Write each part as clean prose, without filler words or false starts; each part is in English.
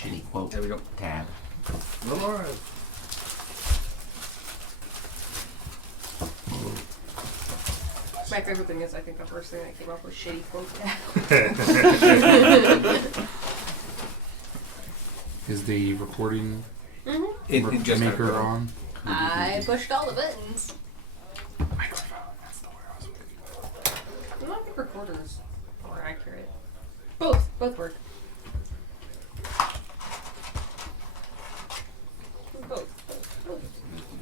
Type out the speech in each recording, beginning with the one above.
shitty quote. There we go. Tab. Alright. My favorite thing is I think the first thing I came up with shitty quote. Is the recording It just maker on? I pushed all the buttons. Microphone. That's the word I was looking for. I don't think recorders are accurate. Both work. Both.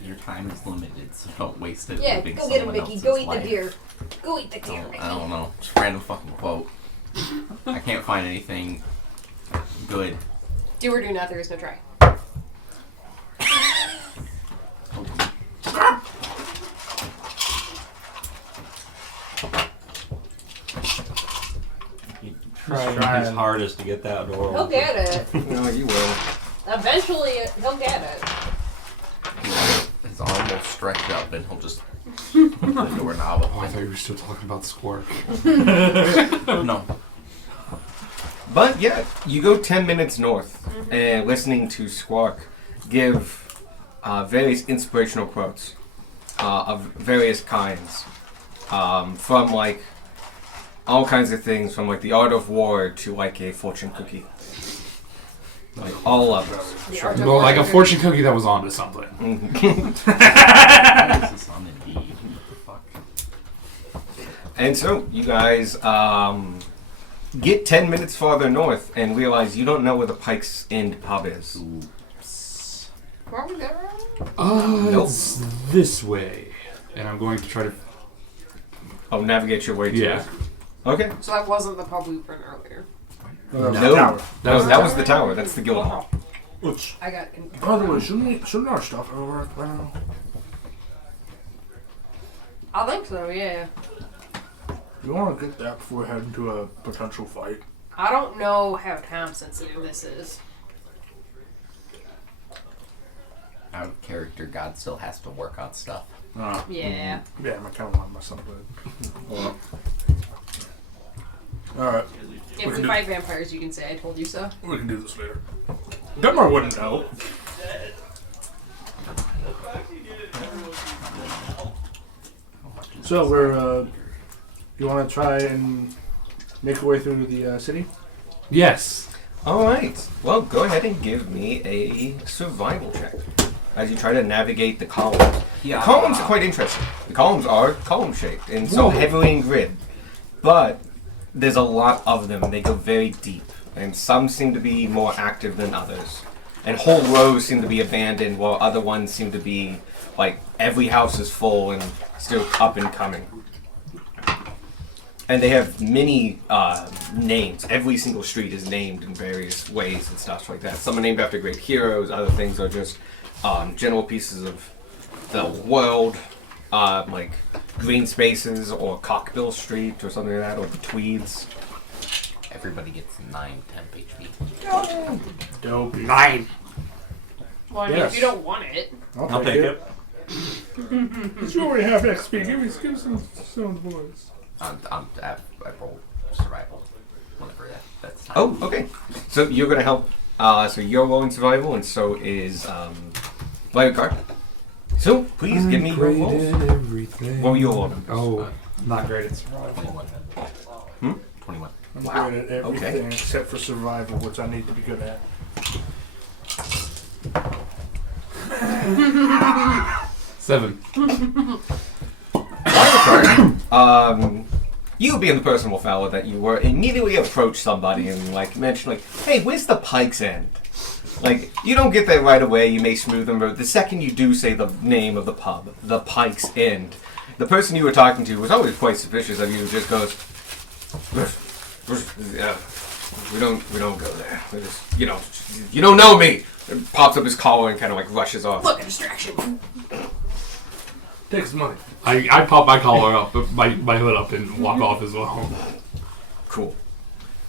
Your time is limited, so don't waste it. Yeah, living go get him, someone Mickey. else's Go eat life. the beer. Go eat the beer, Mickey. I don't know. Just random fucking quote. I can't find anything good. Do or do not, there is no try. He's trying his hardest to get that door He'll open. get it. No, you will. Eventually, he'll get it. His arm will stretch up and he'll just put the doorknob Oh, I up. thought you were still talking about Squark. No. But yeah, you go 10 minutes north and listening to Squawk give various inspirational quotes of various kinds. From like all kinds of things, from like the art of war to like a fortune cookie. Like all levels. Well, like a fortune cookie that was onto something. This is on Indeed. What the fuck? And so you guys get 10 minutes farther north and realize you don't know where the Pike's End pub is. Oops. Where we go? Nope. It's this way. And I'm going to try to... I'll navigate your way to Yeah. it. Okay. So that wasn't the pub we were in earlier. No, Tower. that was the tower. That's the guild hall. Which, I got confused. by the way, shouldn't our stuff work by now? I think so, yeah. You want to get that before we head into a potential fight? I don't know how time sensitive this is. Out of character, God still has to work on stuff. Yeah. Yeah, I kind of want to mess up with it. Alright, If we can do- fight vampires, you can say I told you so. we can do this later. Gunmar wouldn't know. So we're, you want to try and make your way through the city? Yes. All right. Well, go ahead and give me a survival check as you try to navigate the columns. Yeah. The columns are quite interesting. The columns are column-shaped and so Whoa. heavily in grid, but there's a lot of them. They go very deep, and some seem to be more active than others. And whole rows seem to be abandoned, while other ones seem to be like every house is full and still up and coming. And they have many names. Every single street is named in various ways and stuff like that. Some are named after great heroes. Other things are just general pieces of the world, like green spaces or Cockbill Street or something like that, or the Tweeds. Everybody gets 9 temp HP. Dope. 9. Well, I mean, Yes. if you don't want it. I'll take it. You already have XP. Give me some boys. I roll survival whenever that's time. Oh, okay. So you're gonna help. So you're rolling survival, and so is Card. So please give me your rolls. Everything. What were you rolling? Oh, not great at survival. 21. Hmm? 21. I'm Wow. good at everything except for survival, which I need to be good at. 7. You being the personable fellow that you were, immediately approach somebody and like mention like, "Hey, where's the Pike's End?" Like, you don't get there right away. You may smooth them, but the second you do say the name of the pub, the Pike's End, the person you were talking to was always quite suspicious of you. Just goes, "We don't go there. We just, you don't know me." And pops up his collar and kind of like rushes off. Look, a distraction. Take his money. I pop my collar up, my hood up, and walk off as well. Cool.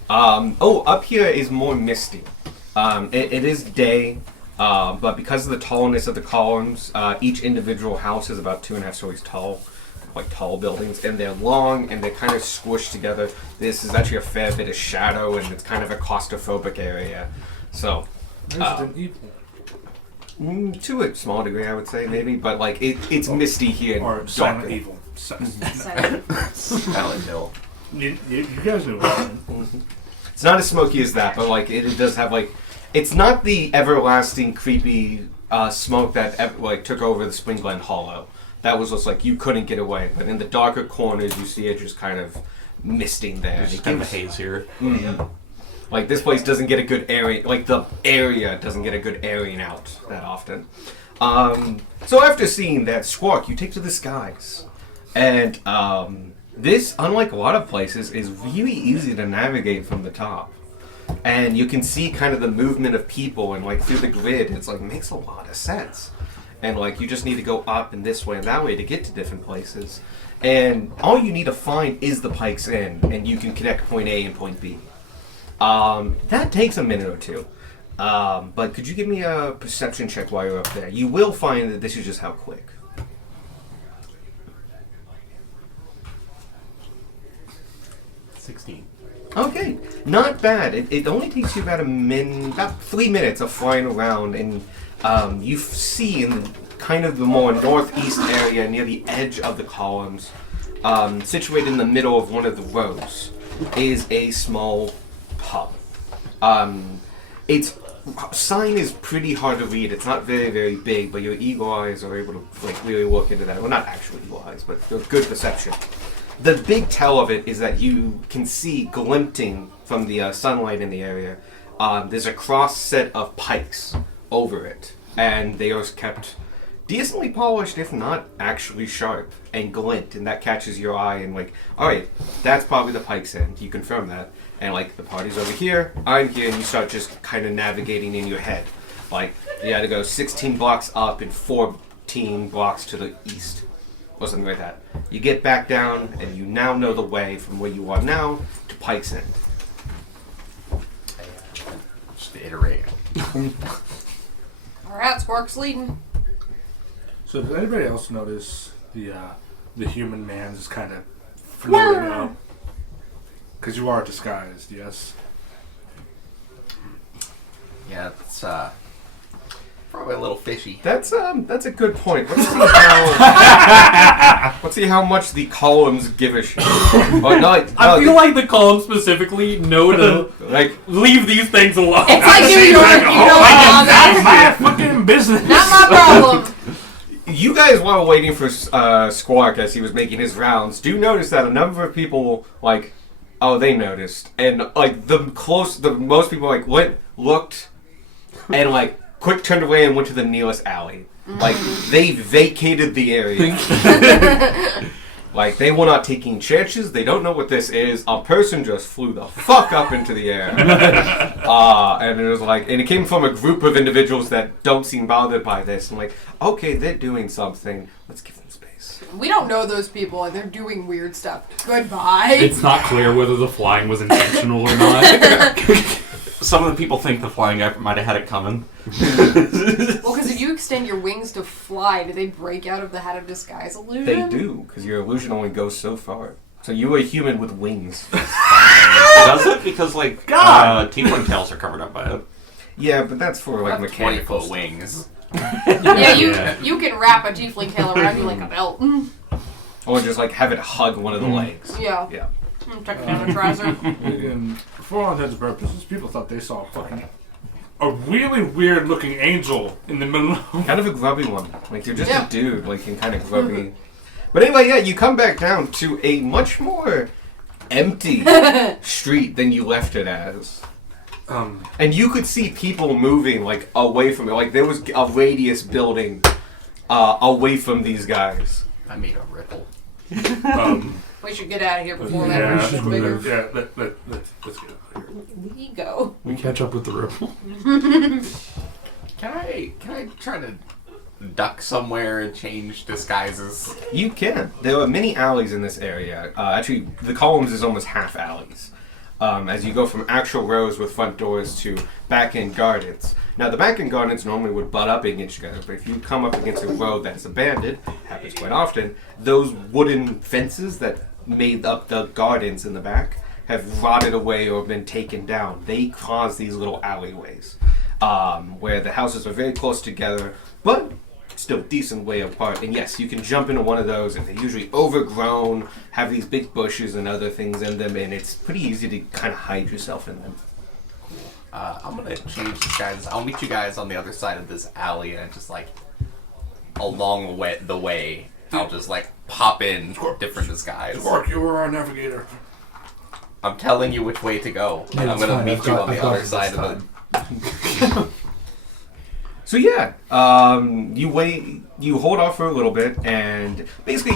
Up here is more misty. It is day, but because of the tallness of the columns, each individual house is about 2.5 stories tall, like tall buildings, and they're long and they're kind of squished together. This is actually a fair bit of shadow, and it's kind of a claustrophobic area. So, Resident Evil. To a small degree, I would say, maybe. But, like, it's misty here. and Or Silent darker. Evil. Silent Hill. You guys knew that. It's not as smoky as that, but, like, it does have, like... It's not the everlasting, creepy smoke that, like, took over the Spring Glen Hollow. That was just, like, you couldn't get away. But in the darker corners, you see it just kind of misting there. There's It just kind of a gives- haze here. Like, this place doesn't get a good airing... Like, the area doesn't get a good airing out that often. So after seeing that, Squawk, you take to the skies. And, this, unlike a lot of places, is really easy to navigate from the top. And you can see kind of the movement of people and, like, through the grid. It's, like, makes a lot of sense. And, like, you just need to go up and this way and that way to get to different places. And all you need to find is the Pike's Inn, and you can connect point A and point B. That takes a minute or two. But could you give me a perception check while you're up there? You will find that this is just how quick. 16. Okay, not bad. It only takes you about about 3 minutes of flying around, and you see in kind of the more northeast area near the edge of the columns, situated in the middle of one of the rows, is a small pub. Its sign is pretty hard to read. It's not very, very big, but your eagle eyes are able to like really look into that. Well, not actual eagle eyes, but good perception. The big tell of it is that you can see glinting from the sunlight in the area. There's a cross set of pikes over it, and they are kept decently polished, if not actually sharp, and glint, and that catches your eye. And like, all right, that's probably the Pike's Inn. You confirm that, and like the party's over here, I'm here, and you start just kind of navigating in your head. Like you had to go 16 blocks up and 14 blocks to the east. Or something like that. You get back down, and you now know the way from where you are now to Pike's End. Just iterate. Alright, Spark's leading. So does anybody else notice the human man just kind of floating up? Because you are disguised, yes? Yeah, it's probably a little fishy. That's a good point. Let's see how much the columns give a shit. Oh, no, I feel like the columns specifically know to like leave these things alone. It's like New York, you know all That's that. my fucking business! Not my problem. you guys, while waiting for Squawk as he was making his rounds, do notice that a number of people like, oh, they noticed, and like the most people like went, looked, and like quick turned away and went to the nearest alley. Like they vacated the area. Like they were not taking chances. They don't know what this is. A person just flew the fuck up into the air, and it was like, and it came from a group of individuals that don't seem bothered by this. And like, okay, they're doing something. Let's give them space. We don't know those people, and they're doing weird stuff. Goodbye. It's not clear whether the flying was intentional or not. Some of the people think the flying guy might have had it coming. Well, because if you extend your wings to fly, do they break out of the hat of disguise illusion? They do, because your illusion only goes so far. So you are a human with wings. Does it? Because like tiefling tails are covered up by it. Yeah, but that's for like Have mechanical 20-foot stuff. wings. Yeah, you can wrap a tiefling tail around you like a belt. Or just like have it hug one of the legs. Yeah. Yeah. Check down the trouser. And for all intents and purposes, people thought they saw a really weird looking angel in the middle of... Kind of a grubby one. Like you're just Yeah. a dude, like and kind of grubby. But anyway, yeah, you come back down to a much more empty street than you left it as. And you could see people moving like away from it. Like there was a radius building away from these guys. I made a ripple. We should get out of here before yeah, that gets bigger. let's get out of here. We go. We catch up with the ripple. Can I try to duck somewhere and change disguises? You can. There are many alleys in this area. Actually, the columns is almost half alleys. As you go from actual rows with front doors to back-end gardens. Now, the back-end gardens normally would butt up against each other, but if you come up against a road that is abandoned, happens quite often, those wooden fences that made up the gardens in the back have rotted away or been taken down. They cause these little alleyways. where the houses are very close together, but still decent way apart. And yes, you can jump into one of those, and they're usually overgrown, have these big bushes and other things in them, and it's pretty easy to kind of hide yourself in them. I'm gonna change disguises. I'll meet you guys on the other side of this alley, and just like along the way, I'll just like pop in different disguises. Squark, you were our navigator. I'm telling you which way to go. Yeah, I'm that's gonna fine. meet I've you got- on the I've got other it this side of time. the. So yeah, you wait, you hold off for a little bit, and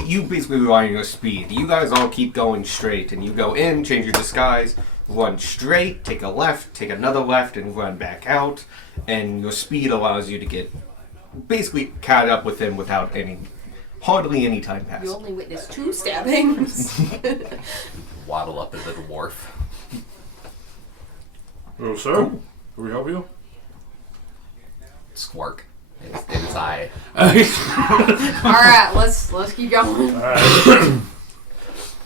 you basically rely on your speed. You guys all keep going straight, and you go in, change your disguise, run straight, take a left, take another left, and run back out. And your speed allows you to get basically caught up with him without hardly any time You passing. only witnessed 2 stabbings. Waddle up at the dwarf. Oh, sir. Can we help you? Squark. It is I. Alright, let's keep going. All right.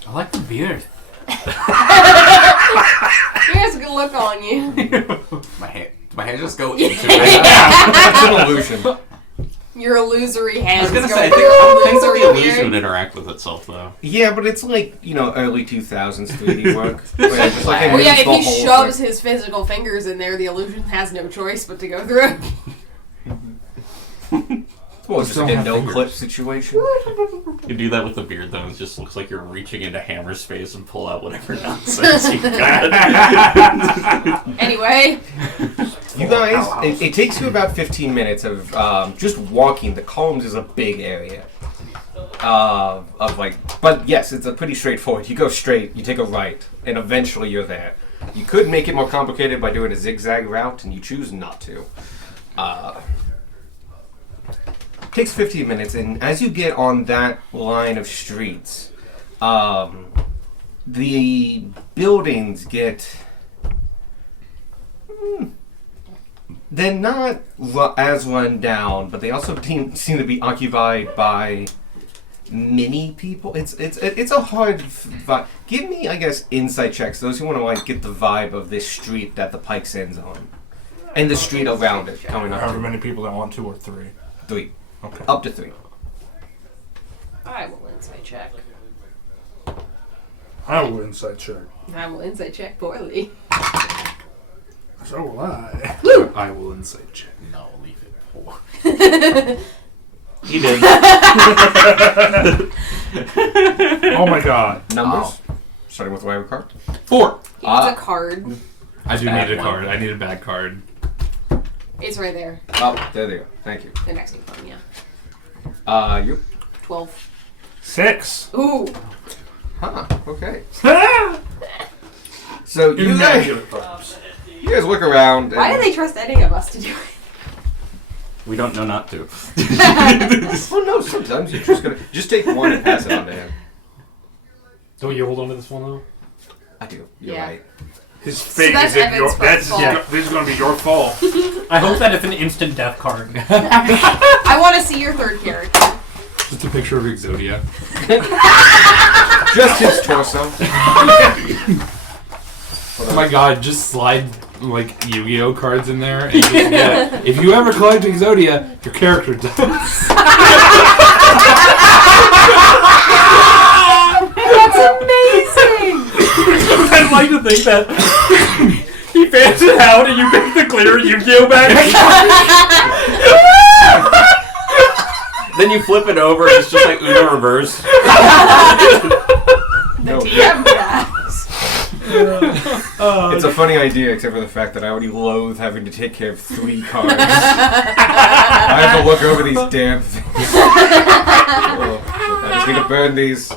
I like the beard. He has a good look on you. My hand just go into it. It's an illusion. Your illusory I hands was gonna go say, I think illusory the illusion beard. would interact with itself, though. Yeah, but it's like, early 2000s 3D work. Where it's just like it Well, yeah, moves if the he whole shoves thing. his physical fingers in there, the illusion has no choice but to go through. Well, it's just Don't like a have no-clip fingers. situation. You do that with the beard, though. It just looks like you're reaching into hammer space and pull out whatever nonsense you got. Anyway, You guys, it takes you about 15 minutes of just walking. The columns is a big area. But yes, it's a pretty straightforward. You go straight, you take a right, and eventually you're there. You could make it more complicated by doing a zigzag route, and you choose not to. Takes 15 minutes, and as you get on that line of streets, the buildings get... They're not as run down, but they also seem to be occupied by many people. It's a hard vibe. Give me, I guess, insight checks. Those who want to get the vibe of this street that the Pikes ends on, and the street around it, coming up However to many people that want 2 or 3. 3, Okay. up to 3. I will insight check. I will insight check. I will insight check poorly. So will I. I will insight check. No, leave it poor. He did. Oh my god. Numbers, starting with whatever card. 4. He needs a card. I do Bad need a one. card. I need a bad card. It's right there. Oh, there they go. Thank you. The next one, yeah. You. 12. 6. Ooh. Huh. Okay. So you guys Immaculate vibes. look around. Why do and- they trust any of us to do it? We don't know not to. Well, no. Sometimes you're just gonna take one and pass it on to him. Don't you hold on to this one though? I do. You're Yeah. right. His fate that's is in Evan's your. first fault. This is going to be your fault. I hope that it's an instant death card. I want to see your third character. Just a picture of Exodia. Just his torso. Oh my god, just slide like Yu-Gi-Oh cards in there and just get, if you ever collect Exodia, your character dies. That's amazing! I'd like to think that he fans it out and you pick the clear Yu-Gi-Oh back. Then you flip it over and it's just like Uno reverse. No. DM guys. It's a funny idea, except for the fact that I already loathe having to take care of 3 cards. I have to look over these damn things. I just need to burn these.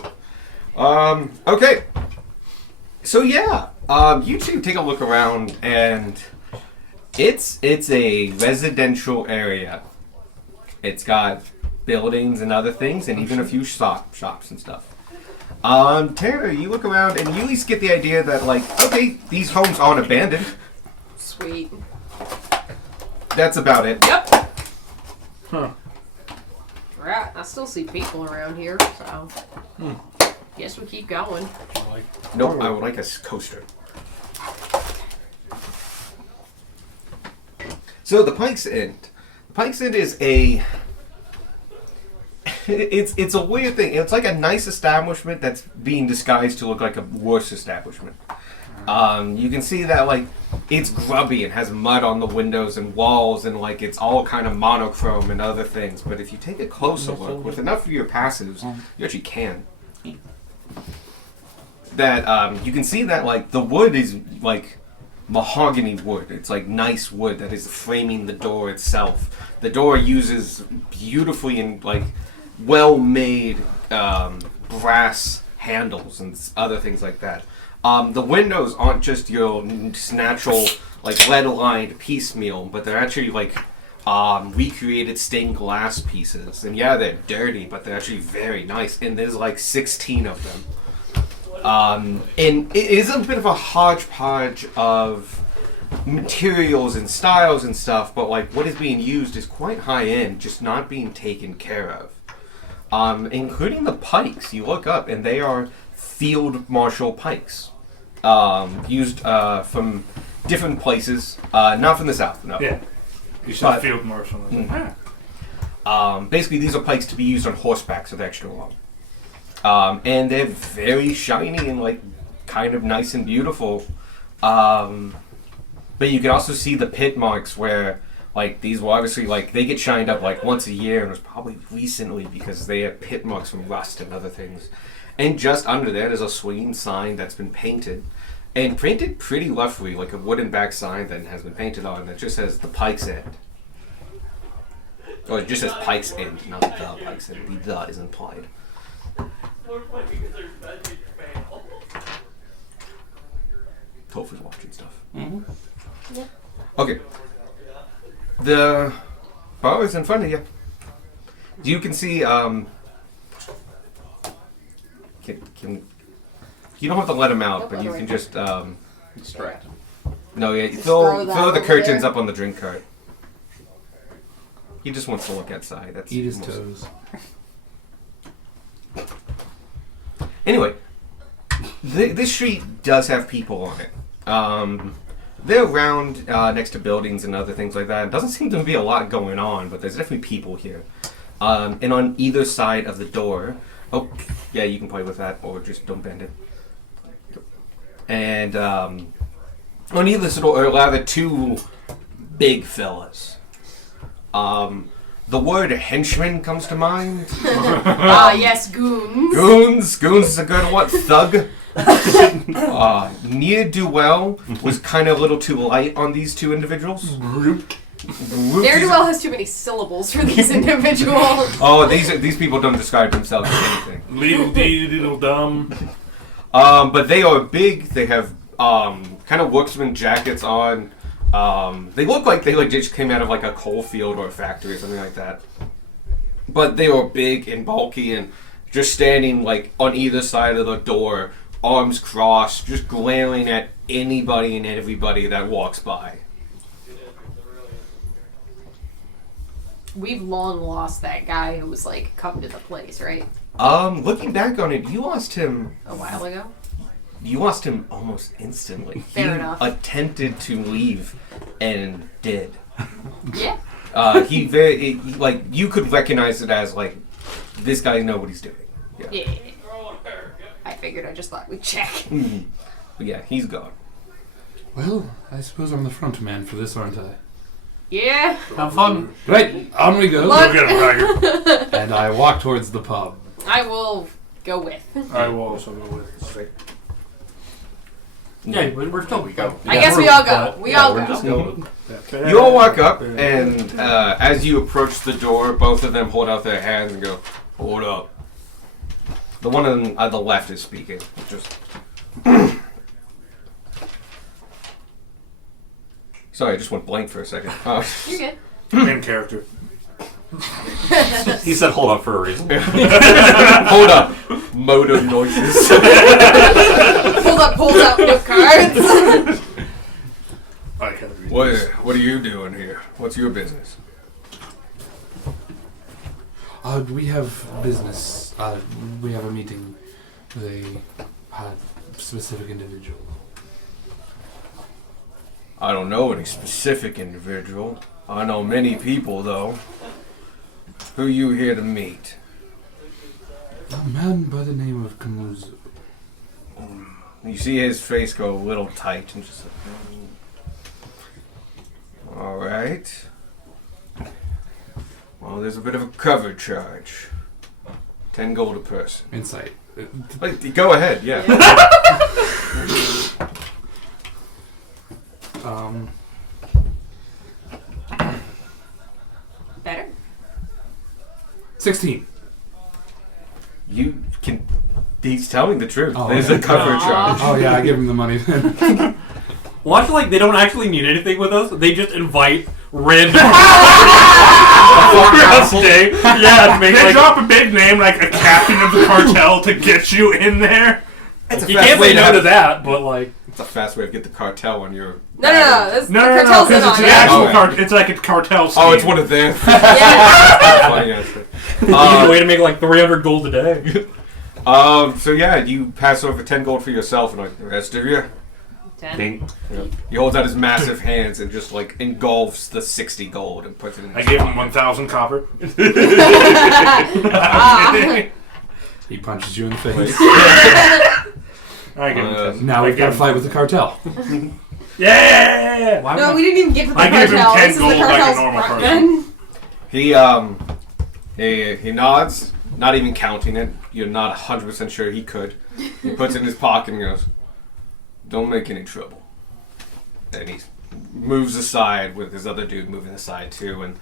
Okay. So yeah, you two take a look around, and it's a residential area. It's got buildings and other things, and even a few shops and stuff. Tanner, you look around and you at least get the idea that, like, okay, these homes aren't abandoned. Sweet. That's about it. Yep. Huh. Right. I still see people around here, so. Guess we keep going. Nope, I would like a coaster. So the Pike's End. The Pike's End is a. It's a weird thing. It's like a nice establishment that's being disguised to look like a worse establishment. You can see that like it's grubby and has mud on the windows and walls and like it's all kind of monochrome and other things. But if you take a closer look with enough of your passives, you actually can. That you can see that like the wood is like mahogany wood. It's like nice wood that is framing the door itself. The door uses beautifully and like well-made brass handles and other things like that. The windows aren't just your natural like lead-lined piecemeal, but they're actually like recreated stained glass pieces. And yeah, they're dirty, but they're actually very nice. And there's like 16 of them. And it is a bit of a hodgepodge of materials and styles and stuff, but like what is being used is quite high end, just not being taken care of. Including the pikes. You look up and they are field marshal pikes. Used from different places, not from the south, no. Yeah. You said field marshal. Basically, these are pikes to be used on horseback, so they're extra long. And they're very shiny and like kind of nice and beautiful. But you can also see the pit marks where like these will obviously like they get shined up like once a year, and it was probably recently because they have pit marks from rust and other things. And just under there, there's a swinging sign that's been painted. And painted pretty roughly, like a wooden back sign that has been painted on that just says the Pike's End. Or it just says Pike's End, not the Pike's End. The is implied. Topher's watching stuff. Mm-hmm. Yeah. Okay. The bar is in front of you. You can see, you don't have to let him out, but you can just, Distract. no, yeah, Just throw that the over curtains there. up on the drink cart. He just wants to look outside. That's Eat his most- toes. Anyway, this street does have people on it. They're around next to buildings and other things like that. It doesn't seem to be a lot going on, but there's definitely people here. And on either side of the door, oh, yeah, you can play with that, or just don't bend it. And on either side are rather two big fellas. The word henchman comes to mind. Yes, goons. Goons is a good one. Thug. Ne'er-do-well was kind of a little too light on these two individuals. Ne'er-do-well has too many syllables for these individuals. Oh, these people don't describe themselves as anything. Little dee, little dumb. But they are big. They have kind of worksman jackets on. They look like they just came out of like a coal field or a factory or something like that. But they are big and bulky and just standing like on either side of the door, arms crossed, just glaring at anybody and everybody that walks by. We've long lost that guy who was like coming to the place, right? Looking back on it, you lost him. A while ago. You lost him almost instantly. Fair he enough. attempted to leave and did. Yeah. Like you could recognize it as like this guy know what he's doing. Yeah. I figured. I just thought we'd check. But yeah, he's gone. Well, I suppose I'm the front man for this, aren't I? Yeah. Have fun. Right, on we go. Look. Go get him, Tiger. And I walk towards the pub. I will go with. I will also go with. Yeah, we're still we go. I guess we all go. We all go. Just go. You all walk up, and as you approach the door, both of them hold out their hands and go, "Hold up." The one on the left is speaking. Just. Sorry, I just went blank for a second. You're good. Main character. He said hold up for a reason. Hold up. Motor noises. Pulls out note cards. I can't read. What are you doing here? What's your business? We have business. We have a meeting with a specific individual. I don't know any specific individual. I know many people, though. Who you here to meet? A man by the name of Kamuzu. You see his face go a little tight and just like, all right. Well, there's a bit of a cover charge. 10 gold a person. Insight. Like, go ahead, yeah. Better? 16. You can. He's telling the truth. Oh, There's okay. a cover charge. Oh yeah, I give him the money then. Watch like they don't actually need anything with us. They just invite random stay. Yeah, make They like drop a big name like a captain of the cartel to get you in there. It's a you fast can't way say to no have- to that, but like It's a fast way to get the cartel on your. No. That's, No, the no, cartel's in because on it's it. an actual Okay. it's like a cartel scheme. Oh, it's one of them. Yeah. Funny, actually. easy way to make like 300 gold a day. So yeah, you pass over 10 gold for yourself, and like the rest of you. 10. Ding. He holds out his massive hands and just like engulfs the 60 gold and puts it in. I his gave him pocket. 1,000 copper. Ah. He punches you in the face. I gave him 10. Now we've got to fight with the cartel. Yeah! No, we didn't even get to the I gave him cartel. 10 This is the gold like a cartel's normal front person. men. He nods, not even counting it. You're not 100% sure he could. He puts it in his pocket and goes, "Don't make any trouble." And he moves aside with his other dude moving aside too, and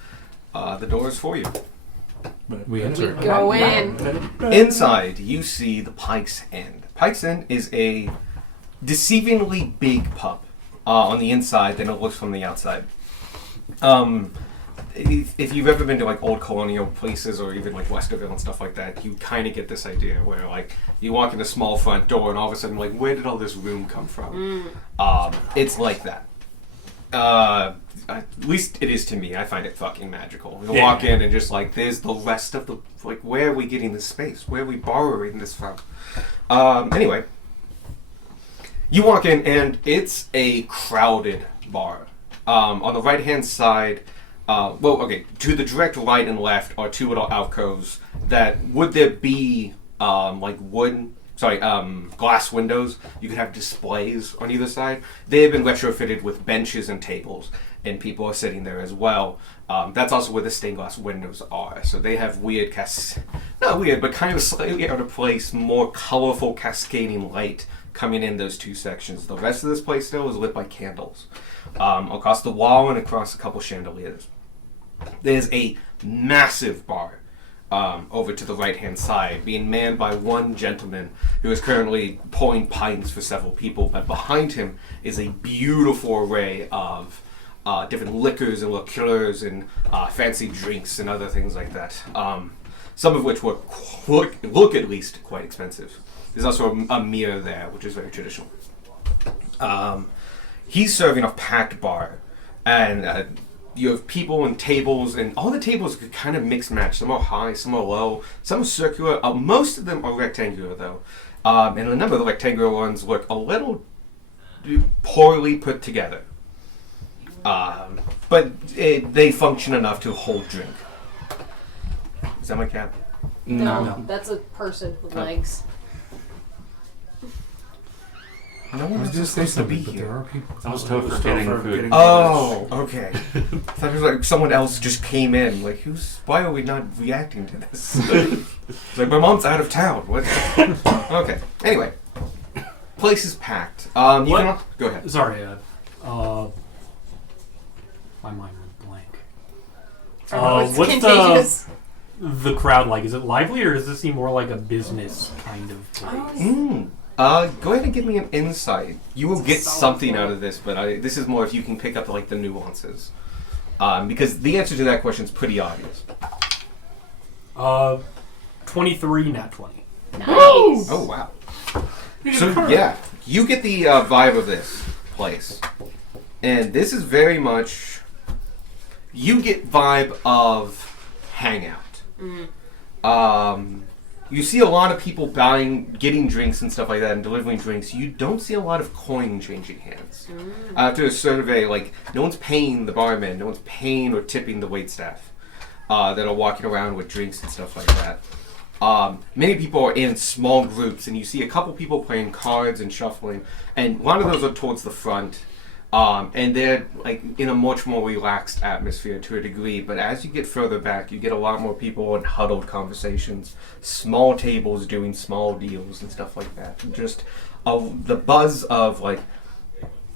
the door is for you. We enter. Go in. Inside, you see the Pike's End. Pike's End is a deceivingly big pub on the inside than it looks from the outside. If you've ever been to like old colonial places or even like Westerville and stuff like that, you kind of get this idea where like you walk in a small front door and all of a sudden like, where did all this room come from? It's like that. At least it is to me. I find it fucking magical. You walk in and just like, there's the rest of the like, where are we getting this space? Where are we borrowing this from? Anyway, you walk in and it's a crowded bar. On the right hand side, to the direct right and left are two little alcoves that would there be glass windows, you could have displays on either side. They have been retrofitted with benches and tables, and people are sitting there as well. That's also where the stained glass windows are. So they have weird, not weird, but kind of slightly out of place, more colorful cascading light coming in those two sections. The rest of this place still is lit by candles across the wall and across a couple chandeliers. There's a massive bar over to the right-hand side, being manned by one gentleman who is currently pouring pints for several people, but behind him is a beautiful array of different liquors and liqueurs and fancy drinks and other things like that. Some of which look at least quite expensive. There's also a mirror there, which is very traditional. He's serving a packed bar, and you have people and tables, and all the tables could kind of mix match. Some are high, some are low, some are circular. Most of them are rectangular, though. And a number of the rectangular ones look a little poorly put together. But they function enough to hold drink. Is that my cat? No, that's a person with legs. No one I was was just supposed to be but there here. are people. That was tough for getting food. Oh, okay. I thought it was like someone else just came in. Like, why are we not reacting to this? It's like, my mom's out of town. What? Okay. Anyway. Place is packed. Go ahead. Sorry, my mind went blank. It's What's contagious. the crowd like? Is it lively or does this seem more like a business kind of place? Go ahead and give me an insight. You will get Solid something roll. out of this, but this is more if you can pick up like the nuances. Because the answer to that question is pretty obvious. 23, not 20. Nice. Oh wow. So yeah, you get the vibe of this place, and this is very much. You get vibe of hangout. you see a lot of people getting drinks and stuff like that, and delivering drinks. You don't see a lot of coin changing hands. After a survey, like, no one's paying the barman, no one's paying or tipping the waitstaff that are walking around with drinks and stuff like that. Many people are in small groups, and you see a couple people playing cards and shuffling, and one of those are towards the front. And they're like in a much more relaxed atmosphere to a degree, but as you get further back, you get a lot more people in huddled conversations, small tables doing small deals and stuff like that. And just the buzz of like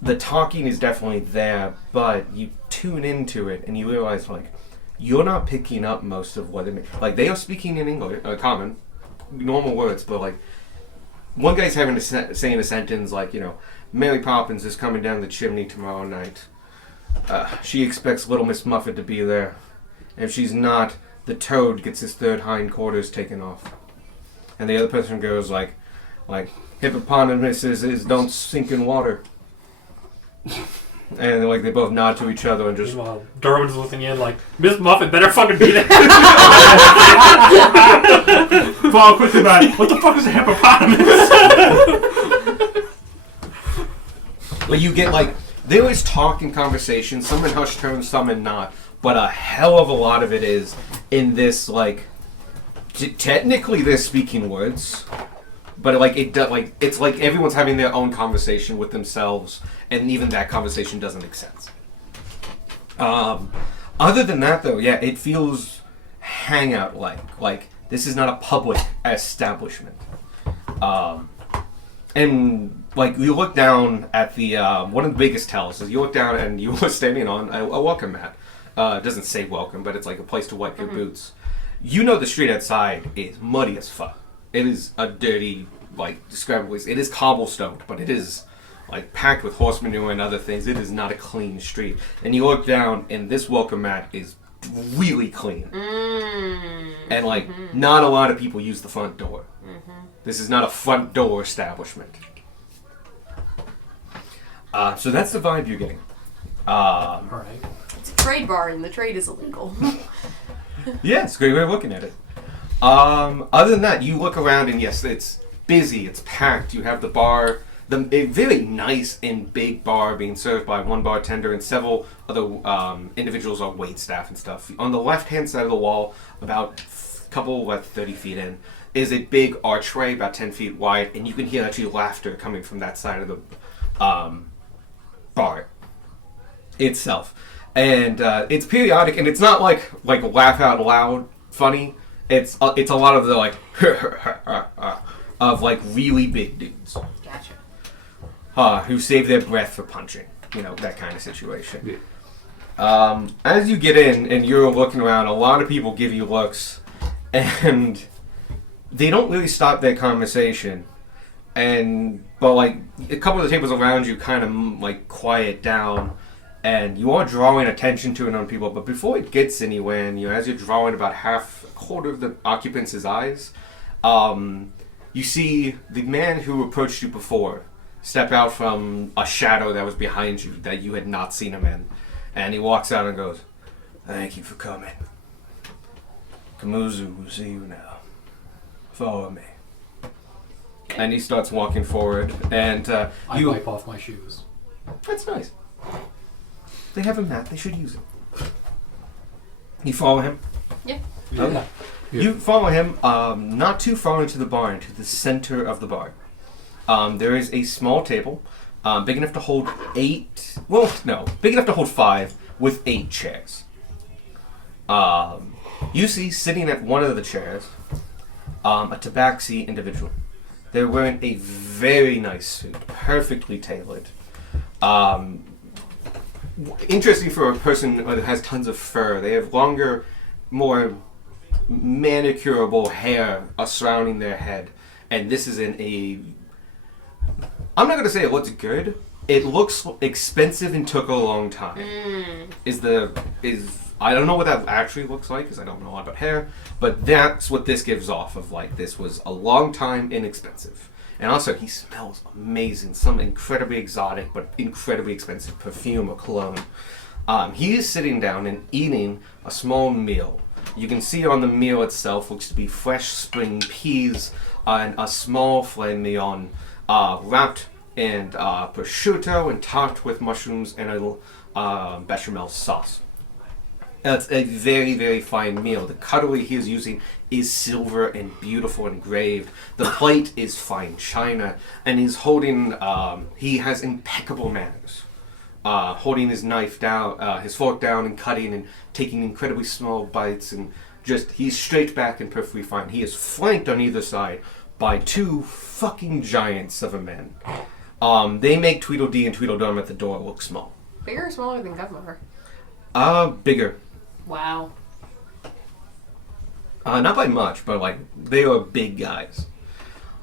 the talking is definitely there, but you tune into it and you realize like you're not picking up most of what it means. Like they are speaking in English, common, normal words, but like one guy's having to say in a sentence like, you know, Mary Poppins is coming down the chimney tomorrow night. She expects Little Miss Muffet to be there. If she's not, the toad gets his third hindquarters taken off. And the other person goes like hippopotamuses don't sink in water. And like they both nod to each other and just. Meanwhile, Darwin's looking in like, Miss Muffet better fucking be there. Follow quickly back. What the fuck is a hippopotamus? Like you get like they always talk in conversation, some in hushed tones, some in not, but a hell of a lot of it is in this like technically they're speaking words, but like it's like everyone's having their own conversation with themselves, and even that conversation doesn't make sense. Other than that though, yeah, it feels hangout like this is not a public establishment. And like you look down at the one of the biggest tells is you look down and you are standing on a welcome mat. It doesn't say welcome, but it's like a place to wipe your boots. You know the street outside is muddy as fuck. It is a dirty, like scrambled place. It is cobblestone, but it is like packed with horse manure and other things. It is not a clean street. And you look down and this welcome mat is really clean. And like not a lot of people use the front door. This is not a front door establishment. So that's the vibe you're getting. Alright. It's a trade bar, and the trade is illegal. Yeah, it's a great way of looking at it. Other than that, you look around and yes, it's busy, it's packed. You have the bar, a very nice and big bar being served by one bartender and several other individuals on waitstaff and stuff. On the left-hand side of the wall, about a couple, 30 feet in, is a big archway about 10 feet wide, and you can hear actually laughter coming from that side of the bar itself. And it's periodic, and it's not like laugh out loud funny. It's a lot of the like of like really big dudes. Gotcha. Who save their breath for punching. You know, that kind of situation. Yeah. As you get in and you're looking around, a lot of people give you looks, and they don't really stop their conversation. But like a couple of the tables around you kind of like quiet down, and you are drawing attention to it on people. But before it gets anywhere, and as you're drawing about a quarter of the occupants' eyes, you see the man who approached you before step out from a shadow that was behind you that you had not seen him in, and he walks out and goes, "Thank you for coming. Kamuzu will see you now. Follow me." And he starts walking forward, and I wipe off my shoes. That's nice. They have a mat. They should use it. You follow him? Yeah. Okay. You follow him not too far into the bar, into the center of the bar. There is a small table, big enough to hold 8... Well, no. Big enough to hold 5 with 8 chairs. You see, sitting at one of the chairs, a tabaxi individual. They're wearing a very nice suit, perfectly tailored. Interesting for a person who has tons of fur. They have longer, more manicurable hair surrounding their head. And this is in a... I'm not going to say it looks good. It looks expensive and took a long time. I don't know what that actually looks like because I don't know a lot about hair, but that's what this gives off of, like, this was a long time inexpensive. And also, he smells amazing, some incredibly exotic but incredibly expensive perfume or cologne. He is sitting down and eating a small meal. You can see on the meal itself looks to be fresh spring peas and a small filet mignon wrapped in prosciutto and topped with mushrooms and a bechamel sauce. It's a very, very fine meal. The cutlery he is using is silver and beautiful engraved. The plate is fine china, and he's holding, he has impeccable manners. Holding his knife down, his fork down and cutting and taking incredibly small bites and he's straight back and perfectly fine. He is flanked on either side by two fucking giants of a men. They make Tweedledee and Tweedledum at the door look small. Bigger or smaller than Guzmar? Bigger. Wow. Not by much, but like they are big guys.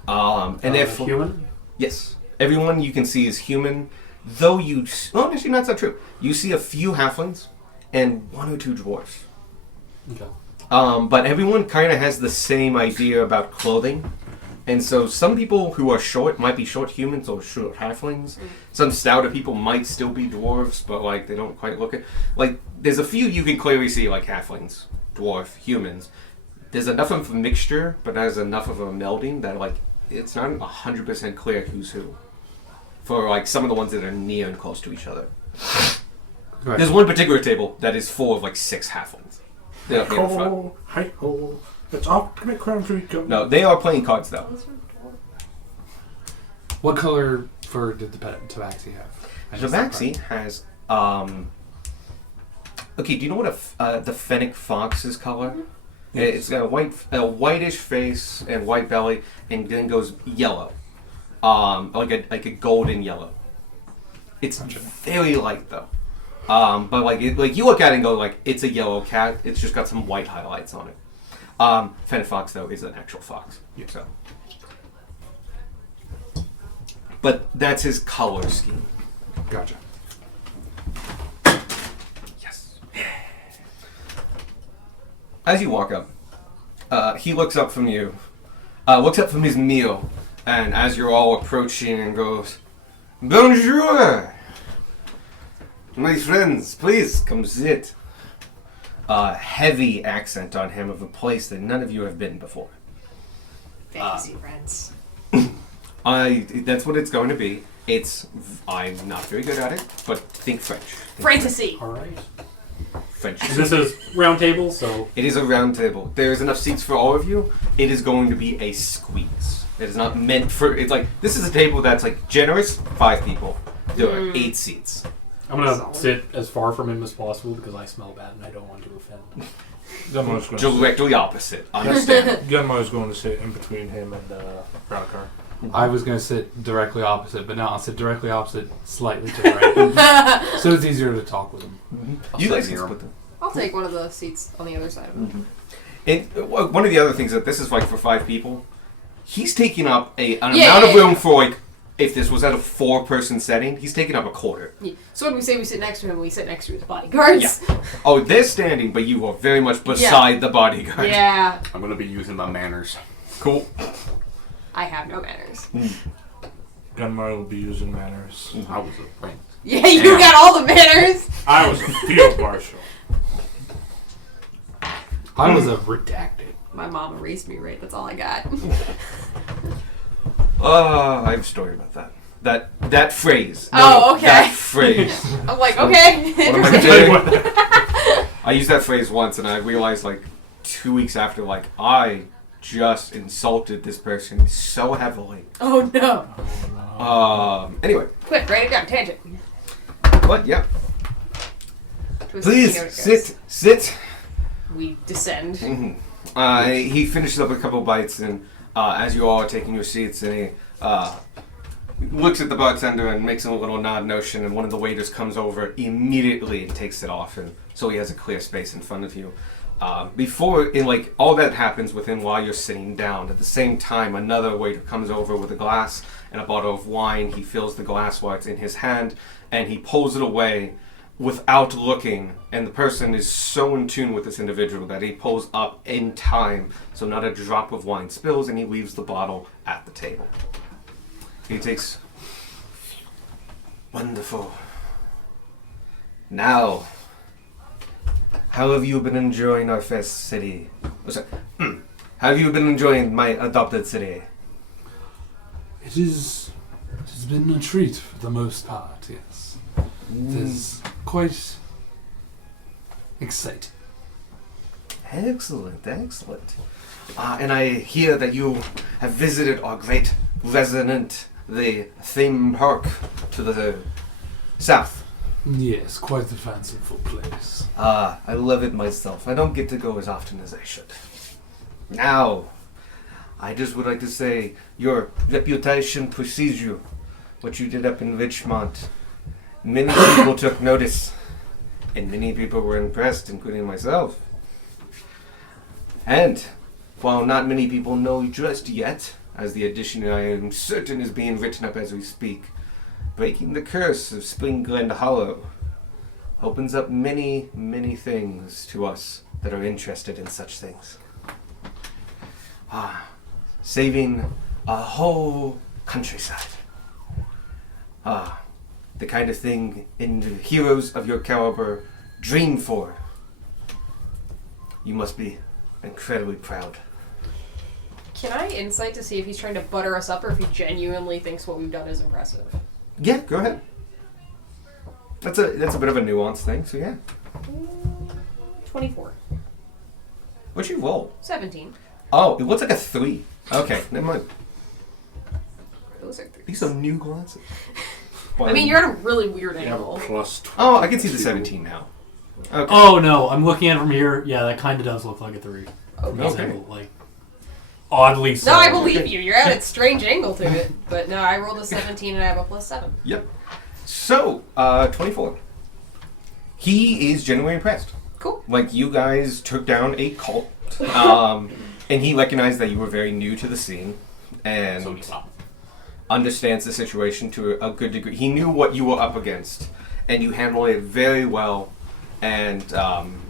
And they're human. Yes, everyone you can see is human. Though actually that's not true. You see a few halflings and one or two dwarves. Okay. But everyone kind of has the same idea about clothing. And so some people who are short might be short humans or short halflings. Some stouter people might still be dwarves, but like they don't quite look it. Like there's a few you can clearly see like halflings, dwarf, humans. There's enough of a mixture, but there's enough of a melding that like it's not 100% clear who's who. For like some of the ones that are near and close to each other. Right. There's one particular table that is full of like 6 halflings. They're up near the front. Hi ho. It's Optimate Crown Street. No, they are playing cards though. What color fur did the tabaxi have? I The missed that Maxi has okay, do you know what the fennec fox is color? It's got a whitish face and white belly, and then goes yellow, like a golden yellow. It's very light though, but like you look at it and go like it's a yellow cat. It's just got some white highlights on it. Fennec fox though is an actual fox. Yeah. So, but that's his color scheme. Gotcha. Yes. As you walk up, he looks up from you, looks up from his meal, and as you're all approaching and goes, "Bonjour! My friends, please come sit." Heavy accent on him of a place that none of you have been before. Fantasy friends. That's what it's going to be. I'm not very good at it, but think French. Fantasy. All right. French. This is round table, so It is a round table. There's enough seats for all of you. It is going to be a squeeze. It is not meant for. It's like this is a table that's like generous. 5 people. There are 8 seats. I'm gonna Solid. sit as far from him as possible because I smell bad and I don't want to offend. Gunmar's going to Directly opposite. Understand? Gunmar's going to sit in between him and Radakar. I was gonna sit directly opposite, but now I'll sit directly opposite, slightly to the right, so it's easier to talk with him. You sit guys can near split them. I'll take one of the seats on the other side of him. One of the other things that this is like for 5 people, he's taking up an amount of yeah, room yeah. for like if this was at a 4-person setting, he's taking up a quarter. Yeah. So when we say we sit next to him, we sit next to his bodyguards. Oh, they're standing, but you are very much beside the bodyguard. Yeah. I'm gonna be using my manners. Cool. I have no manners. Gunmar will be using manners. I was a prince. Yeah, you got all the manners. I was a field marshal. I was a redacted. My mama raised me right. That's all I got. I have a story about that. That phrase. Oh, okay. That phrase. I'm like, okay. One of my very- I used that phrase once, and I realized like 2 weeks after, like I just insulted this person so heavily. Oh no. Anyway, Quick, write it down. Tangent. but yeah. Twist Please the finger, it goes. sit. We descend. He finishes up a couple bites, and as you all are taking your seats, and he looks at the bartender and makes a little nod notion, and one of the waiters comes over immediately and takes it off, and so he has a clear space in front of you. All that happens with him while you're sitting down. At the same time, another waiter comes over with a glass and a bottle of wine. He fills the glass while it's in his hand, and he pulls it away without looking, and the person is so in tune with this individual that he pulls up in time so not a drop of wine spills, and he leaves the bottle at the table. He takes... Wonderful. Now, how have you been enjoying our first city? Oh, sorry. How have you been enjoying my adopted city? It has been a treat for the most part, yes. It is quite exciting. Excellent, excellent. And I hear that you have visited our great resident, the theme park to the south. Yes, quite a fanciful place. I love it myself. I don't get to go as often as I should. Now, I just would like to say your reputation precedes you. What you did up in Richmond. Many people took notice, and many people were impressed, including myself. And while not many people know just yet, as the edition I am certain is being written up as we speak, breaking the curse of Spring Glen Hollow opens up many, many things to us that are interested in such things. Saving a whole countryside. The kind of thing heroes of your caliber dream for. You must be incredibly proud. Can I insight to see if he's trying to butter us up or if he genuinely thinks what we've done is impressive? Yeah, go ahead. That's a bit of a nuanced thing, so yeah. 24. What'd you roll? 17. Oh, it looks like a 3. Okay, never mind. Those are 3s. These are new glasses. I mean, you're at a really weird You have a angle. plus 20. Oh, I can see the 17 now. Okay. Oh no, I'm looking at it from here. Yeah, that kind of does look like a 3. Okay. It's like oddly so. No, I believe you. You're at a strange angle to it. But no, I rolled a 17 and I have a plus 7. Yep. So, 24. He is genuinely impressed. Cool. Like, you guys took down a cult, and he recognized that you were very new to the scene, and So he's up. understands the situation to a good degree. He knew what you were up against, and you handled it very well, and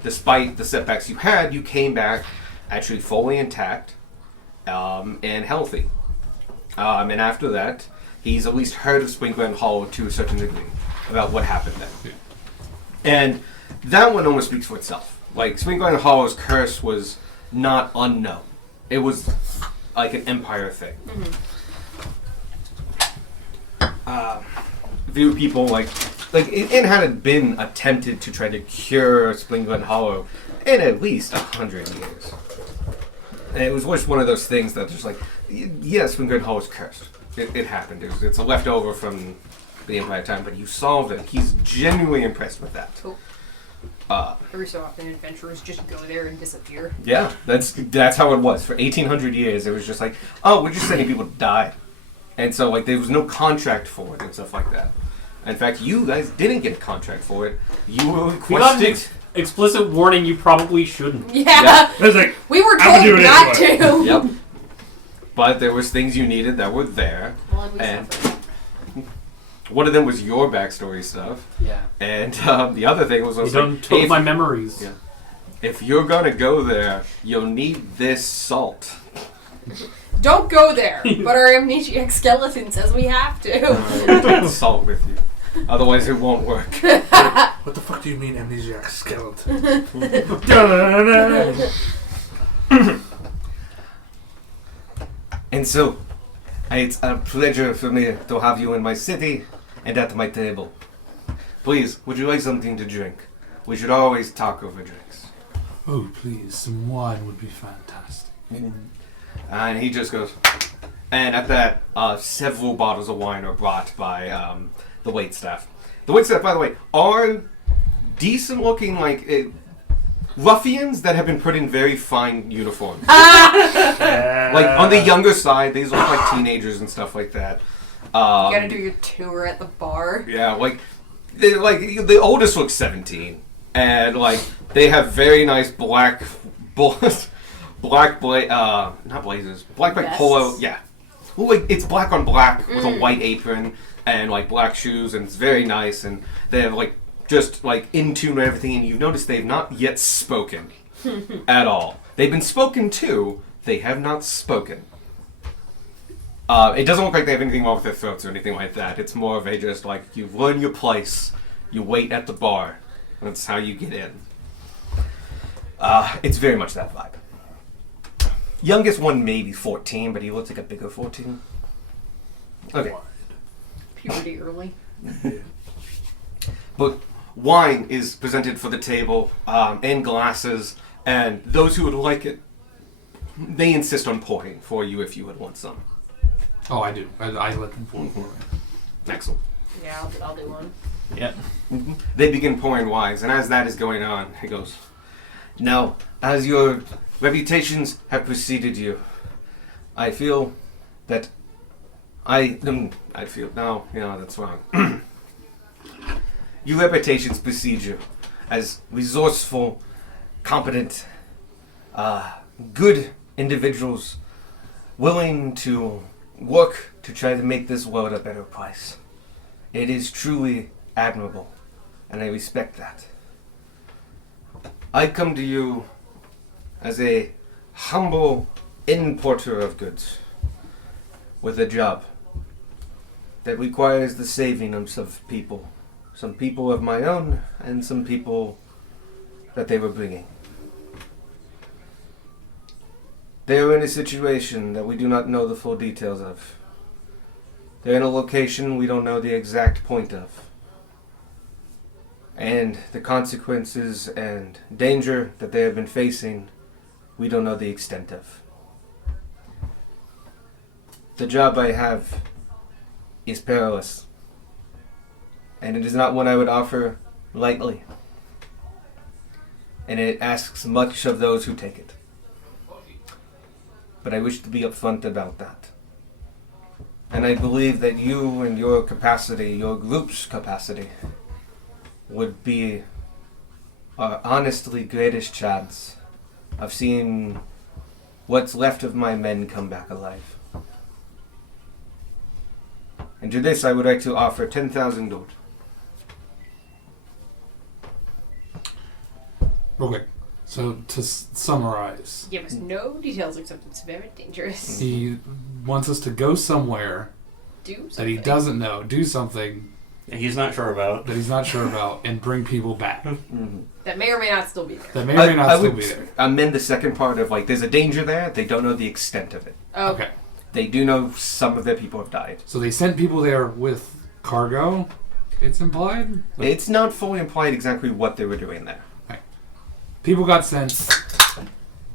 despite the setbacks you had, you came back actually fully intact and healthy. And after that, he's at least heard of Spring Glen Hollow to a certain degree about what happened there. Yeah. And that one almost speaks for itself. Like, Spring Glen Hollow's curse was not unknown. It was like an empire thing. Few people it hadn't been attempted to try to cure Spring Glen Hollow in at least 100 years. And it was just one of those things that just like, yes, Spring Glen Hollow is cursed. It happened. It's a leftover from the Empire time, but you solved it. He's genuinely impressed with that. Cool. Every so often, adventurers just go there and disappear. Yeah, that's how it was. For 1,800 years, it was just like, oh, we're just sending people to die. And so, like, there was no contract for it and stuff like that. In fact, you guys didn't get a contract for it. You were We got an requested... explicit warning. You probably shouldn't. Yeah. It's like, We were I'm gonna told do it not anyway. to. Yep. But there was things you needed that were there. Well, and we And- suffered. One of them was your backstory stuff. Yeah. And the other thing was You also... don't took if, my memories. Yeah. if you're going to go there, you'll need this salt. Don't go there. But our amnesiac skeleton says we have to. Take the salt with you. Otherwise, it won't work. what the fuck do you mean amnesiac skeleton? And so, it's a pleasure for me to have you in my city and at my table. Please, would you like something to drink? We should always talk over drinks. Oh, please, some wine would be fantastic. And he just goes, and at that, several bottles of wine are brought by the waitstaff. The waitstaff, by the way, are decent-looking, ruffians that have been put in very fine uniforms. Like, on the younger side, these look like teenagers and stuff like that. You gotta do your tour at the bar. Yeah, the oldest looks 17, and they have very nice black black blazers, black Vests? polo. Yeah, well, it's black on black with a white apron and black shoes, and it's very nice. And they have just in tune with everything. And you've noticed they've not yet spoken at all. They've been spoken to. They have not spoken. It doesn't look like they have anything wrong with their throats or anything like that. It's more of a just you learn your place, you wait at the bar. That's how you get in. It's very much that vibe. Youngest one maybe 14, but he looks like a bigger 14. Okay. Puberty early. But wine is presented for the table in glasses, and those who would like it, they insist on pouring for you if you would want some. Oh, I do. I let them pour for me. Excellent. Yeah, I'll do one. Yeah. They begin pouring wines, and as that is going on, he goes, "Now, as your reputations have preceded you, I feel that that's wrong. Your reputations precede you as resourceful, competent, good individuals willing to work to try to make this world a better place. It is truly admirable, and I respect that. I come to you as a humble importer of goods with a job that requires the saving of some people. Some people of my own and some people that they were bringing. They are in a situation that we do not know the full details of. They're in a location we don't know the exact point of. And the consequences and danger that they have been facing, we don't know the extent of. The job I have is perilous, and it is not one I would offer lightly, and it asks much of those who take it. But I wish to be upfront about that. And I believe that you and your capacity, your group's capacity, would be our honestly greatest chance of seeing what's left of my men come back alive. And to this I would like to offer 10,000 gold. Real quick. So to summarize, Give us no details except it's very dangerous. he wants us to go somewhere Do something. that he doesn't know, do something He's not sure about. that he's not sure about, and bring people back That may or may not still be there. that may or may not I still would be there. amend the second part of there's a danger there, they don't know the extent of it. Oh, Okay. They do know some of their people have died. So they sent people there with cargo. It's implied. It's not fully implied exactly what they were doing there. People got sent.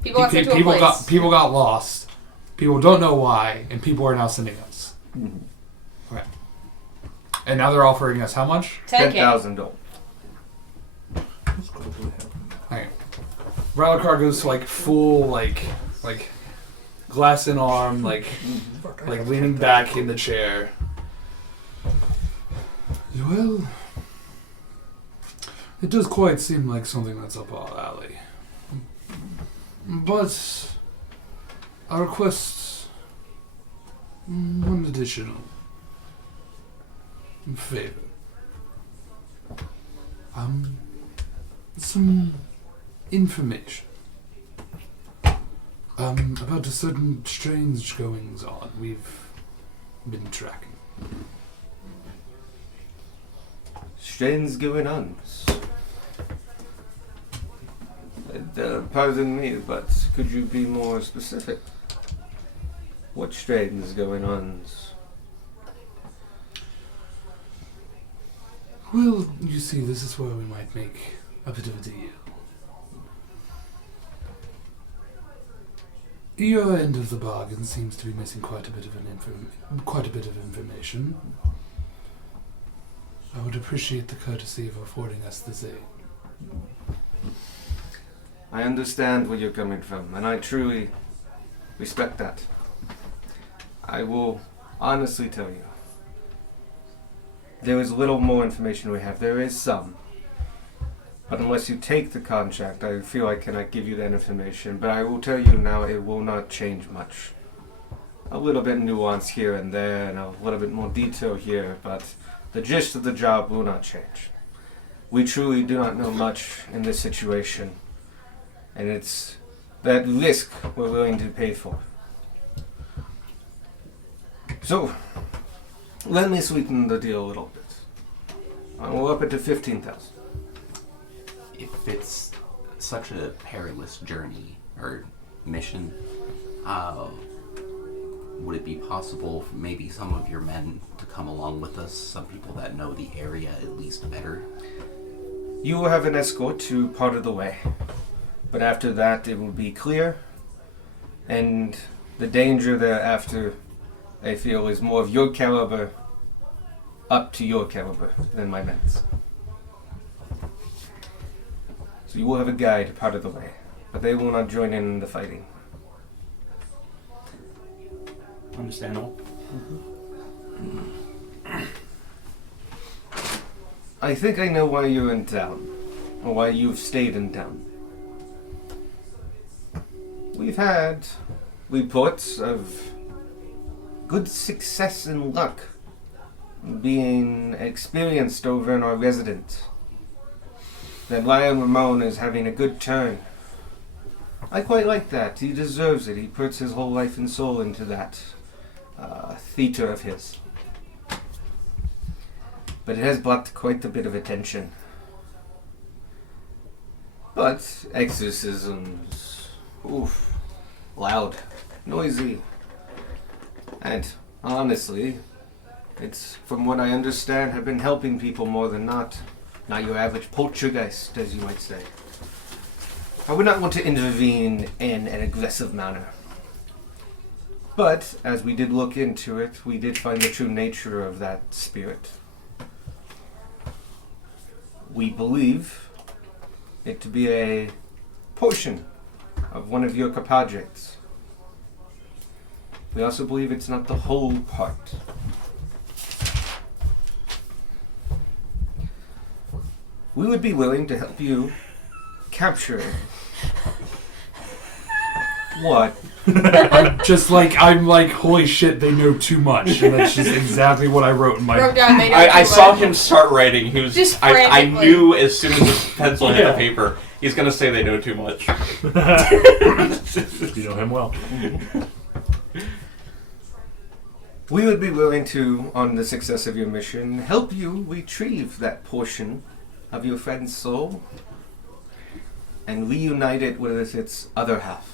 People got sent to a people place. got lost. People don't know why, and people are now sending us. Okay. And now they're offering us how much? 10K. 10,000 gold. Okay. Ralakar goes to full like glass in arm, like leaning back in the chair. Well, it does quite seem like something that's up our alley. But I request one additional favor. Some information. About a certain strange goings on we've been tracking. Strange going on. Pardon me, but could you be more specific? What strange going on? Well, you see, this is where we might make a bit of a deal. Your end of the bargain seems to be missing quite a bit of information. I would appreciate the courtesy of affording us this aid. I understand where you're coming from, and I truly respect that. I will honestly tell you, there is little more information we have. There is some. But unless you take the contract, I feel I cannot give you that information. But I will tell you now, it will not change much. A little bit nuance here and there, and a little bit more detail here, but the gist of the job will not change. We truly do not know much in this situation, and it's that risk we're willing to pay for. So, let me sweeten the deal a little bit. I will up it to 15,000. If it's such a perilous journey or mission, would it be possible for maybe some of your men to come along with us? Some people that know the area at least better. You will have an escort to part of the way, but after that it will be clear, and the danger thereafter, I feel, is more of your caliber, up to your caliber, than my men's. So you will have a guide part of the way, but they will not join in the fighting. Understandable. I think I know why you're in town, or why you've stayed in town. We've had reports of good success and luck being experienced over in our residence. That Ryan Ramon is having a good turn. I quite like that. He deserves it. He puts his whole life and soul into that theater of his. But it has brought quite a bit of attention. But exorcisms, oof, loud, noisy, and honestly, it's, from what I understand, have been helping people more than not. Not your average poltergeist, as you might say. I would not want to intervene in an aggressive manner. But, as we did look into it, we did find the true nature of that spirit. We believe it to be a portion of one of your compadres. We also believe it's not the whole part. We would be willing to help you capture it. What? I'm like, holy shit, they know too much. And that's just exactly what I wrote in my... Wrote down they know I too saw much. him start writing. He was Just I frantically. knew as soon as the pencil hit Yeah. the paper, he's gonna say they know too much. You know him well. We would be willing to, on the success of your mission, help you retrieve that portion of your friend's soul and reunite it with its other half.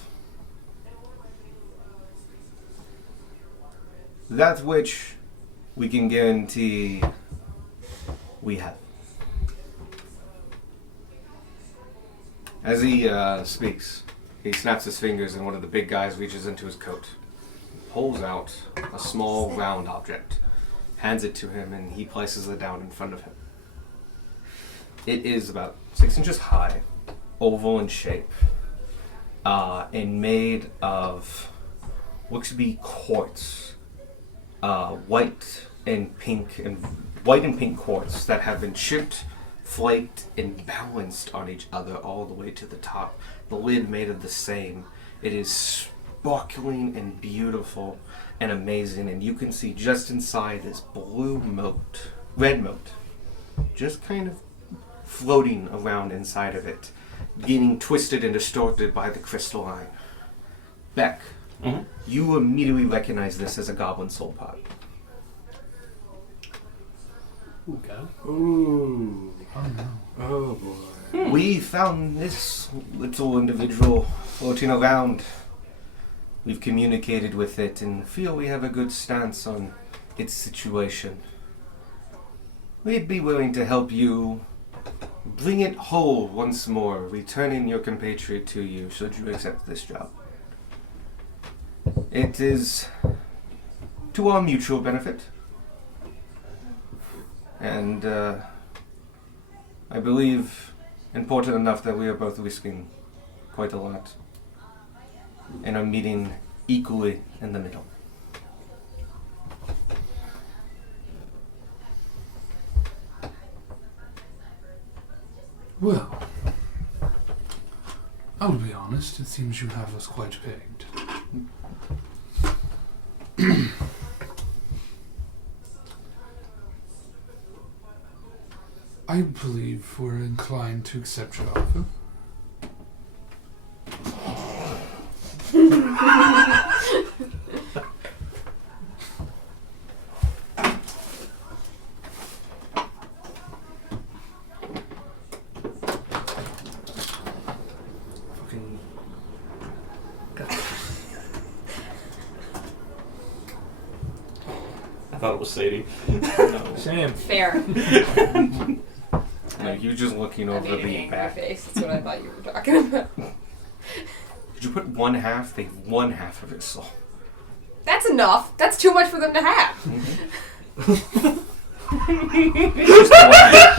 That which we can guarantee we have. As he speaks, he snaps his fingers and one of the big guys reaches into his coat, pulls out a small round object, hands it to him, and he places it down in front of him. It is about 6 inches high, oval in shape, and made of what should be quartz, white and pink quartz that have been chipped, flaked, and balanced on each other all the way to the top. The lid made of the same. It is sparkling and beautiful and amazing, and you can see just inside this red moat, just kind of floating around inside of it, getting twisted and distorted by the crystalline. Beck, Mhm. you immediately recognize this as a goblin soul pod. Okay. Ooh. Oh, no. Oh boy. We found this little individual floating around. We've communicated with it and feel we have a good stance on its situation. We'd be willing to help you bring it whole once more, returning your compatriot to you should you accept this job. It is to our mutual benefit. And I believe important enough that we are both risking quite a lot and are meeting equally in the middle. Well, I'll be honest, it seems you have us quite pegged. I believe we're inclined to accept your offer. thought it was Sadie. Same. Fair. No, you're just looking I over made an the angry back. face. That's what I thought you were talking about. Could you put one half? They have one half of his soul. That's enough. That's too much for them to have. Just one half.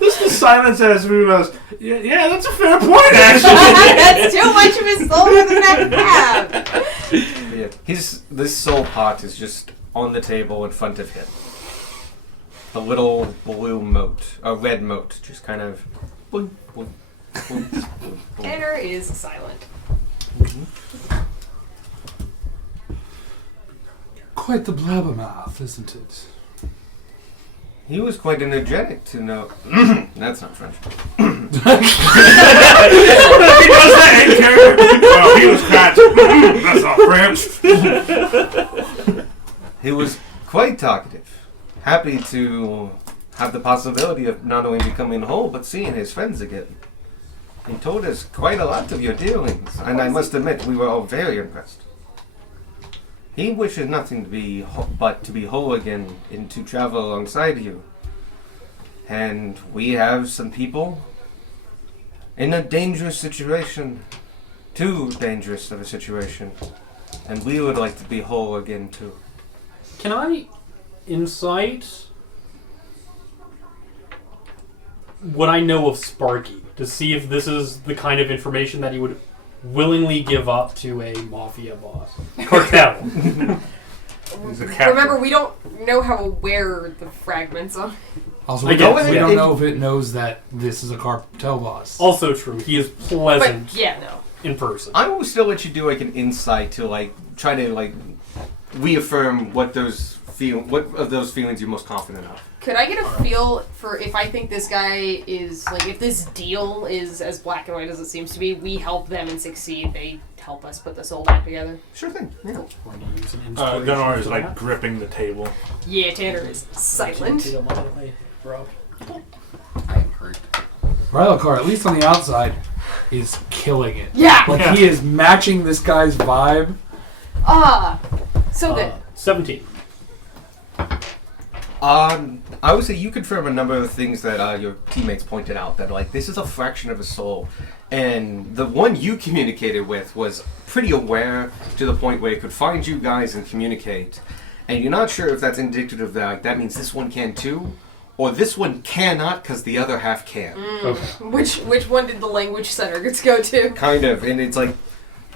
This is silence as we knows. Yeah, that's a fair point, actually. That's too much of his soul for them to have. Yeah, this soul pot is just on the table in front of him. A little blue mote, a red mote, just kind of. Boing, boing, boing, boing, boing. Tanner is silent. Quite the blabbermouth, isn't it? He was quite energetic to know. That's not French. He does that in character. Well, he was French. That's not French. He was quite talkative, happy to have the possibility of not only becoming whole, but seeing his friends again. He told us quite a lot of your dealings, and I must admit we were all very impressed. He wishes nothing to be but to be whole again and to travel alongside you. And we have some people in a dangerous situation, too dangerous of a situation, and we would like to be whole again too. Can I insight what I know of Sparky to see if this is the kind of information that he would willingly give up to a mafia boss? Cartel. He's a captain. Remember, we don't know how aware the fragments are. Also, I we guess, don't, we yeah. don't know if it knows that this is a cartel boss. Also true. He is pleasant But yeah, no. in person. I will still let you do like an insight to like try to like reaffirm what what of those feelings you're most confident of. Could I get a feel for if I think this guy is, like, if this deal is as black and white as it seems to be, we help them and succeed, they help us put this all back together? Sure thing. Yeah. Going to use an inspiration Gunnar is for like that. gripping the table. Yeah, Tanner is silent. I am hurt. Rylocar, at least on the outside, is killing it. Yeah! Like, he is matching this guy's vibe. So good. 17. I would say you confirm a number of things that your teammates pointed out, that like this is a fraction of a soul, and the one you communicated with was pretty aware to the point where it could find you guys and communicate, and you're not sure if that's indicative that like, that means this one can too, or this one cannot because the other half can. Okay. Which one did the language center go to? Kind of, and it's like,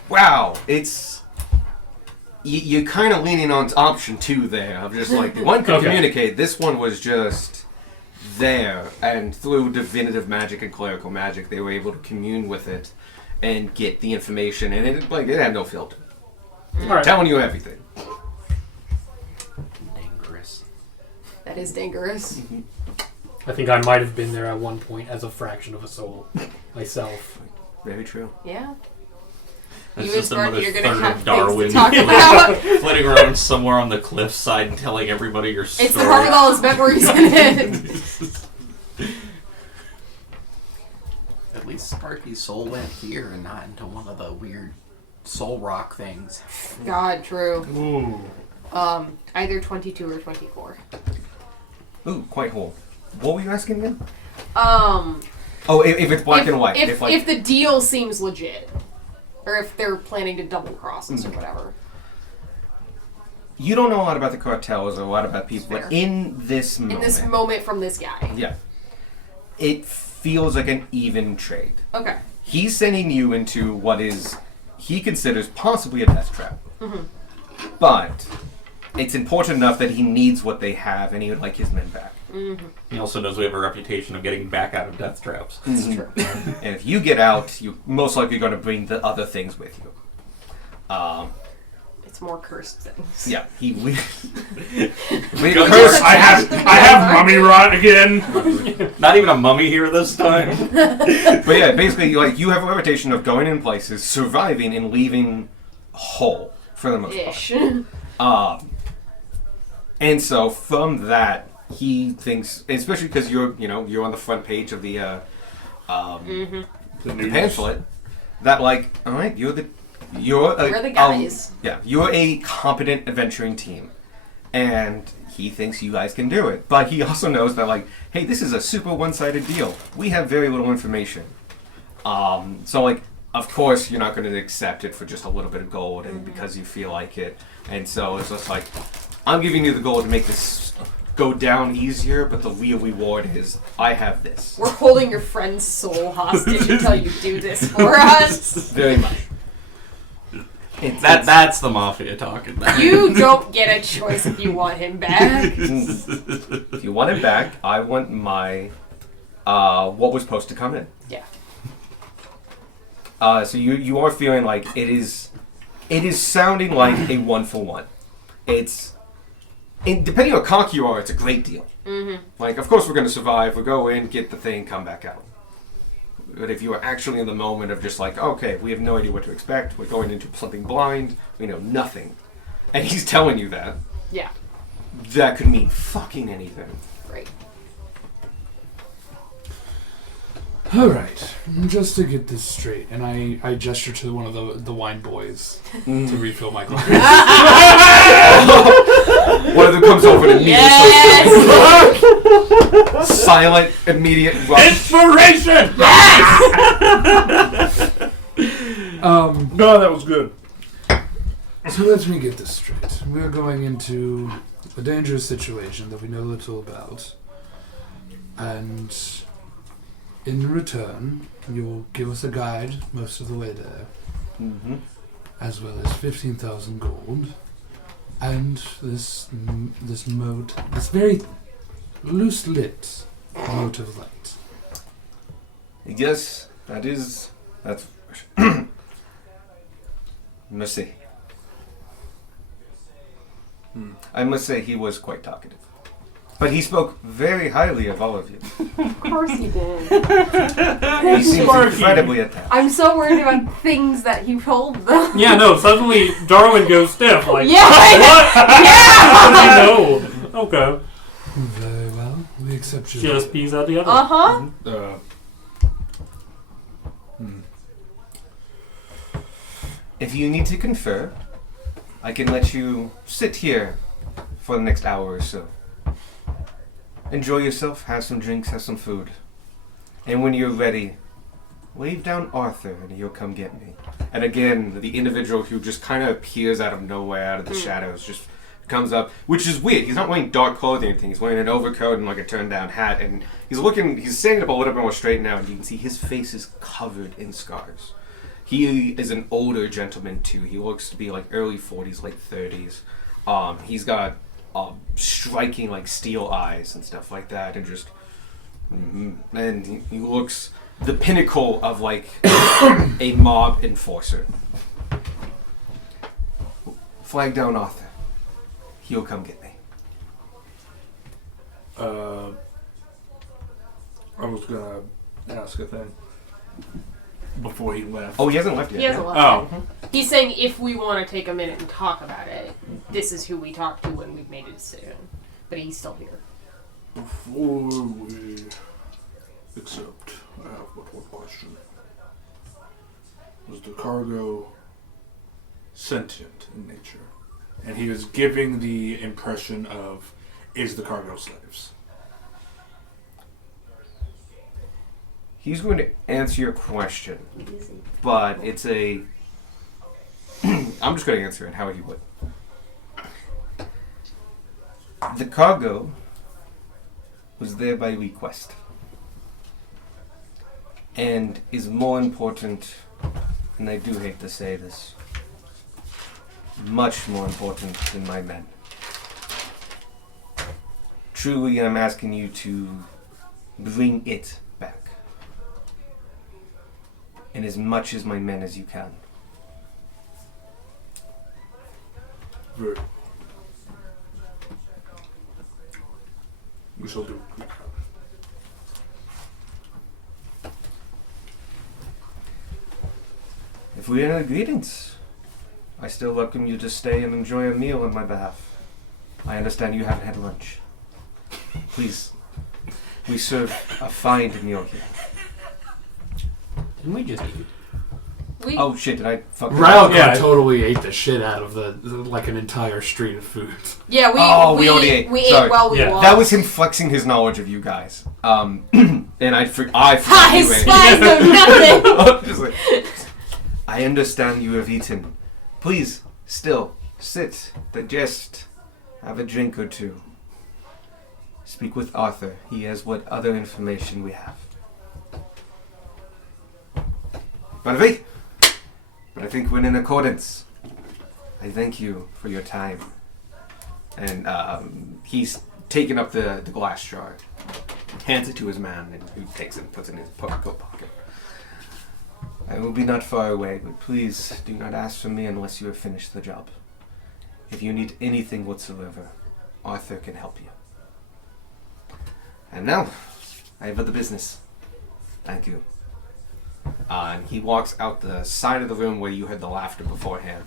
wow, it's. You're kind of leaning on option 2 there, of just like, one could Okay. communicate, this one was just there, and through divinative magic and clerical magic, they were able to commune with it and get the information, and it had no filter. Alright. Telling you everything. Dangerous. That is dangerous. I think I might have been there at one point as a fraction of a soul myself. Very true. Yeah. That's You and just another Sparky are gonna third have of things Darwin to talk about. flitting around somewhere on the cliffside and telling everybody your story. It's the part with all his memories in it. At least Sparky's soul went here and not into one of the weird soul rock things. God, true. Ooh. Either 22 or 24. Ooh, quite whole. What were you asking again? Um, Oh, if it's black and white. If the deal seems legit. Or if they're planning to double cross us or whatever. You don't know a lot about the cartels or a lot about people, Fair. but in this moment. In this moment from this guy. Yeah. It feels like an even trade. Okay. He's sending you into what is he considers possibly a death trap. But it's important enough that he needs what they have and he would like his men back. He also knows we have a reputation of getting back out of death traps. That's true. And if you get out, you're most likely going to bring the other things with you. It's more cursed things. Yeah, we Cursed. I have mummy rot again. Not even a mummy here this time. But yeah, basically, like you have a reputation of going in places, surviving, and leaving whole for the most Ish. part. And so from that, he thinks, especially because you're on the front page of the The news. pamphlet, that like, all right, you're the You're a, We're the guys. yeah, you're a competent adventuring team, and he thinks you guys can do it. But he also knows that, like, hey, this is a super one-sided deal. We have very little information. So, like, of course, you're not going to accept it for just a little bit of gold, and because you feel like it. And so it's just like, I'm giving you the gold to make this go down easier, but the real reward is I have this. We're holding your friend's soul hostage until you do this for us. Very much. That's the mafia talking. You don't get a choice if you want him back. If you want it back, I want my what was supposed to come in. Yeah. So you are feeling like it is sounding like a 1-for-1. Depending on how cocky you are, it's a great deal. Mm-hmm. Like, of course we're going to survive. We go in, get the thing, come back out. But if you are actually in the moment of just like, okay, we have no idea what to expect. We're going into something blind. We know nothing. And he's telling you that. Yeah. That could mean fucking anything. Right. All right, just to get this straight, and I gesture to one of the wine boys to refill my glass. One of them comes over and Yes! silent, immediate rush. Inspiration! No, that was good. So let me get this straight. We're going into a dangerous situation that we know little about, and in return, you'll give us a guide most of the way there, Mm-hmm. as well as 15,000 gold, and this mote, this very loose lit mote of light. Yes, that's Mercy. I must say he was quite talkative. But he spoke very highly of all of you. Of course he did. He seems incredibly attached. I'm so worried about things that he told them. Yeah, no, suddenly Darwin goes stiff. Like, Yeah! what? Yeah! No. Okay. Very well, we accept your Just peas out the other. Uh-huh. If you need to confer, I can let you sit here for the next hour or so. Enjoy yourself, have some drinks, have some food. And when you're ready, wave down Arthur and he'll come get me. And again, the individual who just kind of appears out of nowhere, out of the shadows, just comes up, which is weird. He's not wearing dark clothing or anything. He's wearing an overcoat and like a turned down hat. And he's standing up a little bit more straight now, and you can see his face is covered in scars. He is an older gentleman too. He looks to be like early 40s, late 30s. He's got striking like steel eyes and stuff like that, and just and he looks the pinnacle of like a mob enforcer. Flag down Arthur. He'll come get me. I was gonna ask a thing before he left. Oh, he hasn't left yet. He hasn't left. Oh, He's saying if we want to take a minute and talk about it, this is who we talk to when we've made a decision. But he's still here. before we accept, I have but one question. Was the cargo sentient in nature? And he is giving the impression of, is the cargo slaves? He's going to answer your question, but it's a... I'm just going to answer it how he would. The cargo was there by request, and is more important, and I do hate to say this, much more important than my men. Truly, I'm asking you to bring it back. And as much as my men as you can. Very. We shall do. If we're in agreement, I still welcome you to stay and enjoy a meal on my behalf. I understand you haven't had lunch. Please, we serve a fine meal here. Didn't we just eat? We Oh shit! Did I fuck? Ralcon Yeah. totally ate the shit out of like an entire street of food. yeah we Oh, we already ate. We Sorry. ate while we Yeah. walked. That was him flexing his knowledge of you guys. And I forgot Ha! you His ate. spies know nothing. Just like, I understand you have eaten. Please, still, sit, digest, have a drink or two. Speak with Arthur. He has what other information we have. But I think we're in accordance. I thank you for your time. And he's taken up the glass jar, hands it to his man, and who takes it and puts it in his coat pocket. I will be not far away, but please do not ask for me unless you have finished the job. If you need anything whatsoever, Arthur can help you. And now, I have other business. Thank you. And he walks out the side of the room where you heard the laughter beforehand.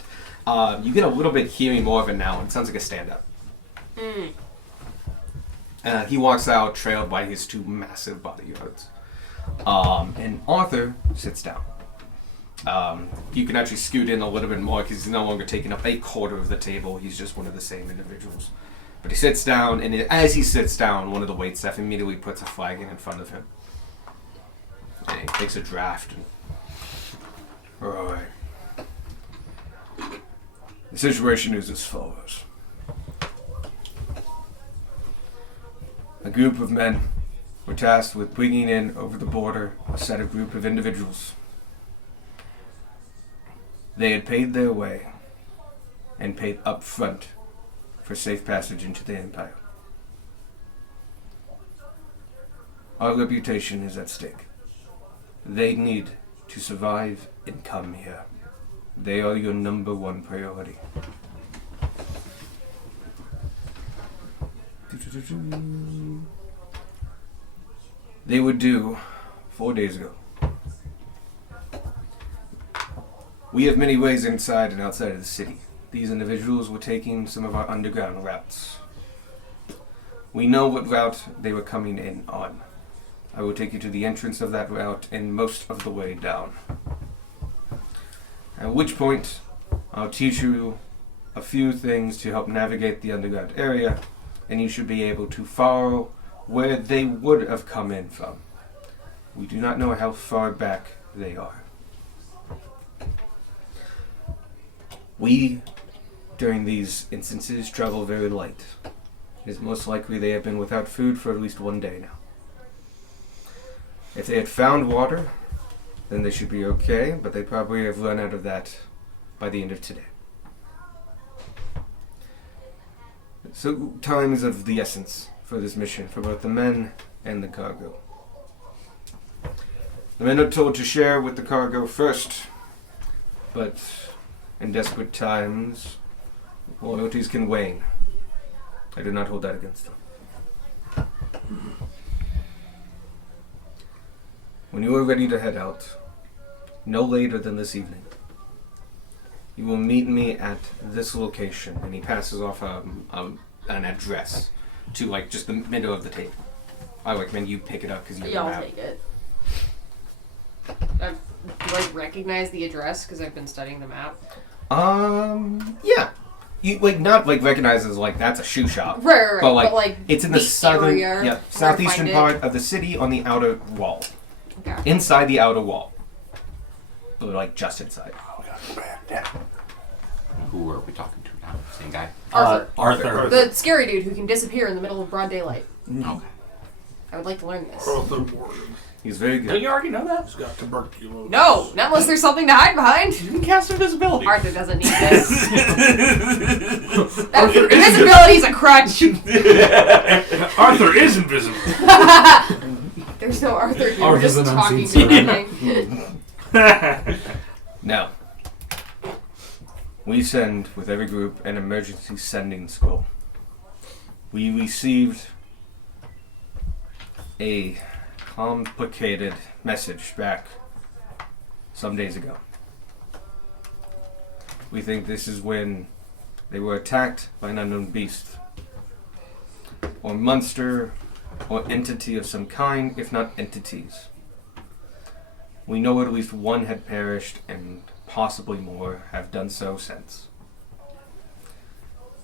You get a little bit hearing more of it now, and it sounds like a stand-up. He walks out, trailed by his two massive bodyguards. And Arthur sits down. You can actually scoot in a little bit more because he's no longer taking up a quarter of the table. He's just one of the same individuals. But he sits down, and as he sits down, one of the waitstaff immediately puts a flagon in front of him. And he takes a draft. Alright. The situation is as follows. A group of men were tasked with bringing in over the border a set of group of individuals. They had paid their way and paid up front for safe passage into the Empire. Our reputation is at stake. They need to survive and come here. They are your number one priority. They were due 4 days ago. We have many ways inside and outside of the city. These individuals were taking some of our underground routes. We know what route they were coming in on. I will take you to the entrance of that route and most of the way down. At which point, I'll teach you a few things to help navigate the underground area, and you should be able to follow where they would have come in from. We do not know how far back they are. We, during these instances, travel very light. It is most likely they have been without food for at least 1 day now. If they had found water, then they should be okay, but they probably have run out of that by the end of today. So time is of the essence for this mission, for both the men and the cargo. The men are told to share with the cargo first, but in desperate times, loyalties can wane. I do not hold that against them. When you are ready to head out, no later than this evening, you will meet me at this location. And he passes off an address to like just the middle of the table. I recommend you pick it up because you Yeah, have I'll the map. take it. Do I recognize the address because I've been studying the map? Yeah. You like not like recognize as like that's a shoe shop. Right. But like, it's in the southern, area where I southeastern find it. part of the city on the outer wall. Okay. Inside the outer wall. But like just inside. Who are we talking to now? Same guy? Arthur. The scary dude who can disappear in the middle of broad daylight. Okay. I would like to learn this. Arthur Warden. He's very Don't good. you already know that? He's got tuberculosis. No, not unless there's something to hide behind. You can cast invisibility. Arthur doesn't need this. Invisibility's a crutch. Arthur is invisible. There's no Arthur here. We're Arthur's just an talking unseen to everything. Now, we send with every group an emergency sending scroll. We received a complicated message back some days ago. We think this is when they were attacked by an unknown beast, or monster, or entity of some kind, if not entities. We know at least one had perished, and possibly more have done so since.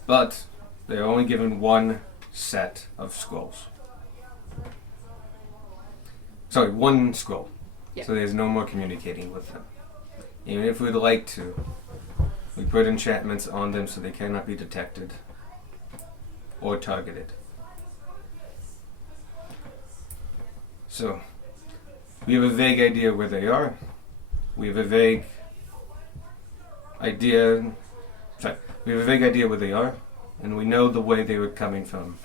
But they are only given one set of scrolls. Sorry, one scroll. Yeah. So there's no more communicating with them. Even if we'd like to, we put enchantments on them so they cannot be detected or targeted. So, we have a vague idea where they are. We have a vague idea. We have a vague idea where they are, and we know the way they were coming from,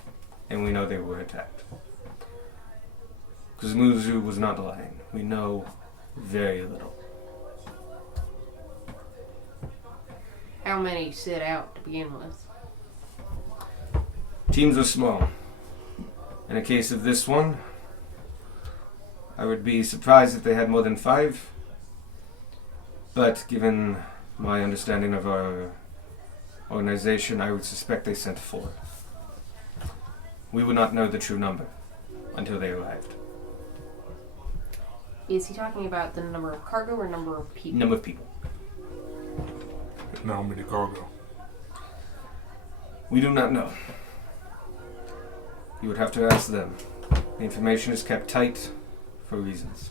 and we know they were attacked. Because Muzu was not lying. We know very little. How many sit out to begin with? Teams are small. In a case of this one, I would be surprised if they had more than 5. But given my understanding of our organization, I would suspect they sent 4. We would not know the true number until they arrived. Is he talking about the number of cargo or number of people? Number of people. How many cargo? We do not know. You would have to ask them. The information is kept tight for reasons.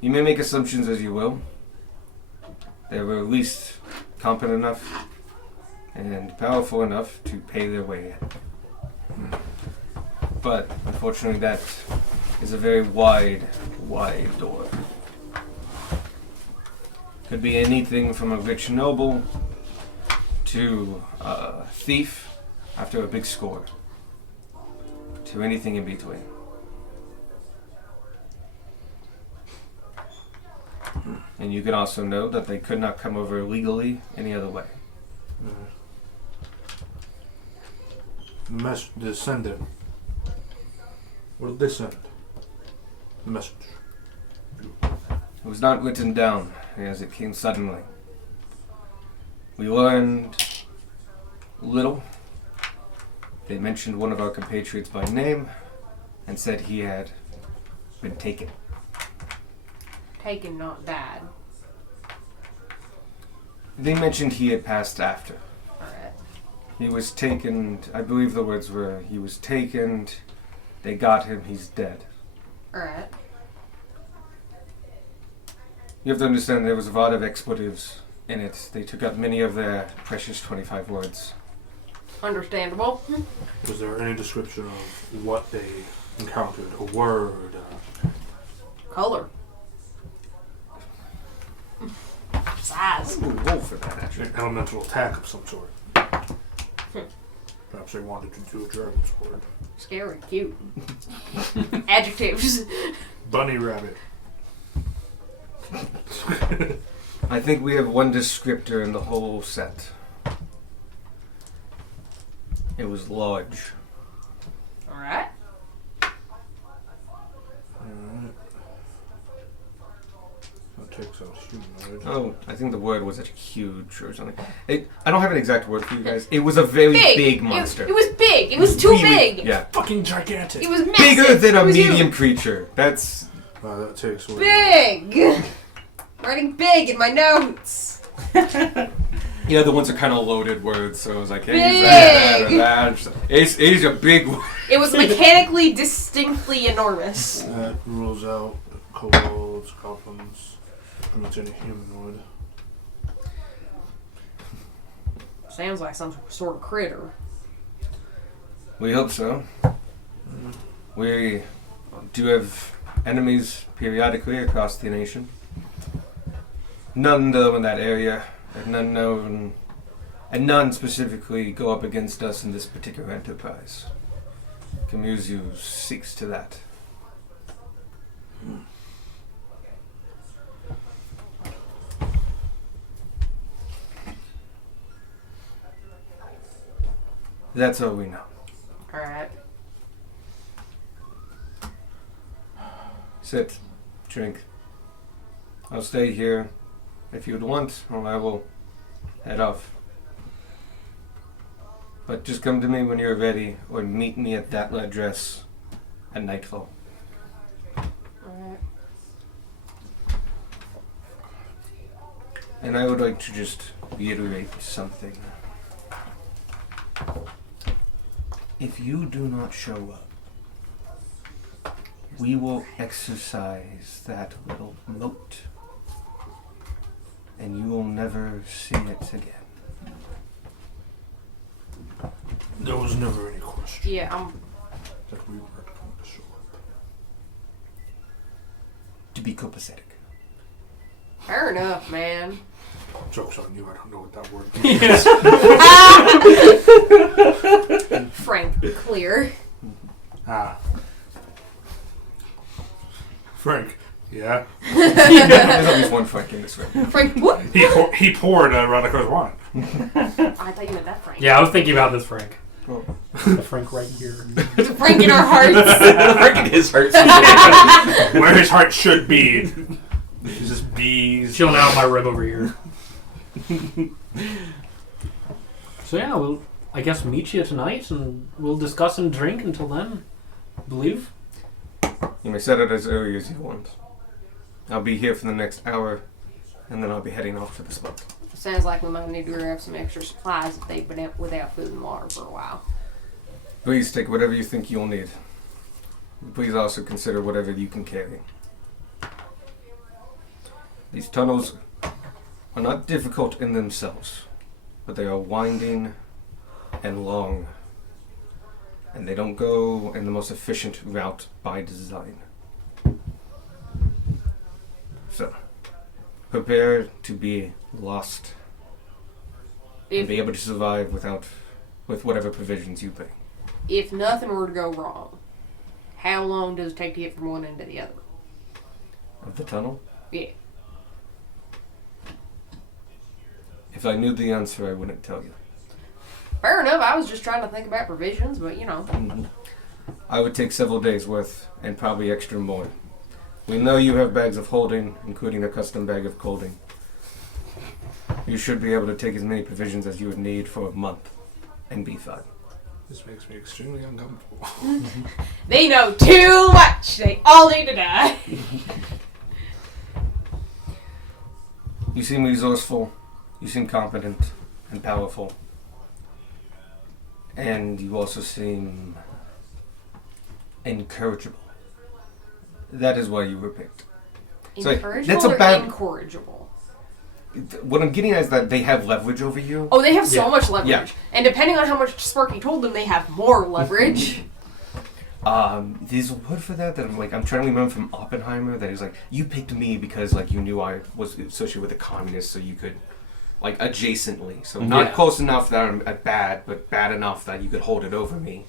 You may make assumptions as you will. They were at least competent enough and powerful enough to pay their way in. But unfortunately that is a very wide door. Could be anything from a rich noble to a thief after a big score, to anything in between. And you can also know that they could not come over legally any other way. They send it. What did they send? The message. It was not written down, as it came suddenly. We learned little. They mentioned one of our compatriots by name and said he had been taken. Taken, not bad. They mentioned he had passed after. Alright. He was taken, I believe the words were, he was taken, they got him, he's dead. Alright. You have to understand there was a lot of expletives in it. They took out many of their precious 25 words. Understandable. Was there any description of what they encountered? A word? Color. Size. Ooh, roll for that, actually. An elemental attack of some sort? Perhaps they wanted to do a dragon's word. Scary. Cute. Adjectives. Bunny rabbit. I think we have one descriptor in the whole set. It was large. Alright. Alright. That takes out humanoid. Oh, I think the word was huge or something. I don't have an exact word for you guys. It was a very big monster. It was big. It was too Really- big. Yeah. Fucking gigantic! It was massive. Bigger than a It was medium huge. creature. That's... That takes away. Big. Writing big in my notes. Yeah, the ones are kind of loaded words, so I was like, hey, Big. is that or that? It's a big word. It was mechanically distinctly enormous. That rules out kobolds, goblins, pretty much any humanoid. Sounds like some sort of critter. We hope so. We do have enemies periodically across the nation. None, though, in that area, and none known, and none specifically go up against us in this particular enterprise. Kamuzu seeks to that. That's all we know. Alright. Sit, drink. I'll stay here if you'd want, or I will head off. But just come to me when you're ready, or meet me at that address at nightfall. And I would like to just reiterate something. If you do not show up, we will exercise that little moat, and you will never see it again. There was never any question Yeah, that we weren't going to show up. To be copacetic. fair enough, man. Joke's on you, I don't know what that word means. Frank, clear. Ah. Frank. Yeah. There's always one Frank in this room. Frank, what? He poured Radico's wine. I thought you meant that Frank. Yeah, I was thinking about this Frank. Oh. The Frank right here. Frank in our hearts. Frank in his heart. Where his heart should be. He's just bees. Chilling out in my rib over here. So yeah, we'll I guess meet you tonight and we'll discuss and drink until then. Believe? You may set it as early as you want. I'll be here for the next hour, and then I'll be heading off to the spot. Sounds like we might need to grab some extra supplies if they've been out without food and water for a while. Please take whatever you think you'll need. Please also consider whatever you can carry. These tunnels are not difficult in themselves, but they are winding and long, and they don't go in the most efficient route by design. So, prepare to be lost and be able to survive with whatever provisions you bring. If nothing were to go wrong, how long does it take to get from one end to the other? Of the tunnel? Yeah. If I knew the answer, I wouldn't tell you. Fair enough. I was just trying to think about provisions, but you know. I would take several days worth, and probably extra more. We know you have bags of holding, including a custom bag of colding. You should be able to take as many provisions as you would need for a month, and be fine. This makes me extremely uncomfortable. They know too much. They all need to die. You seem resourceful, you seem competent and powerful, and you also seem incorrigible. That is why you were picked. So, Incorrigible that's a or bad- incorrigible? What I'm getting at is that they have leverage over you. Oh, they have so Yeah. much leverage. Yeah. And depending on how much Sparky told them, they have more leverage. There's a word for that I'm trying to remember from Oppenheimer that is like, you picked me because like you knew I was associated with the communists, so you could like adjacently, so not Yeah. close enough that I'm bad, but bad enough that you could hold it over me.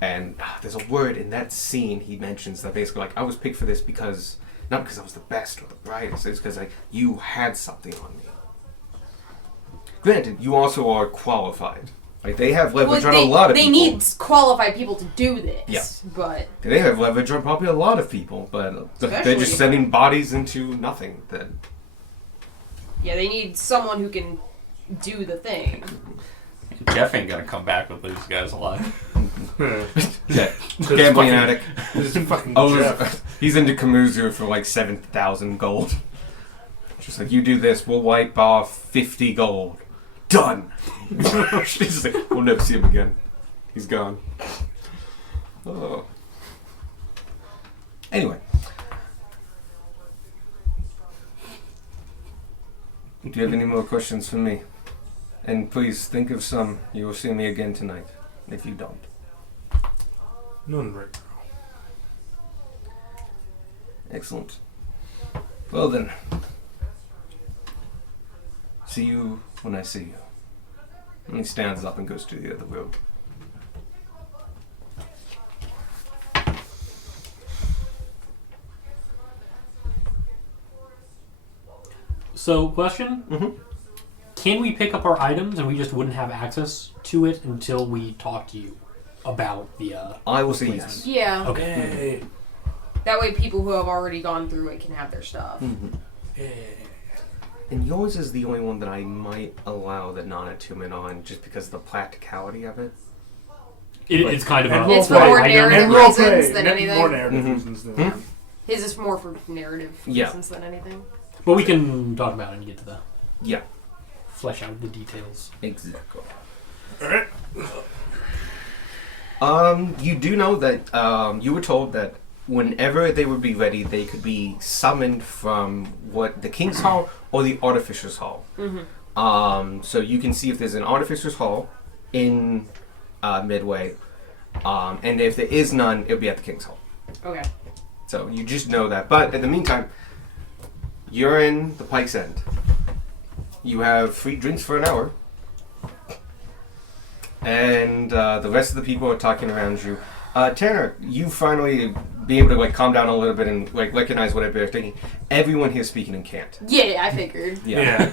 And there's a word in that scene he mentions that basically like I was picked for this because not because I was the best or the brightest, it's because like you had something on me. Granted, you also are qualified. Like they have leverage on a lot of they people. need qualified people to do this. Yeah. But They have leverage on probably a lot of people, but they're Especially just if- sending bodies into nothing. Then yeah, they need someone who can do the thing. Jeff ain't gonna come back with these guys alive. yeah, gambling addict. This is fucking Oh, Jeff. he's into Kamuzu for like 7,000 gold. Just like you do this, we'll wipe off 50 gold. Done. She's just like, we'll never see him again. He's gone. Oh. Anyway. Do you have any more questions for me? And please think of some. You will see me again tonight. If you don't. None right now. Excellent. Well then. See you when I see you. And he stands up and goes to the other room. So, question? Mm-hmm. Can we pick up our items and we just wouldn't have access to it until we talk to you about the I will say placement? yes. Yeah. Okay. Hey. That way people who have already gone through it can have their stuff. Mm-hmm. Hey. And yours is the only one that I might allow the non-attunement on just because of the practicality of it. It's kind of And a It's for roleplay. more I don't narrative And know. roleplay. reasons than anything. More narrative Mhm. reasons than Hmm? His is more for narrative Yeah. reasons than anything. But we can talk about it and get to the Yeah, flesh out the details. exactly. You do know that you were told that whenever they would be ready, they could be summoned from what the King's Hall or the Artificer's Hall. So you can see if there's an Artificer's Hall in Midway, and if there is none, it'll be at the King's Hall. Okay. So you just know that. But in the meantime, you're in the Pike's End. You have free drinks for an hour. And the rest of the people are talking around you. Tanner, you finally be able to like calm down a little bit and like recognize what they're thinking. Everyone here is speaking in Cant. Yeah, I figured. Yeah.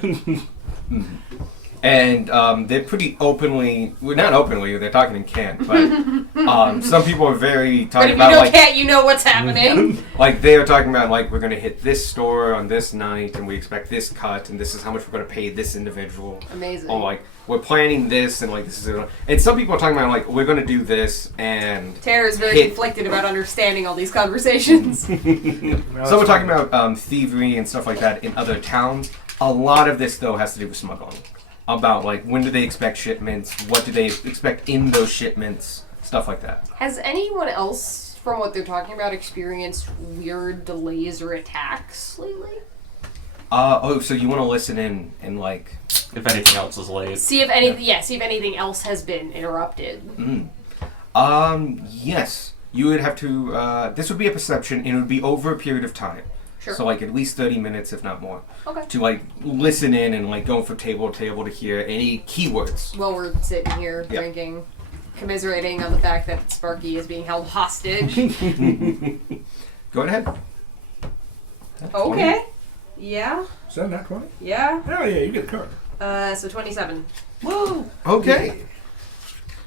And they're pretty openly, well, not openly, they're talking in Cant, but some people are very But talking if you about know like, cat, you know what's happening. like they are talking about like we're going to hit this store on this night and we expect this cut and this is how much we're going to pay this individual. Amazing. Or like we're planning this and like this is it. And some people are talking about like we're going to do this and Tanner is very hit- conflicted about understanding all these conversations. some are talking about thievery and stuff like that in other towns. A lot of this though has to do with smuggling. About like when do they expect shipments, what do they expect in those shipments, stuff like that. Has anyone else, from what they're talking about, experienced weird delays or attacks lately? So you want to listen in and like If anything else is late. See if anything else has been interrupted. yes, you would have to this would be a perception and it would be over a period of time. Sure. So like at least 30 minutes if not more. Okay. To like listen in and like go from table to table to hear any keywords. While we're sitting here Yep. drinking, commiserating on the fact that Sparky is being held hostage. Go ahead. Okay. Yeah. Is that not 20? Yeah. Hell yeah, you get a card. So 27. Okay.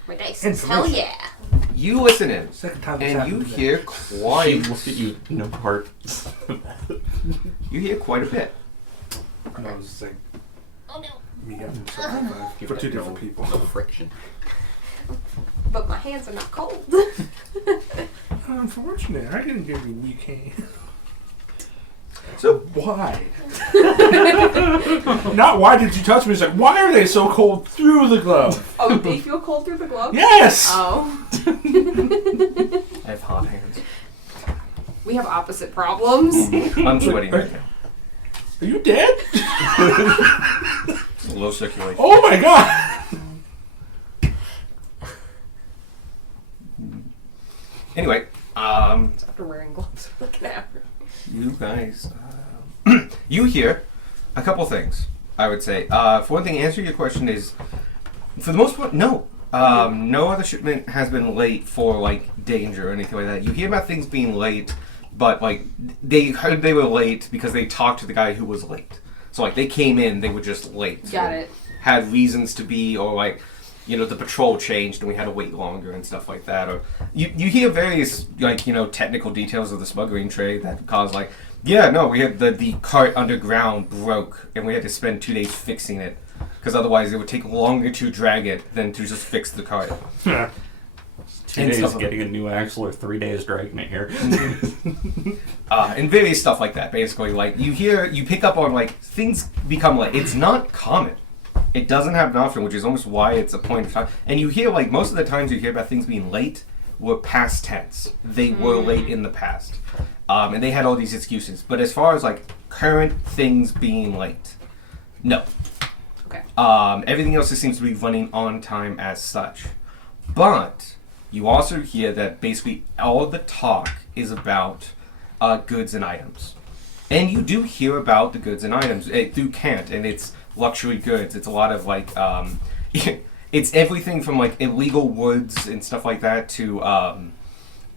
My dice says hell Information. yeah. You listen in Second time it's and happened you today. hear She quite looked at you, no part. you hear quite a bit. I was saying, Oh no. me having 75 for two different people. Friction. But my hands are not cold. Unfortunate, I didn't give you weak hand. So Why? Not why did you touch me? It's like, why are they so cold through the glove? Oh, they feel cold through the glove? Yes! Oh. I have hot hands. We have opposite problems. I'm sweating right now. Are you dead? It's low circulation. Oh my god! Anyway, After wearing gloves. Looking at her. you guys, you hear a couple things. I would say. For one thing, answer your question is, for the most part, no. No other shipment has been late for like danger or anything like that. You hear about things being late, but like they heard they were late because they talked to the guy who was late. So like they came in, they were just late. Got or it. Had reasons to be, or like, you know, the patrol changed and we had to wait longer and stuff like that. Or you hear various like, you know, technical details of the smuggling trade that cause like, yeah, no, we had the cart underground broke and we had to spend 2 days fixing it because otherwise it would take longer to drag it than to just fix the cart. 2 And days stuff like- getting a new axle or 3 days dragging it here. And various stuff like that. Basically, like you pick up on like things become like it's not common. It doesn't happen often, which is almost why it's a point of time. And you hear like most of the times you hear about things being late were past tense. They were late in the past, and they had all these excuses. But as far as like current things being late, no. Okay. Everything else just seems to be running on time as such. But you also hear that basically all of the talk is about goods and items. And you do hear about the goods and items through Cant, and it's luxury goods. It's a lot of like, it's everything from like illegal woods and stuff like that to a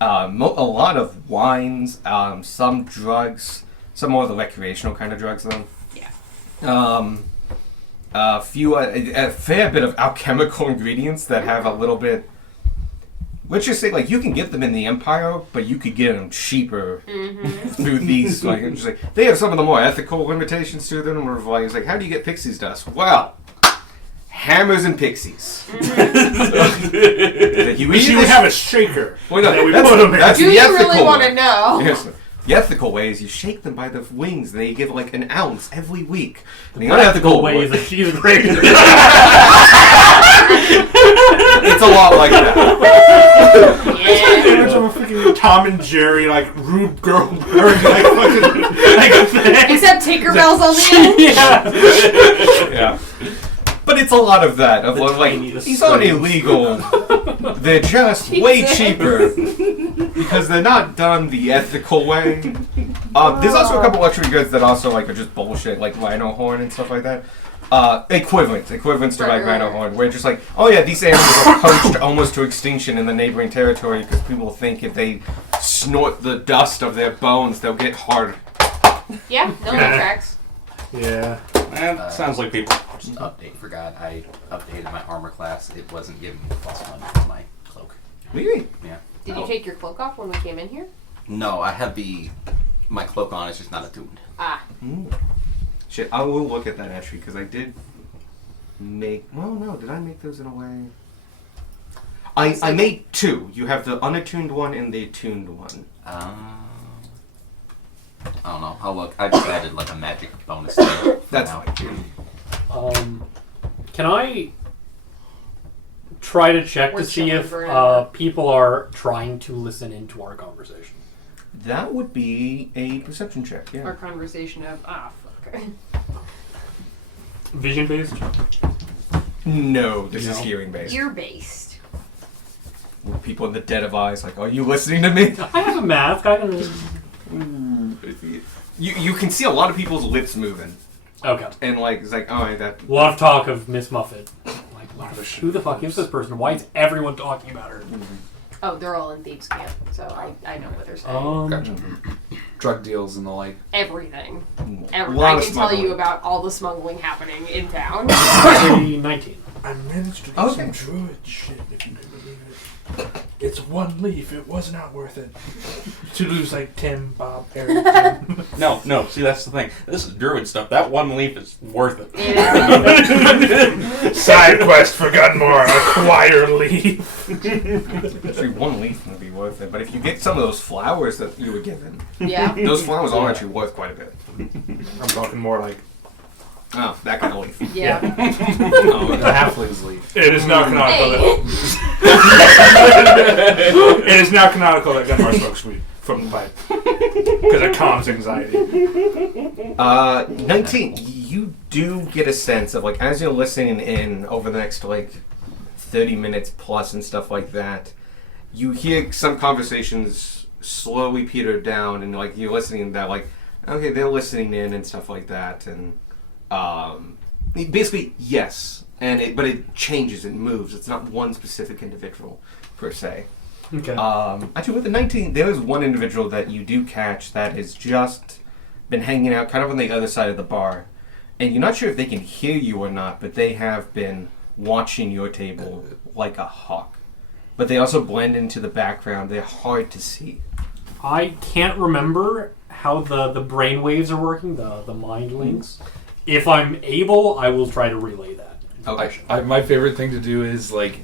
lot of wines, some drugs, some more of the recreational kind of drugs though. Yeah. A fair bit of alchemical ingredients that have a little bit. Let's just say, like, you can get them in the Empire, but you could get them cheaper through these. Like, it's just like, they have some of the more ethical limitations to them. Where like, it's like, how do you get pixie's dust? Well, hammers and pixies. Like, We should have a shaker. Well, no, that we that's- put 'em in. that's Do the you ethical really want to one. know? Yes. The ethical way is you shake them by the wings, and they give like an ounce every week. And the Practical unethical way is that she's great. it's a lot like that. Yeah. Image of a freaking Tom and Jerry, like Rube Goldberg, like fucking, like a thing. Except Tinkerbell's on the end. Yeah. But it's a lot of that. Of like, tiniest these aren't screens. illegal. They're just way cheaper because they're not done the ethical way. There's also a couple luxury goods that also like are just bullshit, like rhino horn and stuff like that. Equivalents to like rhino horn, where just like, oh yeah, these animals are poached almost to extinction in the neighboring territory because people think if they snort the dust of their bones, they'll get hard. Yeah, no, that tracks. Yeah. That sounds like people. Just update. Forgot I updated my armor class. It wasn't giving me +1 for my cloak. Really? Yeah. Did you take your cloak off when we came in here? No, I have my cloak on. It's just not attuned. Ah. Shit, I will look at that actually because I did make. Well, no, did I make those in a way? I made two. You have the unattuned one and the attuned one. I don't know. I'll look. I just added like a magic bonus. To it That's now. fine. Can I try to check We're to see chilling if for now. people are trying to listen into our conversation? That would be a perception check. Our Yeah. conversation of fuck. Vision based? No, this is No. hearing based. Ear based. With people in the dead of eyes, like, are you listening to me? I have a mask. I can. You can see a lot of people's lips moving, Okay. and like it's like, oh, that. A lot of talk of Miss Muffet. Like, who the fuck is this person? Why is everyone talking about her? Oh, they're all in Thieves Camp, so I know what they're saying. Gotcha. Drug deals and the like. Everything. A I lot of can tell you smuggling. about all the smuggling happening in town. 19. I managed to get Okay. some druid shit, if you can believe it. It's one leaf. It was not worth it. To lose like 10 Bob Eric. No. See, that's the thing. This is druid stuff. That one leaf is worth it. Side quest for Gunmore. Acquire leaf. Actually, one leaf would be worth it, but if you get some of those flowers that you were given, Yeah. those flowers are actually worth quite a bit. I'm talking more like Oh, that kind of leaf. Yeah. The halfling's leaf. it is now canonical. Hey. It is now canonical that Gunmore smokes weed from the pipe because it calms anxiety. 19. You do get a sense of like as you're listening in over the next like 30 minutes plus and stuff like that, you hear some conversations slowly peter down, and like you're listening to that like, okay, they're listening in and stuff like that, and basically yes, but it changes, it moves. It's not one specific individual per se. Okay. Actually, with the 19, there is one individual that you do catch that has just been hanging out kind of on the other side of the bar. And you're not sure if they can hear you or not, but they have been watching your table like a hawk. But they also blend into the background. They're hard to see. I can't remember how the brain waves are working, the mind links. If I'm able, I will try to relay that. Okay. My favorite thing to do is like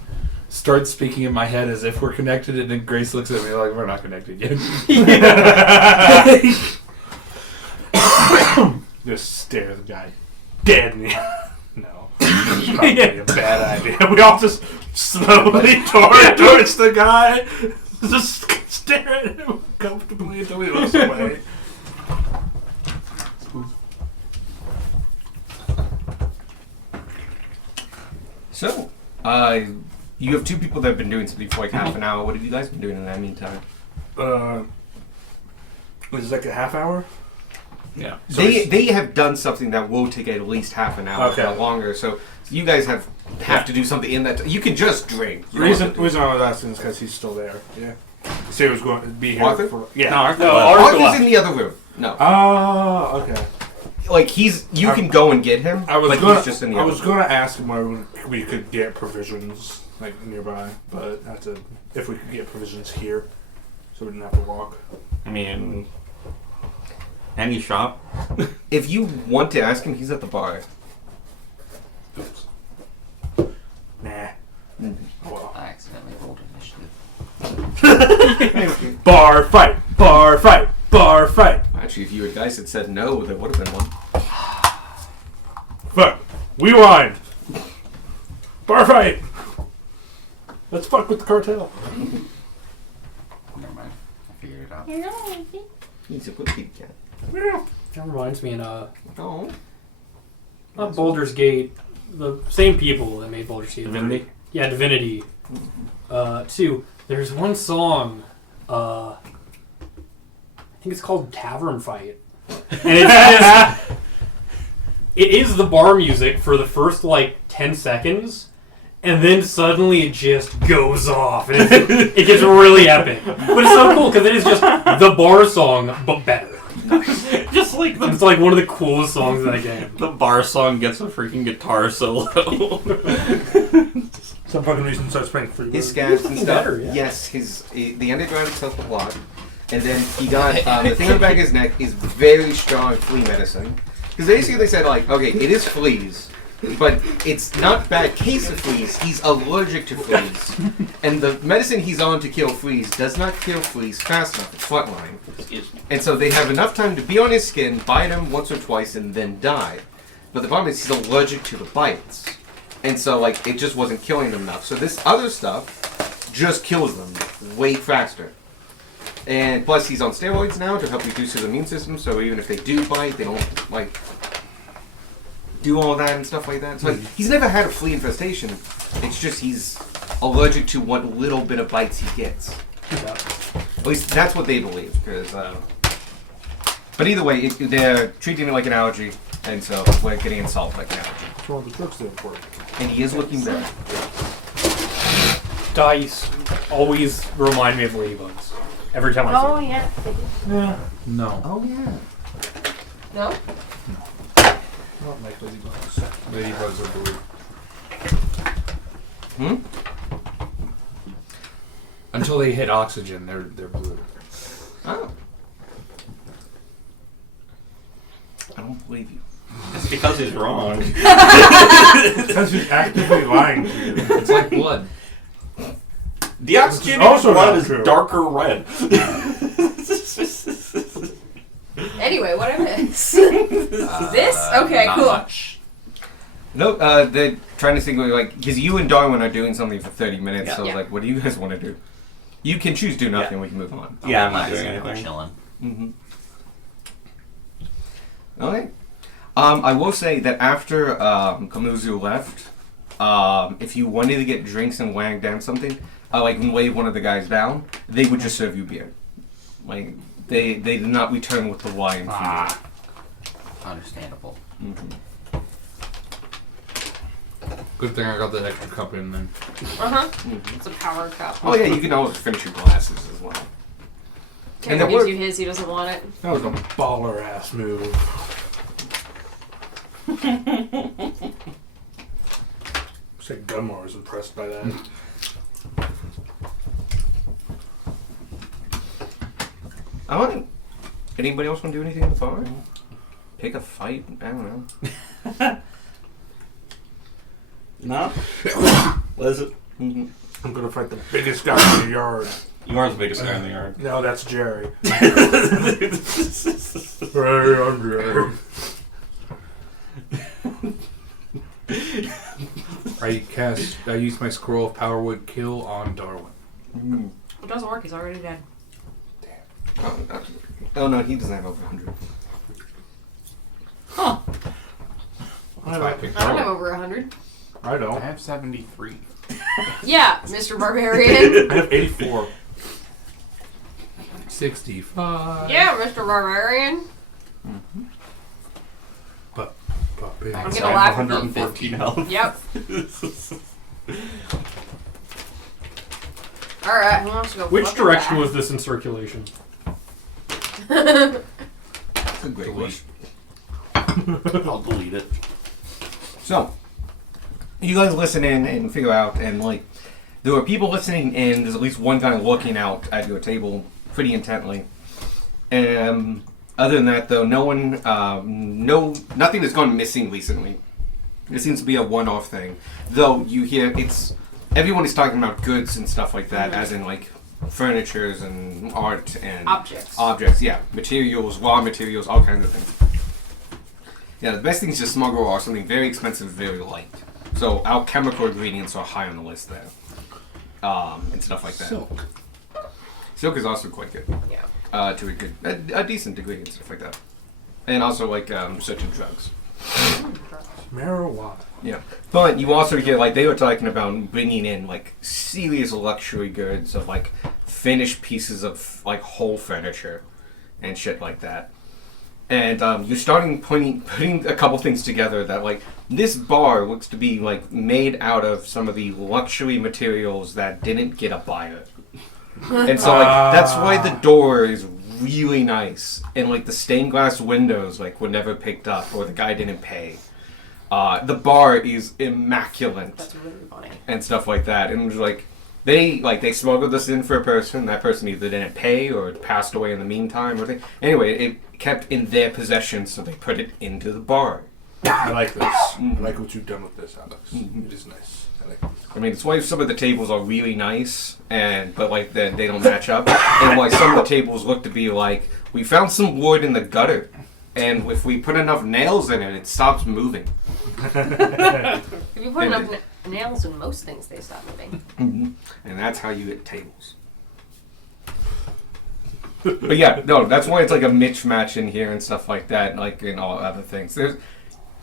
start speaking in my head as if we're connected, and then Grace looks at me like we're not connected yet. Just stare the guy dead in the No. It's probably a bad idea. We all just slowly towards the guy. Just stare at him comfortably until he looks away. So, you have two people that have been doing something for like half an hour. What have you guys been doing in that meantime? Was it like a half hour? Yeah. They have done something that will take at least half an hour, Okay. if not longer. So you guys have to do something in that. You can just drink. The reason I was asking is because he's still there. Yeah. So he was going to be here. Arthur? For, yeah. No, Arthur No, left. Arthur Arthur's in the other room. No, Oh, okay. like you can go and get him. I was but gonna. he's just in the I other was room. gonna ask him where we could get provisions like nearby, but if we could get provisions here, so we didn't have to walk. I mean, any shop. If you want to ask him, he's at the bar. Nah. Well. I accidentally rolled initiative. Bar fight. Bar fight. Bar fight. dice had said no, there would have been one. Fuck. Rewind. Bar fight. Let's fuck with the cartel. Never mind. I figured it out. He's a good kitty cat. That reminds me, Oh. not Baldur's Gate, the same people that made Baldur's Gate. Divinity? Yeah, Divinity. 2. There's one song, I think it's called Tavern Fight. And it is the bar music for the first, 10 seconds, and then suddenly it just goes off. And it gets really epic. But it's so cool, because it is just the bar song, but better. Just like It's like one of the coolest songs in that game. the bar song gets a freaking guitar solo. Some fucking reason starts playing free. His scabs and looking stuff. better, yeah. Yes, the underground itself a lot. And then he got the thing on the back of his neck is very strong flea medicine. Because basically they said okay, it is fleas, but it's not bad case of fleas. He's allergic to fleas, and the medicine he's on to kill fleas does not kill fleas fast enough. It's frontline, and so they have enough time to be on his skin, bite him once or twice, and then die. But the problem is he's allergic to the bites, and so it just wasn't killing them enough. So this other stuff just kills them way faster. And plus, he's on steroids now to help reduce his immune system. So even if they do bite, they don't do all that and stuff like that. So he's never had a flea infestation. It's just he's allergic to what little bit of bites he gets. At least that's what they believe. But either way, they're treating it like an allergy, and so we're getting insulted like an allergy. That's one of the drugs they import. And he is looking better. Dice always remind me of ladybugs. Every time I see them. yeah. No. Oh yeah. No? Not like ladybugs. Ladybugs are blue. Until they hit oxygen, they're blue. Oh. I don't believe you. It's because he's wrong. Because he's actively lying to you. It's like blood. The oxygen also blood not is true. darker red. Anyway, what I miss? This? Okay, Not cool. much. No, they're trying to think because you and Darwin are doing something for 30 minutes. Yeah. So Yeah. what do you guys want to do? You can choose do nothing. Yeah. We can move on. Yeah, I'm not Nice, doing I'm anything. chilling. Mm-hmm. Okay. I will say that after Kamuzu left, if you wanted to get drinks and wang down something, and wave one of the guys down, they would just serve you beer. They did not return with the wine for you. Understandable. Mm-hmm. Good thing I got that extra cup in then. It's a power cup. Oh yeah, you can always finish your glasses as well. Kevin that gives worked. you his, he doesn't want it. That was a baller ass move. Said Gunmar was impressed by that. Alright. Anybody else want to do anything in the bar? Pick a fight? I don't know. No? What is it? Mm-hmm. I'm gonna fight the biggest guy in the yard. You are the biggest guy in the yard. No, that's Jerry. Hey, I'm Jerry. I use my Scroll of Power Would Kill on Darwin. Mm. It doesn't work, he's already dead. Oh no, he doesn't have over 100. Huh. That's why I picked I don't have Darwin. over 100. I I don't. have 73. Yeah, Mr. Barbarian. I have 84. 65. Yeah, Mr. Barbarian. But I'm So gonna I have laugh at 114 health. Yep. Alright, who wants to go? Which fucking direction back? was this in circulation? That's a great wish. I'll delete it. So, you guys listen in and figure out, and there are people listening in, there's at least one guy looking out at your table pretty intently. Other than that, though, no one, nothing has gone missing recently. It seems to be a one-off thing. Though, you hear, everyone is talking about goods and stuff like that, as in, furnitures and art and Objects. yeah, materials, raw materials, all kinds of things. Yeah, the best thing is to smuggle are something very expensive, very light. So alchemical ingredients are high on the list there, and stuff like that. Silk. Silk is also quite good. Yeah. To a good, a decent degree and stuff like that, and also like certain drugs. Marijuana. Yeah, but you also hear like they were talking about bringing in like serious luxury goods of like finished pieces of like whole furniture and shit like that. And you're starting putting a couple things together that like this bar looks to be like made out of some of the luxury materials that didn't get a buyer. And so like that's why the door is really nice and like the stained glass windows like were never picked up or the guy didn't pay. The bar is immaculate. That's really funny. And stuff like that. And it was like they smuggled this in for a person. That person either didn't pay or passed away in the meantime. Anyway, it kept in their possession, so they put it into the bar. I like this. I like what you've done with this, Alex. It is nice. I like this. I mean, it's why some of the tables are really nice, but like they don't match up, and why some of the tables look to be like we found some wood in the gutter, and if we put enough nails in it, it stops moving. If you put enough nails in most things, they stop moving. And that's how you get tables. But yeah, no, that's why it's like a mismatch in here and stuff like that, like in all other things.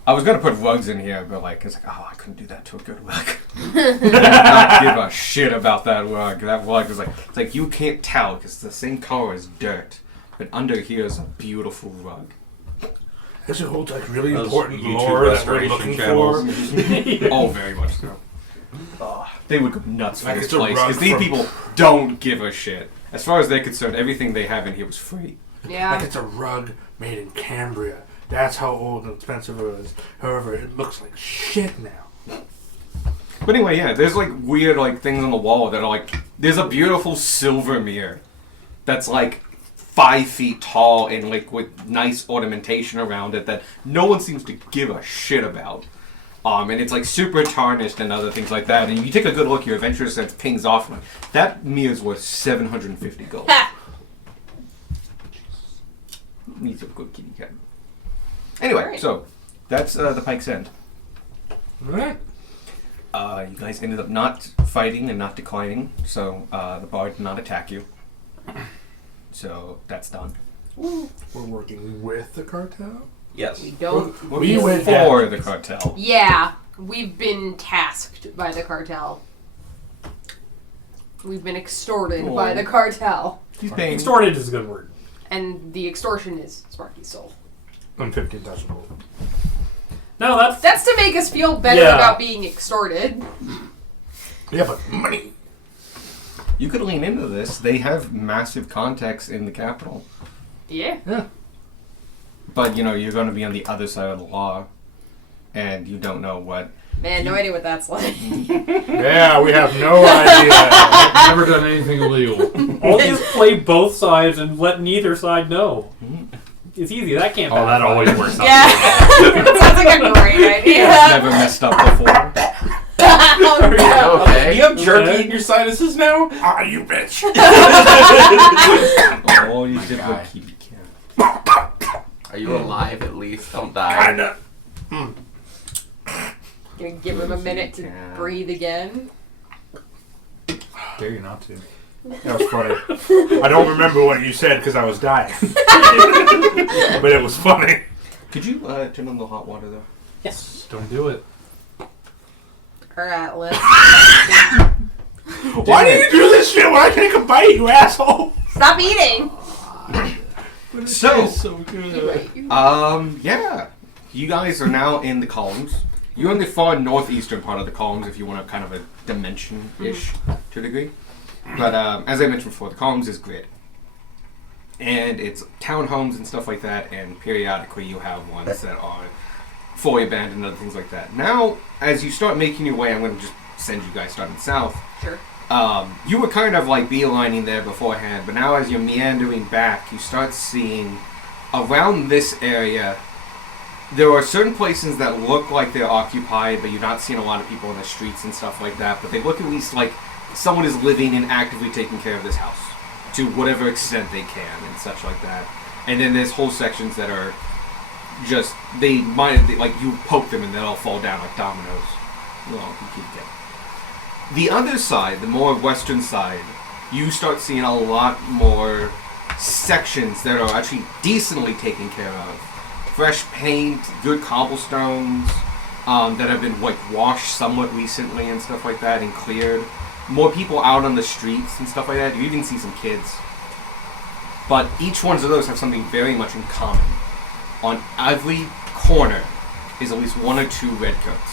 I was gonna put rugs in here, but like it's like, oh, I couldn't do that to a good rug. I don't give a shit about that rug. That rug is like, it's like you can't tell because it's the same color as dirt, but under here is a beautiful rug. This holds like really Those important YouTube lore that we're restoration looking channels. for. Oh, very much so. They would go nuts for Like this it's a place rug because these from- people don't give a shit. As far as they're concerned, everything they have in here was free. Yeah. Like it's a rug made in Cambria. That's how old and expensive it is. However, it looks like shit now. But anyway, yeah, there's like weird like things on the wall that are like, there's a beautiful silver mirror that's like 5 feet tall and like with nice ornamentation around it that no one seems to give a shit about. And it's like super tarnished and other things like that. And you take a good look, your adventurous sense pings off. Like, that mirror's worth 750 gold. He's a good kitty cat. Anyway, Alright. so that's the Pike's End. Alright. You guys ended up not fighting and not declining, so the bard did not attack you. So that's done. We're working with the cartel? Yes. We don't. We went for the cartel. Yeah, we've been tasked by the cartel. We've been extorted by the cartel. He's paying. Extorted is a good word. And the extortion is Sparky's soul. I'm 15,000 gold. No, that's That's to make us feel better Yeah. about being extorted. Yeah, but money. You could lean into this. They have massive contacts in the capital. Yeah. But, you know, you're going to be on the other side of the law. And you don't know what. Man, no idea what that's like. Yeah, we have no idea. I've never done anything illegal. I'll just play both sides and let neither side know. It's easy. That can't. Oh, that backfire. always works out. Yeah. Sounds like a great idea. Never messed up before. Oh, no. Okay. Do you have jerky in your sinuses now? Ah, you bitch. Oh, you did God. what kitty can. Are you alive at least? Don't die. Kinda. Gonna give him a minute to Yeah. breathe again. Dare you not to. That was funny. I don't remember what you said because I was dying. But it was funny. Could you turn on the hot water, though? Yes. Don't do it. Her Atlas. Why do you do this shit when I take a bite, you asshole? Stop eating! So, So good. yeah. You guys are now in the columns. You're in the far northeastern part of the columns if you want a kind of a dimension-ish to a degree. But as I mentioned before, the columns is grid. And it's townhomes and stuff like that, and periodically you have ones that are fully abandoned and other things like that. Now, as you start making your way, I'm going to just send you guys starting south. Sure. You were kind of like beelining there beforehand, but now as you're meandering back, you start seeing around this area, there are certain places that look like they're occupied, but you're not seeing a lot of people in the streets and stuff like that, but they look at least like someone is living and actively taking care of this house to whatever extent they can and such like that. And then there's whole sections that are just like you poke them and they'll all fall down like dominoes. Well, you keep getting. The other side, the more western side, you start seeing a lot more sections that are actually decently taken care of. Fresh paint, good cobblestones that have been like washed somewhat recently and stuff like that and cleared. More people out on the streets and stuff like that. You even see some kids. But each one of those have something very much in common. On every corner is at least one or two redcoats.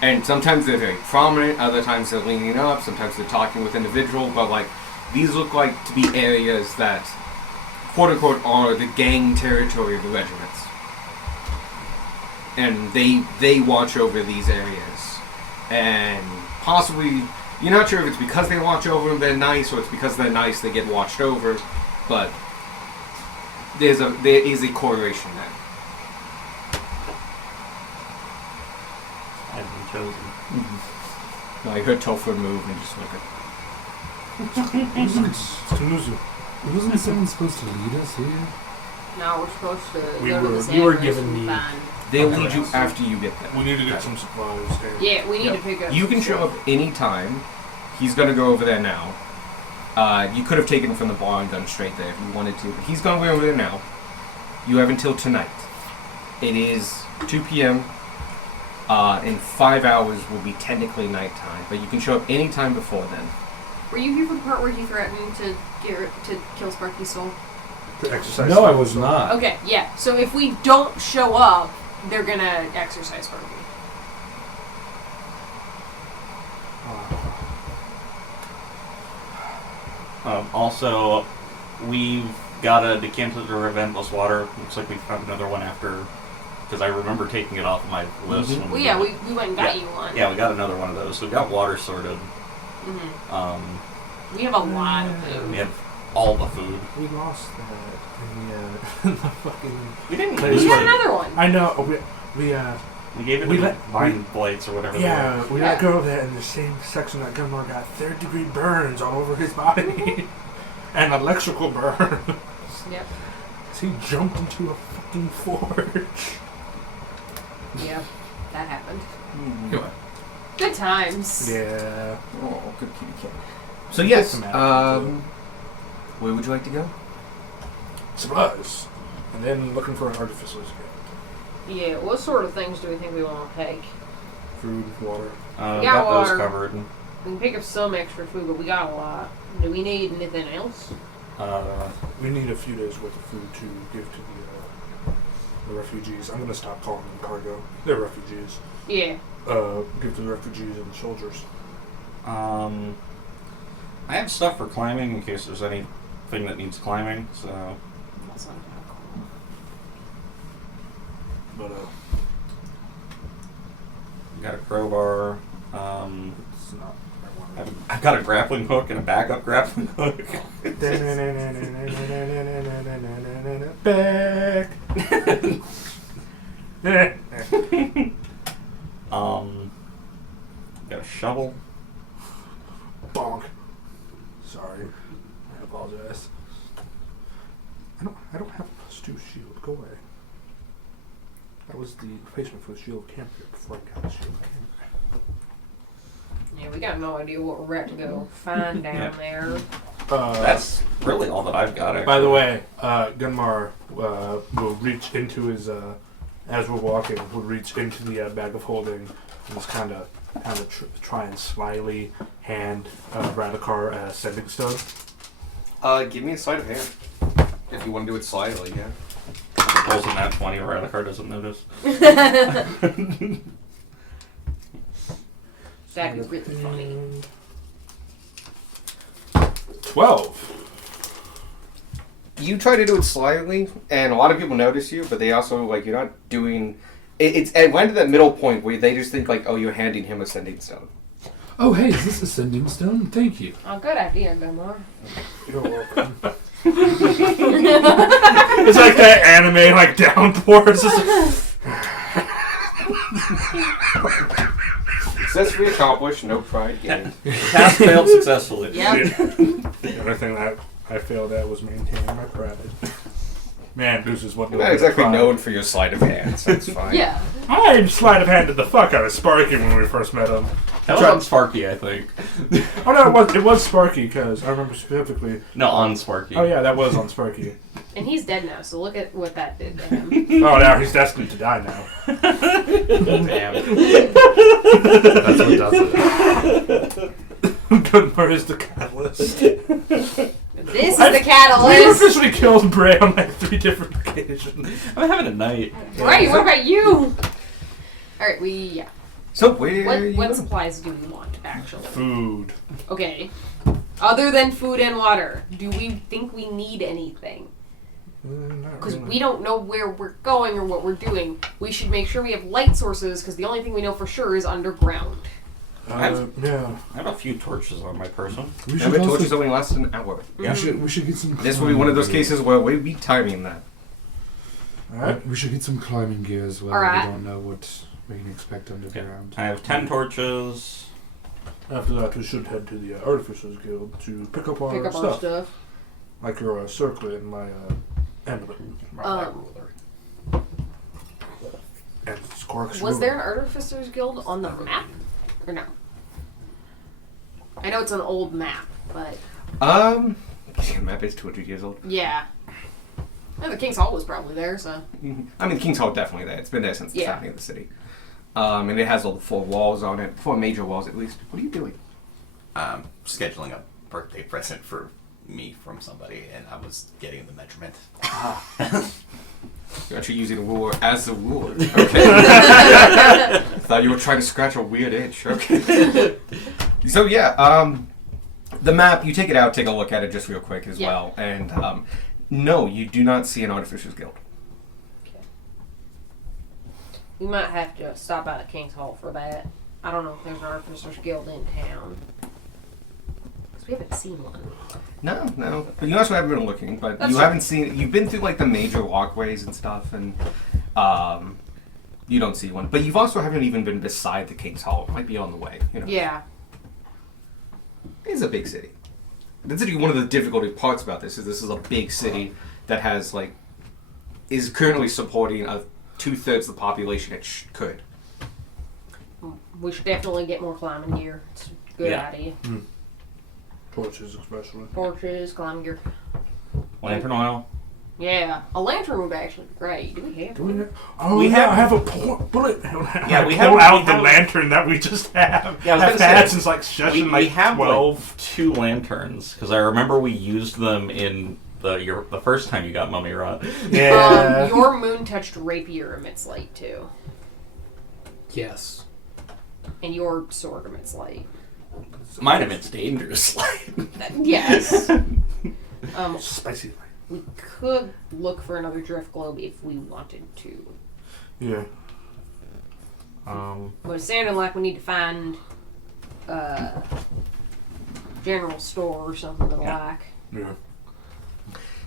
And sometimes they're very prominent, other times they're leaning up, sometimes they're talking with individuals, but like these look like to be areas that quote unquote are the gang territory of the regiments. And they watch over these areas. And possibly, you're not sure if it's because they watch over them they're nice, or it's because they're nice they get watched over, but there is a correlation there. I've been chosen. No, I heard Topher move and just look at. Wasn't someone supposed to lead us here? No, we're supposed to We go to were- this you were address given and the- find. They'll lead you after you get there. We need to get some supplies. And Yeah, we need to pick up. You can show up anytime. He's gonna go over there now. You could have taken him from the bar and gone straight there if you wanted to, but he's gonna go over there now. You have until tonight. It is 2 p.m. In 5 hours will be technically nighttime, but you can show up anytime before then. Were you here for the part where he threatened to kill Sparky's soul? to exercise. No, I was not. Okay, yeah. So if we don't show up, they're gonna exercise Sparky. Also, we've got a decanter of Reventless Water. Looks like we found another one after, because I remember taking it off of my list. Mhm. When Well, yeah, went. we went and got you one. Yeah, we got another one of those. So we got water sorted. hmm We have a lot of food. We have all the food. We lost that in the fucking. We didn't We lose We got it. another one. I know. We We gave it We to let- Vine Blights or whatever. yeah, we Yeah. let go of that in the same section that Gunmar got 3rd-degree burns all over his body. And electrical burn. Yep. He jumped into a fucking forge. Yeah, that happened. Yeah. Good times. Yeah. Oh, good kitty cat. So yes, Some attitude. where would you like to go? Supplies. And then looking for an artificer's gift. Yeah, what sort of things do we think we want to take? Food, water. We got got those water. covered. We can pick up some extra food, but we got a lot. Do we need anything else? We need a few days worth of food to give to the refugees. I'm gonna stop calling them cargo. They're refugees. Yeah. Give to the refugees and the soldiers. I have stuff for climbing in case there's anything that needs climbing. So That's not But got a crowbar. it's not. I've got a grappling hook and a backup grappling hook. Back. Got a shovel. Bonk. Sorry. I apologize. I don't have a +2 shield. Go away. That was the replacement for the shield of Campier before I got the shield of Campier. Yeah, we got no idea what we're at to go find down Yeah. there. That's really all that I've got. Actually. By the way, Gunmar will reach into his, as we're walking, will reach into the bag of holding and just kind of try and slyly hand Radikar a sending stone. Give me a sleight of hand. If you want to do it slyly, yeah. Rolls in that 20 or the card doesn't notice. That'd be really funny. 12. You try to do it slyly, and a lot of people notice you, but they also, like, you're not doing... It's at one of that middle point where they just think, like, oh, you're handing him a sending stone. Oh, hey, is this a sending stone? Thank you. Oh, good idea, Gunmar. You're welcome. It's like that anime, like, downpour. It's just Successfully accomplished, no pride gained. Task failed successfully. Yep. The other thing that I failed at was maintaining my pride. Man, this is what. You're not exactly known for your sleight of hand, so it's fine. Yeah. I sleight of handed the fuck out of Sparky when we first met him. That was on Sparky, I think. Oh no, it was Sparky because I remember specifically. No, on Sparky. Oh yeah, that was on Sparky. And he's dead now, so look at what that did to him. Oh, now he's destined to die now. Damn. That's what does it. Gunpowder is the catalyst. This is the We've catalyst. officially killed Bray on like 3 different occasions. I'm having a night. Right, what about you? Alright, yeah. So where What supplies do we want, actually? Food. Okay. Other than food and water, do we think we need anything? Because we don't know where we're going or what we're doing. We should make sure we have light sources, because the only thing we know for sure is underground. Yeah. I have a few torches on my person. We Every should torch also, is only lasts an hour. we should get some. This will be one of those climbing cases where we'll be timing that. Alright. We should get some climbing gear as well. Alright. We don't know what we can expect underground. I have 10 torches. After that, we should head to the Artificers Guild to pick up our Pick up stuff. our stuff. Like your circlet and my amulet. And Squark's Was ruler. there an Artificers Guild on the map? Or no? I know it's an old map, but The map is 200 years old. yeah. No, the King's Hall was probably there, so. I mean, King's Hall definitely there. It's been there since the Yeah. founding of the city. And it has all the 4 walls on it, 4 major walls at least. What are you doing? Scheduling a birthday present for me from somebody, and I was getting the measurement. You're actually using a ruler as a ruler. Okay. Thought you were trying to scratch a weird itch. Okay. So yeah, the map. You take it out, take a look at it just real quick as Yeah. well, and no, you do not see an Artificers Guild. We might have to stop out at King's Hall for that. I don't know if there's an Artificers Guild in town. Because we haven't seen one. No. But you also haven't been looking, but That's you fine. haven't seen. You've been through like the major walkways and stuff, and you don't see one. But you've also haven't even been beside the King's Hall. It might be on the way. You know. Yeah. It's a big city. That's actually one of the difficult parts about this is a big city that has is currently supporting 2/3 the population it could. We should definitely get more climbing gear. It's a good Yeah. idea. Torches, especially. Torches, climbing gear. Lantern oil. Yeah. A lantern would actually be great. Do we have Do we one? have, oh, We yeah, have- I have a bullet. Yeah, we I have- pull out we the have- lantern that we just have. Yeah, I was have gonna had say, since like session We like have 12. like 2 lanterns because I remember we used them in the first time you got Mummy Rot. Yeah. Your moon-touched rapier emits light, too. Yes. And your sword emits light. Mine emits dangerous light. Yes. Spicy. We could look for another drift globe if we wanted to. Yeah. But it's sounding like we need to find a general store or something that'll like. Yeah.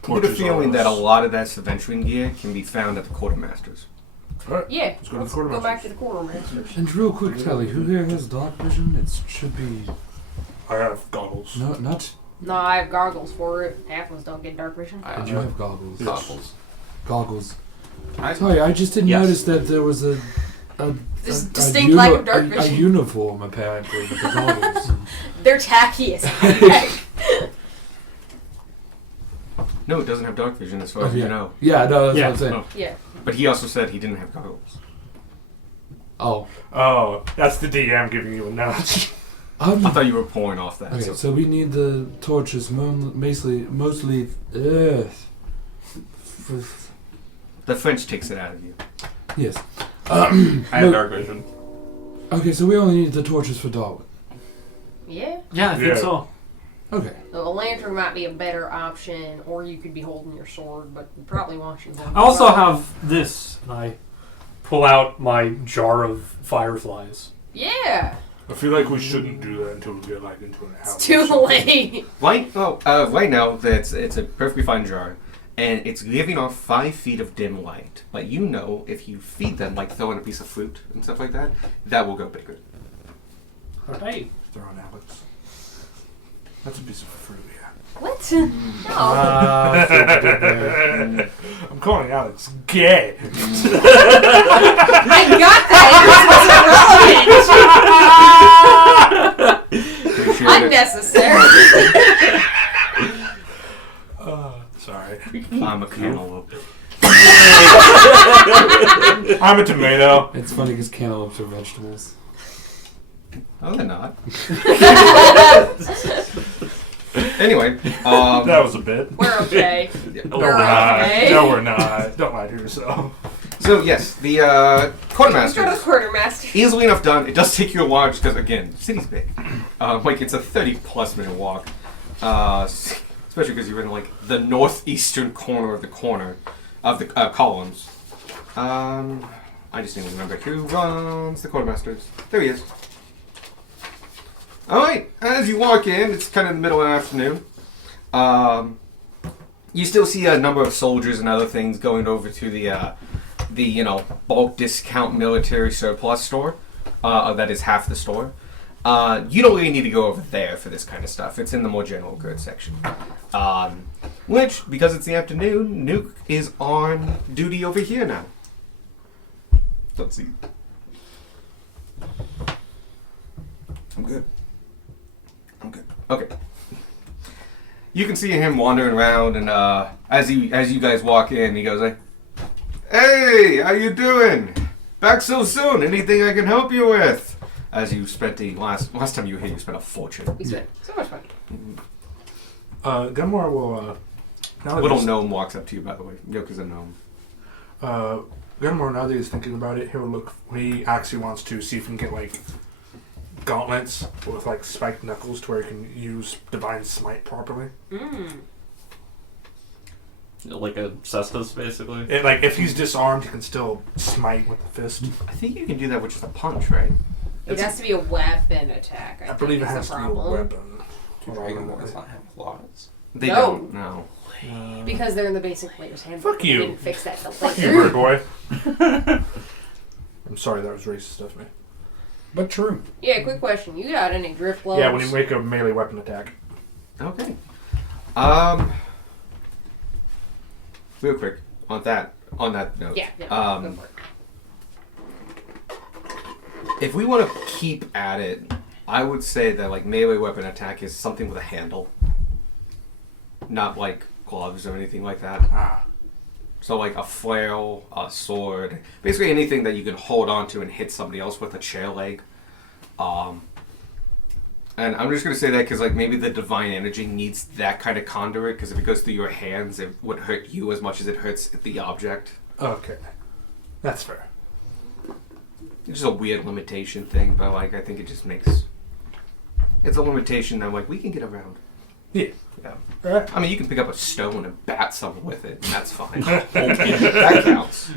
I get a feeling that a lot of that adventuring gear can be found at the quartermasters. Alright. Yeah. Let's go to the Let's go quartermasters. back to the quartermasters. And real quick, Tally, who here has dark vision? It should be I have goggles. not. No, I have goggles for it. Halflings don't get dark vision. I Did you have goggles? goggles. Goggles. I, Sorry, I just didn't Yes. notice that there was a This distinct lack of dark a vision. uniform apparently with the goggles. They're tacky as heck. No, it doesn't have dark vision as far Oh, as yeah. you know. Yeah, no, that's Yeah. what I'm saying. Oh. Yeah. But he also said he didn't have goggles. Oh. Oh, that's the DM giving you a nudge. I thought you were pulling off that. Okay, so- so we need the torches mostly. The French takes it out of you. Yes. I have No. dark vision. Okay, so we only need the torches for Darwin. Yeah. Yeah, I think Yeah. so. Okay. So a lantern might be a better option, or you could be holding your sword, but we probably want you holding I also your sword. have this, and I pull out my jar of fireflies. Yeah. I feel like we shouldn't do that until we get like into an house. It's too late. Right now, it's a perfectly fine jar, and it's giving off 5 feet of dim light. But you know, if you feed them, like throwing a piece of fruit and stuff like that, that will go bigger. Hey. They're on Alex. That's a piece of fruit, yeah. What? No. I'm calling Alex gay. I got that. It was Appreciate unnecessary. Sorry. it. I'm a cantaloupe. I'm a tomato. It's funny because cantaloupes are vegetables. Oh, they're not. Anyway, That was a bit. We're okay. No, We're we're not. okay. No, we're not. Don't lie to yourself. so yes, the Let's quartermaster. go to the quartermaster. Easily enough done. It does take you a while because, again, the city's big. Like, it's a 30-plus minute walk. Especially because you're in, like, the northeastern corner of the columns. I just need to remember who runs the quartermasters. There he is. Alright, as you walk in, it's kind of the middle of the afternoon. You still see a number of soldiers and other things going over to the bulk discount military surplus store. That is half the store. You don't really need to go over there for this kind of stuff. It's in the more general goods section. Which, because it's the afternoon, Nuke is on duty over here now. Let's see. I'm good. Okay. You can see him wandering around, and as you guys walk in, he goes like, "Hey, how you doing? Back so soon? Anything I can help you with?" As you spent the last time you were here, you spent a fortune. We spent so much money. Gunmore will. Now that Little he's- gnome walks up to you, by the way. Yoka's a gnome. Gunmore, now that he's thinking about it, he actually wants to see if he can get like gauntlets with like spiked knuckles to where he can use Divine Smite properly. Like a cestus, basically. Like if he's disarmed, he can still smite with the fist. I think you can do that with just a punch, right? It has to be a weapon attack. I believe it think has is the to be a problem. weapon. Do Dragonborns not have claws? They No. don't. No. Because they're in the basic player's handbook. Fuck you. They didn't fix that till Fuck you, later. bird boy. I'm sorry, that was racist of me. But true. Yeah, quick question. You got any drift gloves? Yeah, when you make a melee weapon attack. Okay. Real quick on that note. Yeah, go for it. If we want to keep at it, I would say that like melee weapon attack is something with a handle, not like gloves or anything like that. So like a flail, a sword, basically anything that you can hold onto and hit somebody else with a chair leg. And I'm just gonna say that because like maybe the divine energy needs that kind of conduit, because if it goes through your hands, it would hurt you as much as it hurts the object. Okay. That's fair. It's just a weird limitation thing, but like I think it just makes it's a limitation that like we can get around. Yeah. Yeah. Alright. I mean, you can pick up a stone and bat someone with it, and that's fine. That counts.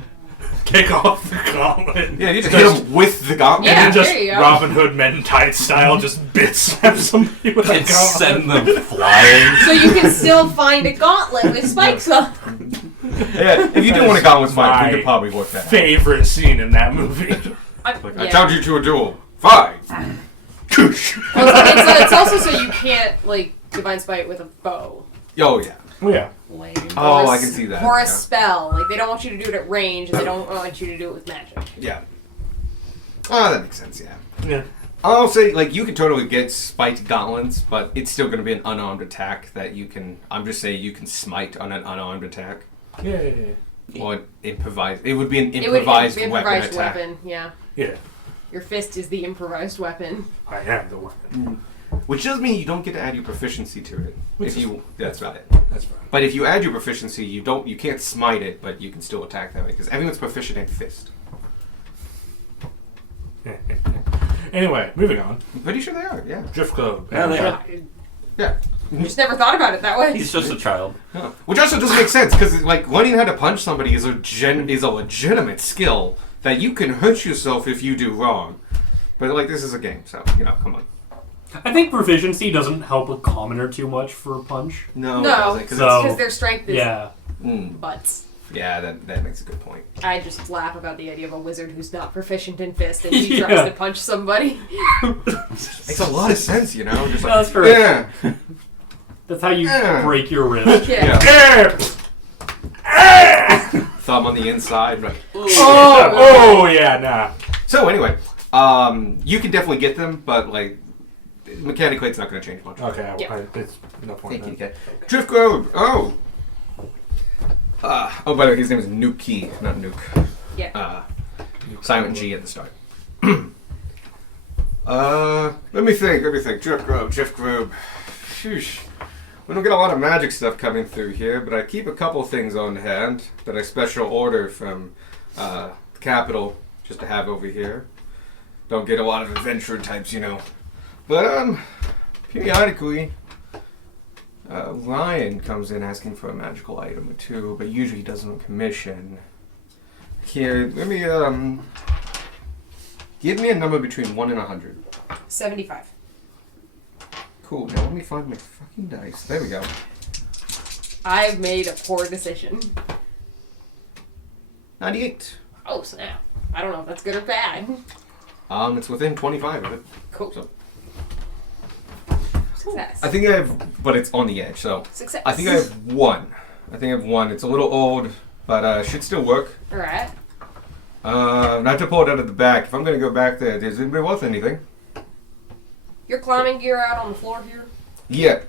Kick off the gauntlet. Yeah, you just hit them with the gauntlet. Yeah, And then just there you go. Robin Hood Men in Tights style, just bit slap somebody with a And gauntlet. send them flying. So you can still find a gauntlet with spikes on. Yeah, if you do want a gauntlet fight, we My could probably work that out. Favorite scene in that movie. I Yeah. challenge you to a duel. Fight! Well, it's also so you can't like divine spite with a bow. Oh, yeah. Oh yeah. Oh, Or a I can see that, Or a yeah. spell. Like they don't want you to do it at range, and they don't want you to do it with magic. Yeah. Oh, that makes sense, yeah. Yeah. I'll say, like, you can totally get spiked gauntlets, but it's still going to be an unarmed attack that you can... I'm just saying you can smite on an unarmed attack. Yeah. Or improvise. It would be an It would improvised, be an improvised weapon attack. weapon. Yeah. Yeah. Your fist is the improvised weapon. I am the weapon. Which does mean you don't get to add your proficiency to it. Which If is- you... That's about it. That's fine. But if you add your proficiency, you can't smite it, but you can still attack that way, because everyone's proficient in fist. Anyway, moving on. I'm pretty sure they are, yeah. Drift Club. Yeah, they are. Yeah. I just never thought about it that way. He's just a child. Huh. Which also doesn't make sense, because like learning how to punch somebody is a legitimate skill that you can hurt yourself if you do wrong. But like this is a game, so come on. I think proficiency doesn't help a commoner too much for punch. No, No, because So- because their strength is Yeah. butts. Yeah, that makes a good point. I just laugh about the idea of a wizard who's not proficient in fist and he Yeah. tries to punch somebody. Makes a lot of sense, you know. Just like, That's correct. yeah, That's how you Yeah. break your wrist. Yeah. thumb on the inside. Like, Oh yeah, nah. so anyway, you can definitely get them, but like mechanically, it's not going to change much. Okay, Yeah. it's no point. Thank you, then. Kat. Drift Grove. Oh. Oh, by the way, his name is Nuki, not Nuke. Yeah. Silent G at the start. Let me think. Drift Grove. Sheesh. We don't get a lot of magic stuff coming through here, but I keep a couple things on hand that I special order from the capital just to have over here. Don't get a lot of adventure types, you know. But, periodically, Ryan comes in asking for a magical item or two, but usually he doesn't on commission. Here, let me, give me a number between 1 and 100. 75. Cool, now let me find my fucking dice. There we go. I've made a poor decision. 98. Oh, snap. I don't know if that's good or bad. It's within 25 of it. Cool. So, Success. I think I have, but it's on the edge, so. Success. I think I have one. It's a little old, but should still work. Alright. Not to pull it out of the back. If I'm gonna go back there, is anybody worth anything? Your climbing gear out on the floor here? Yeah.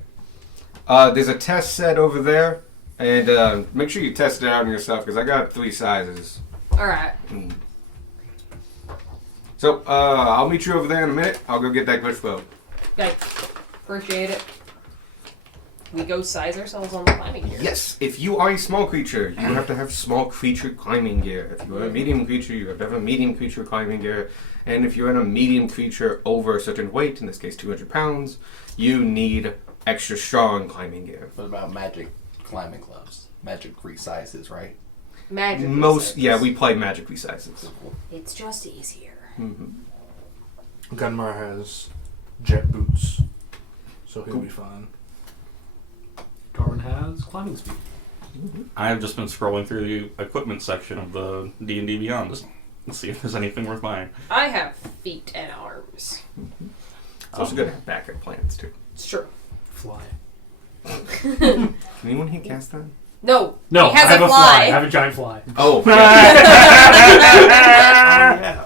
There's a test set over there, and make sure you test it out on yourself, because I got 3 sizes. Alright. So, I'll meet you over there in a minute. I'll go get that glitch boat. Okay. Appreciate it. We go size ourselves on the climbing gear. Yes, if you are a small creature, you have to have small creature climbing gear. If you are a medium creature, you have to have a medium creature climbing gear. And if you're in a medium creature over a certain weight, in this case 200 pounds, you need extra strong climbing gear. What about magic climbing gloves? Magic resizes, right? Magic. Yeah, we play magic resizes. It's just easier. Gunmar has jet boots, so he'll be fine. Darwin has climbing speed. I've just been scrolling through the equipment section of the D&D Beyond to see if there's anything worth buying. I have feet and arms. It's also good to have backup plans, too. It's true. Fly. Can anyone here cast that? No. No, he has I have a fly. I have a giant fly. Oh,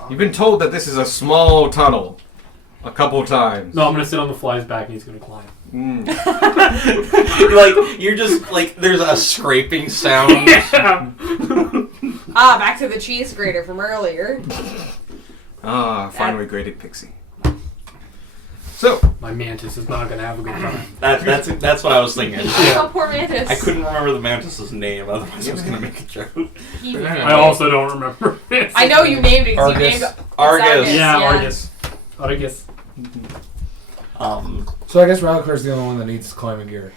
You've been told that this is a small tunnel a couple times. No, I'm gonna sit on the fly's back and he's gonna climb. You're just like there's a scraping sound. Back to the cheese grater from earlier. Finally graded pixie. So, My mantis is not gonna have a good time. That's what I was thinking. Oh, poor Mantis. I couldn't remember the mantis's name, otherwise I was going to make a joke. I also don't remember. I know you named it 'cause you named Argus. Yeah, Argus. Argus. So I guess Rallicor's the only one that needs climbing gear.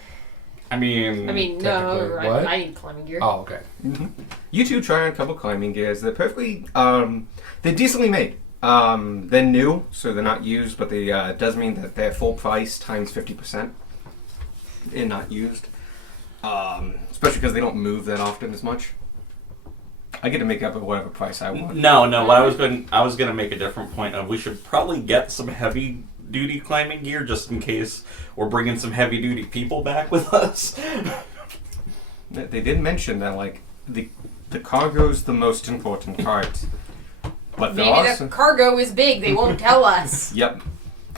I mean, no, Technically, what? I need climbing gear. Oh, okay. you two try on a couple climbing gears. They're perfectly, they're decently made. They're new, so they're not used, but they does mean that they're full price times 50% and not used. Especially because they don't move that often as much. I get to make up at whatever price I want. no. What I was going to make a different point of we should probably get some heavy duty climbing gear just in case we're bringing some heavy duty people back with us. They did mention that like the cargo's the most important part. But there Maybe are the some- cargo is big. They won't tell us. Yep.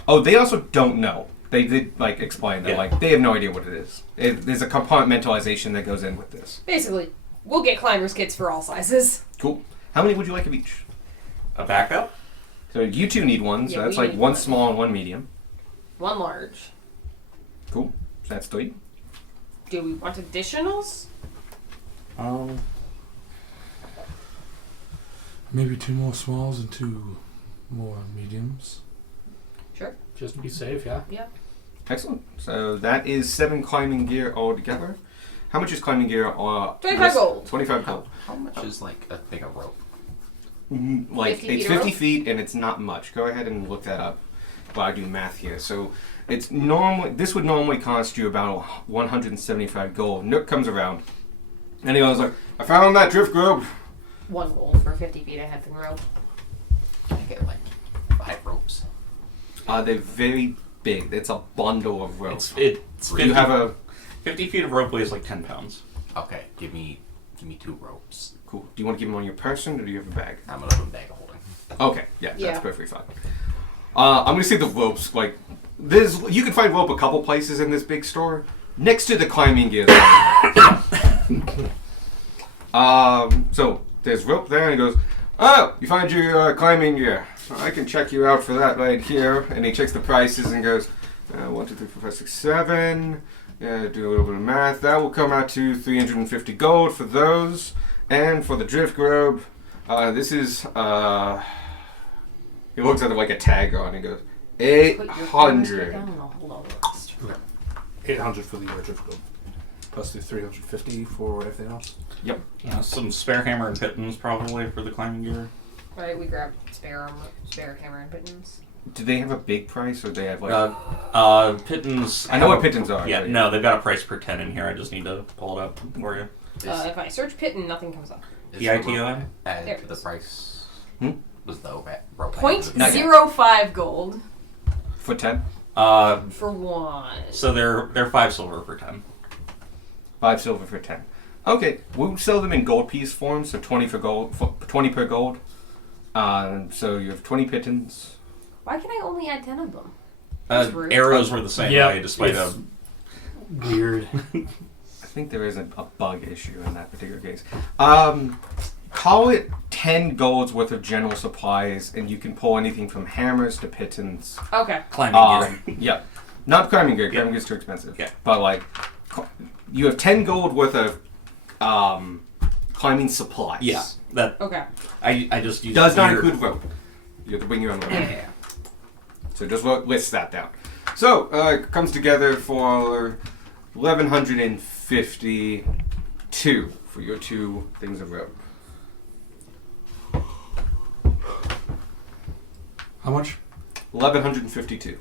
Oh, they also don't know. They did like explain that Yeah. like they have no idea what it is. There's a compartmentalization that goes in with this. Basically, we'll get climbers kits for all sizes. Cool. How many would you like of each? A backup? So you two need one. So Yeah, that's we like need one one. small and one medium. One large. Cool. So that's 3. Do we want additionals? Maybe 2 more smalls and 2 more mediums. Sure. Just to be safe, yeah. Excellent. So that is 7 climbing gear altogether. How much is climbing gear? 25 gold. 25 gold. How much is like a thing of rope? Like 50 it's feet of 50 rope? feet and it's not much. Go ahead and look that up while I do math here. So it's normally this would normally cost you about 175 gold. Nook comes around And he goes like, I found that drift rope. 1 gold for 50 feet of hempen rope. Can I get like 5 ropes? They're very big. It's a bundle of rope. It's Do 50, you have a 50 feet of rope weighs like 10 pounds. Okay, give me 2 ropes. cool? Do you want to give them on your person or do you have a bag? I'm gonna put a bag of holding. Okay, yeah, Yeah. that's perfectly fine. I'm gonna say the ropes. Like, you can find rope a couple places in this big store. Next to the climbing gear. So there's rope there, and he goes, "Oh, you find your climbing gear. I can check you out for that right here." And he checks the prices and goes, 1, 2, 3, 4, 5, 6, 7. Yeah, do a little bit of math. That will come out to 350 gold for those, and for the drift rope. This is He looks at it like a tag on. And he goes, Put your fingers 800. down and I'll hold all the rest. 800 for the drift gold. Plus the 350 for everything else. Yep. Some spare hammer and pittons probably for the climbing gear. Right, we grabbed spare hammer and pittons. Do they have a big price, or do they have like? Pittons. I know what pittons are. Yeah, but no, they've got a price per 10 in here. I just need to pull it up for you. If I search pitten, nothing comes up. Is PITI? the rope added There to it the is. price? Hmm? Was the rope Point added to the- 0.05 gold For 10, for 1. So they're 5 silver for 10. 5 silver for 10. Okay, we'll sell them in gold piece form, so 20 for gold, 20 per gold. So you have 20 pittons. Why can I only add 10 of them? That's rude. Arrows were the same Yeah, way, despite it's- a Weird. I think there is a bug issue in that particular case. Call it 10 golds worth of general supplies, and you can pull anything from hammers to pittons. Okay. climbing gear. Yeah, not climbing gear. Climbing gear is too expensive. Yeah. But like, you have 10 gold worth of climbing supplies. Yeah, that Okay. I just use Does not gear. include rope. You have to bring your own rope. Yeah. So just list that down. So it comes together for 1152 for your 2 things of rope. How much? 1152.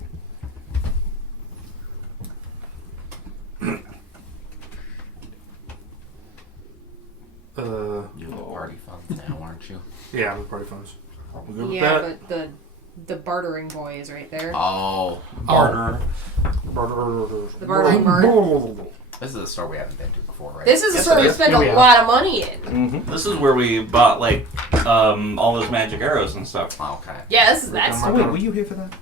You're the party funds now, aren't you? Yeah, the party funds. We good with Yeah, that? but the bartering boy is right there. Oh, Barter. The bartering bird. this is a store we haven't been to before, right? This is a Yes, store it we is. spent Yeah, a we have. lot of money in. Mm-hmm. This is where we bought like all those magic arrows and stuff. Oh, okay. Yeah, this is that Oh, store. wait, were you here for that?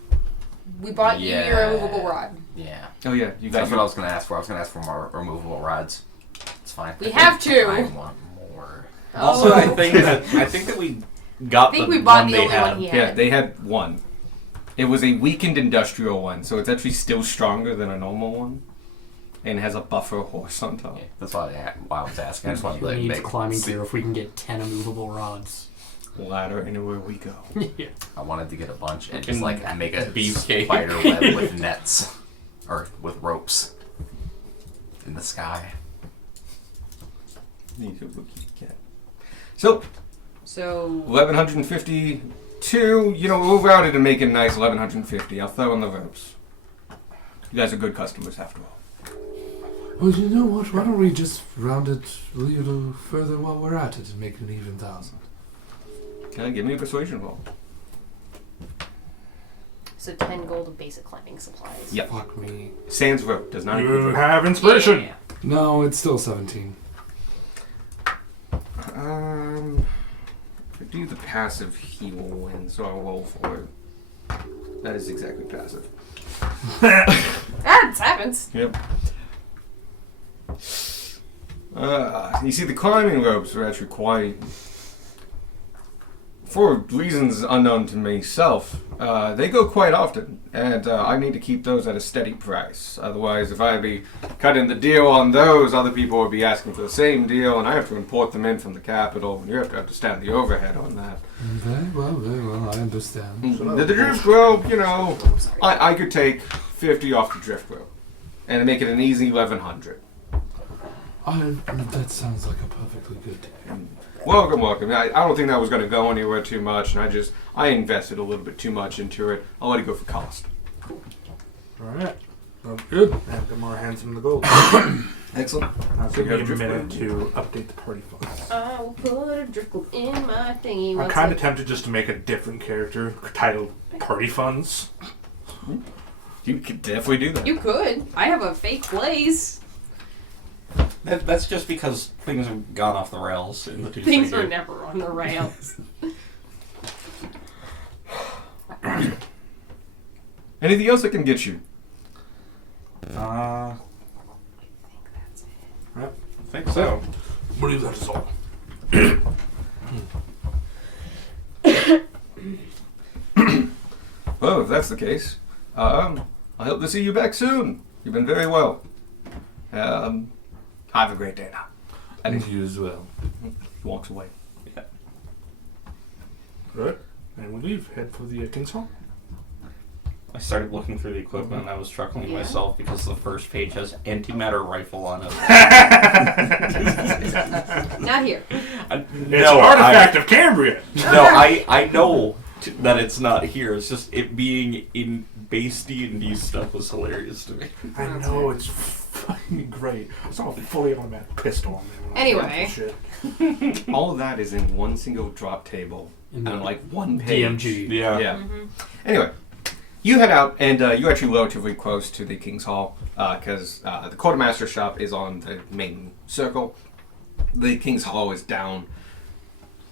We bought you Yeah. your removable rod. Yeah. Oh, yeah. You That's guys what I was gonna ask for. I was gonna ask for more removable rods. It's fine. We have to. I want more. Also, Oh. I think that we got I think the we bought one the they only had. one he had. Yeah, they had one. It was a weakened industrial one, so it's actually still stronger than a normal one. And has a buffer horse on top. Yeah, that's why I was asking. I just wanted to We need make climbing gear if we can get 10 immovable rods. Ladder anywhere we go. Yeah. I wanted to get a bunch and Fucking just like make a beefcake. spider web with nets or with ropes in the sky. Need a rookie cat. So, So 1152. You know, we'll round it and make it nice 1150. I'll throw in the ropes. You guys are good customers after all. Well, you know what? Why don't we just round it a little further while we're at it and make it an even 1,000? Can I give me a persuasion roll? 10 gold of basic climbing supplies. Yep. Fuck me. Sans rope does not You include rope. have inspiration. Yeah. No, it's still 17. If I do the passive, he will win, so I'll roll for it. That is exactly passive. Ah, it happens. Yep. You see, the climbing ropes are actually quite, for reasons unknown to myself, they go quite often, and I need to keep those at a steady price. Otherwise, if I be cutting the deal on those, other people would be asking for the same deal, and I have to import them in from the capital, and you have to understand the overhead on that. Very well, I understand. The drift rope, you know, I could take 50 off the drift rope, and make it an easy 1100. That sounds like a perfectly good deal. Welcome. I don't think that was going to go anywhere too much, and I invested a little bit too much into it. I'll let it go for cost. Alright. Sounds good. I've got more hands in the gold. Excellent. I'll So you give have me a drift minute wood? to update the party funds. I will put a driftwood in my thingy. I'm once kind I- of tempted just to make a different character titled Party Funds. You could definitely do that. You could. I have a fake Blaze. That's just because things have gone off the rails in the two Things cities. were never on the rails. Anything else I can get you? I think so. I believe that is all. Well, if that's the case, I hope to see you back soon. You've been very well. Have a great day now. And you as well. he walks away. Right. And we leave. Head for the King's Hall. I started looking through the equipment and I was chuckling to Yeah. myself because the first page has antimatter rifle on it. Not here. It's an artifact of Cambria. I know that it's not here. It's just it being in base D&D stuff was hilarious to me. I know, it's fucking great. It's all fully automatic pistol on there. Anyway. Shit. All of that is in one single drop table In on the like one page. DMG. Yeah. Yeah. Anyway, you head out, and you're actually relatively close to the King's Hall because the quartermaster shop is on the main circle. The King's Hall is down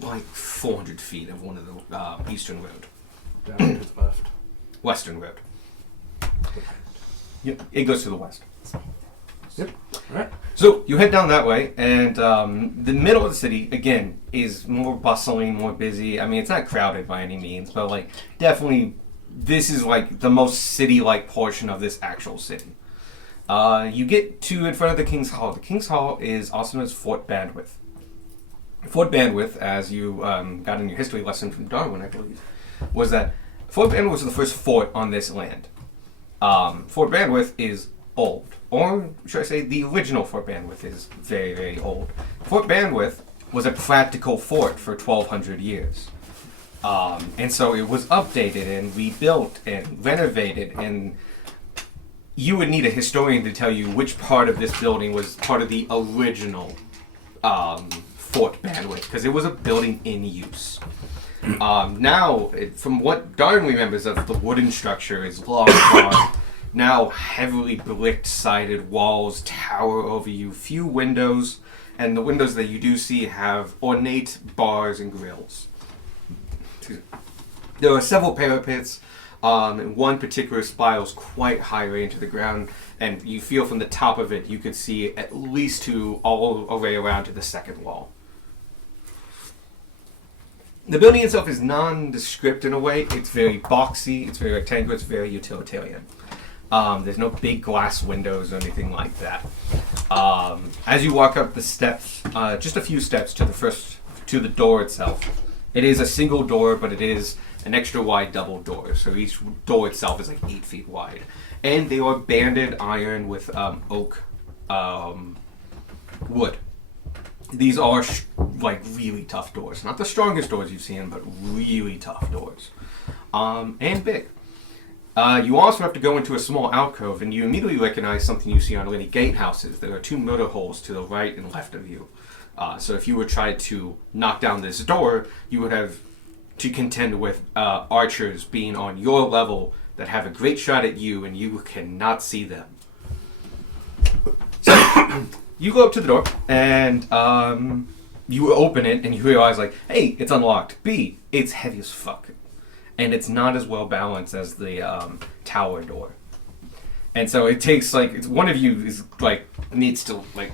like 400 feet of one of the eastern road, Down to the left. western road. Yep, it goes to the west. Yep. Alright. So you head down that way, and the middle of the city again is more bustling, more busy. I mean, it's not crowded by any means, but like definitely, this is like the most city-like portion of this actual city. You get to in front of the King's Hall. The King's Hall is also known as Fort Bandwidth. Fort Bandwidth, as you got in your history lesson from Darwin, I believe, was that Fort Bandwidth was the first fort on this land. Fort Bandwidth is old, or should I say the original Fort Bandwidth is very, very old. Fort Bandwidth was a practical fort for 1,200 years. And so it was updated and rebuilt and renovated, and you would need a historian to tell you which part of this building was part of the original Fort Bandwidth, because it was a building in use. Now, from what Darwin remembers of the wooden structure, is long gone. Now heavily bricked sided walls tower over you, few windows, and the windows that you do see have ornate bars and grills. There are several parapets, and one particular spirals quite high into the ground, and you feel from the top of it you could see at least all the way around to the second wall. The building itself is nondescript in a way. It's very boxy, it's very rectangular, it's very utilitarian. There's no big glass windows or anything like that. As you walk up the steps, just a few steps to the door itself, it is a single door, but it is an extra wide double door. So each door itself is like 8 feet wide, and they are banded iron with oak wood. These are like really tough doors. Not the strongest doors you've seen, but really tough doors. And big. You also have to go into a small alcove, and you immediately recognize something you see on many gatehouses. There are 2 motor holes to the right and left of you. So if you would try to knock down this door, you would have to contend with archers being on your level that have a great shot at you, and you cannot see them. So you go up to the door, and you open it, and you realize, like, A, it's unlocked. B, it's heavy as fuck. And it's not as well balanced as the tower door. And so it takes, like, it's one of you is, like, needs to, like,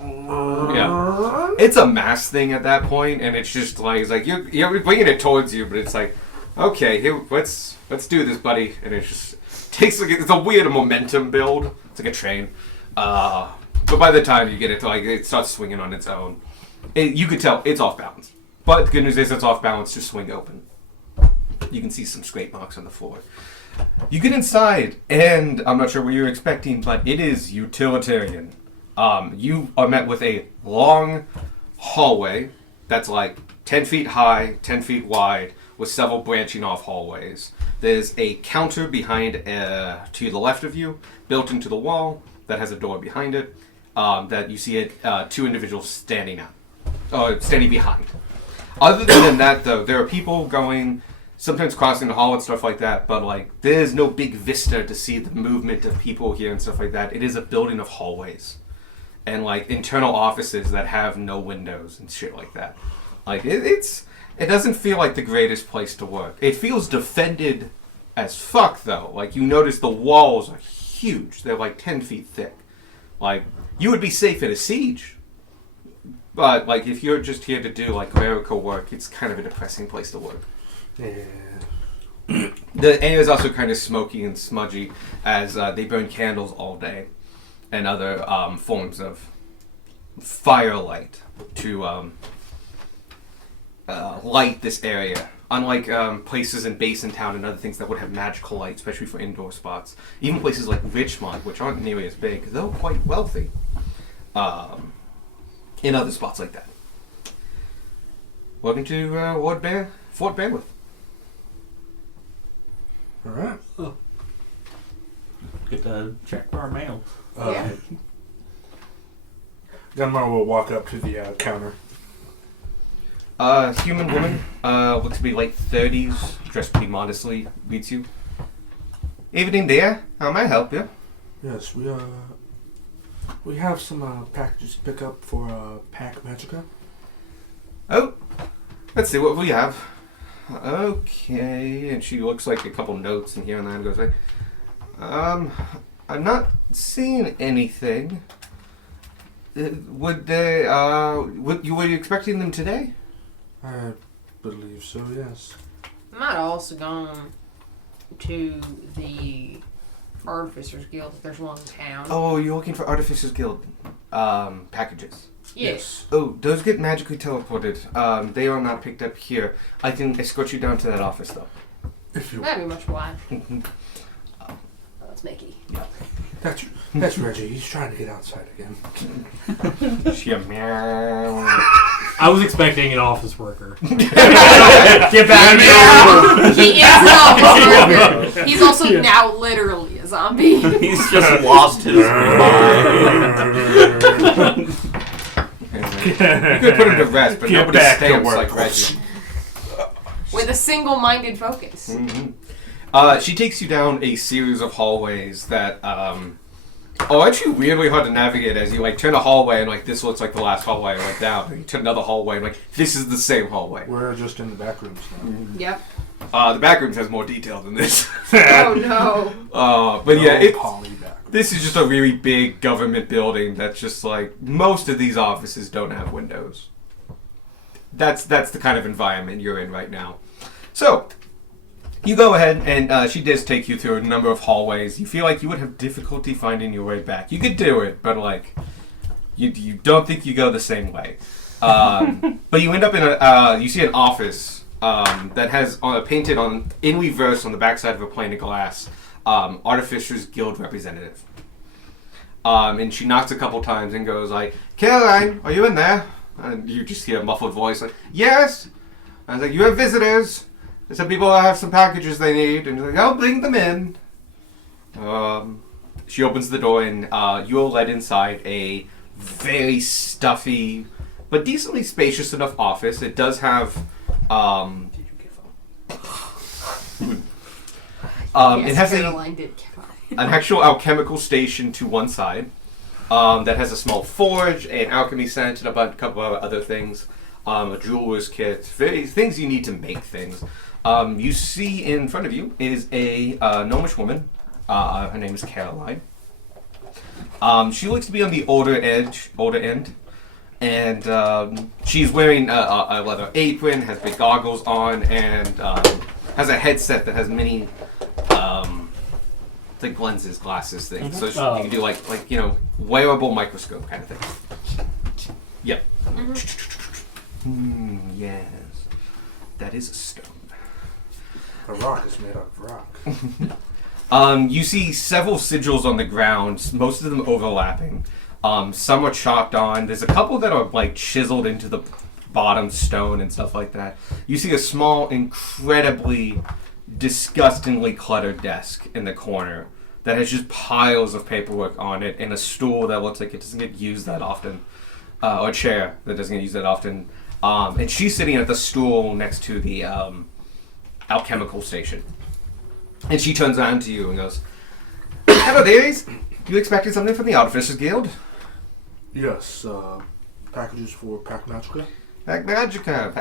yeah. It's a mass thing at that point, and it's just, like, it's like, you're bringing it towards you, but it's like, okay, here, let's do this, buddy. And it just takes, like, it's a weird momentum build. It's like a train. But by the time you get it to, like, it starts swinging on its own. You could tell it's off balance. But the good news is it's off balance to swing open. You can see some scrape marks on the floor. You get inside, and I'm not sure what you're expecting, but it is utilitarian. You are met with a long hallway that's like 10 feet high, 10 feet wide, with several branching off hallways. There's a counter behind, to the left of you, built into the wall, that has a door behind it. That you see two individuals standing behind. Other than that, though, there are people going, sometimes crossing the hall and stuff like that, but like there's no big vista to see the movement of people here and stuff like that. It is a building of hallways and like internal offices that have no windows and shit like that. Like it doesn't feel like the greatest place to work. It feels defended as fuck, though. Like you notice the walls are huge. They're like 10 feet thick. Like you would be safe in a siege. But, like, if you're just here to do, like, clerical work, it's kind of a depressing place to work. Yeah. The air is also kind of smoky and smudgy as they burn candles all day and other forms of firelight to light this area. Unlike places in Basin Town and other things that would have magical light, especially for indoor spots. Even places like Richmond, which aren't nearly as big, though quite wealthy. In other spots like that. Welcome to Fort Bearwith. Alright. Get to check our mail. Yeah. Gunmar will walk up to the counter. Human woman, looks to be late 30s, dressed pretty modestly, greets you. Evening, dear. How may I help you? Yes, we have some packages to pick up for Pack Magica. Oh, let's see what we have. Okay, and she looks like a couple notes in here and then goes like, I'm not seeing anything. Were you expecting them today? I believe so, yes. Might have also gone to the Artificers Guild if there's one in town. Oh, you're looking for Artificers Guild packages. Yes. Oh, those get magically teleported. They are not picked up here. I can escort you down to that office, though. If you That'd be much obliged. That's Mickey. That's Reggie. He's trying to get outside again. I was expecting an office worker. Get back here! He is an office worker. He's also now literally a zombie. He's just lost his mind. You could put him to rest, but Get nobody back to stamps work. like Reggie. With a single-minded focus. She takes you down a series of hallways that are actually weirdly hard to navigate as you like turn a hallway and like this looks like the last hallway I went down. And you turn another hallway and like this is the same hallway. We're just in the back rooms now. Yep. The back rooms has more detail than this. Oh no. But yeah, No poly back rooms. this is just a really big government building that's just like most of these offices don't have windows. That's the kind of environment you're in right now. So you go ahead and she does take you through a number of hallways. You feel like you would have difficulty finding your way back. You could do it, but like you don't think you go the same way. But you end up in you see an office that has painted in reverse on the backside of a pane of glass, Artificers Guild representative. And she knocks a couple times and goes like, Caroline, are you in there? And you just hear a muffled voice like, yes. I was like, you have visitors. There's some people that have some packages they need. And you're like, I'll bring them in. She opens the door and you're led inside a very stuffy but decently spacious enough office. It does have Yes, it has Caroline did give up. an actual alchemical station to one side that has a small forge, an alchemy center, and a couple of other things. A jeweler's kit, things you need to make things. You see in front of you is a gnomish woman. Her name is Caroline. She looks to be on the older end, and she's wearing a leather apron, has big goggles on, and has a headset that has many like lenses, glasses things. So you can do like wearable microscope kind of thing. Yep. Yes, that is a stone. A rock is made out of rock. You see several sigils on the ground, most of them overlapping. Some are chalked on. There's a couple that are like chiseled into the bottom stone and stuff like that. You see a small, incredibly, disgustingly cluttered desk in the corner that has just piles of paperwork on it, and a stool that looks like it doesn't get used that often, or a chair that doesn't get used that often. And she's sitting at the stool next to the alchemical station. And she turns around to you and goes, "Hello, dearies. You expected something from the Artificers Guild?" Yes, packages for Pack Magica. Pack Magica.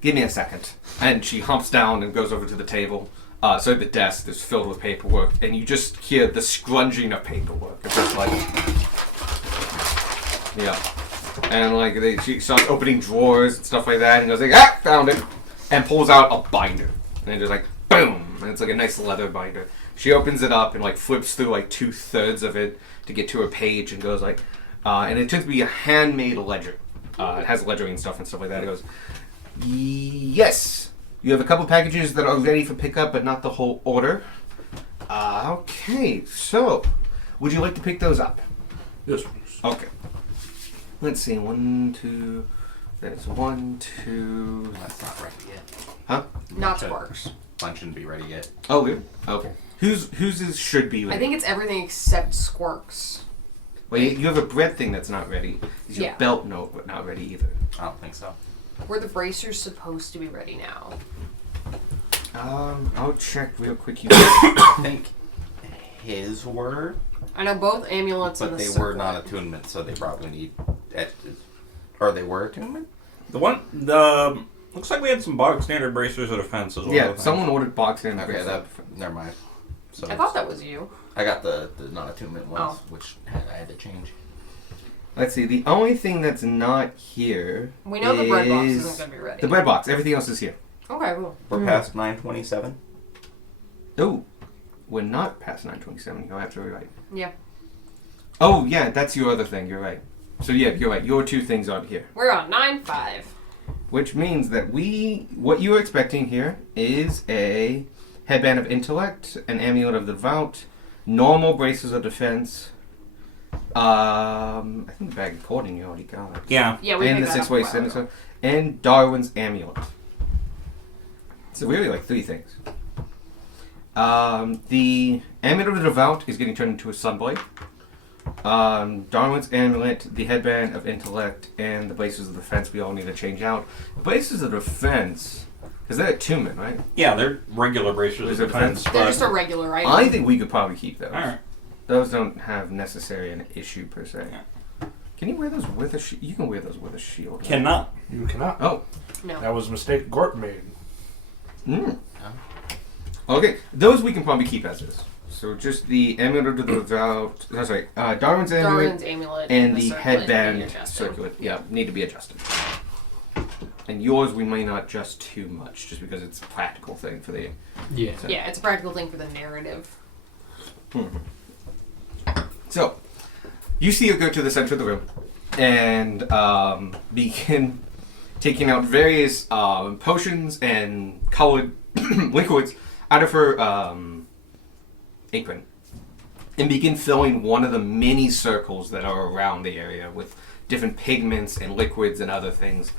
Give me a second. And she humps down and goes over to the table. So the desk is filled with paperwork, and you just hear the scrunging of paperwork. It's just like, yeah. And like she starts opening drawers and stuff like that, and goes like, "Ah, found it," and pulls out a binder, and it's just like boom, and it's like a nice leather binder. She opens it up and like flips through like 2/3 of it to get to a page, and goes like, and it turns to be a handmade ledger. It has lettering and stuff like that. It goes, "Yes, you have a couple packages that are ready for pickup, but not the whole order. Okay, so would you like to pick those up?" Yes, please. Okay. Let's see. 1, 2. There's 1, 2. That's not ready yet. Huh? Not Sparks. Mine shouldn't be ready yet. Oh, really? Okay. Whose is should be ready? I think it's everything except Squarks. Well, you have a bread thing that's not ready. Is your Yeah. belt not ready either? I don't think so. Were the bracers supposed to be ready now? I'll check real quick. I think his were, I know both amulets but and the they were circlet. not attunement, so they probably need. Or they were attunement? The looks like we had some bog standard bracers of defense as well. I Yeah, think. someone ordered boxing. Okay, never mind. So I thought that was you. I got the non-attunement ones, Oh. which I had to change. Let's see. The only thing that's not here. We know the bread box is isn't going to be ready. The bread box. Everything else is here. Okay, cool. We're past 927. Oh, we're not past 927. You're absolutely right. Yeah. Oh, yeah, that's your other thing. You're right. So, yeah, you're right. Your two things aren't here. We're on 9-5. Which means that what you are expecting here is a headband of intellect, an amulet of the devout, normal braces of defense. I think bag of cording you already got. Yeah. Yeah, we And picked the that up a six-way while sinister, ago. and Darwin's amulet. So really, like 3 things. The amulet of the devout is getting turned into a sunblade. Darwin's amulet, the headband of intellect, and the braces of defense we all need to change out. The braces of defense, because they're attunement, right? Yeah, they're regular bracers Is of it defense. They're But just a regular item. I think we could probably keep those. Alright. Those don't have necessarily an issue per se. Can you wear those with a shield? You can wear those with a shield. right? Cannot. You cannot. Oh. No. That was a mistake Gort made. Mm. Okay, those we can probably keep as is. So just the amulet of the devout. Oh, sorry, Darwin's amulet Darwin's amulet and the circlet headband need to be adjusted. circuit. Yeah, need to be adjusted. And yours we may not adjust too much, just because it's a practical thing for the. Yeah. Yeah, it's a practical thing for the narrative. So, you see her go to the center of the room and begin taking out various potions and colored liquids out of her apron and begin filling one of the many circles that are around the area with different pigments and liquids and other things.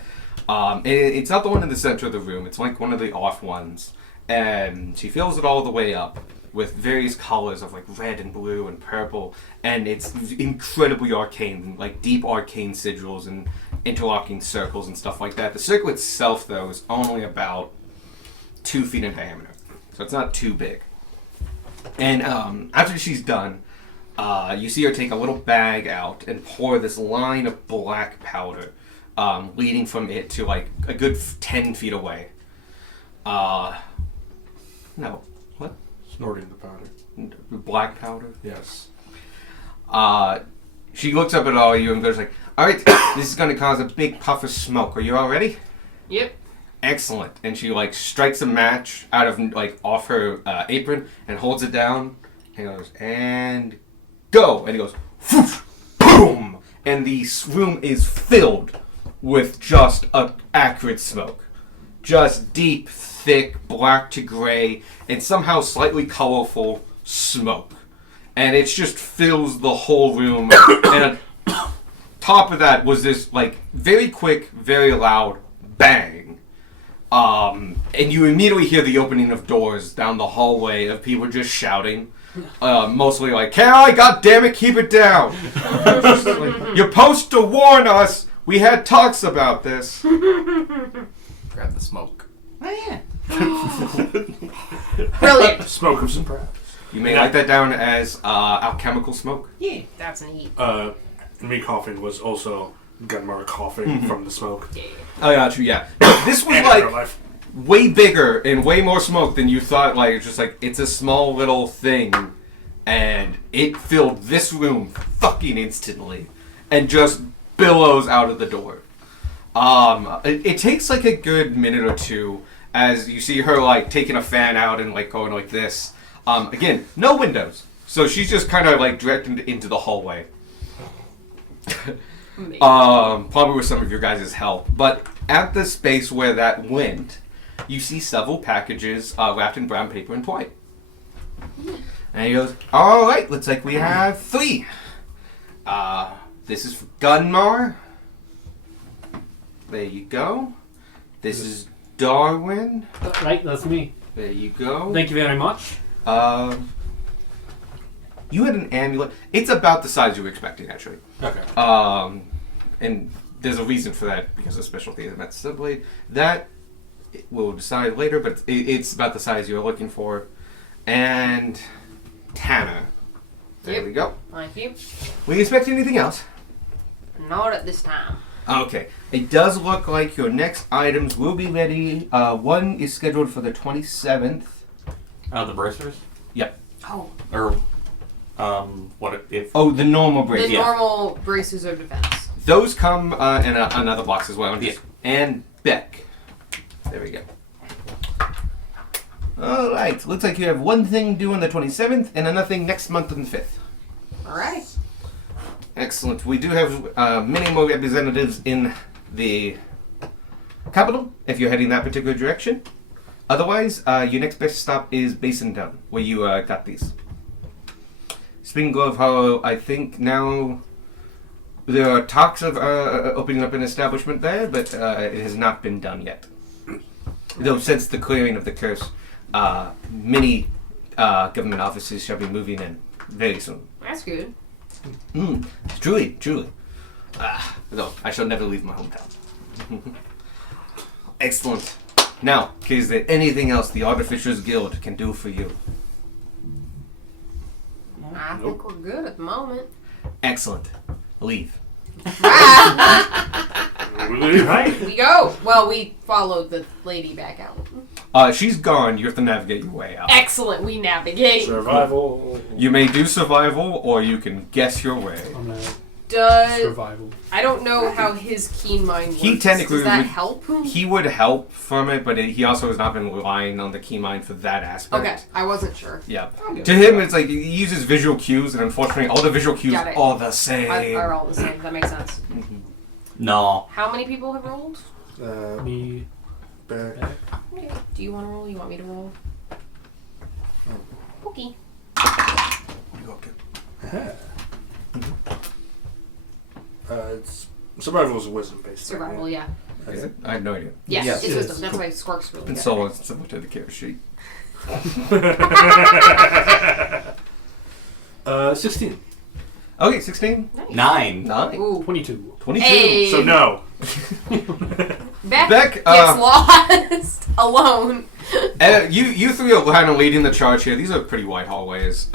It's not the one in the center of the room. It's like one of the off ones. And she fills it all the way up with various colors of like red and blue and purple, and it's incredibly arcane, like deep arcane sigils and interlocking circles and stuff like that. The circle itself, though, is only about 2 feet in diameter, so it's not too big. And after she's done, you see her take a little bag out and pour this line of black powder, leading from it to like a good 10 feet away. No. What? Snorting the powder. Black powder? Yes. She looks up at all of you and goes like, "Alright, this is going to cause a big puff of smoke. Are you all ready?" Yep. Excellent. And she like strikes a match out of like off her apron and holds it down and goes, "And go." And he goes, "Whoosh, boom." And the room is filled with just a acrid smoke. Just deep, thick, black to gray, and somehow slightly colorful smoke. And it just fills the whole room. And on top of that was this, like, very quick, very loud bang. And you immediately hear the opening of doors down the hallway of people just shouting. Mostly like, Kai, goddammit, keep it down! You're supposed to warn us! We had talks about this. Grab the smoke. Brilliant. Smoke of some practice. You may write that down as alchemical smoke. Yeah, that's neat. Me coughing was also Gunmar coughing from the smoke. Yeah. Oh, yeah, true, yeah. This was And like afterlife. way bigger and way more smoke than you thought. Like, it's just like, it's a small little thing. And it filled this room fucking instantly. And just billows out of the door. It takes like a good minute or two as you see her like taking a fan out and like going like this. Again, no windows. So she's just kind of like directed into the hallway. Probably with some of your guys' help. But at the space where that went, you see several packages wrapped in brown paper and white. And he goes, alright, looks like we have 3. This is for Gunmar. There you go. This is Darwin. Right, that's me. There you go. Thank you very much. You had an amulet. It's about the size you were expecting, actually. Okay. And there's a reason for that because of specialty of Met's Blade. That we'll decide later, but it's about the size you were looking for. And Tanner. There Yep. we go. Thank you. Were you expecting anything else? Not at this time. Okay. It does look like your next items will be ready. One is scheduled for the 27th. The bracers? Yep. Oh, Or, what if... Oh, the normal the bracelet. normal braces of defense. Those come in another box as well. Yeah. And Beck. There we go. Alright. Looks like you have one thing due on the 27th and another thing next month on the 5th. All right. Excellent. We do have many more representatives in the capital if you're heading that particular direction. Otherwise, your next best stop is Basin Town, where you got these. Spring Grove Hollow, I think now there are talks of opening up an establishment there, but it has not been done yet. Though since the clearing of the curse, many government offices shall be moving in very soon. That's good. Truly. Though, I shall never leave my hometown. Excellent. Now, is there anything else the Artificers Guild can do for you? I think we're good at the moment. Excellent. Leave. Right. We go. Well, we followed the lady back out. She's gone. You have to navigate your way out. Excellent. We navigate. Survival. You may do survival, or you can guess your way. I'm gonna Does survival. I don't know how his keen mind works. He technically Does that would- help? He would help from it, but he also has not been relying on the key mind for that aspect. Okay, I wasn't sure. Yeah. To him, it's like he uses visual cues, and unfortunately, all the visual cues Got it. are the same. Are all the same. That makes sense. No. How many people have rolled? Me. Back. Okay. Do you want to roll? You want me to roll? Okay. It's survival is a wisdom based. Survival, yeah. Is it? I have no idea. Yes, Yes, it's it wisdom. is. That's why Squark's really And good. so it's similar to the care sheet. 16. Okay, 16. 9. 9. Ooh. 22. 22. Hey. So no. Beck, Beck, gets lost alone. You three are kind of leading the charge here. These are pretty wide hallways.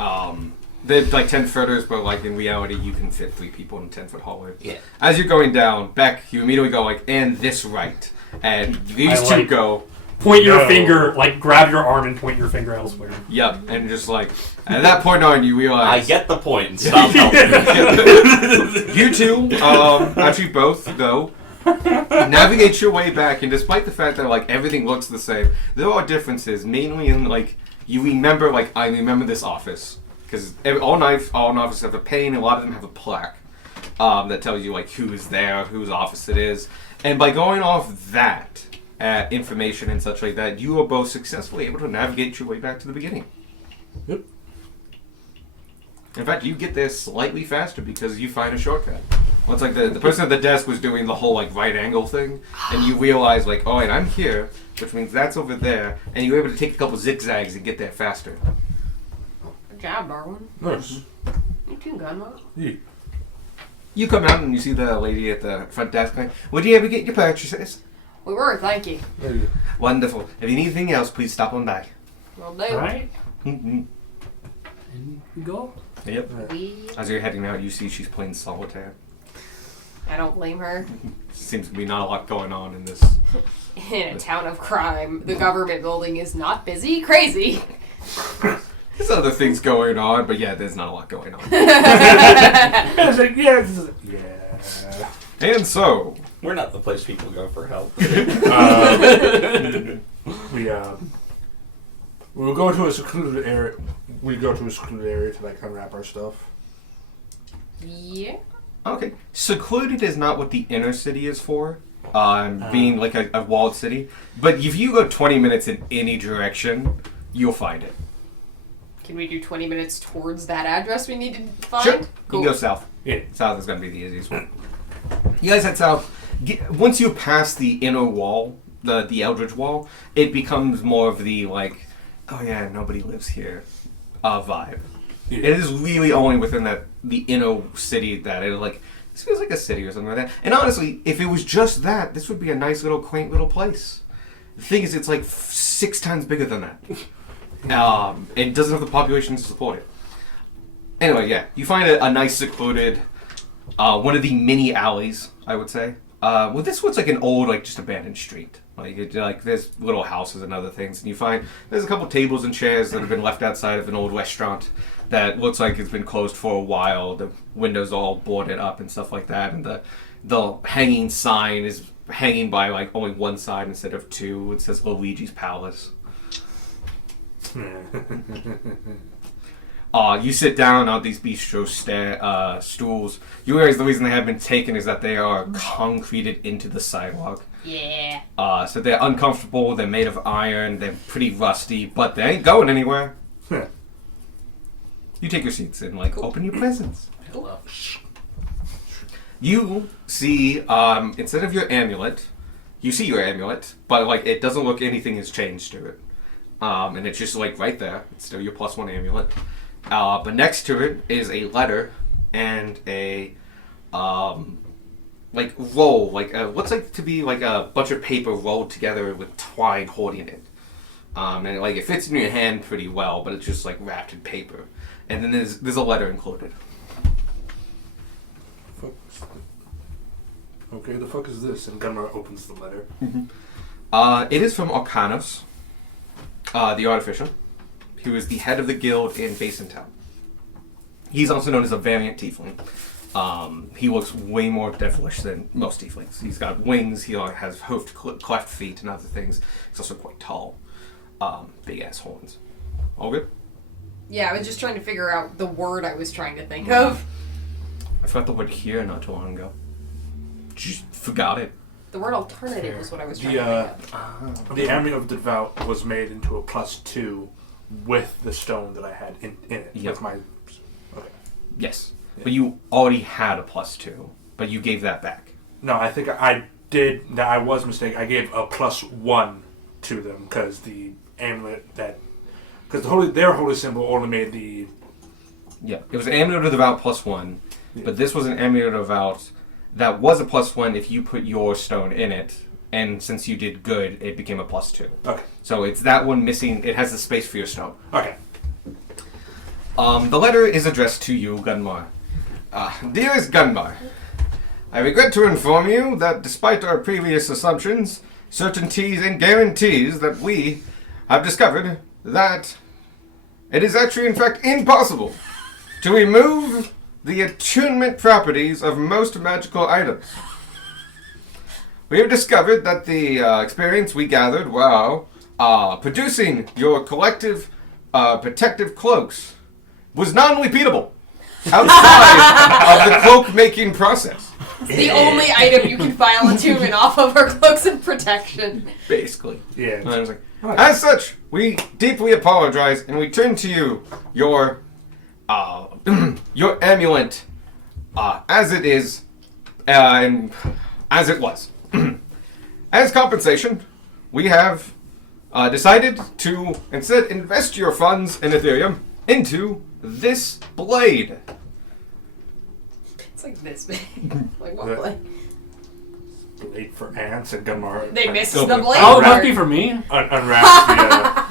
They're like 10 footers, but like in reality, you can fit 3 people in a 10-foot hallway. Yeah. As you're going down, Beck, you immediately go like, and this right, and these I two like- go, Point your No. finger, like grab your arm and point your finger elsewhere. yep, and just like at that point on, you I realize get the point. Stop helping. you two, actually both though, navigate your way back, and despite the fact that like everything looks the same, there are differences, mainly in like you remember like I remember this office because all offices have a pane, and a lot of them have a plaque that tells you like who is there, whose office it is, and by going off that information and such like that, you are both successfully able to navigate your way back to the beginning. Yep. In fact, you get there slightly faster because you find a shortcut. Well, it's like the person at the desk was doing the whole like right angle thing, and you realize like, oh, and I'm here, which means that's over there, and you're able to take a couple zigzags and get there faster. Good job, Darwin. Nice. You too, Gunma. Yeah. You come out and you see the lady at the front desk going, would you ever get your purchases? We were, thank you. There you go. Wonderful. If you need anything else, please stop on by. Well, do. Right? Mm-hmm. And we go. Yep. We. As you're heading out, you see she's playing solitaire. I don't blame her. Seems to be not a lot going on in this. In a town of crime, the government building is not busy. Crazy. There's other things going on, but yeah, there's not a lot going on. I was like, yeah. And so, We're not the place people go for help. We'll go to a secluded area. We go to a secluded area to like unwrap our stuff. Yeah. okay, secluded is not what the inner city is for. Being like a walled city, but if you go 20 minutes in any direction, you'll find it. Can we do 20 minutes towards that address we need to find? Sure. You Cool. can go south. Yeah. South is going to be the easiest one. You guys head south. Once you pass the inner wall, the Eldridge Wall, it becomes more of the like, oh yeah, nobody lives here, vibe. Yeah. It is really only within the inner city that it like. This feels like a city or something like that. And honestly, if it was just that, this would be a nice little quaint little place. The thing is, it's like 6 times bigger than that. It doesn't have the population to support it. Anyway, yeah, you find a nice secluded, one of the mini alleys, I would say. Well, this one's like an old, like just abandoned street. Like there's little houses and other things, and you find there's a couple tables and chairs that have been left outside of an old restaurant that looks like it's been closed for a while. The windows all boarded up and stuff like that, and the hanging sign is hanging by like only one side instead of 2. It says Luigi's Palace. You sit down on these bistro stools. You realize the reason they have been taken is that they are concreted into the sidewalk. Yeah. So they're uncomfortable, they're made of iron, they're pretty rusty, but they ain't going anywhere. You take your seats and open your presents. Hello. You see, instead of your amulet, you see your amulet, but it doesn't look anything has changed to it. And it's just right there. It's still your +1 amulet. But next to it is a letter and a roll, what's to be a bunch of paper rolled together with twine holding it. And it fits in your hand pretty well, but it's just wrapped in paper. And then there's a letter included. Okay, the fuck is this? And Gunmar opens the letter. It is from Arcanos, the artificial, who is the head of the guild in Basin Town. He's also known as a variant tiefling. He looks way more devilish than most tieflings. He's got wings, he has hoofed, cleft feet, and other things. He's also quite tall. Big ass horns. All good? Yeah, I was just trying to figure out the word I was trying to think of. I forgot the word here not too long ago. Just forgot it. The word alternative was what I was trying to think of. The Amulet of the Devout was made into a +2 with the stone that I had in it. Yep. With my... Okay. Yes. Yeah. But you already had a +2, but you gave that back. No, I think I did... I was mistaken. I gave a +1 to them because the amulet that... Because their holy symbol only made the... Yeah. It was an amulet of the devout +1, Yeah. but this was an amulet of devout that was a +1 if you put your stone in it, and since you did good, it became a +2. Okay. So it's that one missing. It has the space for your stone. Okay. The letter is addressed to you, Gunmar. Dearest Gunmar, I regret to inform you that despite our previous assumptions, certainties, and guarantees that we have discovered that it is actually in fact impossible to remove the attunement properties of most magical items. We have discovered that the experience we gathered while producing your collective protective cloaks was non-repeatable outside of the cloak-making process. It's the only item you can file attunement off of our cloaks of protection. Basically. Yeah. And I was like, as such, we deeply apologize, and we turn to you, your your amulet, as it is And as it was. As compensation, we have decided to instead invest your funds in Ethereum into this blade. It's like this big. Like what Yeah. blade? Blade for ants and Gunmar. They missed Go the for it. blade. Oh, it must part. be for me. Unwraps the.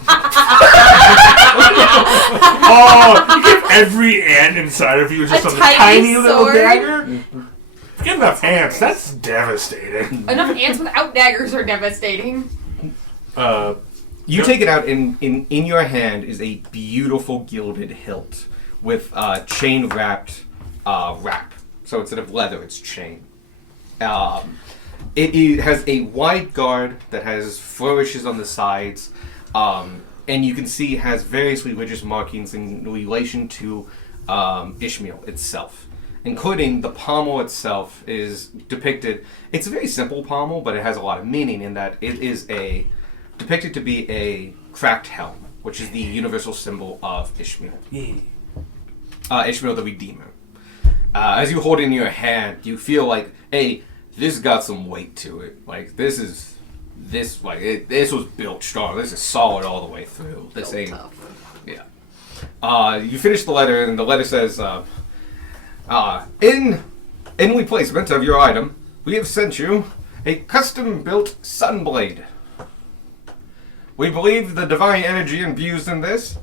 Oh, you give every ant inside of you just A a tiny tiny little sword? dagger? Get enough ants. That's devastating. Enough ants without daggers are devastating. You Yep. take it out, in your hand is a beautiful gilded hilt with chain wrapped wrap. So instead of leather, it's chain. It has a wide guard that has flourishes on the sides, and you can see it has various religious markings in relation to Ishmael itself, including the pommel itself is depicted. It's a very simple pommel, but it has a lot of meaning in that it is depicted to be a cracked helm, which is the universal symbol of Ishmael. Ishmael the Redeemer. As you hold it in your hand, you feel like, hey, this got some weight to it. Like this was built strong. This is solid all the way through. This ain't. Yeah. You finish the letter, and the letter says, in replacement of your item, we have sent you a custom-built sunblade. We believe the divine energy imbued in this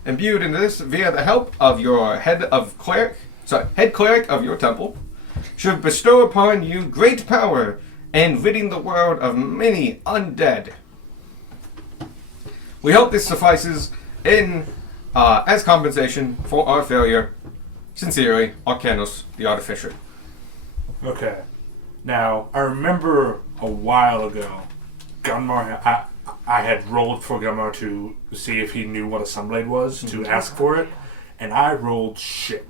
via the help of your head cleric of your temple, should bestow upon you great power and ridding the world of many undead. We hope this suffices as compensation for our failure. Sincerely, Arcanus, the Artificer. Okay. Now, I remember a while ago, Gunmar, I had rolled for Gunmar to see if he knew what a sunblade was, to ask for it, and I rolled shit.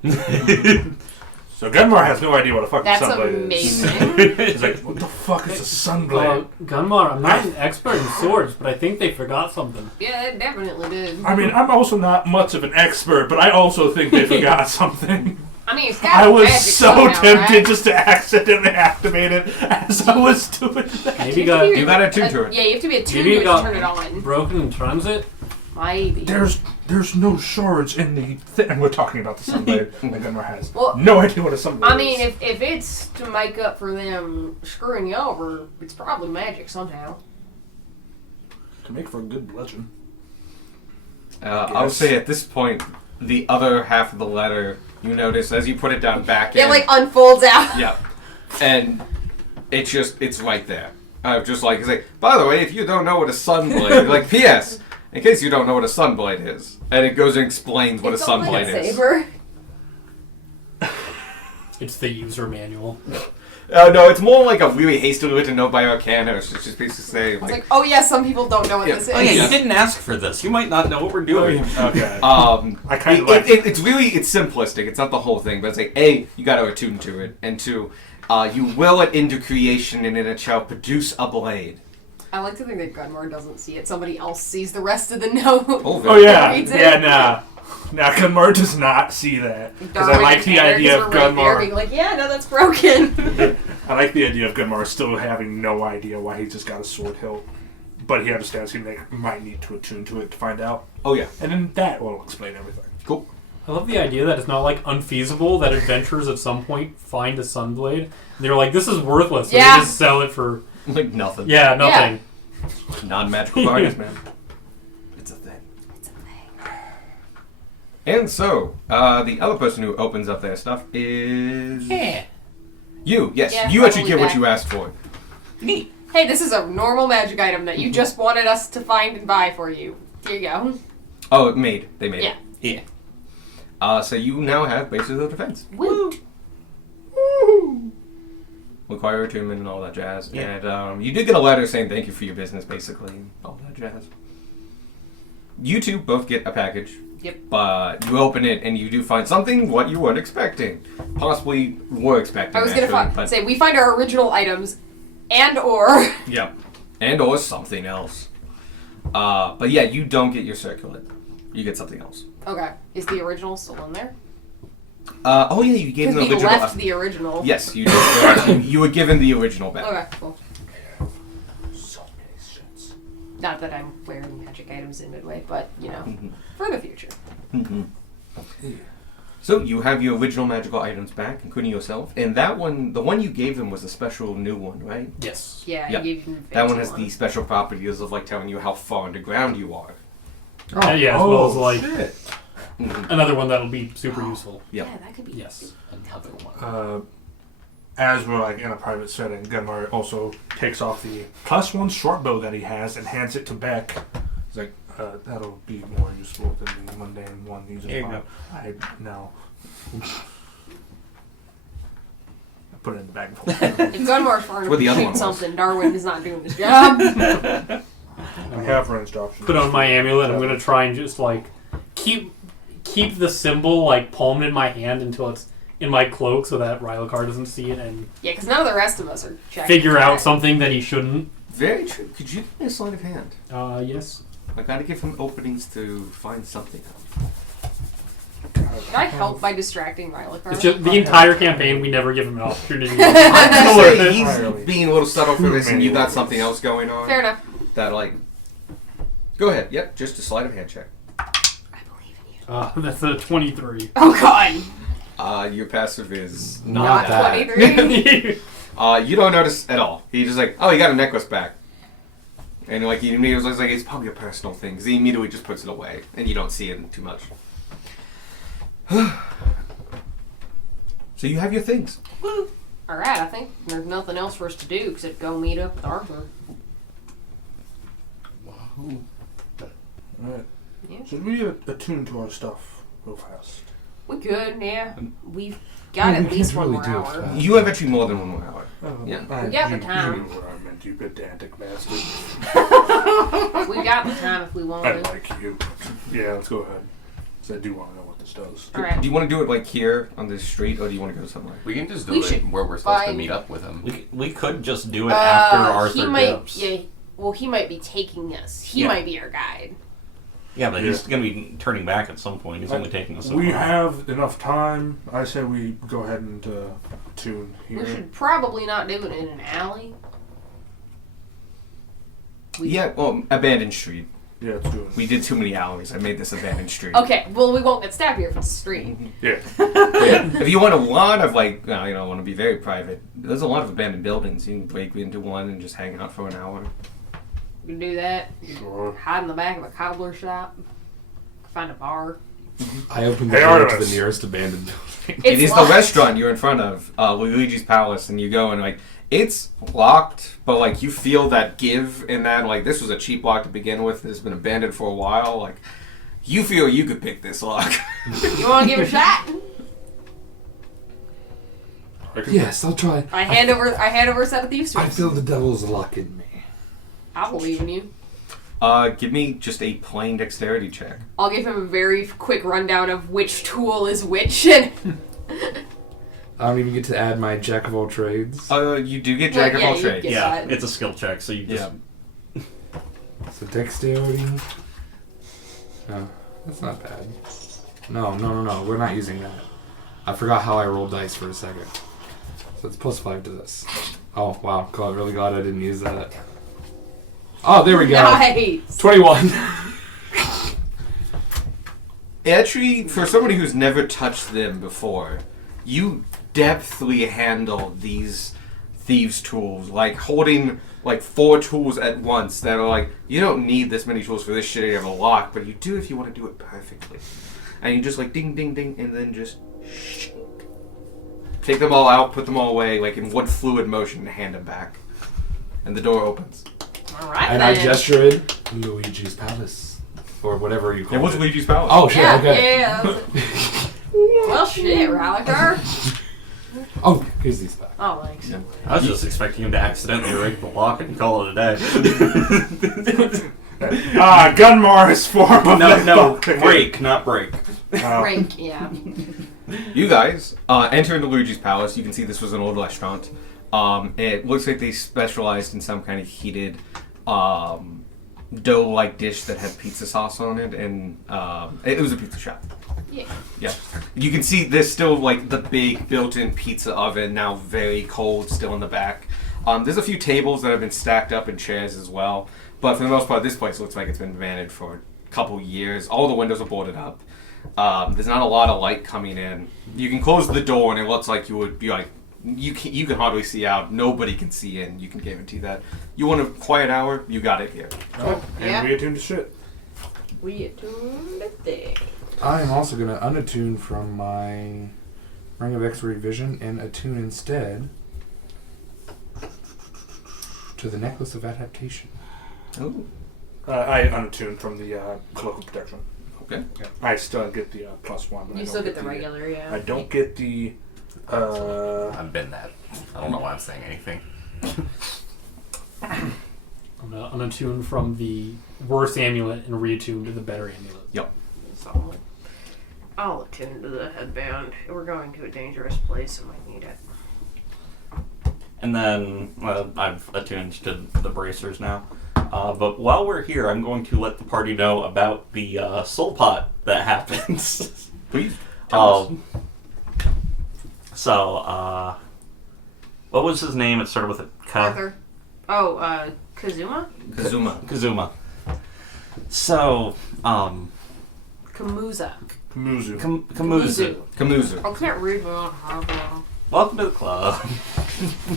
So Gunmar has no idea what a fucking That's sunblade amazing. is. He's like, what the fuck is a sunblade? Gunmar, I'm not an expert in swords, but I think they forgot something. Yeah, it definitely did. I mean, I'm also not much of an expert, but I also think they forgot something. I mean, it's got I was magic so somehow, tempted right? just to accidentally activate it as I was doing that. Maybe You got a tune to it. Yeah, you have to be attuned Maybe to it it got to turn it on. broken in transit. Maybe. There's no shards in the thing. And we're talking about the sunblade that Gunmar has. Well, No idea what a sunblade I mean, is. if it's to make up for them screwing you over, it's probably magic somehow. To make for a good bludgeon. I would say at this point, the other half of the letter, you notice as you put it down back It in. like unfolds out. Yeah. And it's right there. Just like, it's like, by the way, if you don't know what a sunblade, like, P.S., in case you don't know what a sunblade is. And it goes and explains what It's a a sunblade is. lightsaber. It's the user manual. No, it's more like a really hastily written note by Arcanus. It's just basically saying, It's like, like, oh yeah, some people don't know what Yeah. this is. Oh yeah, Yeah. you didn't ask for this. You might not know what we're doing. Okay. I kind of like it. it's simplistic. It's not the whole thing, but it's like, A, you got to attune to it, and 2, you will it into creation, and it shall produce a blade. I like to think that Gunmar doesn't see it. Somebody else sees the rest of the note. Oh yeah, Reads it. yeah, nah. Nah, Gunmar does not see that. Because I Darwin like and the Tanner, idea 'cause of we're right there Gunmar. being like, yeah, no, that's broken. I like the idea of Gunmar still having no idea why he just got a sword hilt. But he understands he might need to attune to it to find out. Oh, yeah. And then that will explain everything. Cool. I love the idea that it's not like unfeasible that adventurers at some point find a sunblade and they're like, this is worthless. So Yeah. they just sell it for Like nothing. yeah, nothing. Non-magical bargains, man. It's a thing. And so, the other person who opens up their stuff is... Yeah. You, yes. Yeah, you actually probably get what that. you asked for. Neat. Hey, this is a normal magic item that you just wanted us to find and buy for you. Here you go. Oh, made. They made Yeah. Yeah. So you now have bases of defense. Woo! Require attunement and all that jazz. Yeah. And you did get a letter saying thank you for your business, basically, and all that jazz. You two both get a package. Yep. But you open it and you do find something what you weren't expecting. Possibly were expecting. I was gonna actually, but say we find our original items, and or Yep. And or something else. But yeah, you don't get your circlet. You get something else. okay, is the original still in there? Oh yeah, you gave Because him the we original. left the original. Yes, you did. You were given the original back. Okay, cool. So many shits. Not that I'm wearing magic items in Midway, but, you know, Mhm. for the future. Mhm. So you have your original magical items back, including yourself, and that one, the one you gave him, was a special new one, right? Yes. Yeah, Yeah. I gave you That one has the special properties of like telling you how far underground you are. Yeah, as well as like shit. Mhm. another one that'll be super useful. Yeah. Yeah, that could be. Yes. Another one. As we're like in a private setting, Gunmar also takes off the +1 short bow that he has and hands it to Beck. He's like, that'll be more useful than the mundane one. He's Here you go. I know. I put it in the bag. If Gunmar's far enough where the to other shoot one was. something, Darwin is not doing his job. We have ranged options. Put on my amulet. I'm gonna try and just like keep the symbol like palmed in my hand until it's in my cloak, so that Rylakar doesn't see it and Yeah, because none of the rest of us are checking. figure out that. something that he shouldn't. Very true. Could you give me a sleight of hand? Yes. I gotta give him openings to find something out. Can I help by distracting Rylakar? It's just the entire campaign. We never give him an opportunity. I'd to say he's Entirely. being a little subtle for this, and you got something else going on. Fair enough. That like. Go ahead. Yep, just a sleight of hand check. I believe in you. That's a 23. Oh god! Your passive is Not that. 23. You don't notice at all. He just like, oh, he got a necklace back. And like he immediately was like, it's probably a personal thing. 'Cause he immediately just puts it away, and you don't see it too much. So you have your things. Alright, I think there's nothing else for us to do except go meet up with Arthur. Alright. Yeah. Should we attune to our stuff real fast? We could, yeah. We've got at we least can't one really more do it hour. fast. You have actually more than 1 more hour. Yeah. We got the You time. knew what I meant, you pedantic bastard. We got the time if we I wanted. like you. Yeah, let's go ahead. 'Cause I do want to know what this does. Alright. Do you want to do it like here on this street, or do you want to go somewhere? We can just do We it should where we're supposed to find- meet up with him. We could just do it after he Arthur might, dips. yeah. Well, he might be taking us. He Yeah. might be our guide. Yeah, but he's going to be turning back at some point. He's only taking us so We far. have enough time. I say we go ahead and tune here. We should probably not do it in an alley. Yeah, well, abandoned street. Yeah, let's do it. We did too many alleys. I made this abandoned street. Okay, well, we won't get stabbed here if it's a street. Yeah. If you want a lot of like, want to be very private, there's a lot of abandoned buildings. You can break into one and just hang out for an hour. We can do that. Sure. Hide in the back of a cobbler shop. Find a bar. I opened the Hey, door to Artemis. the nearest abandoned building. It is the locked. restaurant you're in front of, Luigi's Palace, and you go and like it's locked, but like you feel that give in that like this was a cheap lock to begin with. It's been abandoned for a while. Like you feel you could pick this lock. You want to give it a shot? I can- Yes, I'll try. I hand over a set of thieves to I him. feel the devil's luck in me. I believe in you. Give me just a plain dexterity check. I'll give him a very quick rundown of which tool is which. And I don't even get to add my jack of all trades. You do get jack of yeah, all you trades. get- Yeah, that. it's a skill check, so you just... Yeah. So dexterity. No, that's not bad. No. We're not using that. I forgot how I rolled dice for a second. So it's +5 to this. Oh wow, God, really glad I didn't use that. Oh, there we go. nice. 21. Actually, for somebody who's never touched them before, you depthly handle these thieves' tools, like holding like 4 tools at once that are like, you don't need this many tools for this shitty of a lock, but you do if you want to do it perfectly. And you just like ding, ding, ding, and then just take them all out, put them all away, like in one fluid motion, and hand them back. And the door opens. All right And then. I gesture in Luigi's Palace. Or whatever you call It was it. Luigi's Palace. Oh shit, Yeah, okay. yeah. Well, shit, Rylakar. Oh, here's these back. Oh, thanks. Yeah. I was just expecting him to accidentally break the lock and call it a day. Gunmar's form of No, that- break, not break. Break, yeah. You guys enter into Luigi's Palace. You can see this was an old restaurant. It looks like they specialized in some kind of heated dough-like dish that had pizza sauce on it, and it was a pizza shop. Yeah. Yeah. You can see there's still like the big built-in pizza oven, now very cold, still in the back. There's a few tables that have been stacked up and chairs as well. But for the most part, this place looks like it's been abandoned for a couple years. All the windows are boarded up. There's not a lot of light coming in. You can close the door and it looks like you would be like, you can hardly see out. Nobody can see in. You can guarantee that. You want a quiet hour? You got it here. Oh, and Yeah. we attuned to shit. We attuned the thing. I am also going to unattune from my Ring of X-Ray Vision and attune instead to the Necklace of Adaptation. Oh, I unattuned from the Cloak of Protection. okay. Yeah. I still get the +1. But I You don't still get the regular, yeah. I don't get the. I've been that. I don't know why I'm saying anything. I'm gonna unattune from the worst amulet and reattune to the better amulet. So, I'll attune to the headband. We're going to a dangerous place and I need it. And then I've attuned to the bracers now. But while we're here, I'm going to let the party know about the soul pot that happens. Please. Tell us. So, what was his name? It started with a K. Arthur. Oh, Kazuma? Kazuma. Kazuma. So, Kamuza. Kamuzu. Kamuzu. Kamuzu. I can't read my own handwriting. Welcome to the club.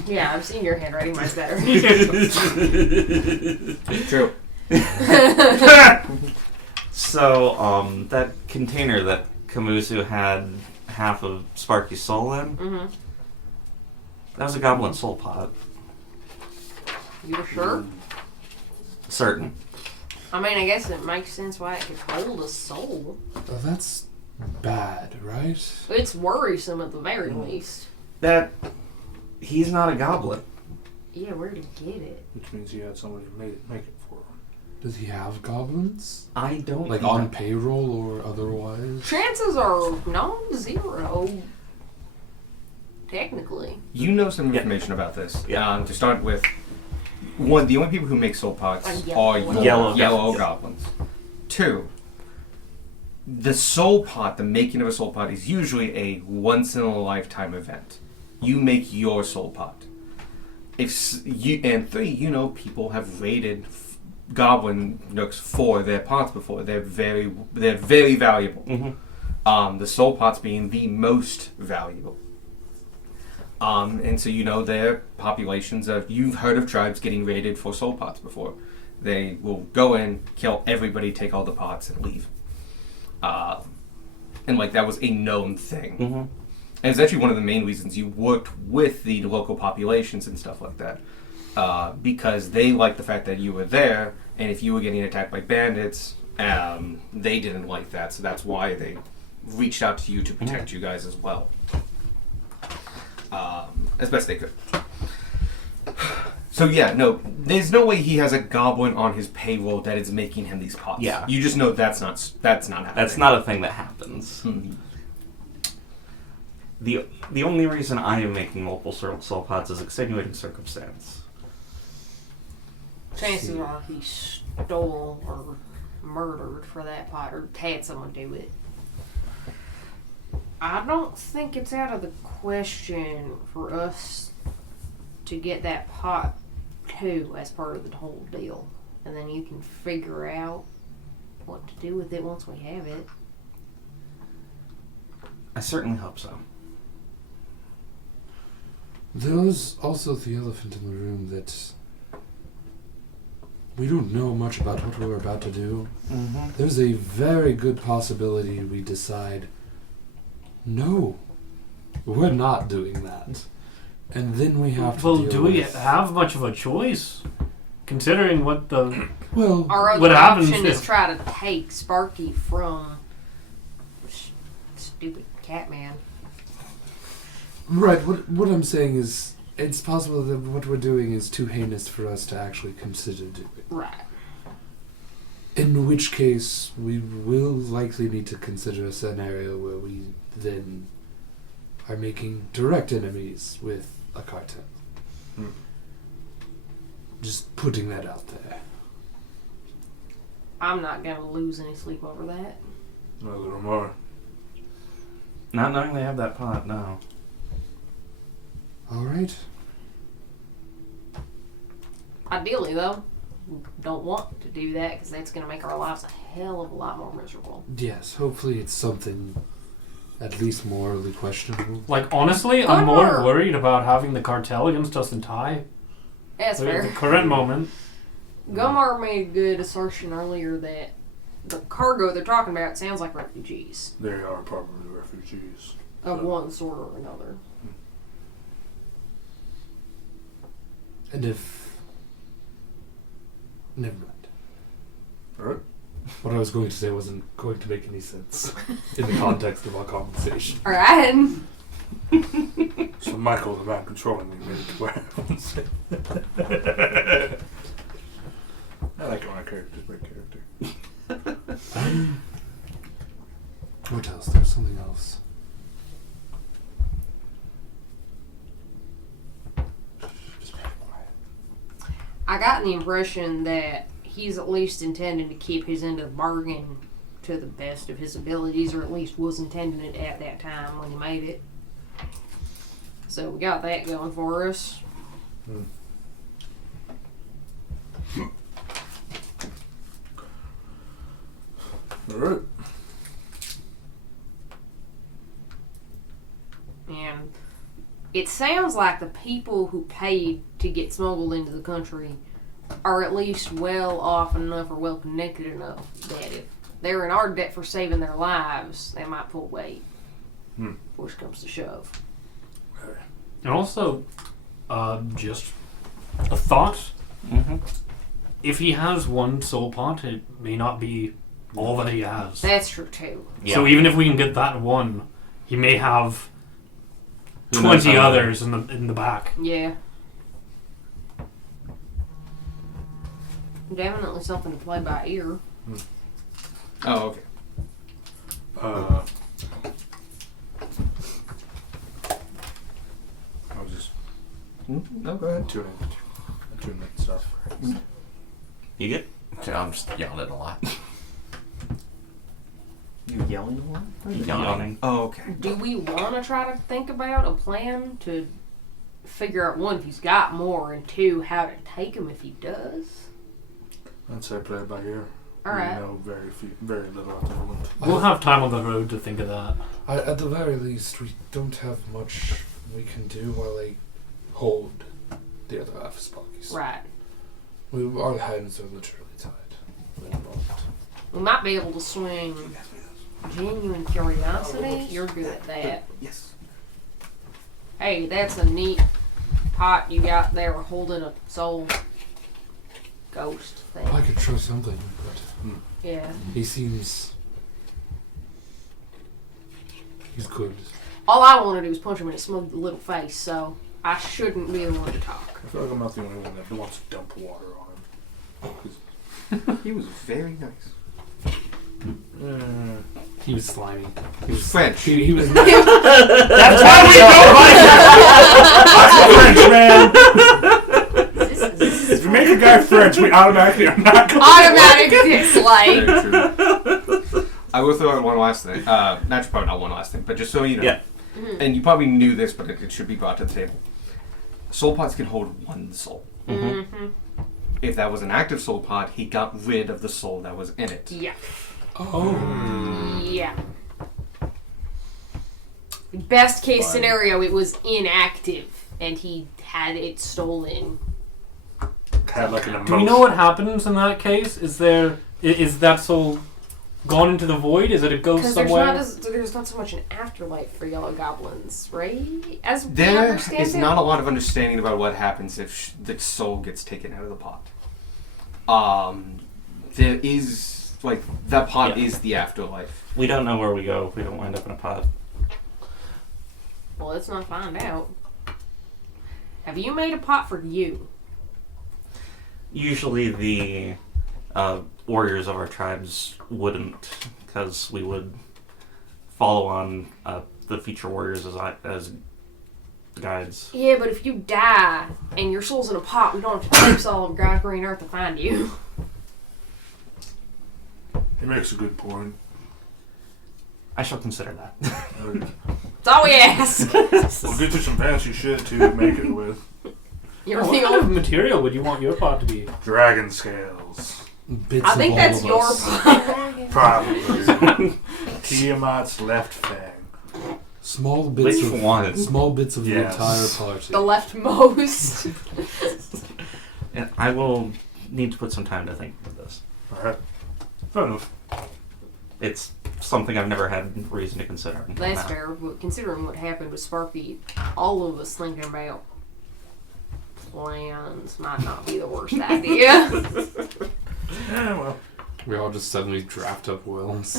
Yeah, I've seen your handwriting. Mine's better. True. So, that container that Kamuzu had half of Sparky's soul in, Mm-hmm. that was a goblin soul pot. You sure? Certain. I mean, I guess it makes sense why it could hold a soul. Oh, that's bad, right? It's worrisome at the very least. That he's not a goblin. Yeah, where did he get it? Which means he had somebody make it for him. Does he have goblins? I don't Like on payroll or otherwise? Chances are non-zero. Technically. You know some Yeah. information about this. Yeah. To start with, one, the only people who make soul pots Yellow are ones. yellow Yellow. goblins. Two, the soul pot, the making of a soul pot, is usually a once-in-a-lifetime event. You make your soul pot. And three, people have raided goblin nooks for their pots before. They're very valuable. Mm-hmm. The soul pots being the most valuable. And so their populations of, you've heard of tribes getting raided for soul pots before. They will go in, kill everybody, take all the pots, and leave. And that was a known thing. Mm-hmm. And it's actually one of the main reasons you worked with the local populations and stuff like that. Because they liked the fact that you were there, and if you were getting attacked by bandits, they didn't like that. So that's why they reached out to you to protect you guys as well. As best they could. So there's no way he has a goblin on his payroll that is making him these pots. Yeah. You just know that's not happening. That's not a thing that happens. Mhm. The only reason I am making multiple soul pots is extenuating circumstance. Chances are he stole or murdered for that pot or had someone do it. I don't think it's out of the question for us to get that pot too as part of the whole deal. And then you can figure out what to do with it once we have it. I certainly hope so. There's also the elephant in the room that we don't know much about what we're about to do. Mm-hmm. There's a very good possibility we decide, no, we're not doing that. And then we have to Well, deal do we with... have much of a choice? Considering what the... Well, Our other What happens option is if- try to take Sparky from stupid Catman. right, what I'm saying is, it's possible that what we're doing is too heinous for us to actually consider doing. Right. In which case, we will likely need to consider a scenario where we then are making direct enemies with a cartel. Just putting that out there. I'm not gonna lose any sleep over that. Neither am I. Not knowing they have that pot, no. All right. Ideally, though, we don't want to do that because that's going to make our lives a hell of a lot more miserable. Yes, hopefully it's something at least morally questionable. Like, honestly, I'm more Gunnar! worried about having the cartel against us in Thai. That's Like, at fair. the current moment. Gumar made a good assertion earlier that the cargo they're talking about sounds like refugees They are probably refugees. of one sort or another. And if... Never mind. Alright. What I was going to say wasn't going to make any sense in the context of our conversation. Alright. So Michael, the man controlling me, made it to where I won't say. I like it when our characters break character. What else? There's something else. Just be quiet. I got the impression that he's at least intending to keep his end of the bargain to the best of his abilities, or at least was intending it at that time when he made it. So we got that going for us. Alright. And it sounds like the people who paid to get smuggled into the country are at least well off enough or well connected enough that if they're in our debt for saving their lives, they might pull weight. Push comes to shove. And also, just a thought. Mm-hmm. If he has one soul pot, it may not be all that he has. That's true too. Yeah. So even if we can get that one, he may have Who knows 20 how others in the back. Yeah. Definitely something to play by ear. Oh, okay. I was just No, go ahead. tuning stuff. You good? I'm just yelling a lot. You yelling a lot? Yawning. Oh, okay. Do we want to try to think about a plan to figure out, one, if he's got more, and two, how to take him if he does? I'd say play it by ear. Alright. We know very little at the moment. We'll have time on the road to think of that. At the very least, we don't have much we can do while they hold the other half of Sparky's. Right. Our hands are literally tied. We're involved. We might be able to swing genuine curiosity. You're good at that. Yes. Hey, that's a neat pot you got there holding a soul ghost thing. I could try something, but Yeah. he seems... He's good. All I want to do is punch him in his smug little face, so I shouldn't be the one to talk. I feel like I'm not the only one that wants to dump water on him. 'Cause- He was very nice. He was slimy. French. He was... That's why we don't like him! This If you make a guy French, we automatically are not going automatic dislike. Very true. I will throw out one last thing. Not probably not one last thing, but just so you know. Yeah. And you probably knew this, but it should be brought to the table. Soul pods can hold one soul. Mm-hmm. If that was an active soul pod, he got rid of the soul that was in it. Yeah. Oh. Yeah. Best case Fine. scenario, it was inactive and he had it stolen. Had like an emotion. Do we know what happens in that case? Is that soul gone into the void? Is it a ghost Because somewhere? there's not so much an afterlife for yellow goblins, right? As we There understand is it. not a lot of understanding about what happens if the soul gets taken out of the pot. There is, like, that pot Yeah. is the afterlife. We don't know where we go if we don't wind up in a pot. Well, let's not find out. Have you made a pot for you? Usually the warriors of our tribes wouldn't, because we would follow on the future warriors as guides. Yeah, but if you die and your soul's in a pot, we don't have to traipse all of God's green earth to find you. He makes a good point. I shall consider that. That's all we ask. We'll get you some fancy shit to make it with. You're What the kind of only. material would you want your pot to be? Dragon scales. Bits I think of all that's of your us. part. Probably. Tiamat's left fang. Small bits Which of one? small bits of Yes. the entire party. The leftmost. And I will need to put some time to think about this. Alright. Fair enough. It's something I've never had reason to consider. until That's now. fair, but considering what happened with Sparky, all of us thinking about plans might not be the worst idea. Yeah, well. We all just suddenly draft up wills.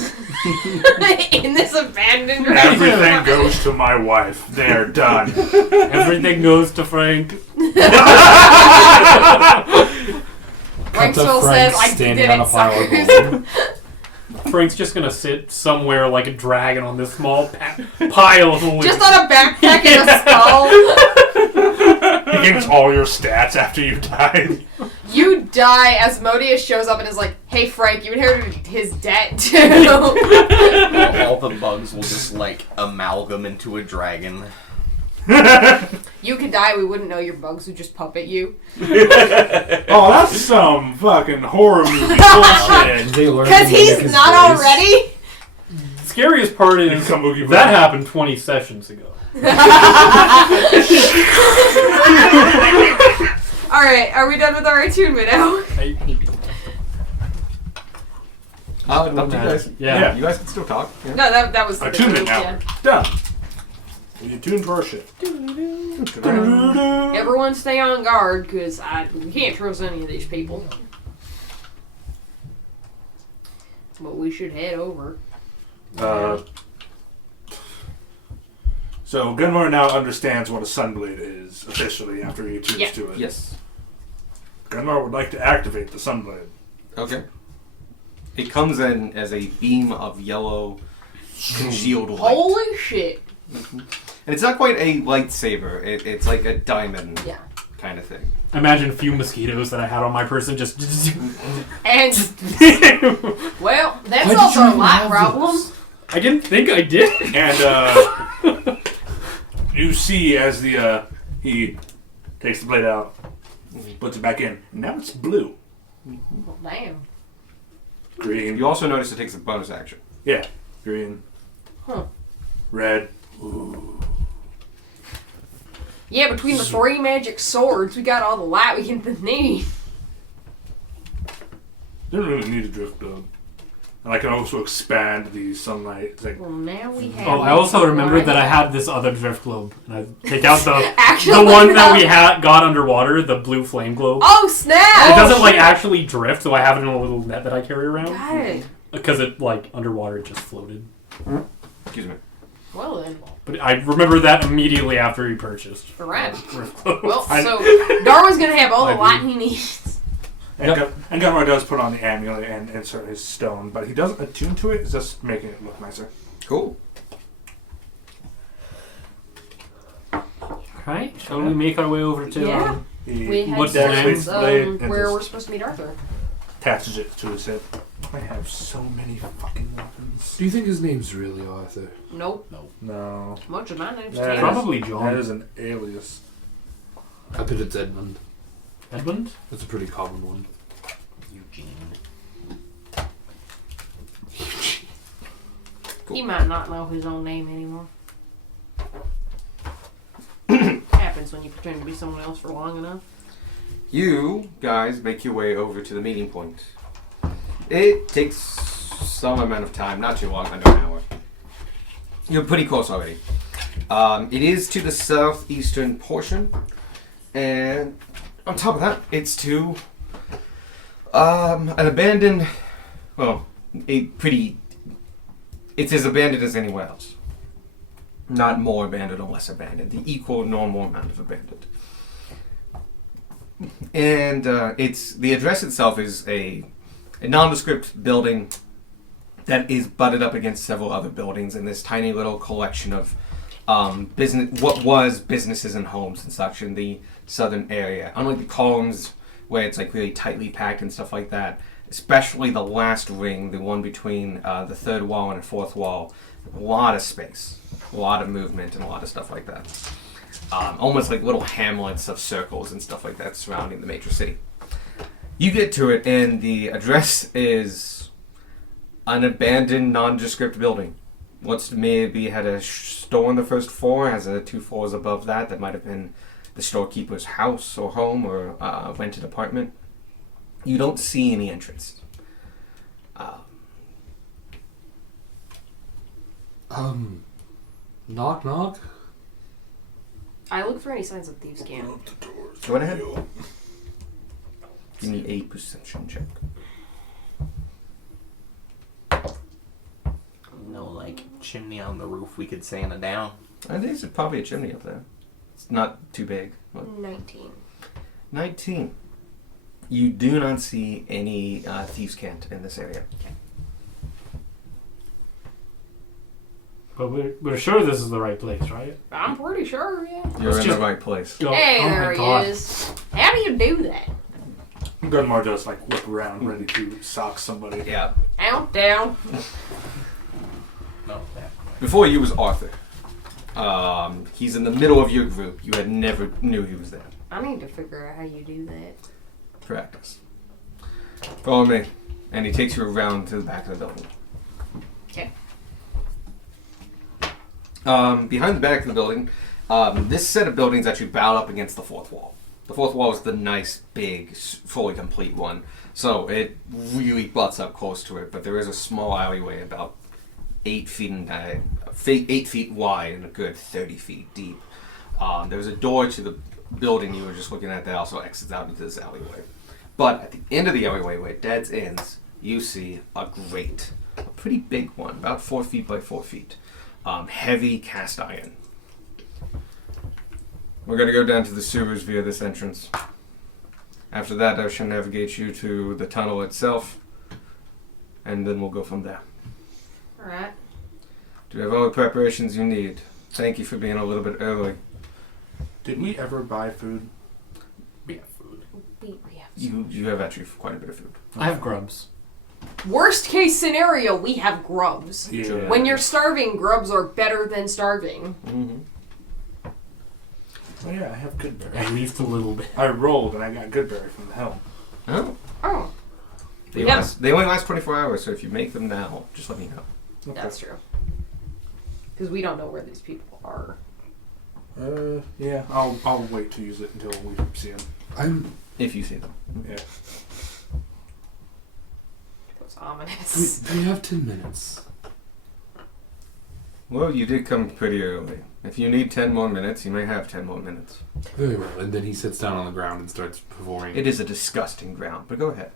In this abandoned Everything goes to my wife. They're done. Everything goes to Frank. Frank Cut to still Frank says, I did standing it, on a pile of suckers. gold. Frank's just gonna sit somewhere like a dragon on this small pile of wood. Just on a backpack and a skull. He gains all your stats after you died. You die. Asmodeus shows up and is like, hey Frank, you inherited his debt too. All the bugs will just like amalgam into a dragon. You could die, we wouldn't know your bugs would just puppet you. Oh, that's some fucking horror movie bullshit. They learn Because to he's mimic his not voice. already. The scariest part You is become Oogie that Boogie. happened 20 sessions ago. Alright, are we done with our attunement now? Up to you guys. Yeah. You guys can still talk. Yeah. No, that was the Attunement move, hour. yeah. Done. We attune to our shit. Everyone stay on guard, because we can't trust any of these people. But we should head over. So Gunmar now understands what a Sunblade is officially after he attunes Yeah. to it. Yes. Gunmar would like to activate the Sunblade. Okay. It comes in as a beam of yellow congealed light. Holy shit. And it's not quite a lightsaber. It's like a diamond Yeah. kind of thing. Imagine a few mosquitoes that I had on my person just. And, well, that's Why did also you a even lot have problem. those? I didn't think I did. And you see as the he takes the blade out, puts it back in. Now it's blue, Well, damn. green. You also notice it takes a bonus action. Yeah, green, Huh. red. Yeah, between the 3 magic swords, we got all the light we can need. Didn't really need a drift dog. And I can also expand the sunlight. It's like, Well, now we have. Oh, I also remembered that I had this other drift globe. And I take out the Actually, one that we got underwater, the blue flame globe. Oh, snap! It doesn't like actually drift, so I have it in a little net that I carry around. Got it. Because it like underwater it just floated. Excuse me. Well then. But I remember that immediately after he purchased. Alright. Drift globe. Well, so Darwin's gonna have all the I light do. he needs. and Gunmar does put on the amulet and insert his stone, but he doesn't attune to it. It's just making it look nicer. Cool. Alright, shall we make our way over to Yeah. He We had What's the name? activates the blade and where just we're supposed to meet Arthur. attaches it to his hip. I have so many fucking weapons. Do you think his name's really Arthur? Nope. No. Much of my name's That Taylor. Probably That John. is an alias. I bet it's Edmund. Edmund? That's a pretty common one. Eugene. He might not know his own name anymore. Happens when you pretend to be someone else for long enough. You guys make your way over to the meeting point. It takes some amount of time, not too long, under an hour. You're pretty close already. It is to the southeastern portion, and on top of that, it's to an abandoned, well, it's as abandoned as anywhere else. Not more abandoned or less abandoned. The equal normal amount of abandoned. And the address itself is a nondescript building that is butted up against several other buildings in this tiny little collection of what was businesses and homes and such in the southern area. Unlike the columns where it's like really tightly packed and stuff like that, especially the last ring, the one between the third wall and the fourth wall, A lot of space, a lot of movement, and a lot of stuff like that. Almost like little hamlets of circles and stuff like that surrounding the major city. You get to it, and the address is an abandoned, nondescript building. What's maybe had a store on the first floor, has 2 floors above that. That might have been the storekeeper's house or home or rented apartment. You don't see any entrance. Knock knock. I look for any signs of thieves' camp. Open up the doors. Go ahead. Give me a perception check. No, like chimney on the roof we could Santa down. There's probably a chimney up there. It's not too big. What? 19. 19. You do not see any thieves' cant in this area. But we're sure this is the right place, right? I'm pretty sure, yeah. You're Let's in just- the right place. Oh, Hey, oh my there God. he is. How do you do that? Gunmar does like whip around, ready to sock somebody. Yeah. Out, down. No, that. Before you was Arthur. He's in the middle of your group. You had never knew he was there. I need to figure out how you do that. Practice. Follow me. And he takes you around to the back of the building. Okay. Behind the back of the building, this set of buildings actually bowed up against the fourth wall. The fourth wall is the nice, big, fully complete one. So it really butts up close to it, but there is a small alleyway about 8 feet in 8 feet wide and a good 30 feet deep. There's a door to the building you were just looking at that also exits out into this alleyway. But at the end of the alleyway, where it dead ends, you see a grate. A pretty big one, about 4 feet by 4 feet. Heavy cast iron. We're going to go down to the sewers via this entrance. After that, I shall navigate you to the tunnel itself, and then we'll go from there. Alright. Do you have all the preparations you need? Thank you for being a little bit early. Did we ever buy food? We have food. We have You have actually quite a bit of food. I have grubs. Worst case scenario, we have grubs. Yeah. When you're starving, grubs are better than starving. Mm-hmm. Oh yeah, I have Goodberry. At least a little bit. I rolled and I got Goodberry from the helm. Oh. Oh, They, Yeah. they only last 24 hours, so if you make them now, just let me know. that's true. Because we don't know where these people are. Yeah, I'll wait to use it until we see him. If you see them. Yeah. That's ominous. We have 10 minutes. Well, you did come pretty early. If you need 10 more minutes, you may have 10 more minutes. Very well. And then he sits down on the ground and starts performing. It is a disgusting ground, but go ahead.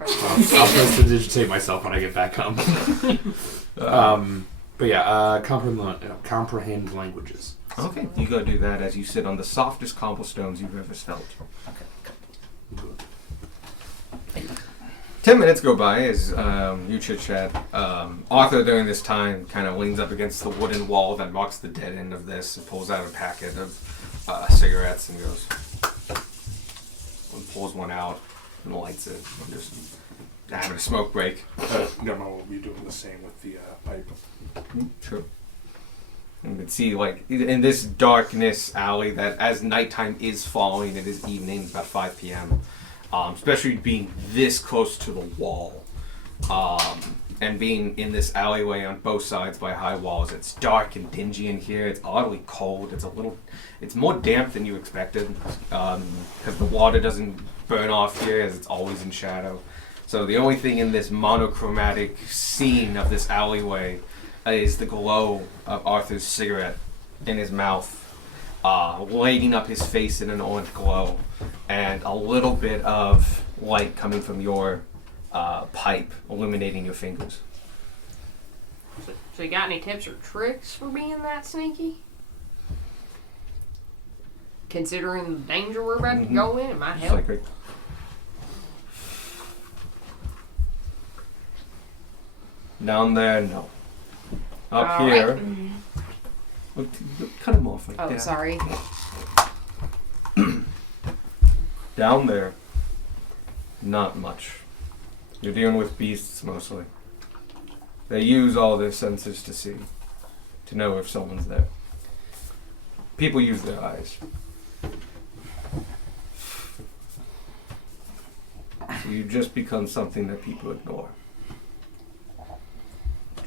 I'll press to digitate myself when I get back home. But yeah, comprehend languages. Okay, you go do that as you sit on the softest cobblestones you've ever felt. Good. 10 minutes go by as you chit-chat. Arthur, during this time, kind of leans up against the wooden wall that marks the dead end of this and pulls out a packet of cigarettes and goes and pulls one out and lights it. And just having a smoke break. Gunmar will be doing the same with the pipe. Sure. And you can see, like, in this darkness alley that as nighttime is falling, it is evening, about 5 p.m., especially being this close to the wall, and being in this alleyway on both sides by high walls. It's dark and dingy in here. It's oddly cold. It's more damp than you expected, because the water doesn't burn off here, as it's always in shadow. So the only thing in this monochromatic scene of this alleyway is the glow of Arthur's cigarette in his mouth, lighting up his face in an orange glow, and a little bit of light coming from your pipe, illuminating your fingers. So you got any tips or tricks for being that sneaky? Considering the danger we're about to go in, it might Just help. like down there, no. Up All here, right. look, cut him off like Oh, that. sorry. Down there, not much. You're dealing with beasts mostly. They use all their senses to see, to know if someone's there. People use their eyes. So you just become something that people ignore.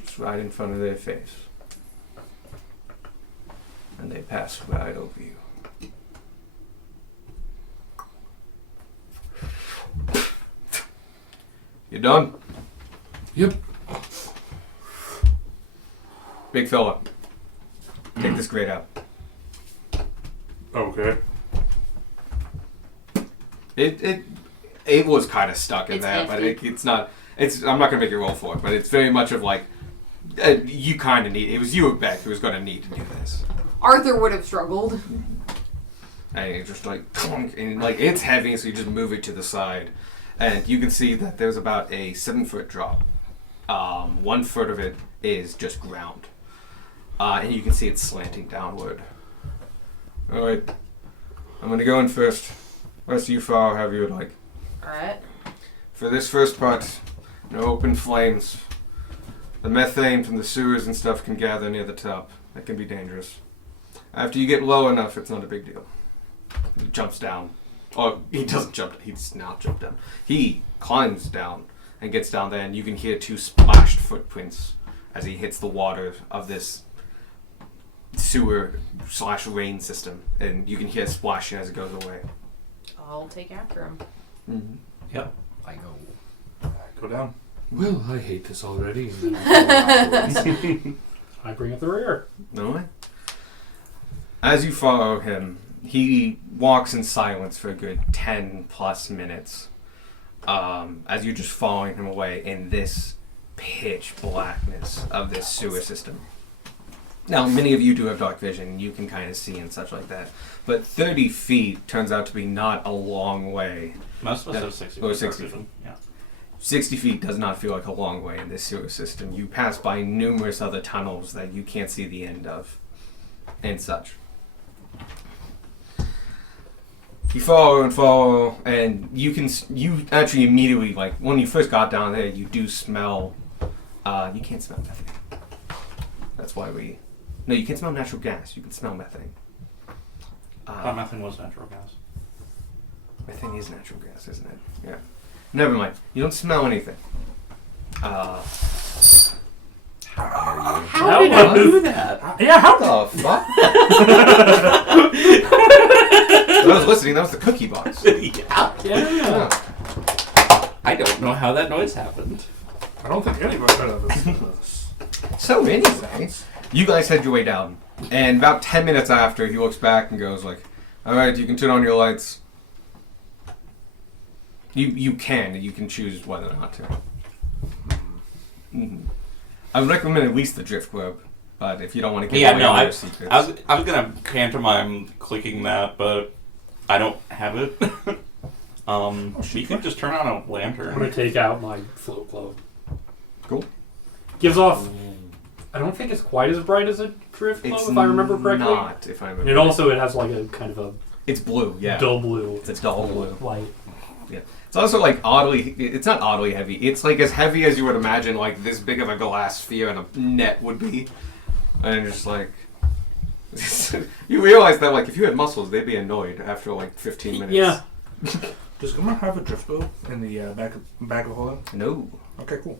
Just right in front of their face. And they pass right over you. You done? Yep. Big fella. Take this grate out. Okay. It was kind of stuck in It's there, but hefty. it's not. I'm not gonna make you roll for it, but it's very much of like you kind of need. It was you and Beck who was gonna need to do this, Arthur would have struggled. and it's just like clunk, and like it's heavy, so you just move it to the side, and you can see that there's about a 7-foot drop. 1 foot of it is just ground, and you can see it slanting downward. All right, I'm gonna go in first. Rest of you follow however you would like. Alright. For this first part, no open flames. The methane from the sewers and stuff can gather near the top. That can be dangerous. After you get low enough, it's not a big deal. He jumps down. Oh, he doesn't jump. He's not jump down. He climbs down and gets down there, and you can hear 2 splashed footprints as he hits the water of this sewer/rain system, and you can hear it splashing as it goes away. I'll take after him. Mm-hmm. I go. Go down. Well, I hate this already. And then I go afterwards. I bring up the rear. No way. As you follow him, he walks in silence for a good 10 plus minutes. As you're just following him away in this pitch blackness of this sewer system. Now, many of you do have dark vision. You can kind of see and such like that. But 30 feet turns out to be not a long way. Most of us Yeah. have 60. Oh, 60. vision. Yeah. 60 feet does not feel like a long way in this sewer system. You pass by numerous other tunnels that you can't see the end of, and such. You follow, and you actually immediately, like, when you first got down there, you do smell, you can't smell methane. That's why no, you can smell natural gas, you can smell methane. I thought methane was natural gas. Methane is natural gas, isn't it? Yeah. Never mind. You don't smell anything. How How did I do that? Yeah, how What the fuck? I was listening. That was the cookie box. yeah. Yeah. I don't know how that noise happened. I don't think any of us have this. So anyway, you guys head your way down, and about 10 minutes after, he looks back and goes like, "All right, you can turn on your lights. You can choose whether or not to." Mm-hmm. I would recommend at least the drift globe, but if you don't want to give Yeah, away no, all I your secrets, was gonna pantomime clicking that, but I don't have it. You could just turn on a I'm lantern. gonna take out my float globe. Cool. Gives off. I don't think it's quite as bright as a drift globe, if I remember correctly. Not, if I remember. And it has like a kind of a It's blue. Yeah. dull blue It's a dull blue. light. It's also like oddly. It's not oddly heavy. It's like as heavy as you would imagine, like this big of a glass sphere and a net would be. And you're just like, you realize that like if you had muscles, they'd be annoyed after like 15 minutes. Yeah. Does Gummer have a drift bow in the back of the hole? No. Okay, cool.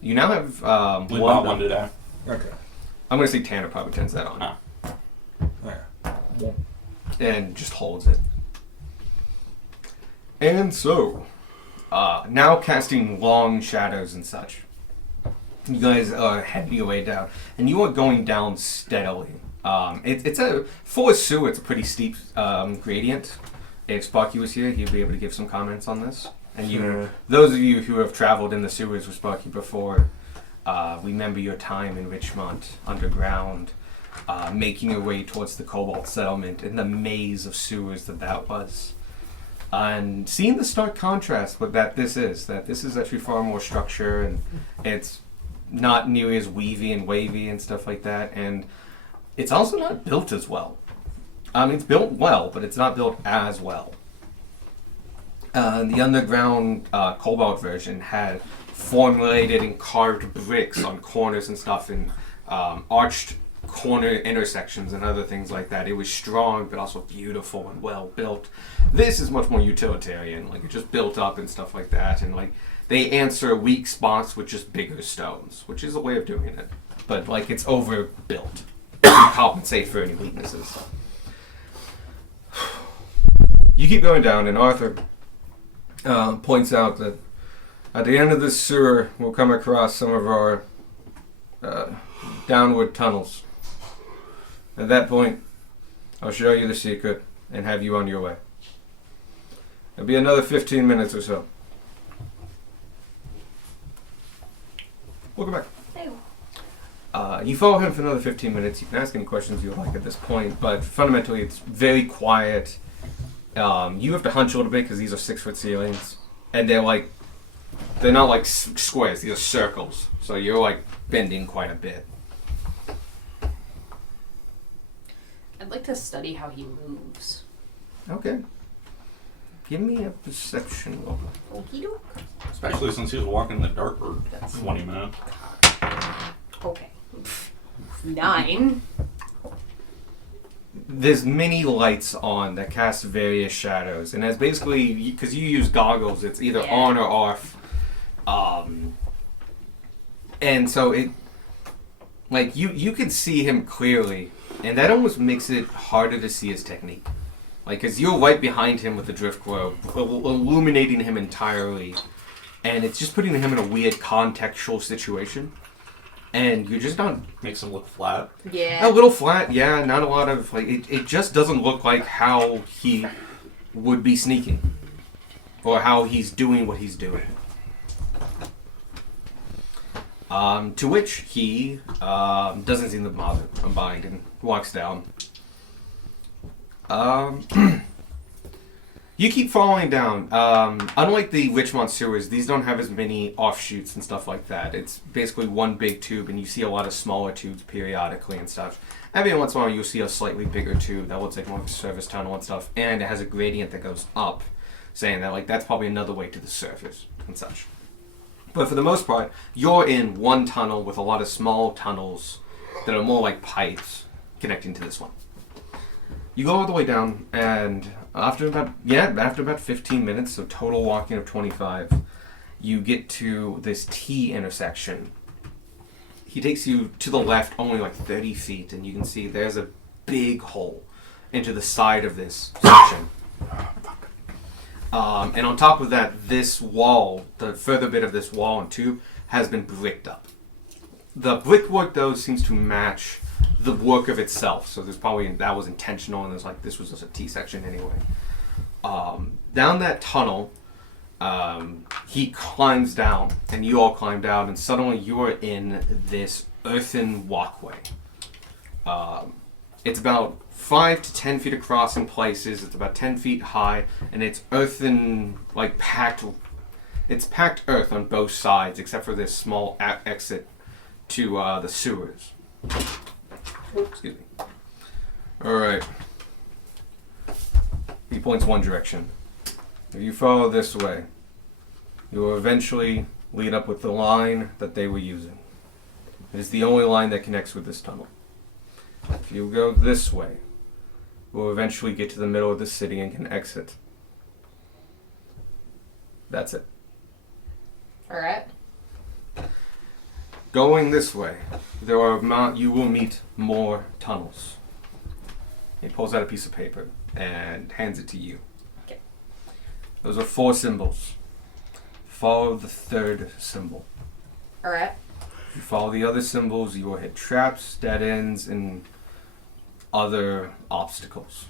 You now have We one. bought one today. Okay. I'm gonna say Tanner probably turns that on Ah. Yeah. and just holds it. And so, now casting long shadows and such. You guys are heading your way down, and you are going down steadily. It's a for a sewer. It's a pretty steep gradient. If Sparky was here, he'd be able to give some comments on this. And Sure. those of you who have traveled in the sewers with Sparky before, remember your time in Richmond underground, making your way towards the Cobalt settlement and the maze of sewers that was. And seeing the stark contrast with that this is actually far more structure, and it's not nearly as weavy and wavy and stuff like that, and it's also not built as well. It's built well, but it's not built as well. The underground Cobalt version had formulated and carved bricks on corners and stuff, and arched corner intersections and other things like that. It was strong, but also beautiful and well built. This is much more utilitarian, like it just built up and stuff like that, and like they answer weak spots with just bigger stones, which is a way of doing it. But like it's overbuilt to compensate for any weaknesses. You keep going down, and Arthur points out that at the end of this sewer, we'll come across some of our downward tunnels. At that point, I'll show you the secret and have you on your way. It'll be another 15 minutes or so. Welcome back. You follow him for another 15 minutes. You can ask any questions you like at this point, but fundamentally it's very quiet. You have to hunch a little bit because these are 6-foot ceilings, and they're not like squares, these are circles. So you're like bending quite a bit. I'd like to study how he moves. Okay. Give me a perception roll. Okie doke. Especially since he was walking in the dark for 20 minutes. Okay. 9. There's many lights on that cast various shadows, and as basically, because you use goggles, it's either on or off. And so it, like, you can see him clearly, and that almost makes it harder to see his technique. Like, because you're right behind him with the drift globe, illuminating him entirely, and it's just putting him in a weird contextual situation. And you're just not... Makes him look flat. Yeah. A little flat, yeah, not a lot of... like it just doesn't look like how he would be sneaking. Or how he's doing what he's doing. To which he doesn't seem to bother combined and walks down. You keep falling down. Unlike the Richmond sewers, these don't have as many offshoots and stuff like that. It's basically one big tube, and you see a lot of smaller tubes periodically and stuff. Every once in a while, you'll see a slightly bigger tube that looks like more of a service tunnel and stuff, and it has a gradient that goes up, saying that like that's probably another way to the surface and such. But for the most part, you're in one tunnel with a lot of small tunnels that are more like pipes connecting to this one. You go all the way down, and after about 15 minutes, so total walking of 25, you get to this T intersection. He takes you to the left only like 30 feet, and you can see there's a big hole into the side of this section. And on top of that, this wall, the further bit of this wall and tube, has been bricked up. The brickwork, though, seems to match the work of itself, so there's probably that was intentional, and there's like this was just a T section anyway. Down that tunnel, he climbs down, and you all climb down, and suddenly you are in this earthen walkway. It's about 5 to 10 feet across in places. It's about 10 feet high, and it's earthen, like packed. It's packed earth on both sides, except for this small exit to the sewers. Excuse me. Alright. He points one direction. If you follow this way, you will eventually lead up with the line that they were using. It is the only line that connects with this tunnel. If you go this way, we'll eventually get to the middle of the city and can exit. That's it. Alright. Going this way, you will meet more tunnels. He pulls out a piece of paper and hands it to you. Okay. Those are 4 symbols. Follow the 3rd symbol. Alright. If you follow the other symbols, you will hit traps, dead ends, and other obstacles.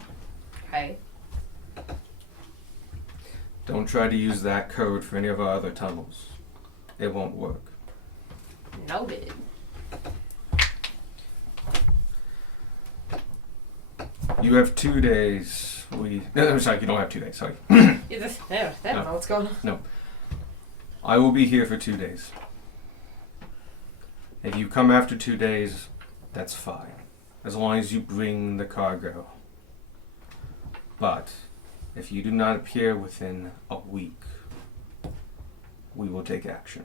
Okay. Don't try to use that code for any of our other tunnels. It won't work. Noted. You have 2 days. I'm sorry, you don't have 2 days, sorry. I don't know what's going on. No. I will be here for 2 days. If you come after 2 days, that's fine. As long as you bring the cargo. But if you do not appear within a week, we will take action.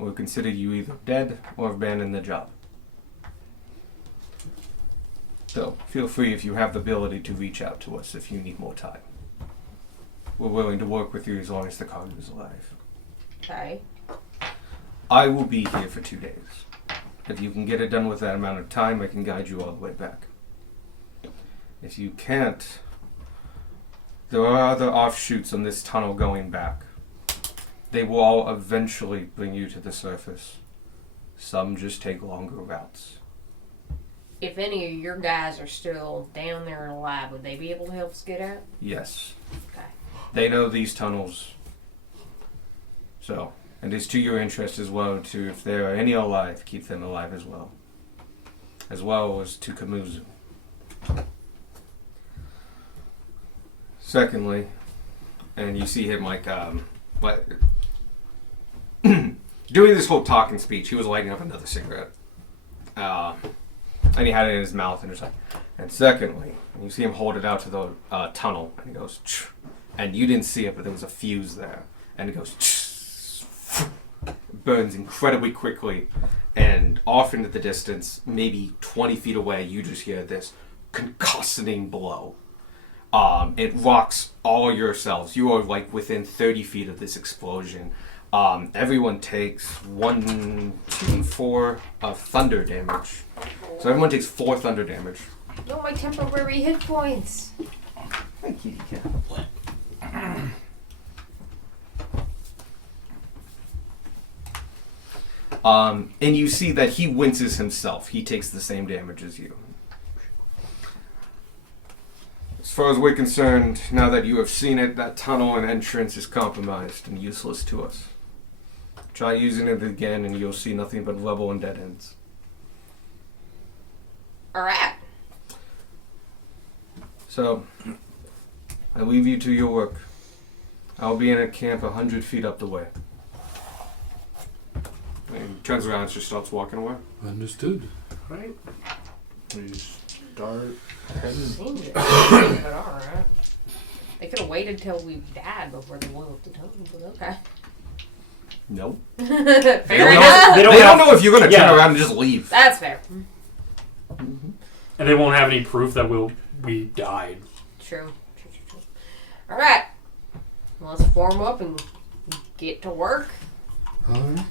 we'll consider you either dead or abandon the job. So, feel free if you have the ability to reach out to us if you need more time. We're willing to work with you as long as the cargo is alive. Okay. I will be here for 2 days. If you can get it done with that amount of time, I can guide you all the way back. If you can't, there are other offshoots on this tunnel going back. They will all eventually bring you to the surface. Some just take longer routes. If any of your guys are still down there and alive, would they be able to help us get out? Yes. Okay. They know these tunnels. So, and it's to your interest as well to, if there are any alive, keep them alive as well. As well as to Kamuzu. Secondly, and you see him like, doing this whole talking speech, he was lighting up another cigarette. And he had it in his mouth and was like, and secondly, and you see him hold it out to the tunnel, and he goes, Ch-. And you didn't see it, but there was a fuse there, and it goes, Ch-. It burns incredibly quickly, and off into the distance, maybe 20 feet away, you just hear this concussing blow. It rocks all yourselves. You are like within 30 feet of this explosion. Everyone takes 1, 2, 4 of thunder damage. So everyone takes 4 thunder damage. No, my temporary hit points. Thank you. And you see that he winces himself. He takes the same damage as you. As far as we're concerned, now that you have seen it, that tunnel and entrance is compromised and useless to us. Try using it again and you'll see nothing but rubble and dead ends. Alright. So, I leave you to your work. I'll be in a camp 100 feet up the way. And he turns around and just starts walking away. Understood. Right? We start heading. Seems it. But alright. They could have waited till we died before they blew up the tunnel, but okay. Nope. Fair They don't enough. know, They they don't don't have- know if you're going to Yeah. turn around and just leave. That's fair. And they won't have any proof that we died. True. Alright. Well, let's form up and get to work. Alright.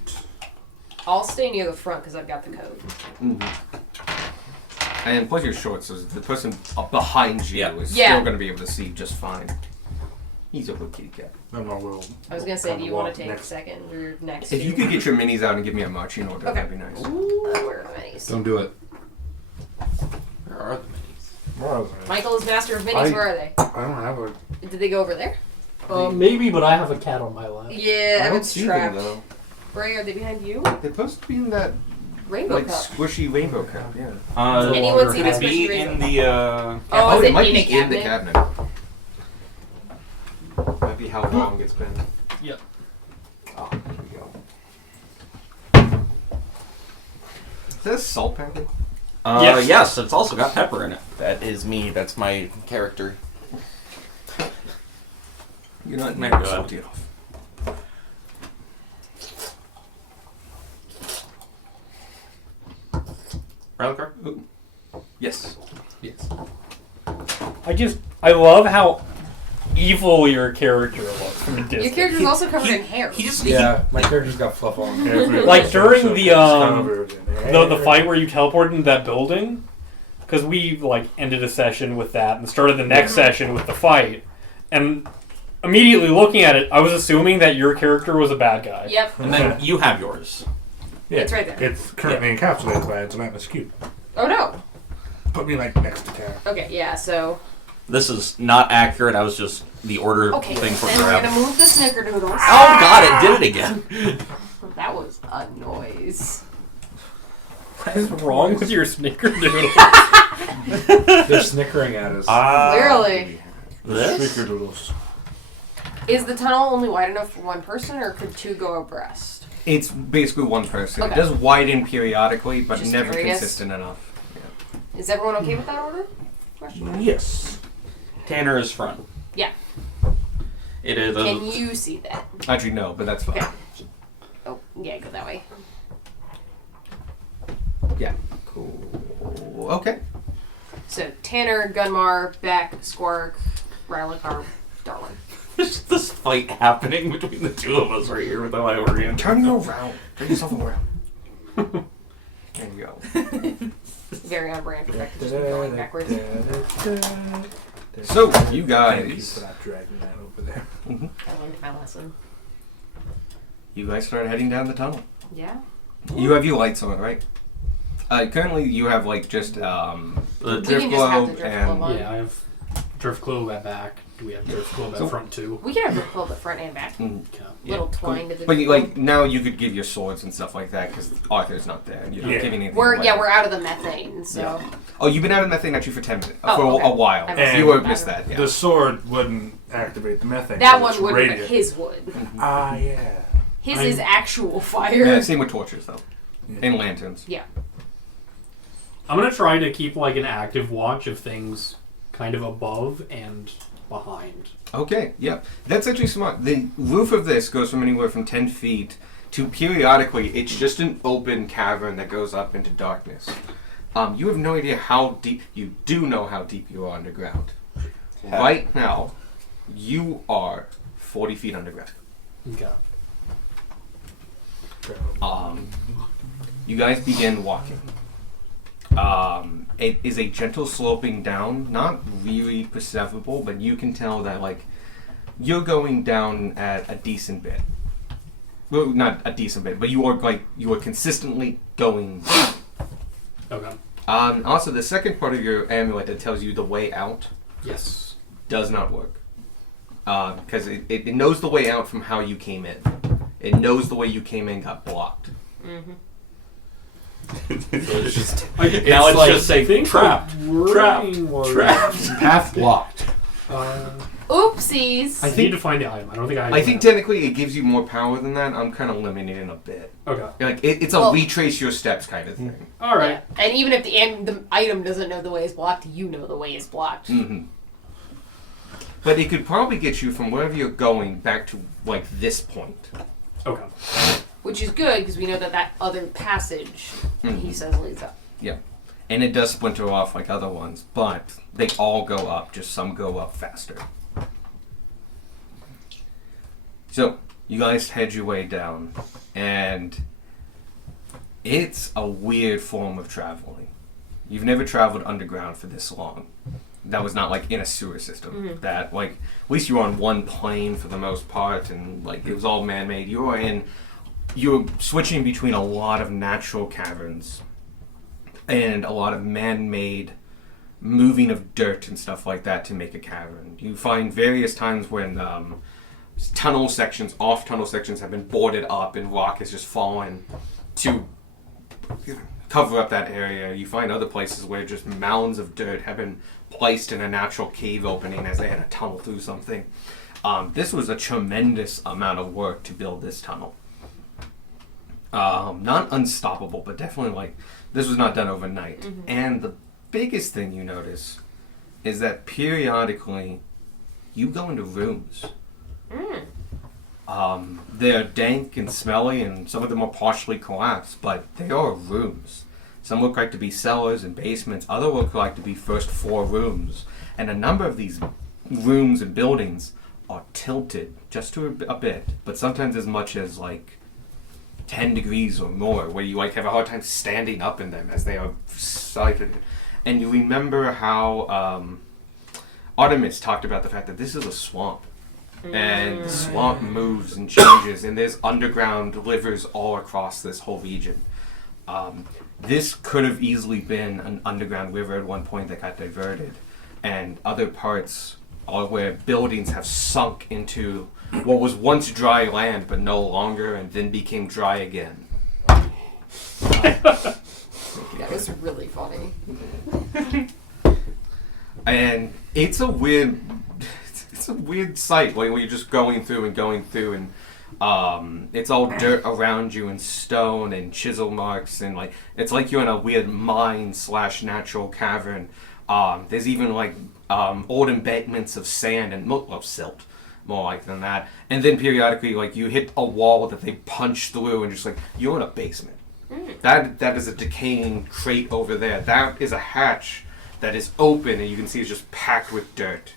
I'll stay near the front because I've got the code. And plus you're short, so the person up behind you is Yeah. still going to be able to see just fine. He's a good kitty cat. Then I will. I was gonna say, do you want to take next. second or next? If you two? could get your minis out and give me a marching order, Okay. that'd be nice. Ooh, where are the minis? Don't do it. Where are the minis? Where are they? Michael is master of minis. I- Where are they? I don't have a. Did they go over there? Maybe, but I have a cat on my lap. Yeah, I don't Evan's see trapped. them though. Ray, are they behind you? They're supposed to be in that Rainbow like cup. squishy rainbow cup, yeah. Anyone see could this it be squishy in rainbow? the Oh, is it it might in be a cabinet? in the cabinet. Might be how long it's been. Yep. Oh, there we go. Is that a salt packet? Yes. Yes, it's also got pepper in it. That is me. That's my character. You're not My never God. salty enough. Relicar? Yes. Yes. I love how evil your character looks from a distance. Your character's also covered in hair. He just Yeah, my character's got fluff on everywhere. Like, during So the, it's covered in the hair. fight where you teleported into that building, because we like ended a session with that and started the next session with the fight, and immediately looking at it, I was assuming that your character was a bad guy. Yep. And then you have yours. Yeah, It's right there. It's currently encapsulated by its Atlas cube. Oh no. Put me like next to Tara. Okay, yeah. So This is not accurate. I was just the order okay, thing for then we're grab. gonna move the snickerdoodles. Oh god, it did it again. That was a noise. What is wrong with your snickerdoodle? They're snickering at us. Clearly. This? Snickerdoodles. Is the tunnel only wide enough for one person, or could two go abreast? It's basically one person. Okay. It does widen periodically, but Just never curious. consistent enough. Is everyone okay with that order? Question. Yes. Tanner is front. Yeah. It is. Can you see that? Actually, no, but that's fine. Okay. Oh, Yeah, go that way. Yeah. Cool. Okay. So Tanner, Gunmar, Beck, Squark, Rylikar, Darwin. There's this fight happening between the two of us right here with the Iorian. Turn you around. Turn yourself around. There you go. Very on brand for Beck to just be going backwards. So, you Thank you guys. for not dragging that over there. I learned my lesson. You guys start heading down the tunnel. Yeah. You have your lights on, right? Currently, you have like just The We drift can just have globe the drift and globe on. Yeah, I have drift globe at back. Do we have drift globe So- at front too? We can have the globe at front and back. mm, Okay. yeah. Little twine to the But you, globe. like now, you could give your swords and stuff like that because Arthur's not there. And you're not Yeah. giving anything We're away. we're out of the methane, so Oh, you've been out of methane actually for 10 minutes Oh, for okay. a while. I must You have won't miss that. Yeah. The sword wouldn't activate the methane. that 'cause one it's would, but radiant. his would. Ah, yeah. His I'm- is actual fire. Yeah, same with torches though, Yeah. and lanterns. Yeah. I'm gonna try to keep like an active watch of things kind of above and behind. Okay, yeah, that's actually smart. The roof of this goes from anywhere from 10 feet to periodically, it's just an open cavern that goes up into darkness. You have no idea how deep. You do know how deep you are underground. Right now, you are 40 feet underground. Okay. You guys begin walking. It is a gentle sloping down, not really perceptible, but you can tell that like you're going down at a decent bit. Well, not a decent bit, but you are consistently going. Okay. Also, the second part of your amulet that tells you the way out Yes. does not work because it knows the way out from how you came in. It knows the way you came in got blocked. It's just, Now now it's just saying think trapped, trapped, trapped. Path blocked. Oopsies. I need to find the item. I don't think I. Have I think that. technically it gives you more power than that. I'm kind of limiting it a bit. Okay. Like it's a Well- retrace your steps kind of thing. All right. Yeah. And even if the item doesn't know the way is blocked, you know the way is blocked. Hmm. But it could probably get you from wherever you're going back to like this point. Okay. Which is good because we know that other passage he says leads up. Yeah, and it does splinter off like other ones, but they all go up. Just some go up faster. So you guys head your way down, and it's a weird form of traveling. You've never traveled underground for this long. That was not like in a sewer system. That like at least you were on one plane for the most part, and like it was all man-made. You're switching between a lot of natural caverns and a lot of man-made moving of dirt and stuff like that to make a cavern. You find various times when tunnel sections, off tunnel sections, have been boarded up and rock has just fallen to cover up that area. You find other places where just mounds of dirt have been placed in a natural cave opening as they had a tunnel through something. This was a tremendous amount of work to build this tunnel. Not unstoppable, but definitely like this was not done overnight. And the biggest thing you notice is that periodically you go into rooms. They're dank and smelly, and some of them are partially collapsed, but they are rooms. Some look like to be cellars and basements. Other look like to be first floor rooms. And a number of these rooms and buildings are tilted just to a bit, but sometimes as much as like 10 degrees or more, where you like have a hard time standing up in them as they are sighted. And you remember how Artemis talked about the fact that this is a swamp. And the swamp moves and changes, and there's underground rivers all across this whole region. This could have easily been an underground river at one point that got diverted, and other parts are where buildings have sunk into what was once dry land but no longer, and then became dry again. That was really funny. And it's a weird sight where you're just going through and it's all dirt around you and stone and chisel marks, and like it's like you're in a weird mine / natural cavern. There's even like old embankments of sand and silt more like than that. And then periodically, like, you hit a wall that they punch through, and just like, you're in a basement. That is a decaying crate over there. That is a hatch that is open, and you can see it's just packed with dirt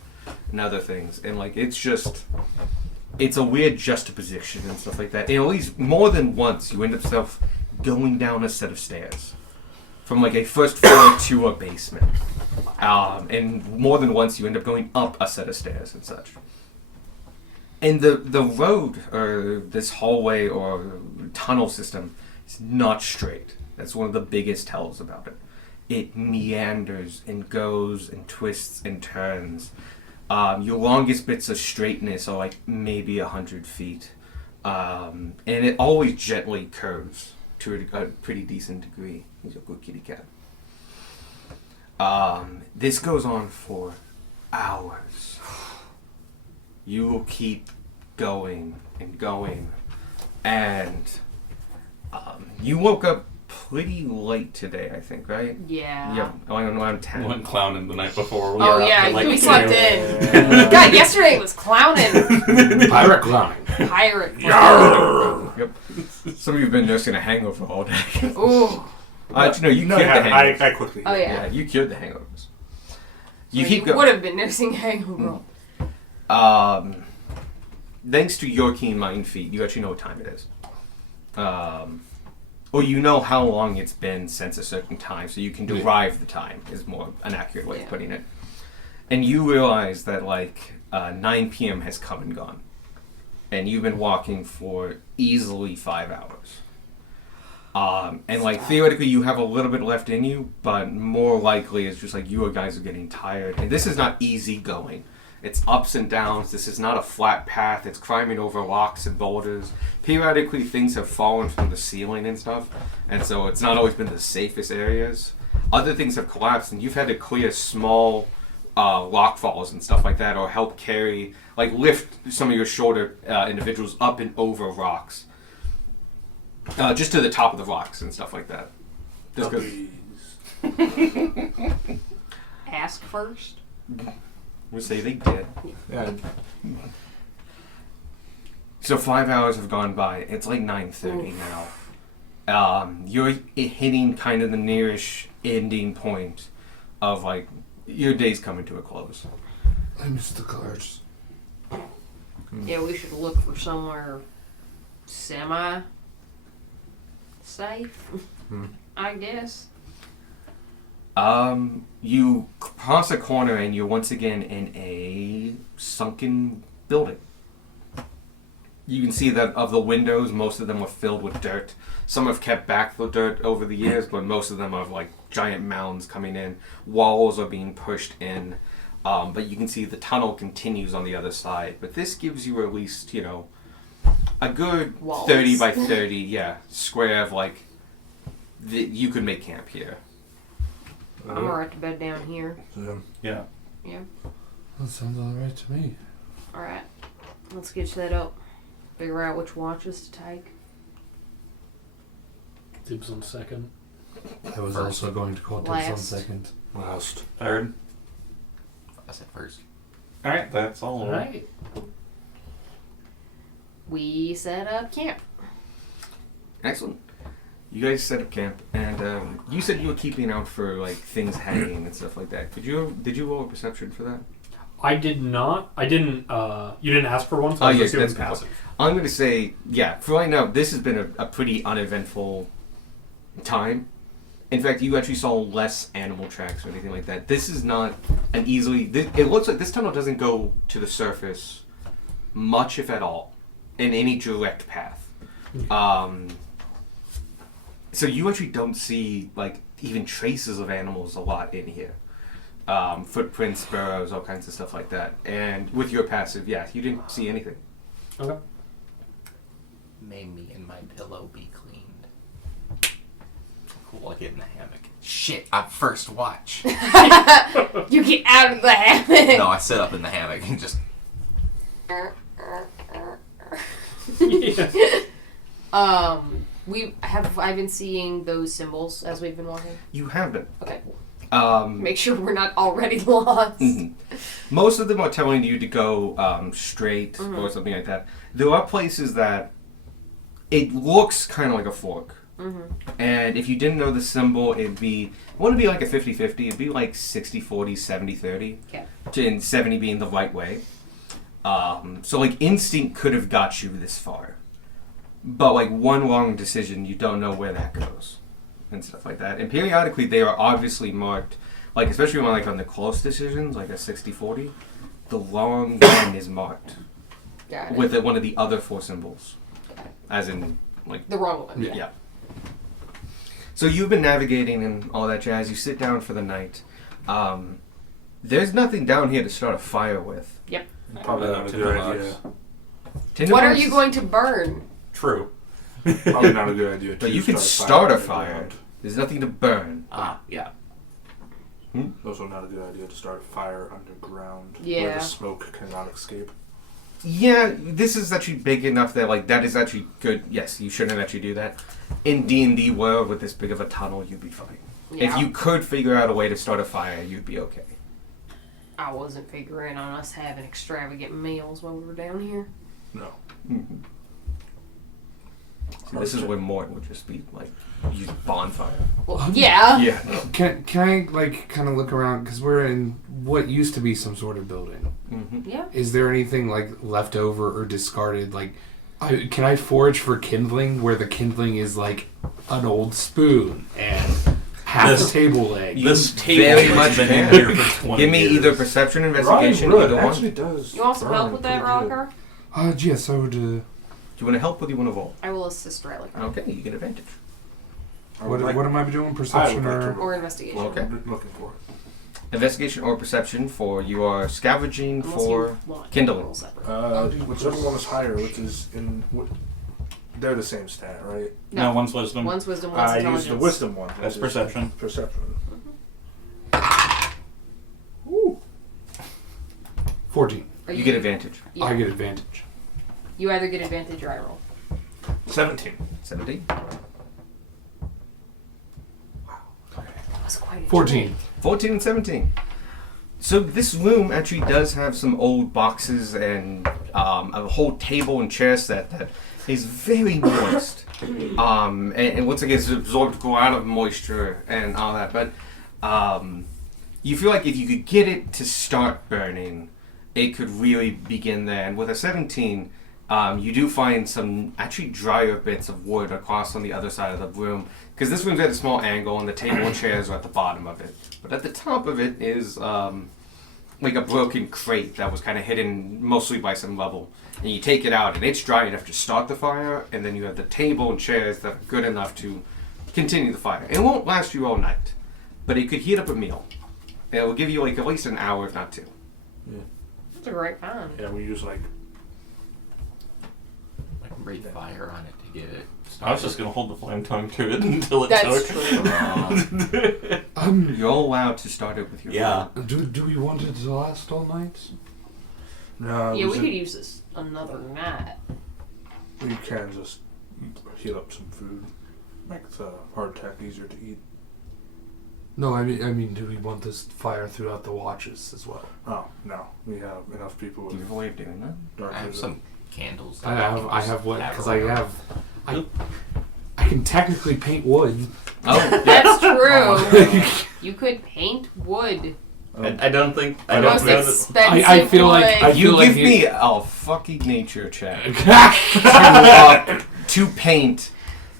and other things. And like, it's a weird juxtaposition and stuff like that. And at least more than once, you end up going down a set of stairs from like a first floor to a basement. And more than once, you end up going up a set of stairs and such. And the road, or this hallway or tunnel system, is not straight. That's one of the biggest tells about it. It meanders and goes and twists and turns. Your longest bits of straightness are like maybe 100 feet. And it always gently curves to a pretty decent degree. He's a good kitty cat. This goes on for hours. You will keep going and going. And you woke up pretty late today, I think, right? Yeah. Yeah, around 10. We went clowning the night before. Oh yeah, we slept in. God, yesterday was clowning. Pirate clowning. Pirate clowning. Yep. Some of you have been nursing a hangover all day. Ooh. Actually, no, you cured the hangovers. I quickly. Oh yeah. Yeah, you cured the hangovers. You So keep you going. would have been nursing hangover. Thanks to your keen mind feat, you actually know what time it is. Or you know how long it's been since a certain time, so you can derive the time, is more an accurate way of putting it. And you realize that, like, 9 p.m. has come and gone. And you've been walking for easily 5 hours. And, like, theoretically you have a little bit left in you, but more likely it's just like you guys are getting tired. And this is not easy going. It's ups and downs. This is not a flat path. It's climbing over rocks and boulders. Periodically, things have fallen from the ceiling and stuff, and so it's not always been the safest areas. Other things have collapsed, and you've had to clear small rock falls and stuff like that, or help carry, like lift some of your shorter individuals up and over rocks, just to the top of the rocks and stuff like that. Just 'cause- Ask first. we'll say they did. Yeah. So 5 hours have gone by. It's like 9:30 now. You're hitting kind of the nearish ending point of like your day's coming to a close. I missed the cards. Yeah, we should look for somewhere semi-safe, I guess. You cross a corner and you're once again in a sunken building. You can see that of the windows, most of them are filled with dirt. Some have kept back the dirt over the years, but most of them are like giant mounds coming in. Walls are being pushed in, but you can see the tunnel continues on the other side. But this gives you at least, you know, a good Walls. 30 by 30, square of like, you could make camp here. I'm alright to bed down here. Yeah. Yeah. That sounds alright to me. Alright. Let's sketch that up. Figure out which watches to take. Dibs on second. I was also going to call dibs on Last. second. Last. Third. I said first. All right, that's all. Alright. We set up camp. Excellent. You guys set up camp, and you said you were keeping out for like things hanging and stuff like that. Did you roll a perception for that? I did not. I didn't. You didn't ask for one, so Oh, I was yes, assuming that's passive. I'm going to say, for right now, this has been a pretty uneventful time. In fact, you actually saw less animal tracks or anything like that. This is not an easily... It looks like this tunnel doesn't go to the surface much, if at all, in any direct path. So you actually don't see, like, even traces of animals a lot in here. Footprints, burrows, all kinds of stuff like that. And with your passive, you didn't see anything. Okay. May me and my pillow be cleaned. Cool, I get in the hammock. Shit, I'm first watch. You get out of the hammock. No, I sit up in the hammock and just... I've been seeing those symbols as we've been walking. You have been. Okay. Make sure we're not already lost. Mhm. Most of them are telling you to go straight or something like that. There are places that it looks kind of like a fork. And if you didn't know the symbol, it wouldn't be like a 50-50, it'd be like 60-40, 70-30. Okay. And 70 being the right way. So like instinct could have got you this far. But like one wrong decision, you don't know where that goes. And stuff like that. And periodically they are obviously marked, like especially when like on the close decisions, like a 60-40, the long line is marked Got it. with one of the other 4 symbols. As in, like, The wrong one. yeah. So you've been navigating and all that jazz. You sit down for the night. There's nothing down here to start a fire with. Yep. Probably not a good idea. What are you going to burn? True. Probably not a good idea. But to you can start start a underground. fire. There's nothing to burn. Yeah. Also, not a good idea to start a fire underground where Yeah. the smoke cannot escape. Yeah, this is actually big enough that like that is actually good. Yes, you shouldn't actually do that. In D&D world with this big of a tunnel, you'd be fine. Yeah. If you could figure out a way to start a fire, you'd be okay. I wasn't figuring on us having extravagant meals while we were down here. No. See, this is where Morton would just be like use bonfire. Well, yeah. Yeah. Can I like kind of look around because we're in what used to be some sort of building? Yeah. Is there anything like left over or discarded? Like, can I forage for kindling where the kindling is like an old spoon and half a table leg? This table very has much been can. in here for 20 Give me years. either perception, investigation, Ryan either Wood one. actually does. You want some help burn with that, pretty good. Rollicker? Yes, I would. Do you want to help or do you want to roll? I will assist Relic. Okay, you get advantage. I would What like- am I doing? I would Perception like to or? roll. Or investigation. Okay. I'm looking for it. Investigation or perception for you are scavenging Unless for you want kindling. roll separate. Whichever one is higher, which is in. They're the same stat, right? No, one's wisdom. One's wisdom, one's I intelligence. use the wisdom one. That's which is perception. Perception. Ooh. 14. Are You get advantage. Yeah. I get advantage. You either get advantage or I roll. 17. 17. That was quite a 14. 14 and 17. So this room actually does have some old boxes and a whole table and chair set that is very moist. And once again, it's absorbed a lot of moisture and all that. But you feel like if you could get it to start burning, it could really begin there. And with a 17, you do find some actually drier bits of wood across on the other side of the room. Because this room's at a small angle and the table and chairs are at the bottom of it. But at the top of it is like a broken crate that was kind of hidden mostly by some rubble. And you take it out and it's dry enough to start the fire. And then you have the table and chairs that are good enough to continue the fire. It won't last you all night. But it could heat up a meal. And it will give you like at least an hour, if not 2. That's a great find. Yeah, we use like. I can breathe fire on it to get it started. I was just gonna hold the flame tongue to it until it That's took. true. You're all allowed to start it with your Yeah. Do we want it to last all night? No, Yeah, we could use this another night. We can just heat up some food. Make the hardtack easier to eat. No, I mean, do we want this fire throughout the watches as well? Oh, no. We have enough people Do you with have a way of doing that? dark I have vision. some candles. that I can have what? just Because around. I can technically paint wood. Oh, yeah. That's true. Oh, You could paint wood. I don't think. The I most don't know that. expensive I feel like wood. You feel like give you- me a fucking nature check to paint.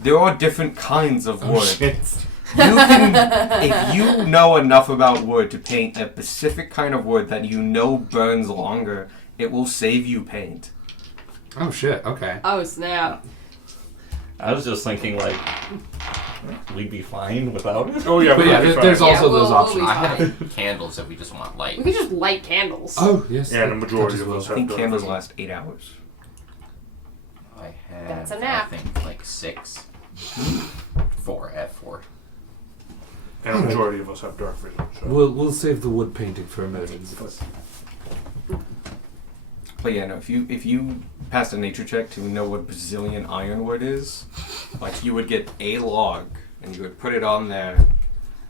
There are different kinds of wood. You can, if you know enough about wood to paint a specific kind of wood that you know burns longer, it will save you paint. Oh shit! Okay. Oh snap! I was just thinking like we'd be fine without it. Oh, yeah, But yeah, there's Yeah, also we'll- those we'll options. be I fine. have candles if we just want light. We could just light candles. Oh yes. Yeah, the that majority touches of well. us I have think dark candles vision. last 8 hours. I have. That's a nap. I think like 6. 4 at 4. And the majority of us have dark vision. So. We'll save the wood painting for a minute. But yeah, no. If you passed a nature check to know what Brazilian ironwood is, like you would get a log and you would put it on there,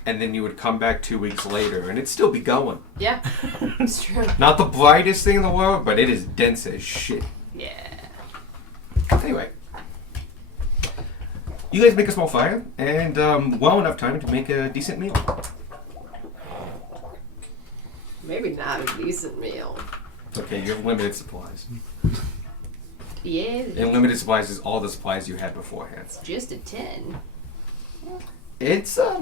and then you would come back 2 weeks later, and it'd still be going. Yeah, it's true. Not the brightest thing in the world, but it is dense as shit. Yeah. Anyway. You guys make a small fire, and well enough time to make a decent meal. Maybe not a decent meal. It's okay, you have limited supplies. Yeah, And limited supplies is all the supplies you had beforehand. just a 10. It's a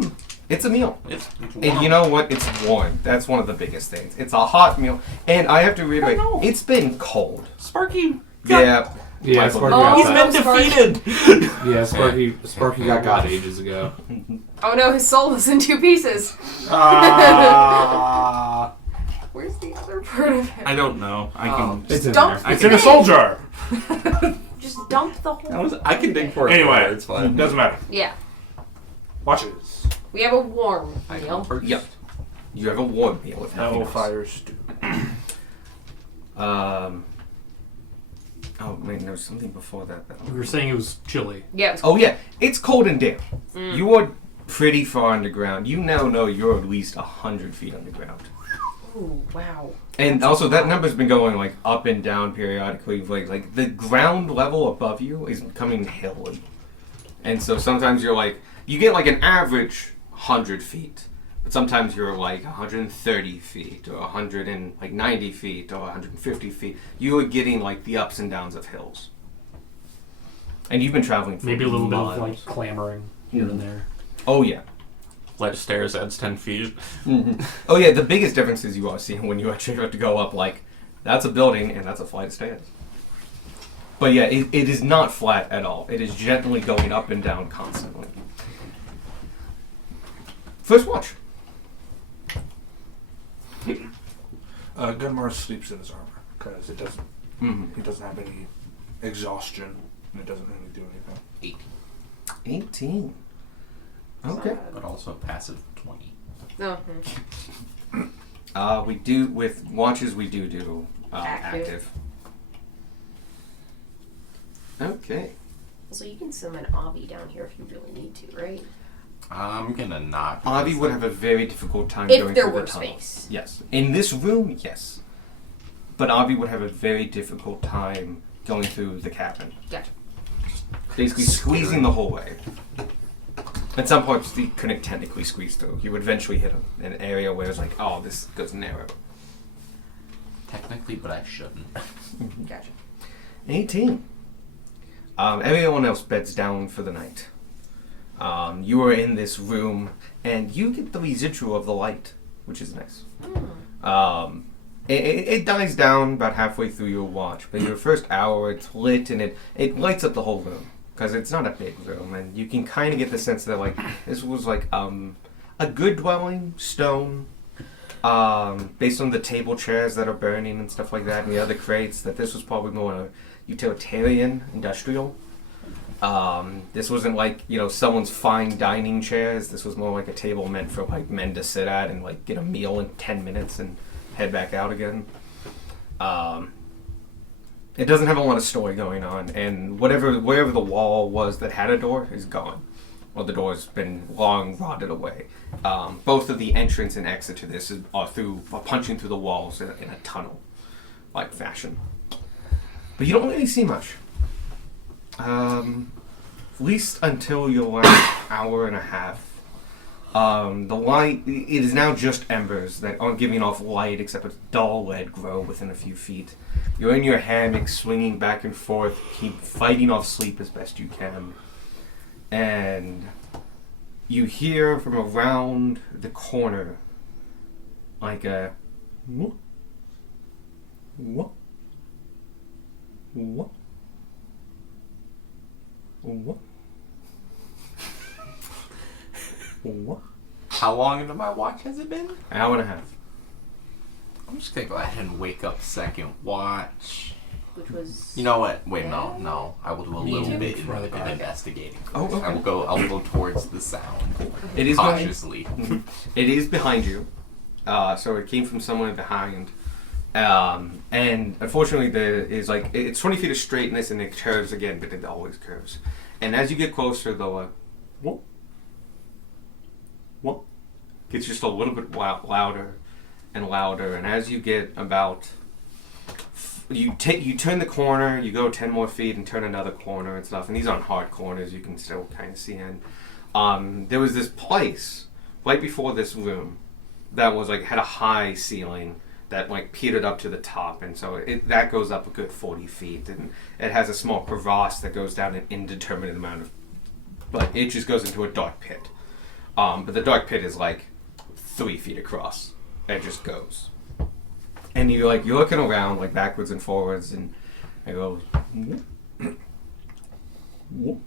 meal. It's And warm. you know what? It's warm. That's one of the biggest things. It's a hot meal. And I have to reiterate, know. it's been cold. Sparky. Yeah. Yeah, Michael- Sparky Oh, got He's that. been Sparky. defeated. Yeah, Sparky got ages ago. Oh no, his soul is in 2 pieces. Ah, Where's the other part of it? I don't know. I can. it's in Dump there. It's in a soul jar. Just dump the whole. I can dig for it. Anyway, It's fine. doesn't matter. Yeah, Watch this. we have a warm I go meal. first. Yep. You have a warm meal with nothing else. Hellfire stew. Oh, wait, there was something before that, though. We were saying it was chilly. Yeah, it's Oh, yeah. It's cold and damp. Mm. You are pretty far underground. You now know you're at least 100 feet underground. Ooh, wow. And also, that number's been going, like, up and down periodically. Like the ground level above you is becoming hilly. And so sometimes you're, like, you get, like, an average 100 feet. But sometimes you're, like, 130 feet or 190 feet or 150 feet. You are getting, like, the ups and downs of hills. And you've been traveling for Maybe a little miles. bit of like clamoring here and there. Oh, yeah. Flight of stairs adds 10 feet. Oh, yeah, the biggest difference is you are seeing when you actually have to go up, like, that's a building and that's a flight of stairs. But yeah, it is not flat at all. It is gently going up and down constantly. First watch. Gunmar sleeps in his armor because it doesn't. Mm-hmm. He doesn't have any exhaustion, and it doesn't really do anything. 18. Okay. But also passive 20. No. We do, with watches, we do Active. active. Okay. So you can summon Avi down here if you really need to, right? I'm gonna not. Avi would have a very difficult time If going there through were the tunnel. space. Yes. In this room, yes. But Avi would have a very difficult time going through the cabin. Gotcha. Basically squeezing the whole way. At some points, he couldn't technically squeeze through. You would eventually hit an area where it's like, oh, this goes narrow. Technically, but I shouldn't. Gotcha. 18. Everyone else beds down for the night. You are in this room, and you get the residual of the light, which is nice. It dies down about halfway through your watch, but your first hour, it's lit, and it lights up the whole room. Because it's not a big room, and you can kind of get the sense that, like, this was, like, a good dwelling, stone, based on the table chairs that are burning and stuff like that, and the other crates, that this was probably more utilitarian, industrial. This wasn't like, someone's fine dining chairs. This was more like a table meant for, like, men to sit at and, like, get a meal in 10 minutes and head back out again. It doesn't have a lot of story going on, and wherever the wall was that had a door is gone. Well, the door's been long rotted away. Both of the entrance and exit to this are punching through the walls in a tunnel-like fashion. But you don't really see much. At least until your last hour and a half. The light, it is now just embers that aren't giving off light except a dull lead glow within a few feet. You're in your hammock, swinging back and forth, keep fighting off sleep as best you can. And you hear from around the corner, like a what? What? What? What? What? How long into my watch has it been? Hour and a half. I'm just gonna go ahead and wake up second watch. Which was. You know what? Wait, no. I will do a Me little too. bit Rather of bad. investigating. Oh, first. okay. I will go towards the sound. It is behind, cautiously. it is behind you. So it came from somewhere behind. And unfortunately, it's 20 feet of straightness and it curves again, but it always curves. And as you get closer, though, what? gets just a little bit louder and louder. And as you get about, you turn the corner, you go 10 more feet and turn another corner and stuff. And these aren't hard corners, you can still kind of see in. There was this place right before this room that was like had a high ceiling that like petered up to the top, and so that goes up a good 40 feet, and it has a small crevasse that goes down an indeterminate amount of, but it just goes into a dark pit. But the dark pit is like 3 feet across. It just goes, and you're looking around like backwards and forwards, and it goes, whoop, whoop.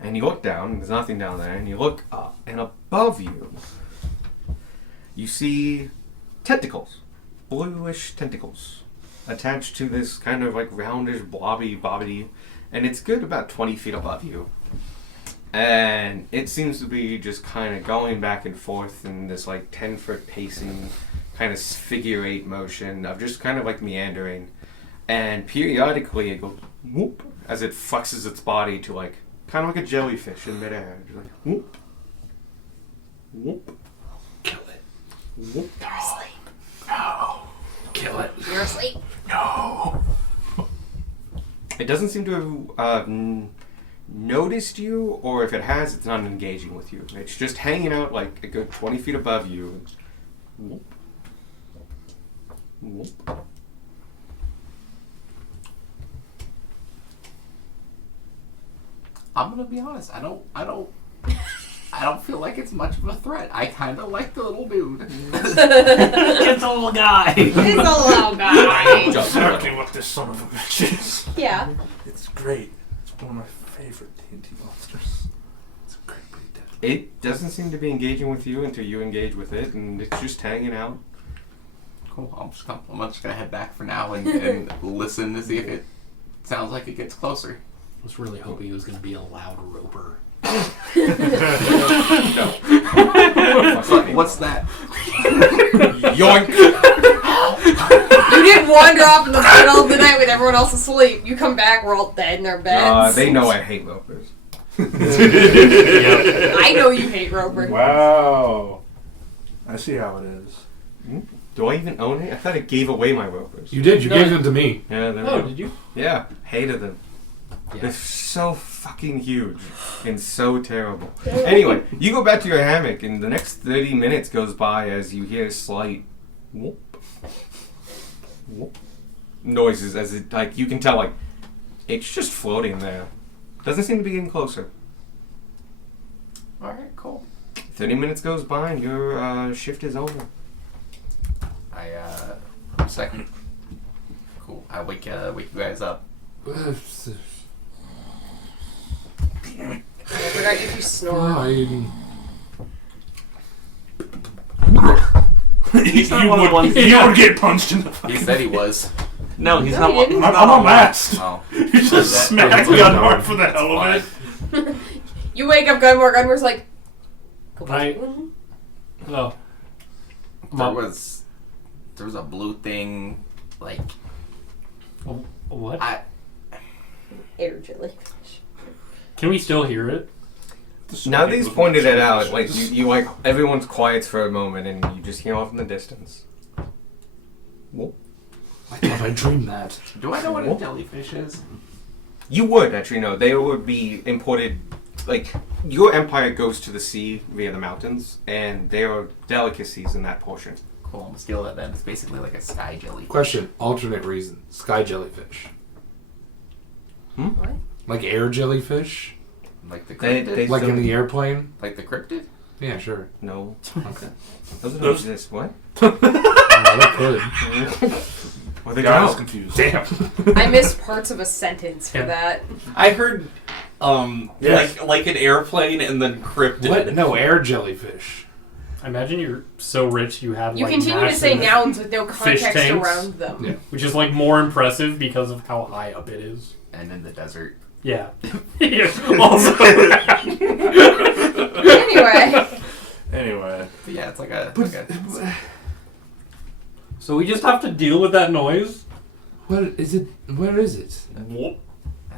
And you look down, and there's nothing down there, and you look up, and above you, you see tentacles, bluish tentacles, attached to this kind of like roundish, blobby body, and it's good about 20 feet above you. And it seems to be just kind of going back and forth in this like 10-foot pacing, kind of figure 8 motion of just kind of like meandering. And periodically it goes whoop as it flexes its body to like, kind of like a jellyfish in midair. Just like whoop, whoop. Kill it. Whoop. You're asleep. No. Kill it. You're asleep. No. It doesn't seem to have noticed you, or if it has, it's not engaging with you. It's just hanging out like a good 20 feet above you. Whoop. Whoop. I'm gonna be honest. I don't feel like it's much of a threat. I kind of like the little dude. It's a little guy. It's a little guy. Exactly what this son of a bitch is. Yeah. It's great. It's one of my favorite D&D monsters. It's incredibly deadly. It doesn't seem to be engaging with you until you engage with it, and it's just hanging out. Cool. I'm just gonna head back for now and listen to see if it sounds like it gets closer. I was really hoping it was going to be a loud roper. What's that? Yoink! You didn't wander off in the middle of the night with everyone else asleep. You come back, we're all dead in our beds. They know I hate ropers. I know you hate Roper. Wow. I see how it is. Do I even own it? I thought I gave away my ropers. You did. You No. gave them to me. Yeah, there we Oh, go. did you? Yeah, hated them. Yeah. They're so fucking huge and so terrible. Anyway, you go back to your hammock, and the next 30 minutes goes by as you hear slight whoop, whoop noises as it, like, you can tell, like, it's just floating there. Doesn't seem to be getting closer. Alright, cool. 30 minutes goes by, and your shift is over. Second. Cool. I wake you guys up. I forgot you to snore. Fine. He's not one of the ones. You would get punched in the He face. said he was. No, he's No, not he one. didn't. I'm unmasked. Oh. You just That- smacked me on the heart for the hell of it. Fine. You wake up Gunmore. Gunmore's like, go back. Right. Oh. There was a blue thing, like What? Air jellyfish. Can we still hear it? Now that he's pointed it out, like, you like, everyone's quiet for a moment, and you just hear off in the distance. Whoop. I thought I dreamed that. Do I know what a jellyfish is? You would actually know. They would be imported. Like, your empire goes to the sea via the mountains, and there are delicacies in that portion. Cool, I'm gonna steal that then. It's basically like a sky jellyfish. Question. Alternate reason. Sky jellyfish. What? Like air jellyfish? Like the They- cryptid? they- Like in So- the airplane? Like the cryptid? Yeah, sure. No, Okay. doesn't Those- exist. What? Oh, that could. Where they The guy was go? confused. Damn. I missed parts of a sentence for Yeah. that. I heard, Yes. like an airplane and then cryptid. What? No, air jellyfish. I imagine you're so rich you have You like continue to say massive- nouns with no fish context tanks. around them. Yeah. which is like more impressive because of how high up it is. And in the desert. Yeah. Yeah, also. Anyway, Anyway. But yeah, it's like a. So we just have to deal with that noise. What is it? Where is it?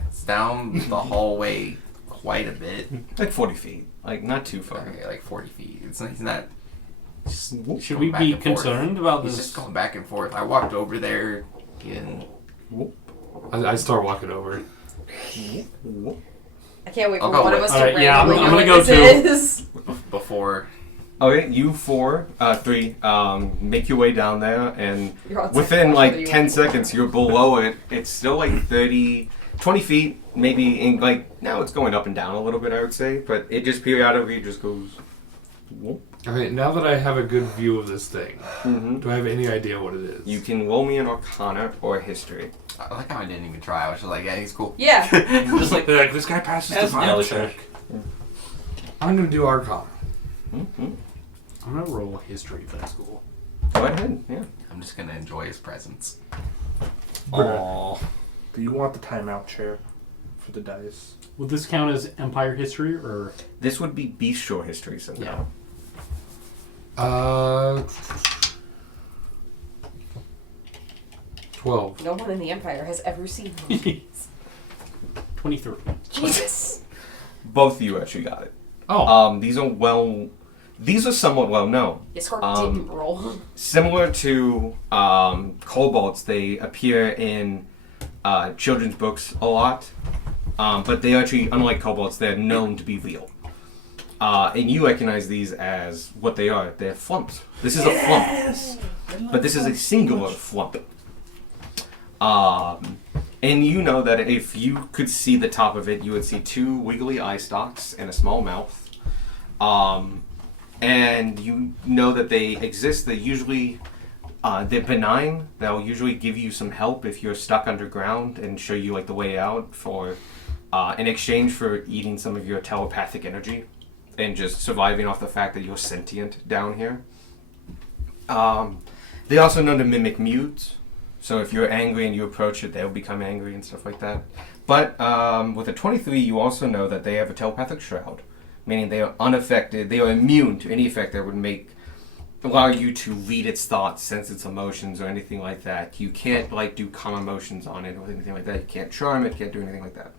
It's down the hallway quite a bit. Like 40 feet. Like, not too far. Okay, like 40 feet. He's not. Just Should going we back be and forth. concerned about He's this? just going back and forth. I walked over there and I start walking over. I can't wait I'll for go one of with- us to Alright, yeah, I'm randomly know gonna what go this is. before. Okay, you three, make your way down there, and You're outside within watching like the 10 seconds, you're below it. It's still like 20 feet, maybe, in like, now it's going up and down a little bit, I would say, but it just periodically just goes. Whoop. Okay, now that I have a good view of this thing, Mhm. do I have any idea what it is? You can roll me an Arcana or a History. I like how I didn't even try. I was just like, yeah, he's cool. Yeah. Just like This guy passes the As final Nelly check. I'm going to do Arcana. Mhm. I'm gonna roll history if that's cool. Go ahead, yeah. I'm just gonna enjoy his presence. Aww. Do you want the timeout chair for the dice? Would this count as Empire history or? This would be Bistro History somehow. 12. No one in the Empire has ever seen one. 23. Jesus. Both of you actually got it. Oh. These are somewhat well known. Yes, Scorp didn't roll. Similar to kobolds, they appear in children's books a lot, but they actually, unlike kobolds, they're known to be real. And you recognize these as what they are. They're flumps. This is a flump, but this is a singular flump. And you know that if you could see the top of it, you would see two wiggly eye stalks and a small mouth. And you know that they exist. They usually, they're benign. They'll usually give you some help if you're stuck underground and show you like the way out for, in exchange for eating some of your telepathic energy and just surviving off the fact that you're sentient down here. They also know to mimic moods. So if you're angry and you approach it, they'll become angry and stuff like that. But with a 23, you also know that they have a telepathic shroud, meaning they are unaffected. They are immune to any effect that would allow you to read its thoughts, sense its emotions, or anything like that. You can't like do calm emotions on it or anything like that. You can't charm it. Can't do anything like that.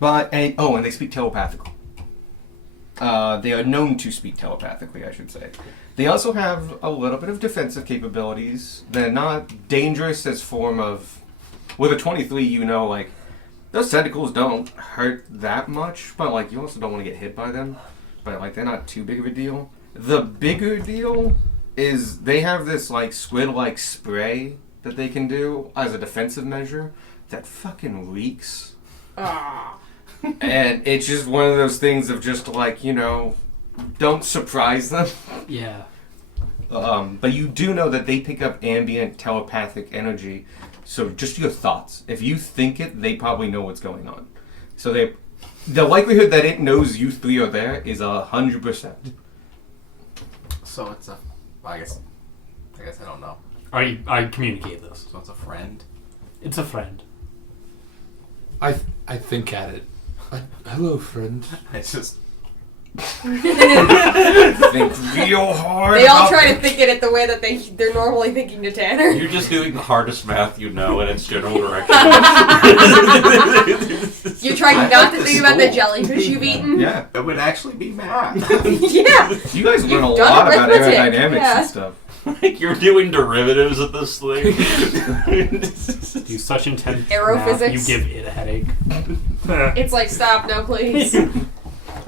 And they speak telepathically. They are known to speak telepathically, I should say. They also have a little bit of defensive capabilities. They're not dangerous as form of... With a 23, you know, like, those tentacles don't hurt that much, but, like, you also don't want to get hit by them. But, like, they're not too big of a deal. The bigger deal is they have this, like, squid-like spray that they can do as a defensive measure that fucking reeks. Ah. And it's just one of those things of just, like, you know... Don't surprise them. Yeah. But you do know that they pick up ambient telepathic energy. So just your thoughts. If you think it, they probably know what's going on. So the likelihood that it knows you three are there is 100%. So it's a. I guess I don't know. I communicate this. So it's a friend. It's a friend. I think at it. Hello, friend. It's just. Think real hard. They all about try to think it the way that they're normally thinking to Tanner. you're just doing the hardest math you know in its general direction. You're trying not to think about the jellyfish you've eaten. Yeah. It would actually be math. Yeah. You guys learn a You've done lot about arithmetic, aerodynamics yeah. and stuff. Like you're doing derivatives of this thing. Do such intense Aerophysics. math, you give it a headache. It's like, stop, no, please.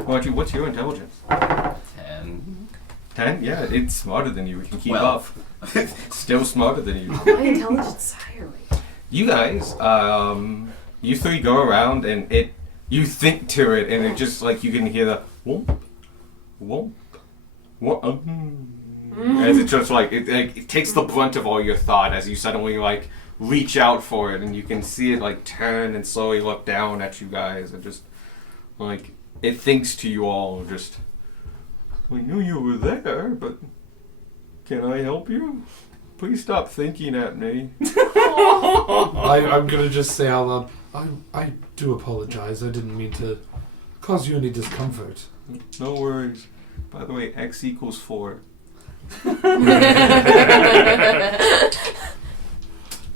What's your intelligence? 10. 10? Yeah, it's smarter than you. It can keep 12. up. Still smarter than you. My intelligence higher. You guys, you three go around and you think to it and it just like you can hear the whoomp, whoomp, whoomp, as it just like it takes the brunt of all your thought as you suddenly like reach out for it and you can see it like turn and slowly look down at you guys and just like it thinks to you all just, I knew you were there, but can I help you? Please stop thinking at me. I'm gonna just say out loud, I do apologize. I didn't mean to cause you any discomfort. No worries. By the way, X equals 4.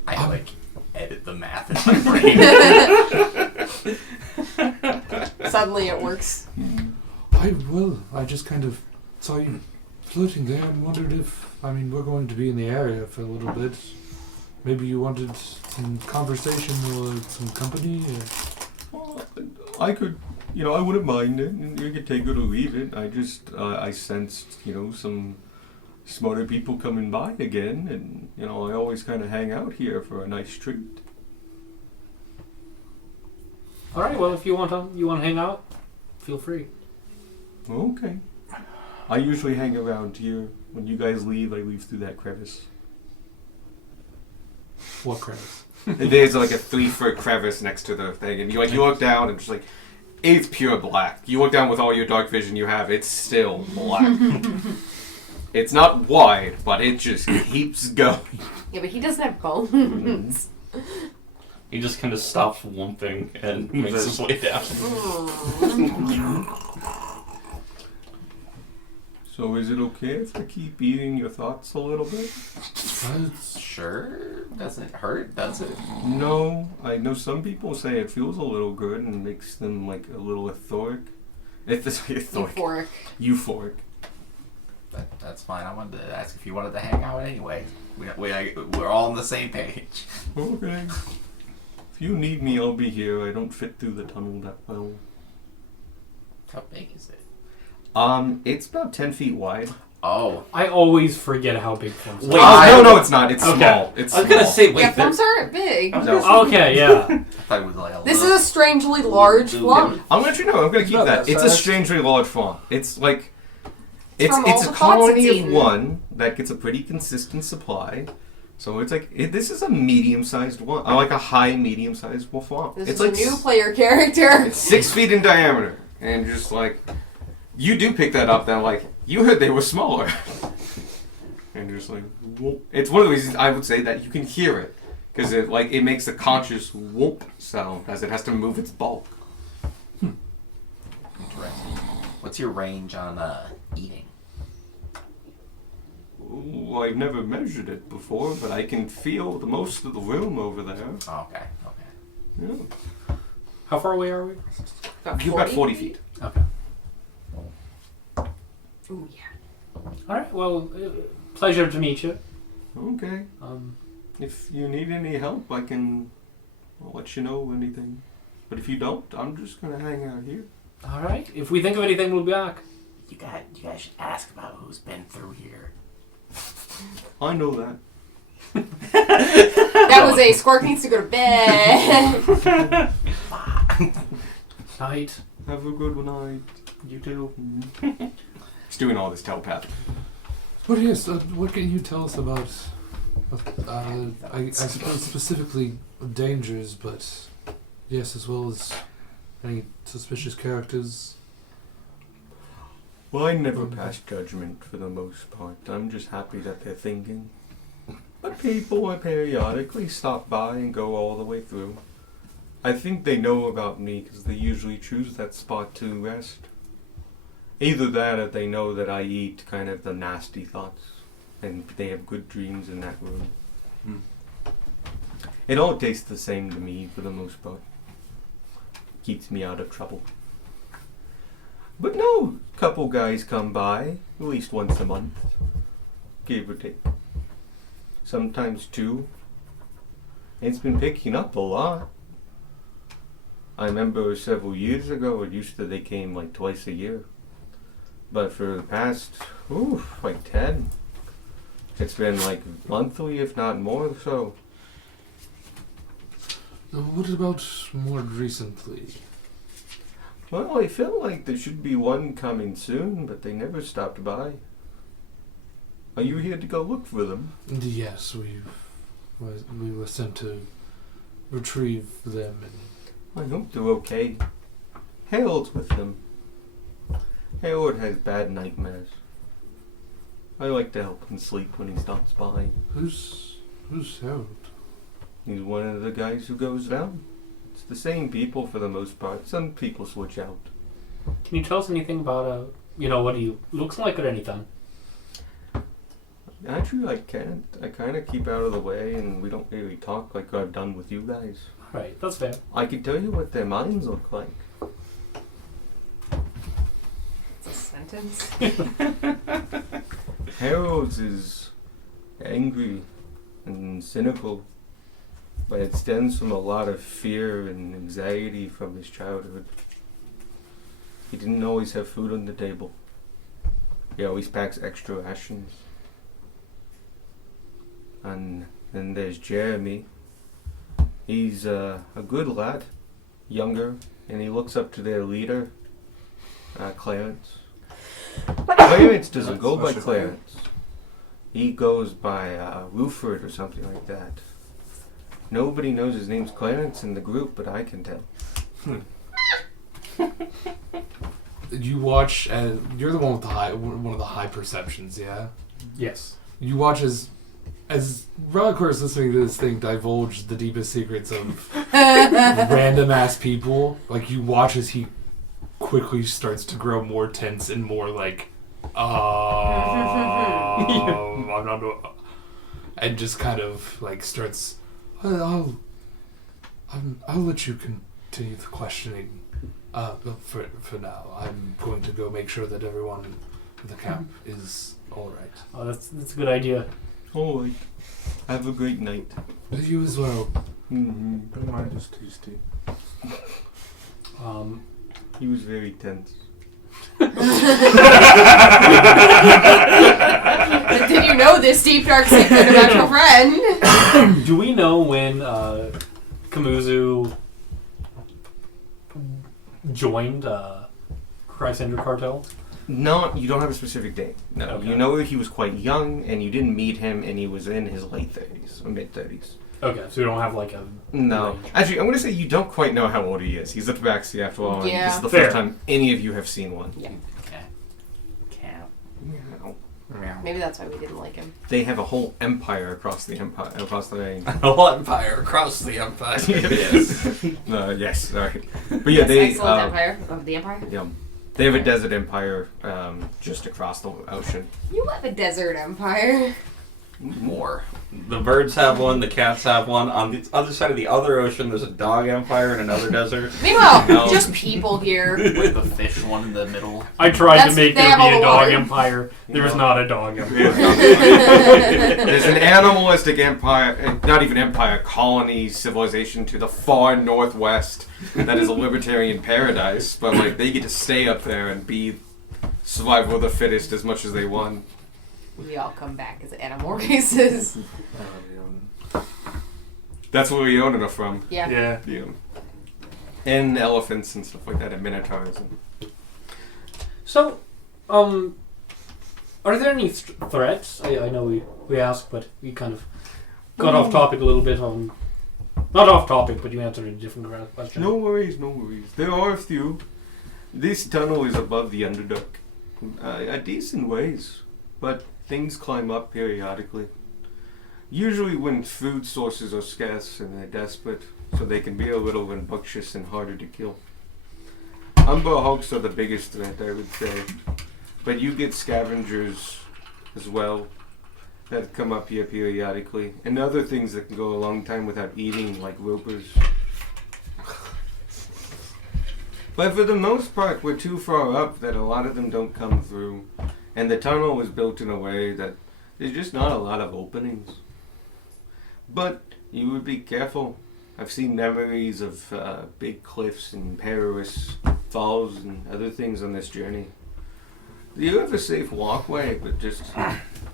I like edit the math in my brain. Suddenly it works. I just kind of saw you floating there and wondered if, we're going to be in the area for a little bit. Maybe you wanted some conversation or some company? Well, I could, I wouldn't mind it. You could take it or leave it. I just, I sensed, some smarter people coming by again, and, I always kind of hang out here for a nice treat. All right. Well, if you want to hang out, feel free. Okay. I usually hang around here. When you guys leave, I leave through that crevice. What crevice? There's like a 3-foot crevice next to the thing, and you look down and just like, it's pure black. You look down with all your dark vision you have, it's still black. It's not wide, but it just keeps going. Yeah, but he doesn't have bones. He just kind of stops whomping and makes his way down. So is it okay if I keep eating your thoughts a little bit? Sure. Doesn't hurt, does it? No, I know some people say it feels a little good and makes them like a little euphoric. Euphoric. Euphoric. That's fine. I wanted to ask if you wanted to hang out anyway. We're all on the same page. Okay. If you need me, I'll be here. I don't fit through the tunnel that well. How big is it? It's about 10 feet wide. Oh. I always forget how big forms are. Wait, no, it's not. It's Okay. small. It's I was gonna small. say, wait, Yeah, flumps aren't big. No. Okay, yeah. I thought it was like a This is little... a strangely large flump. I'm gonna let you know. I'm gonna keep Not that. that It's a fast. strangely large font. It's like it's from all it's a the pots colony it's of eaten. one that gets a pretty consistent supply. So it's like this is a medium-sized one, like a high medium-sized font. This It's is like a new player character. It's 6 feet in diameter, and just like you do pick that up. That like you heard they were smaller, and just like whoop. It's one of the reasons I would say that you can hear it because it makes a conscious whoop sound as it has to move its bulk. Interesting. What's your range on eating? Ooh, I've never measured it before, but I can feel the most of the room over there. Oh, okay. Yeah. How far away are we? You've got 40 feet. Okay. Ooh, yeah. All right. Well, pleasure to meet you. Okay. Um, If you need any help, I'll let you know anything. But if you don't, I'm just gonna hang out here. all right. If we think of anything, we'll be back. You guys should ask about who's been through here. I know that. That was a Squark needs to go to bed. Night. Have a good night. You do. He's doing all this telepathy. But yes, what can you tell us about, I suppose specifically dangers, but yes, as well as any suspicious characters? Well, I never pass judgment for the most part. I'm just happy that they're thinking. But people periodically stop by and go all the way through. I think they know about me because they usually choose that spot to rest. Either that or they know that I eat kind of the nasty thoughts and they have good dreams in that room. It all tastes the same to me for the most part. Keeps me out of trouble. But no, couple guys come by at least once a month, give or take. Sometimes two. It's been picking up a lot. I remember several years ago they came like twice a year. But for the past, like 10. It's been like monthly, if not more so. What about more recently? Well, I feel like there should be one coming soon, but they never stopped by. Are you here to go look for them? Yes, we were sent to retrieve them, and I hope they're okay. Harold's with them. Harold has bad nightmares. I like to help him sleep when he stops by. who's Harold? He's one of the guys who goes down. It's the same people for the most part. Some people switch out. Can you tell us anything about what he looks like or anything? Actually, I can't. I kind of keep out of the way, and we don't really talk like I've done with you guys. All right, that's fair. I can tell you what their minds look like. sentence. Harold's is angry and cynical, but it stems from a lot of fear and anxiety from his childhood. He didn't always have food on the table. He always packs extra rations. And then there's Jeremy. He's a good lad, younger, and he looks up to their leader, Clarence. Clarence doesn't go by Clarence. He goes by Ruford or something like that. Nobody knows his name's Clarence in the group, but I can tell. You watch, you're the one with one of the high perceptions, yeah? Yes. You watch as Reliquor is listening to this thing divulge the deepest secrets of random ass people. Like, you watch as he quickly starts to grow more tense and more like, I'm not, and just kind of like starts. I'll let you continue the questioning. For now, I'm going to go make sure that everyone in the camp is all right. Oh, that's a good idea. All right. Have a great night. You as well. Don't mind his tasty. He was very tense. Did you know this deep dark secret about your friend? Do we know when Kamuzu joined Chrysandra Cartel? No, you don't have a specific date. No, Okay. You know he was quite young, and you didn't meet him, and he was in his late 30s, or mid 30s. Okay, so we don't have like a... No. range. Actually, I'm going to say you don't quite know how old he is. He's a tabaxi after all, and Yeah. this is the Fair. first time any of you have seen one. Yeah. Meow. Maybe that's why we didn't like him. They have a whole empire across the range. A whole empire across the empire. Yes. Yes, sorry. But yeah, This they... excellent empire of the empire. Yeah. They have a desert empire just across the ocean. You have a desert empire. More. The birds have one, the cats have one. On the other side of the other ocean, there's a dog empire in another desert. Meanwhile, No. just people here. With the fish one in the middle. I tried That's- to make they there have be all a the dog water. empire. There is not a dog empire. There's an animalistic empire, not even empire, colony civilization to the far northwest that is a libertarian paradise, but like they get to stay up there and be survival of the fittest as much as they want. We all come back as animal races. That's where Leona are from. Yeah. Yeah. Yeah. And elephants and stuff like that, and minotaurs. And So, are there any threats? I know we asked, but we kind of got off topic a little bit on... Not off topic, but you answered a different question. no worries, no worries. There are a few. This tunnel is above the Underdark. A decent ways, but things climb up periodically. Usually when food sources are scarce and they're desperate, so they can be a little rambunctious and harder to kill. Umber hulks are the biggest threat, I would say. But you get scavengers as well that come up here periodically, and other things that can go a long time without eating, like ropers. But for the most part, we're too far up that a lot of them don't come through. And the tunnel was built in a way that there's just not a lot of openings. But you would be careful. I've seen memories of big cliffs and perilous falls and other things on this journey. You have a safe walkway, but just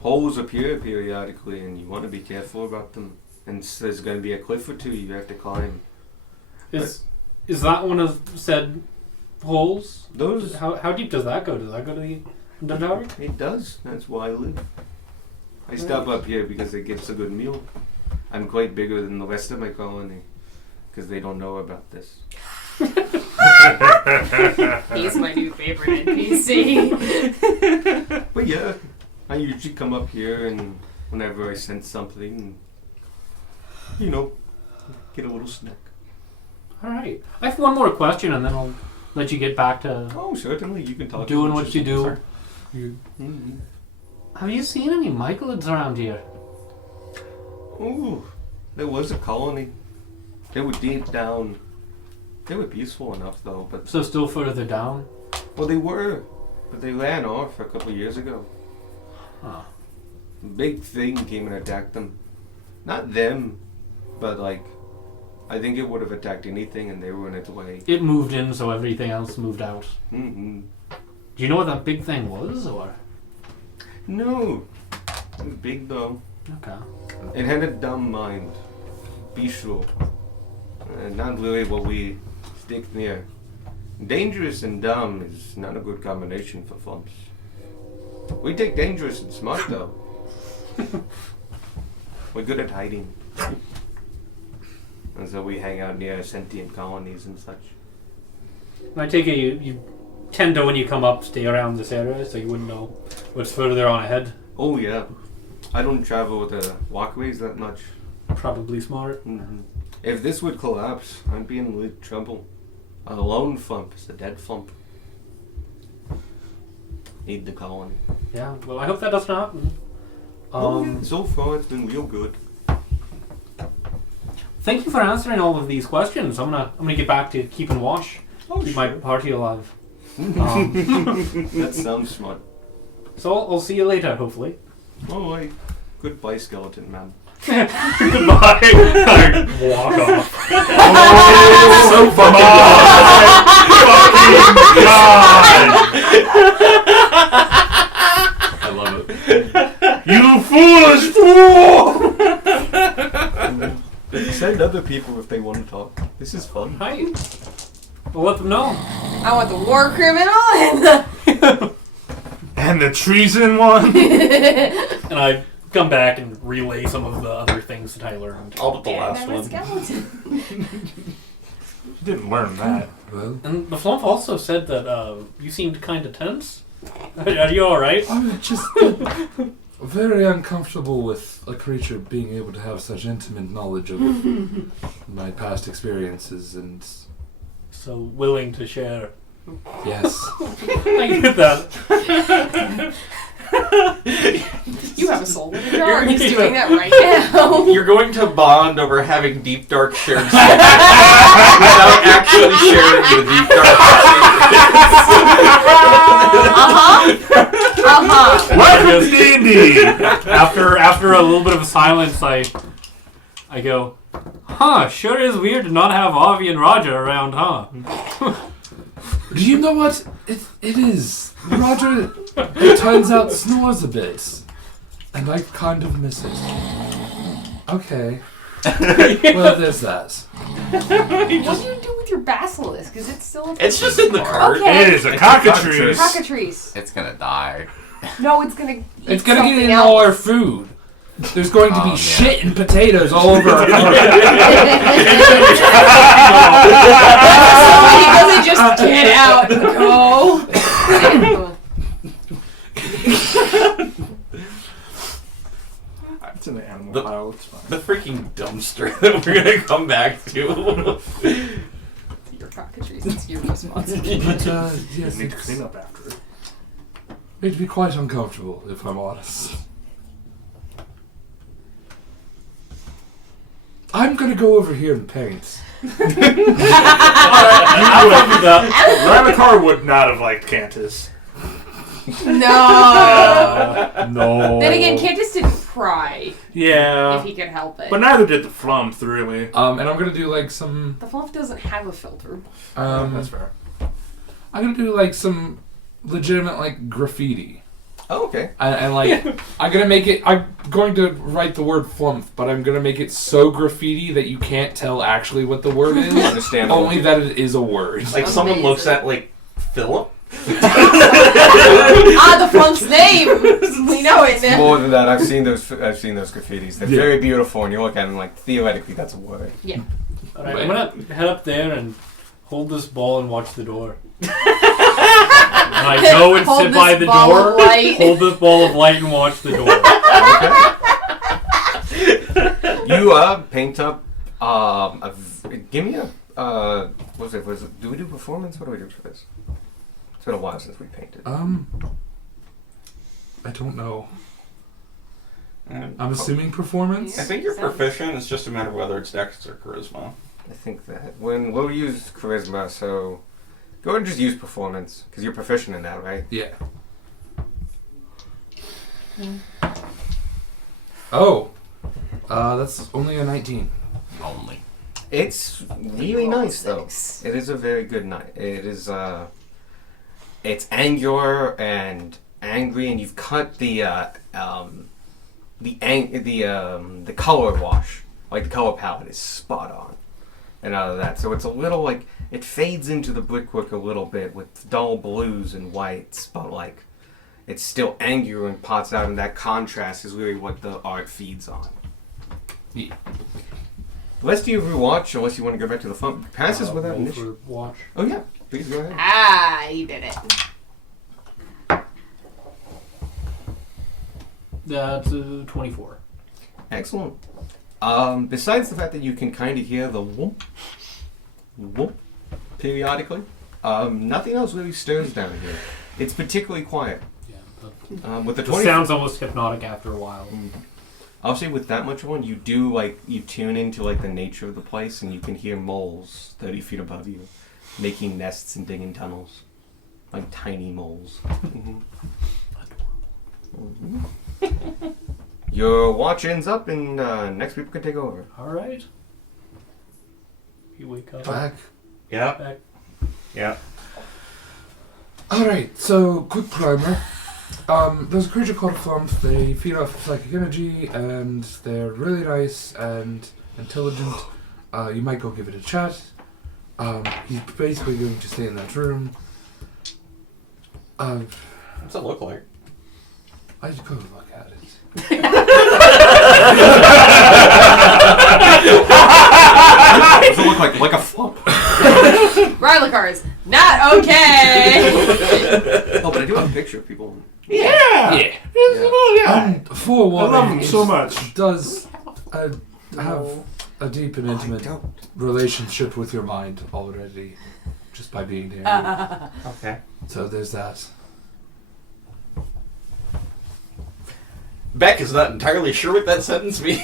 holes appear periodically and you want to be careful about them. And there's going to be a cliff or two you have to climb. Is that one of said holes? Those... How deep does that go? Does that go to the Underdark? It does. That's why I live. I stop up here because it gives a good meal. I'm quite bigger than the rest of my colony because they don't know about this. He's my new favorite NPC. But yeah, I usually come up here and whenever I sense something, you know, get a little snack. All right. I have one more question, and then I'll let you get back to Oh, certainly. You can talk. doing as much what as you do. desire. Mhm. Have you seen any mycelids around here? Ooh, there was a colony. They were deep down. They were peaceful enough though, but So still further down? well, they were. But they ran off a couple years ago. Huh. A big thing came and attacked them. Not them, but like, I think it would have attacked anything and they were in its way. It moved in, so everything else moved out. Mm-hmm. Do you know what that big thing was, or? No. It was big though. Okay. It had a dumb mind. Bistro. Not really what we stick near. Dangerous and dumb is not a good combination for Flumps. We take dangerous and smart though. We're good at hiding. And so we hang out near sentient colonies and such. I take it you tend to, when you come up, stay around this area, so you wouldn't know what's further on ahead. Oh yeah. I don't travel with the walkways that much. Probably smart. Mm-hmm. If this would collapse, I'd be in big trouble. A lone Flump is a dead Flump. Need the colony. Yeah, well, I hope that doesn't happen. So far, it's been real good. Thank you for answering all of these questions. I'm gonna get back to keeping watch, keep my party alive. That sounds smart. So I'll see you later, hopefully. Oh, wait. Goodbye, skeleton man. Goodbye. I walk off. So fucking I love it. You foolish fool! Send other people if they want to talk. This is fun. Hi. We'll let them know. I want the war criminal and the... And the treason one? And I come back and relay some of the other things that I learned. All but the and last I'm a one. skeleton. You didn't learn that. Well, And the Flump also said that you seemed kind of tense. Are you alright? I'm just very uncomfortable with a creature being able to have such intimate knowledge of my past experiences and So willing to share. yes. I get that. You have a soul in a jar. He's doing that right now. You're going to bond over having deep, dark shared secrets without actually sharing the deep, dark secrets. Welcome to D&D! After a little bit of a silence, I go, huh, sure is weird to not have Avi and Roger around, huh? Do you know what? It is. Roger, it turns out, snores a bit. And I kind of miss it. Okay. Well, there's that. What do you do with your basilisk? Is it still in It's just in the cart. Okay. It is a cockatrice. Cockatrice. It's gonna die. No, it's gonna. It's gonna get in all our food. There's going to be man. shit and potatoes all over our Somebody doesn't just get out and go. It's an animal The- pile, it's fine. The freaking dumpster that we're gonna come back to. Your cockatrice. It's your responsibility. But, You yes, need to clean up after it. it'd be quite uncomfortable, if I'm honest. I'm gonna go over here and paint. Ramacar would not have liked Cantus. No. No. Then again, Candace didn't pry Yeah. if he could help it. But neither did the Flump, really. And I'm gonna do like some. The fluff doesn't have a filter. That's fair. I'm gonna do like some legitimate like graffiti. Oh, okay. And like, I'm gonna make it. I'm going to write the word flump, but I'm gonna make it so graffiti that you can't tell actually what the word is. Understandable. Only that it is a word. Like someone looks at like Philip. The flump's name. We know it now. More than that, I've seen those graffitis. They're very beautiful, and you look at them like theoretically that's a word. Yeah. Alright, I'm gonna head up there and hold this ball and watch the door. And I go and Hold sit by this the ball door, of light. hold this ball of light and watch the door. You paint up. Give me a. What was it? Do we do performance? What do we do for this? It's been a while since we painted. I don't know. I'm assuming performance. I think you're proficient. It's just a matter of whether it's Dex or Charisma. I think that we'll use charisma. So Go ahead and just use performance, because you're proficient in that, right? Yeah. Oh. That's only a 19. Only. It's really nice, though. Six. It is a very good night. It is, it's angular and angry, and you've cut the color wash. Like, the color palette is spot on. And out of that. So it's a little, like, it fades into the brickwork a little bit with dull blues and whites, but, like, it's still angular and pots out, and that contrast is really what the art feeds on. Yeah. The rest of you watch, unless you want to go back to the front, passes without roll initiative. for watch. Oh yeah, please go ahead. Ah, you did it. That's 24. Excellent. Besides the fact that you can kind of hear the whoop, whoop, periodically, nothing else really stirs down here. It's particularly quiet. Yeah. With the It 20, sounds almost hypnotic after a while. I'll say with that much one, you tune into like the nature of the place, and you can hear moles 30 feet above you, making nests and digging tunnels, like tiny moles. Your watch ends up, and next people can take over. All right. You wake up. Back. Yeah. Back. Yeah. Alright, so quick primer. There's a creature called Flump. They feed off psychic energy, and they're really nice and intelligent. You might go give it a chat. He's basically going to stay in that room. What's it look like? I just go look at it. Does it look like a flump? Rylicar is not okay. Oh, but I do have a picture of people. Yeah. Forewarning, I love him it so much. does have a deep and intimate relationship with your mind already, just by being here. Okay. So there's that. Beck is not entirely sure what that sentence means.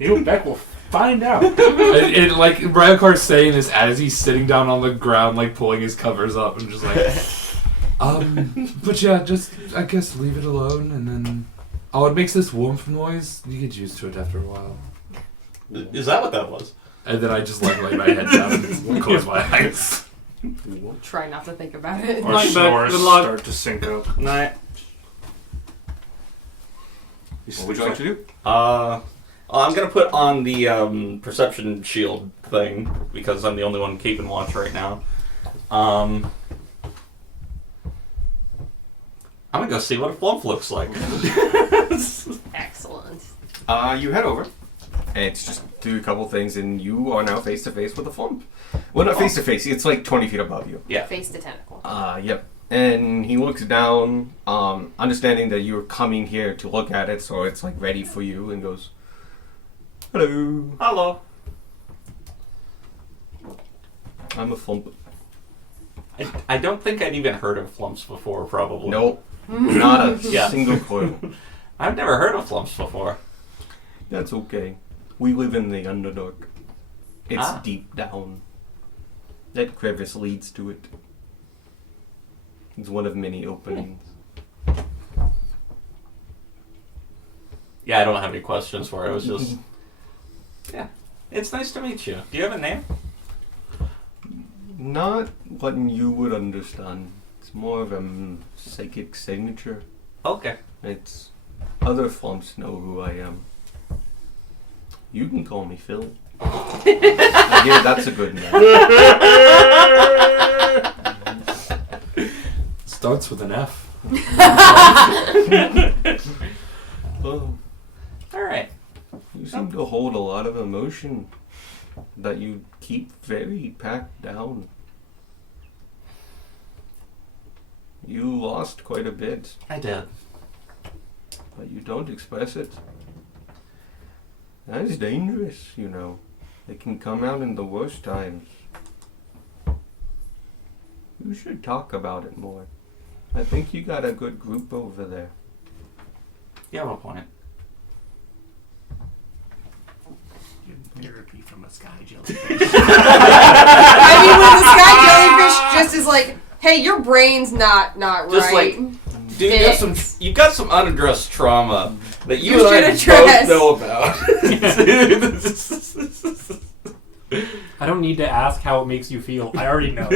You and Beck will find out. And like Rylicar's saying this as he's sitting down on the ground, like pulling his covers up and just like, but yeah, just I guess leave it alone, and then it makes this warmth noise. You get used to it after a while. Is that what that was? And then I just like lay my head down and close my eyes. Try not to think about it. Our Night, Beck. snores Good luck. start to sync up. Night. What would you like to do? I'm gonna put on the perception shield thing because I'm the only one keeping watch right now. I'm gonna go see what a flump looks like. Excellent. You head over. And it's just do a couple things, and you are now face to face with a flump. Well, not face to face. It's like 20 feet above you. Yeah. Face to tentacle. Yep. And he looks down, understanding that you're coming here to look at it, so it's like ready for you, and goes, "Hello, Hello. I'm a flump." I don't think I'd even heard of flumps before, probably. Nope, not a Yeah. single clue. I've never heard of flumps before. That's okay. We live in the Underdark. It's deep down. That crevice leads to it. It's one of many openings. Yeah, I don't have any questions for it. It was just... Yeah. It's nice to meet you. Do you have a name? Not what you would understand. It's more of a psychic signature. Okay. It's other flumps know who I am. You can call me Phil. I hear that's a good name. Starts with an F. Oh, Alright. you seem to hold a lot of emotion that you keep very packed down. You lost quite a bit, I did. but you don't express it. That is dangerous, you know. It can come out in the worst times. You should talk about it more. I think you got a good group over there. You have a point. Therapy from a sky jellyfish. I mean, when the sky jellyfish just is like, hey, your brain's not Just right. Dude, you've got some unaddressed trauma that you You and I should address. both know about. I don't need to ask how it makes you feel. I already know.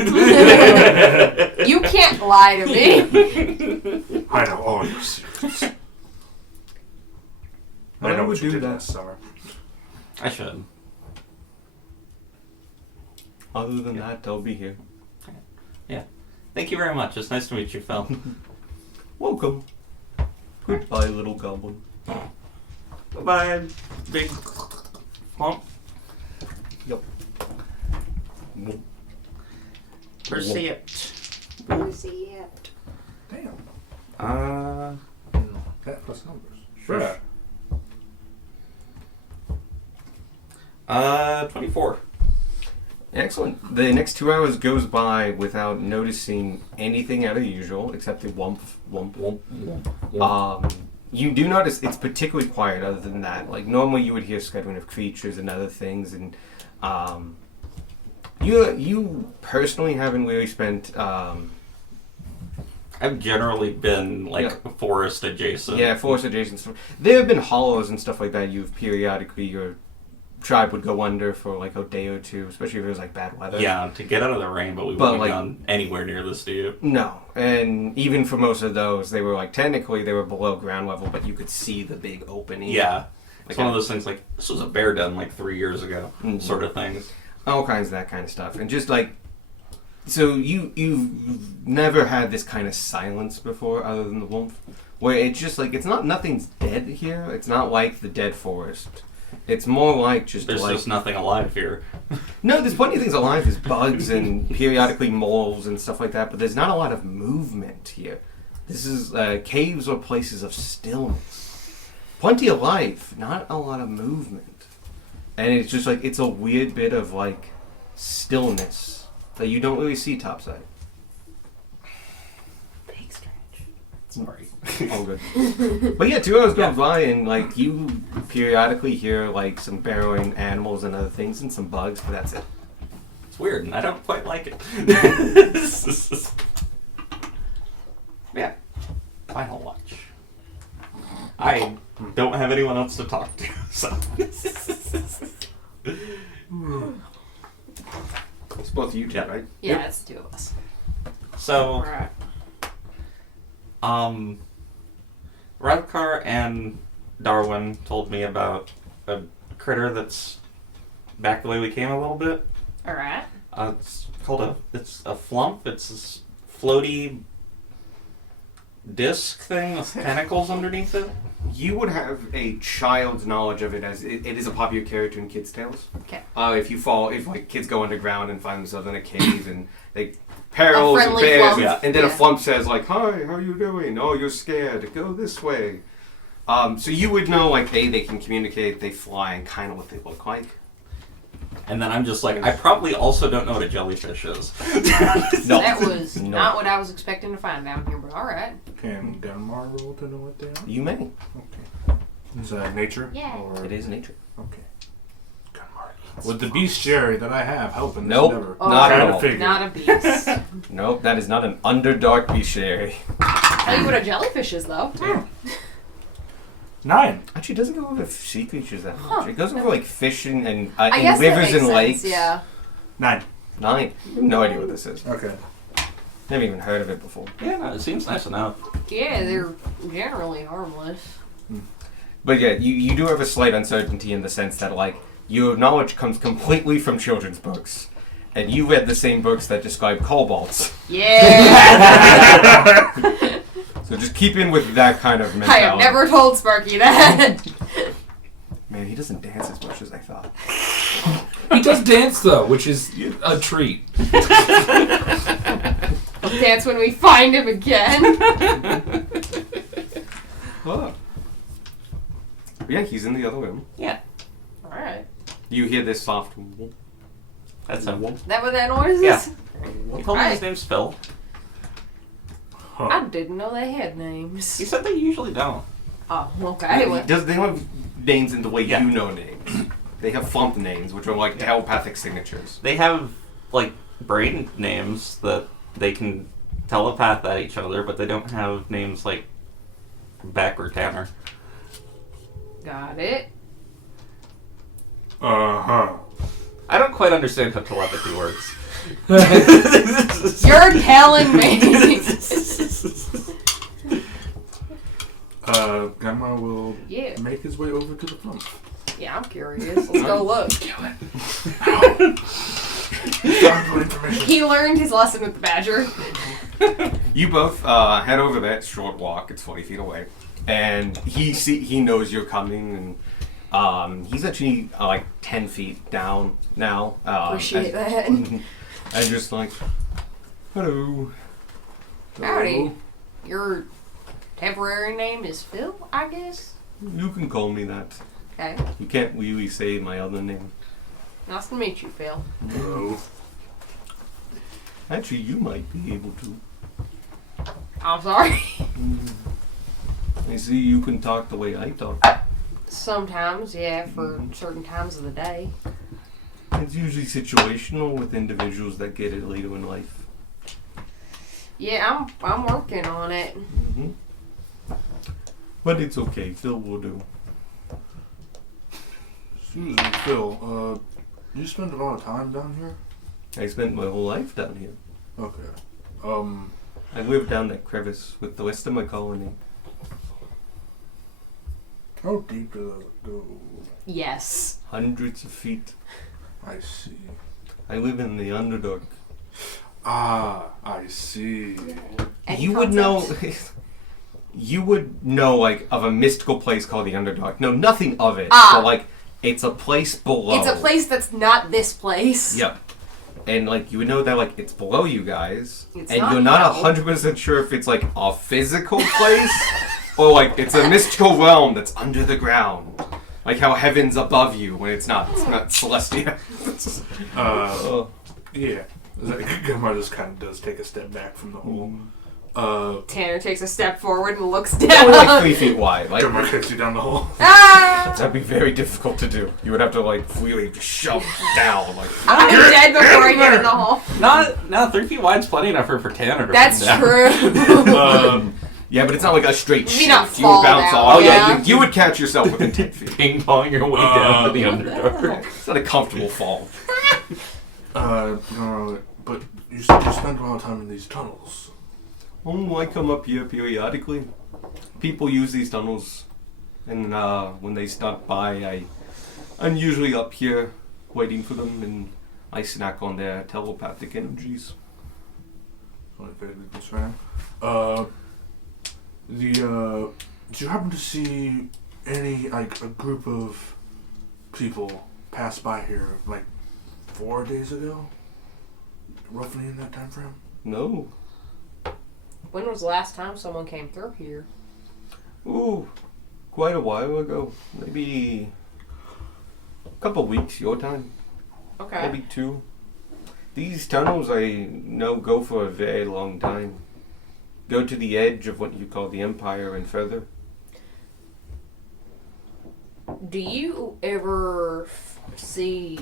You can't lie to me. I know all your secrets. I know would what you do did that. last summer. I should. Other than that, they'll be here. Thank you very much. It's nice to meet you, Phil. Welcome. Goodbye, little goblin. Bye, big flump. Nope. Proceed. Damn. That plus numbers. Sure. 24. Excellent. The next 2 hours goes by without noticing anything out of the usual, except the wump, wump, wump, wump. You do notice it's particularly quiet other than that. Like, normally you would hear scuttering of creatures and other things, and you personally haven't really spent I've generally been forest adjacent. forest adjacent stuff. There have been hollows and stuff like that you've periodically, your tribe would go under for like a day or two, especially if it was like bad weather. Yeah, to get out of the rain, but we But, wouldn't like- have gone anywhere near this deep. No, and even for most of those, they were like technically they were below ground level, but you could see the big opening. Yeah. It's Okay. one of those things like, this was a bear den like 3 years ago, Mhm. sort of things. All kinds of that kind of stuff, and just like, so you've never had this kind of silence before, other than the wolf, where it's just like nothing's dead here. It's not like the dead forest. It's more like just There's like just nothing alive here. no, there's plenty of things alive. There's bugs and periodically moles and stuff like that, but there's not a lot of movement here. This is caves or places of stillness. Plenty of life, not a lot of movement. And it's just like, it's a weird bit of like stillness that you don't really see topside. Big stretch. Sorry. All good. But yeah, 2 hours go by and like you periodically hear like some burrowing animals and other things and some bugs, but that's it. It's weird, and I don't quite like it. Yeah. Final watch. I don't have anyone else to talk to, so. It's both you two, Yeah. right? Yeah, it's the two of us. So, Alright. Ravkar and Darwin told me about a critter that's back the way we came a little bit. Alright. It's a flump. It's this floaty disc thing with tentacles underneath it. You would have a child's knowledge of it, as it is a popular character in kids' tales. Okay. If like kids go underground and find themselves in a cave and they perils and friendly bears, flump. Yeah. and then a Yeah. flump says like, "Hi, how you doing? Oh, you're scared. Go this way." So you would know like they can communicate, they fly, and kind of what they look like. And then I'm just like, I probably also don't know what a jellyfish is. No. That was No. not what I was expecting to find down here, but alright. Can Gunmar roll to know what they are? You may. Okay. Is that nature? Yeah. Or... It is nature. Okay. Gunmar. Would the bestiary that I have help in this Nope. endeavor? Oh, Not at Trying to all. figure. Not a beast. Nope, that is not an underdark bestiary. Tell you what a jellyfish is, though. 9. Actually, it doesn't go over sea creatures that much. Huh. It goes over like fishing and I in guess that rivers makes and sense, lakes. Yeah. 9. 9. No idea what this is. Okay. Never even heard of it before. Yeah, no, it seems nice enough. Yeah, they're generally harmless. But yeah, you do have a slight uncertainty in the sense that like your knowledge comes completely from children's books. And you read the same books that describe kobolds. Yeah. So just keep in with that kind of I mentality. have never told Sparky that. Man, he doesn't dance as much as I thought. He does dance though, which is a treat. We'll dance when we find him again. Oh. Yeah, he's in the other room. Yeah, Alright. You hear this soft. that's him. That what that noise is? Yeah. He told me his Right. name's Phil. I didn't know they had names. He said they usually don't. Oh, okay. Well, They don't have names in the way Yeah. you know names. They have flump names, which are like telepathic signatures. They have like brain names that they can telepath at each other, but they don't have names like Beck or Tanner. Got it. Uh-huh. I don't quite understand how telepathy works. You're telling me. Gamma will Yeah. make his way over to the front. Yeah, I'm curious. Let's go look. Valuable information. He learned his lesson with the badger. You both head over that short walk. It's 40 feet away, and he knows you're coming, and he's actually like 10 feet down now. Appreciate that. And just like, hello. Howdy. Your temporary name is Phil, I guess? You can call me that. Okay. You can't really say my other name. Nice to meet you, Phil. No. Actually, you might be able to. I'm sorry. I see you can talk the way I talk. Sometimes, yeah, for certain times of the day. It's usually situational with individuals that get it later in life. Yeah, I'm working on it. Mm-hmm. But it's okay. Phil will do. Excuse me, Phil. You spend a lot of time down here? I spent my whole life down here. Okay. I lived down that crevice with the rest of my colony. How deep does it go? Yes. Hundreds of feet. I see. I live in the Underdark. Ah, I see. Any You would know. concept? You would know, like, of a mystical place called the Underdark. No, nothing of it. Ah. But, like, it's a place below. It's a place that's not this place. Yep. And, like, you would know that, like, it's below you guys. It's and not you're not hell. 100% sure if it's, like, a physical place or, like, it's a mystical realm that's under the ground. Like how heaven's above you when it's not celestial. Yeah. Gamma just kind of does take a step back from the hole. Tanner takes a step forward and looks Only down. like 3 feet wide. Like, Gamma kicks you down the hole. Ah! that'd be very difficult to do. You would have to, like, really shove down. Like, I'm dead before I get in the hole. Not 3 feet wide's plenty enough for Tanner to That's come down. true. yeah, but it's not like a straight You shift. not You would fall bounce down, off. Oh, yeah. yeah. You would catch yourself within 10 feet. Ping pong your way down to the Underdark. It's not a comfortable fall. No, but you said you spend a lot of time in these tunnels. Oh, I come up here periodically. People use these tunnels, and when they stop by, I'm usually up here waiting for them, and I snack on their telepathic energies. Did you happen to see any, like, a group of people pass by here, like, 4 days ago? Roughly in that time frame? No. When was the last time someone came through here? Ooh, quite a while ago. Maybe a couple weeks, your time. Okay. Maybe 2. These tunnels, I know, go for a very long time. Go to the edge of what you call the Empire and further. Do you ever see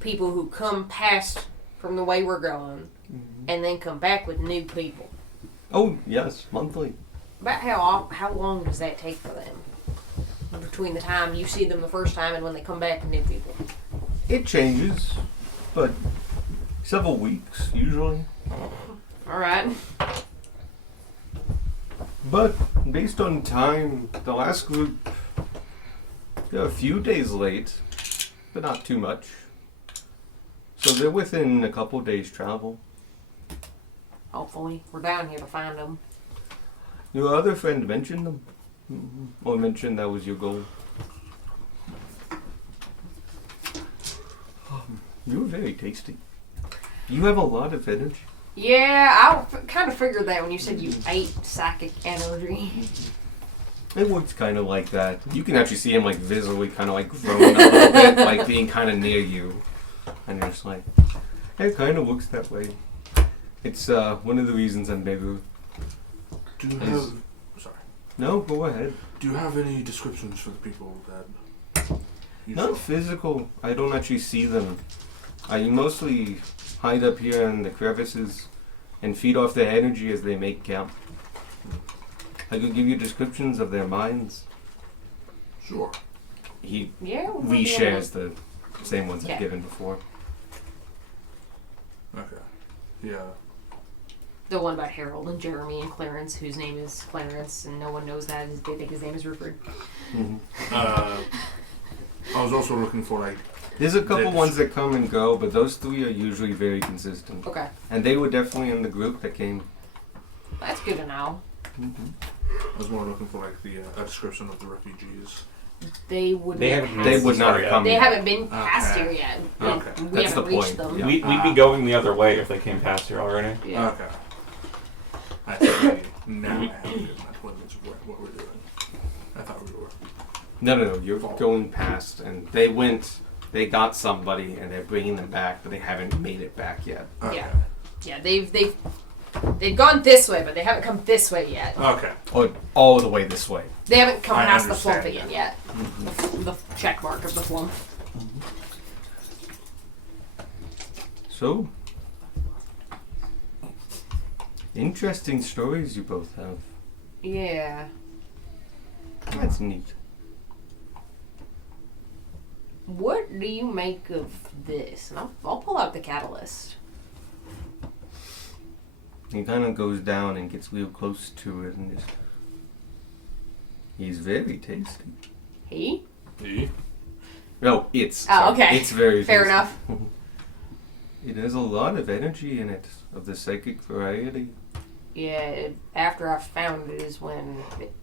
people who come past from the way we're going and then come back with new people? Oh, yes, monthly. About how long does that take for them? Between the time you see them the first time and when they come back with new people? It changes, but several weeks, usually. Alright. But based on time, the last group, they're a few days late, but not too much. So they're within a couple days' travel. Hopefully. We're down here to find them. Your other friend mentioned them? Or mentioned that was your goal? You were very tasty. You have a lot of energy. Yeah, I kind of figured that when you said you ate psychic energy. It works kind of like that. You can actually see him like visibly kind of like growing a little bit, like being kind of near you. And you're just like, it kind of looks that way. It's one of the reasons I'm bigger. Do you have... Sorry. No, go ahead. Do you have any descriptions for the people that... Not physical. I don't actually see them. I mostly hide up here in the crevices and feed off their energy as they make camp. I could give you descriptions of their minds. Sure. He Yeah. reshares the same ones Yeah. I've given before. Okay. Yeah. The one about Harold and Jeremy and Clarence, whose name is Clarence, and no one knows that. They think his name is Rupert. I was also looking for like. There's a couple That's- ones that come and go, but those three are usually very consistent. Okay. And they were definitely in the group that came. That's good to know. I was more looking for like the a description of the refugees. They would They not haven't pass They Yes, would not have sorry, come They yet. haven't been past Okay. here yet. Okay. We That's haven't the reached point, them. yeah. We'd be going the other way if they came past here already. Yeah. Okay. I see. Now I have a good image of what we're doing. I thought we were. No, you're going past, and they got somebody, and they're bringing them back, but they haven't made it back yet. Okay. Yeah. Yeah, they've gone this way, but they haven't come this way yet. Okay. Or all the way this way. They haven't come I past the understand flump again yet. The check mark of the flump. So, interesting stories you both have. Yeah. That's neat. What do you make of this? And I'll pull out the catalyst. He kind of goes down and gets real close to it, and he's very tasty. He? No, it's. Oh, sorry, okay. It's very Fair tasty. enough. It has a lot of energy in it, of the psychic variety. Yeah, after I found it is when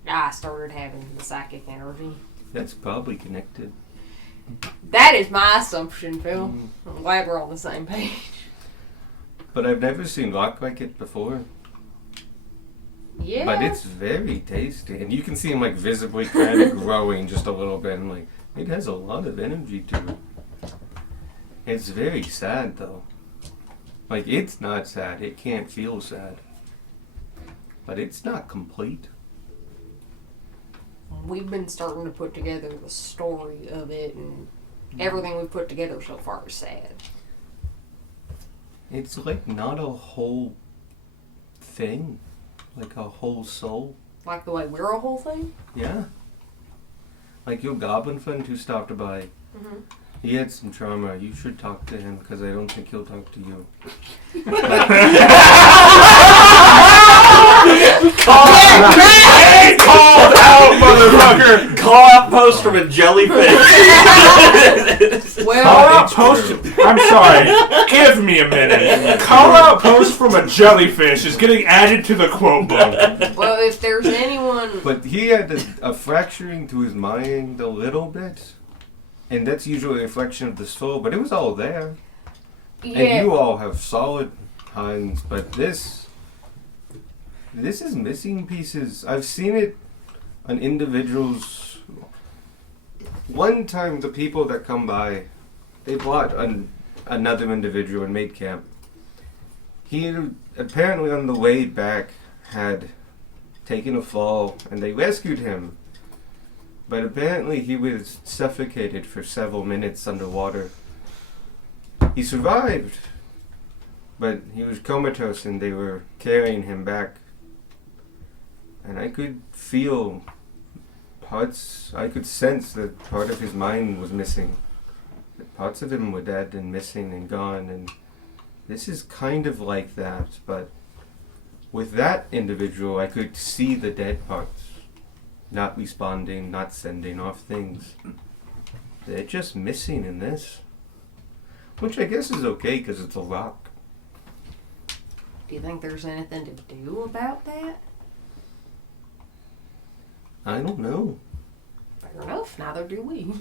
I started having the psychic energy. That's probably connected. That is my assumption, Phil. I'm glad we're on the same page. But I've never seen rock like it before. Yeah. But it's very tasty. And you can see him like visibly kind of growing just a little bit. And like, it has a lot of energy to it. It's very sad though. Like, it's not sad. It can't feel sad. But it's not complete. We've been starting to put together the story of it, and everything we've put together so far is sad. It's like not a whole thing. Like a whole soul. Like the way we're a whole thing? Yeah. Like your goblin friend who stopped by. Mm-hmm. He had some trauma. You should talk to him because I don't think he'll talk to you. Called out, motherfucker! Call out post from a jellyfish. Well, Call out post. I'm sorry. Give me a minute. Call out post from a jellyfish is getting added to the quote book. well, if there's anyone, But he had a fracturing to his mind a little bit. And that's usually a reflection of the soul, but it was all there. yeah, And you all have solid hands, but this is missing pieces. I've seen it on individuals. One time the people that come by, they brought another individual and made camp. He apparently on the way back had taken a fall and they rescued him. But apparently he was suffocated for several minutes underwater. He survived, but he was comatose and they were carrying him back. And I could feel parts, I could sense that part of his mind was missing. That parts of him were dead and missing and gone, and this is kind of like that, but with that individual I could see the dead parts. Not responding, not sending off things. They're just missing in this. Which I guess is okay because it's a rock. do you think there's anything to do about that? I don't know. Fair enough, neither do we.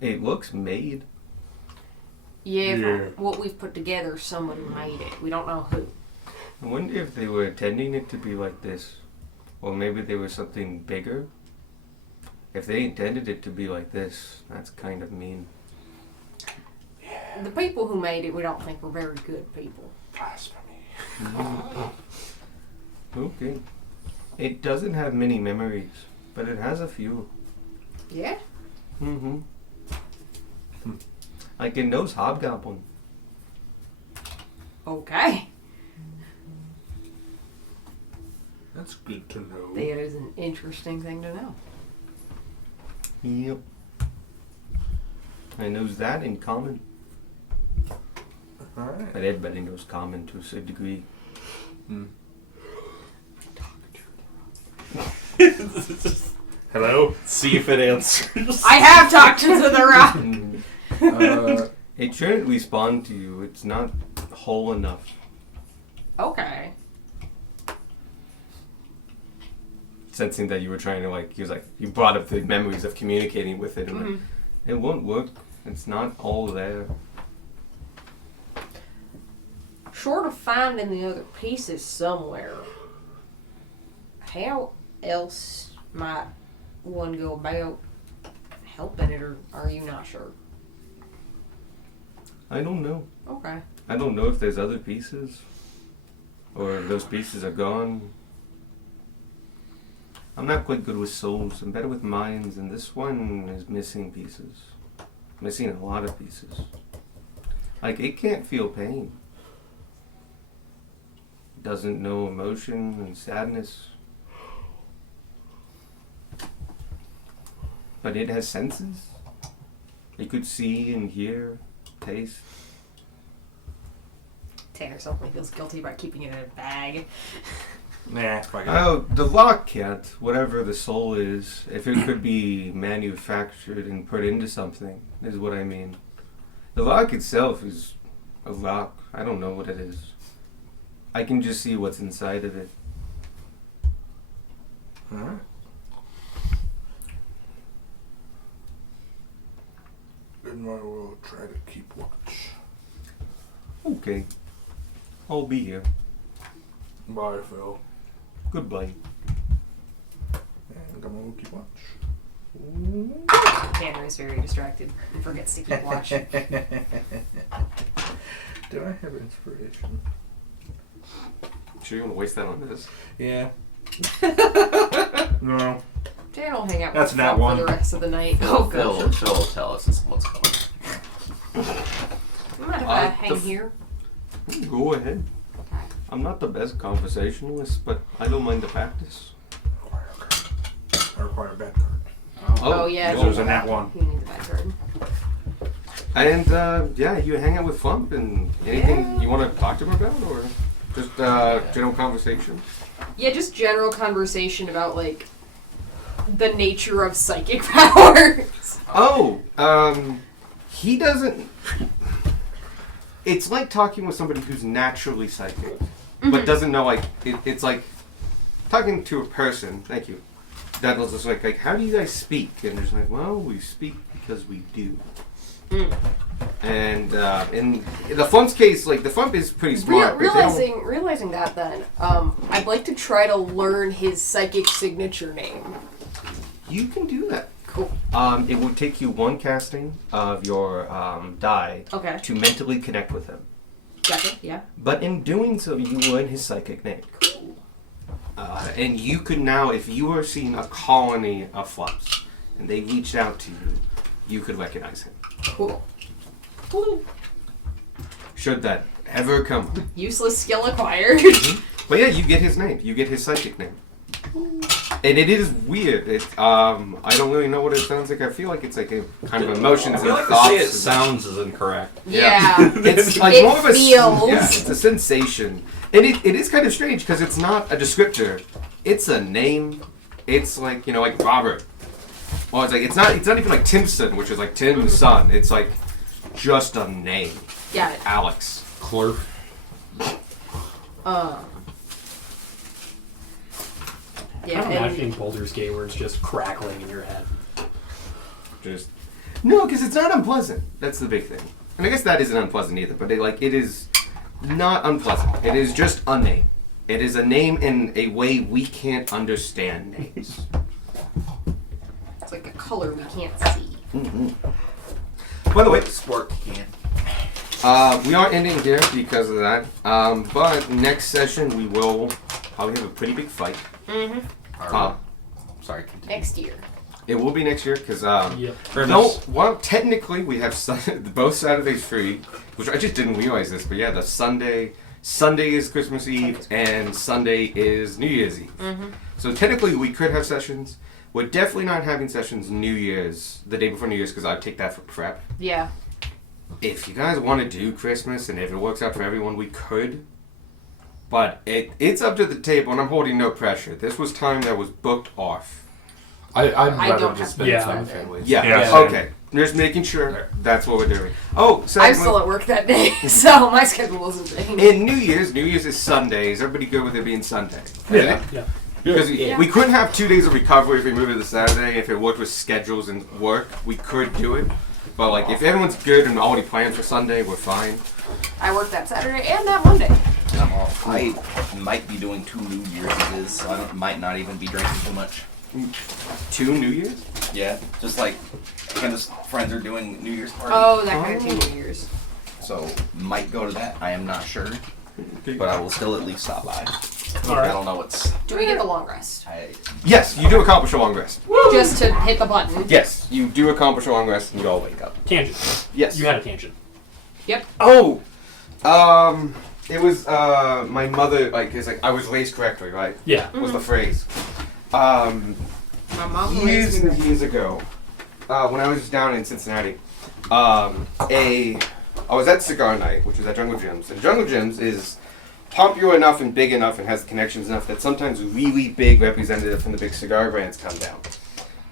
It looks made. Yeah, Yeah. from what we've put together, somebody made it. We don't know who. I wonder if they were intending it to be like this. Or maybe they were something bigger. If they intended it to be like this, that's kind of mean. The people who made it, we don't think were very good people. Blasphemy. Okay. It doesn't have many memories, but it has a few. Yeah. Mm-hmm. Like it knows Hobgoblin. Okay. That's good to know. That is an interesting thing to know. Yep. I knows that in common. Alright. But everybody knows common to a degree. Hello? See if it answers. I have talked to the rock. It shouldn't respond to you. It's not whole enough. Okay. Sensing that you were trying to he was like, you brought up the memories of communicating with it, and Mhm. it won't work. It's not all there. Short of finding the other pieces somewhere, how else might one go about helping it, or are you not sure? I don't know. Okay. I don't know if there's other pieces, or if those pieces are gone. I'm not quite good with souls. I'm better with minds, and this one is missing pieces. Missing a lot of pieces. Like, it can't feel pain. It doesn't know emotion and sadness. But it has senses. It could see and hear, taste. Tanner suddenly feels guilty about keeping it in a bag. Nah, fuck it. Oh, the lock cat, whatever the soul is, if it could be manufactured and put into something, is what I mean. The lock itself is a lock. I don't know what it is. I can just see what's inside of it. Alright. Then I will try to keep watch. Okay. I'll be here. Bye, Phil. Goodbye. And I'm gonna keep watch. Tanner is very distracted and forgets to keep watch. Do I have inspiration? Sure you want to waste that on this? Yeah. No. Tanner will hang out That's with nat Phil one. for the rest of the night. Oh, good. Phil will tell us what's going on. You mind if I hang here? Go ahead. I'm not the best conversationalist, but I don't mind the practice. I require a bad card. Oh, yeah. Because it was a nat one. You need the back card. And yeah, you hang out with Flump, and anything Yeah. you want to talk to him about, or just general conversation? Yeah, just general conversation about, like, the nature of psychic powers. Oh, he doesn't. It's like talking with somebody who's naturally psychic, but doesn't know, like, it's like talking to a person, thank you, that was just like, how do you guys speak? And there's like, well, we speak because we do. And in the Flump's case, like, the Flump is pretty smart. but they don't- Realizing that, then, I'd like to try to learn his psychic signature name. You can do that. Cool. It would take you one casting of your die Okay. to mentally connect with him. Gotcha. Yeah. But in doing so, you learn his psychic name. And you could now, if you were seeing a colony of Flumps, and they reached out to you, you could recognize him. Cool. Cool. Should that ever come up. Useless skill acquired. But yeah, you get his name. You get his psychic name. And it is weird. I don't really know what it sounds like. I feel like it's like a kind of emotions I feel and like to thoughts. say it and- sounds is incorrect. Yeah. It's like It more of a feels. yeah, it's a sensation, and it is kind of strange because it's not a descriptor. It's a name. It's like like Robert. Well, it's not even like Timson, which is like Tim's son. It's like just a name. Got it. Alex. Clerk. Yeah. I'm and- imagining Baldur's Gate where it's just crackling in your head. Just no, because it's not unpleasant. That's the big thing. And I guess that isn't unpleasant either. But it is not unpleasant. It is just a name. It is a name in a way we can't understand names. It's like a color we can't see. By the way, Spark can. we are ending here because of that. But next session we will probably have a pretty big fight. Mm-hmm. Sorry, continue. Next year. It will be next year because Yep. no. Well, technically we have both Saturdays free, which I just didn't realize this. But yeah, the Sunday is Christmas Eve and Sunday is New Year's Eve. Mm-hmm. So technically we could have sessions. We're definitely not having sessions New Year's, the day before New Year's, because I take that for prep. Yeah. If you guys want to do Christmas and if it works out for everyone, we could. But it's up to the table, and I'm holding no pressure. This was time that was booked off. I'd I rather don't just have spend to time do with that. family. Yeah. Yeah. Okay. Just making sure that's what we're doing. Oh, so I'm still at work that day, so my schedule isn't changed. in New Year's is Sunday. Is everybody good with it being Sunday? Yeah. Because Yeah. we couldn't have 2 days of recovery if we moved it to Saturday. If it worked with schedules and work, we could do it. But like, if everyone's good and already planned for Sunday, we're fine. I work that Saturday and that Monday. And I'm off. I might be doing 2 New Year's, so I might not even be drinking too much. 2 New Year's? Yeah, just like Candace's friends are doing New Year's party. Oh, that kind of thing. New Year's. So might go to that. I am not sure, but I will still at least stop by. All right. I don't know what's. Do we get the long rest? Yes, you do accomplish a long rest. Just to hit the button. Yes, you do accomplish a long rest and you all wake up. Tangent. Yes. You had a tangent. Oh! It was, my mother, it's like, I was raised correctly, right? Yeah. Was the phrase. My mom Years raised me and right. years ago, when I was down in Cincinnati, I was at Cigar Night, which was at Jungle Jim's. And Jungle Jim's is popular enough and big enough and has connections enough that sometimes really big representatives from the big cigar brands come down.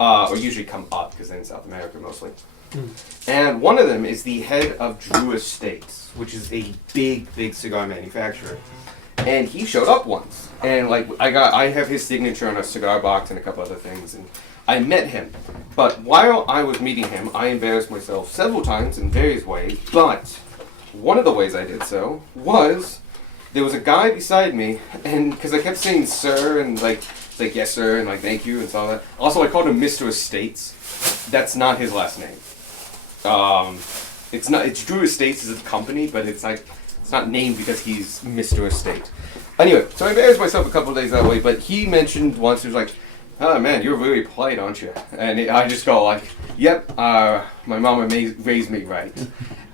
Or usually come up, because they're in South America mostly. And one of them is the head of Drew Estates, which is a big cigar manufacturer. And he showed up once, and like I have his signature on a cigar box and a couple other things, and I met him. But while I was meeting him, I embarrassed myself several times in various ways. But one of the ways I did so was there was a guy beside me, and because I kept saying "sir" and like yes sir and like thank you and all that. Also, I called him Mr. Estates. That's not his last name. It's not. It's Drew Estates is a company, but it's not named because he's Mr. Estate. Anyway, so I embarrassed myself a couple of days that way, but he mentioned once, he was like, "Oh man, you're really polite, aren't you?" And I just go like, "Yep, my mama raised me right."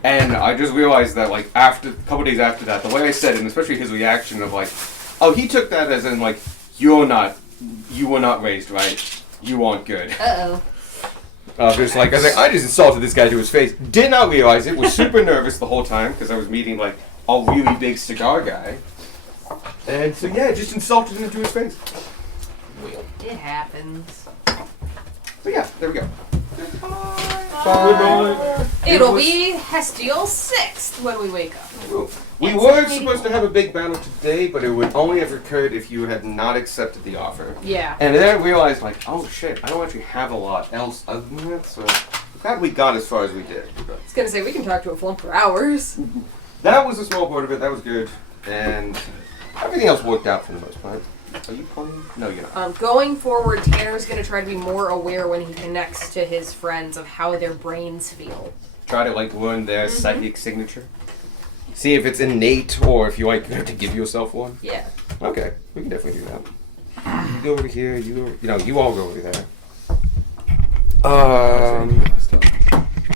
And I just realized that like after a couple of days after that, the way I said it, and especially his reaction of like, "Oh, he took that as in like, you were not raised right. You aren't good." Uh-oh. Just like I just insulted this guy to his face. Did not realize it. Was super nervous the whole time because I was meeting like a really big cigar guy, and so yeah, just insulted him to his face. It happens. So yeah, there we go. It'll be Hestial 6th when we wake up. We were supposed to have a big battle today, but it would only have occurred if you had not accepted the offer. Yeah. And then I realized, like, oh shit, I don't actually have a lot else other than that, so glad we got as far as we did. I was gonna say, we can talk to a flump for hours. That was a small part of it, that was good. And everything else worked out for the most part. Are you playing? No, you're not. Going forward, Tanner's gonna try to be more aware when he connects to his friends of how their brains feel. Try to, like, learn their psychic signature. See if it's innate or if you, like, have to give yourself one. Yeah. Okay, we can definitely do that. You go over here, you all go over there.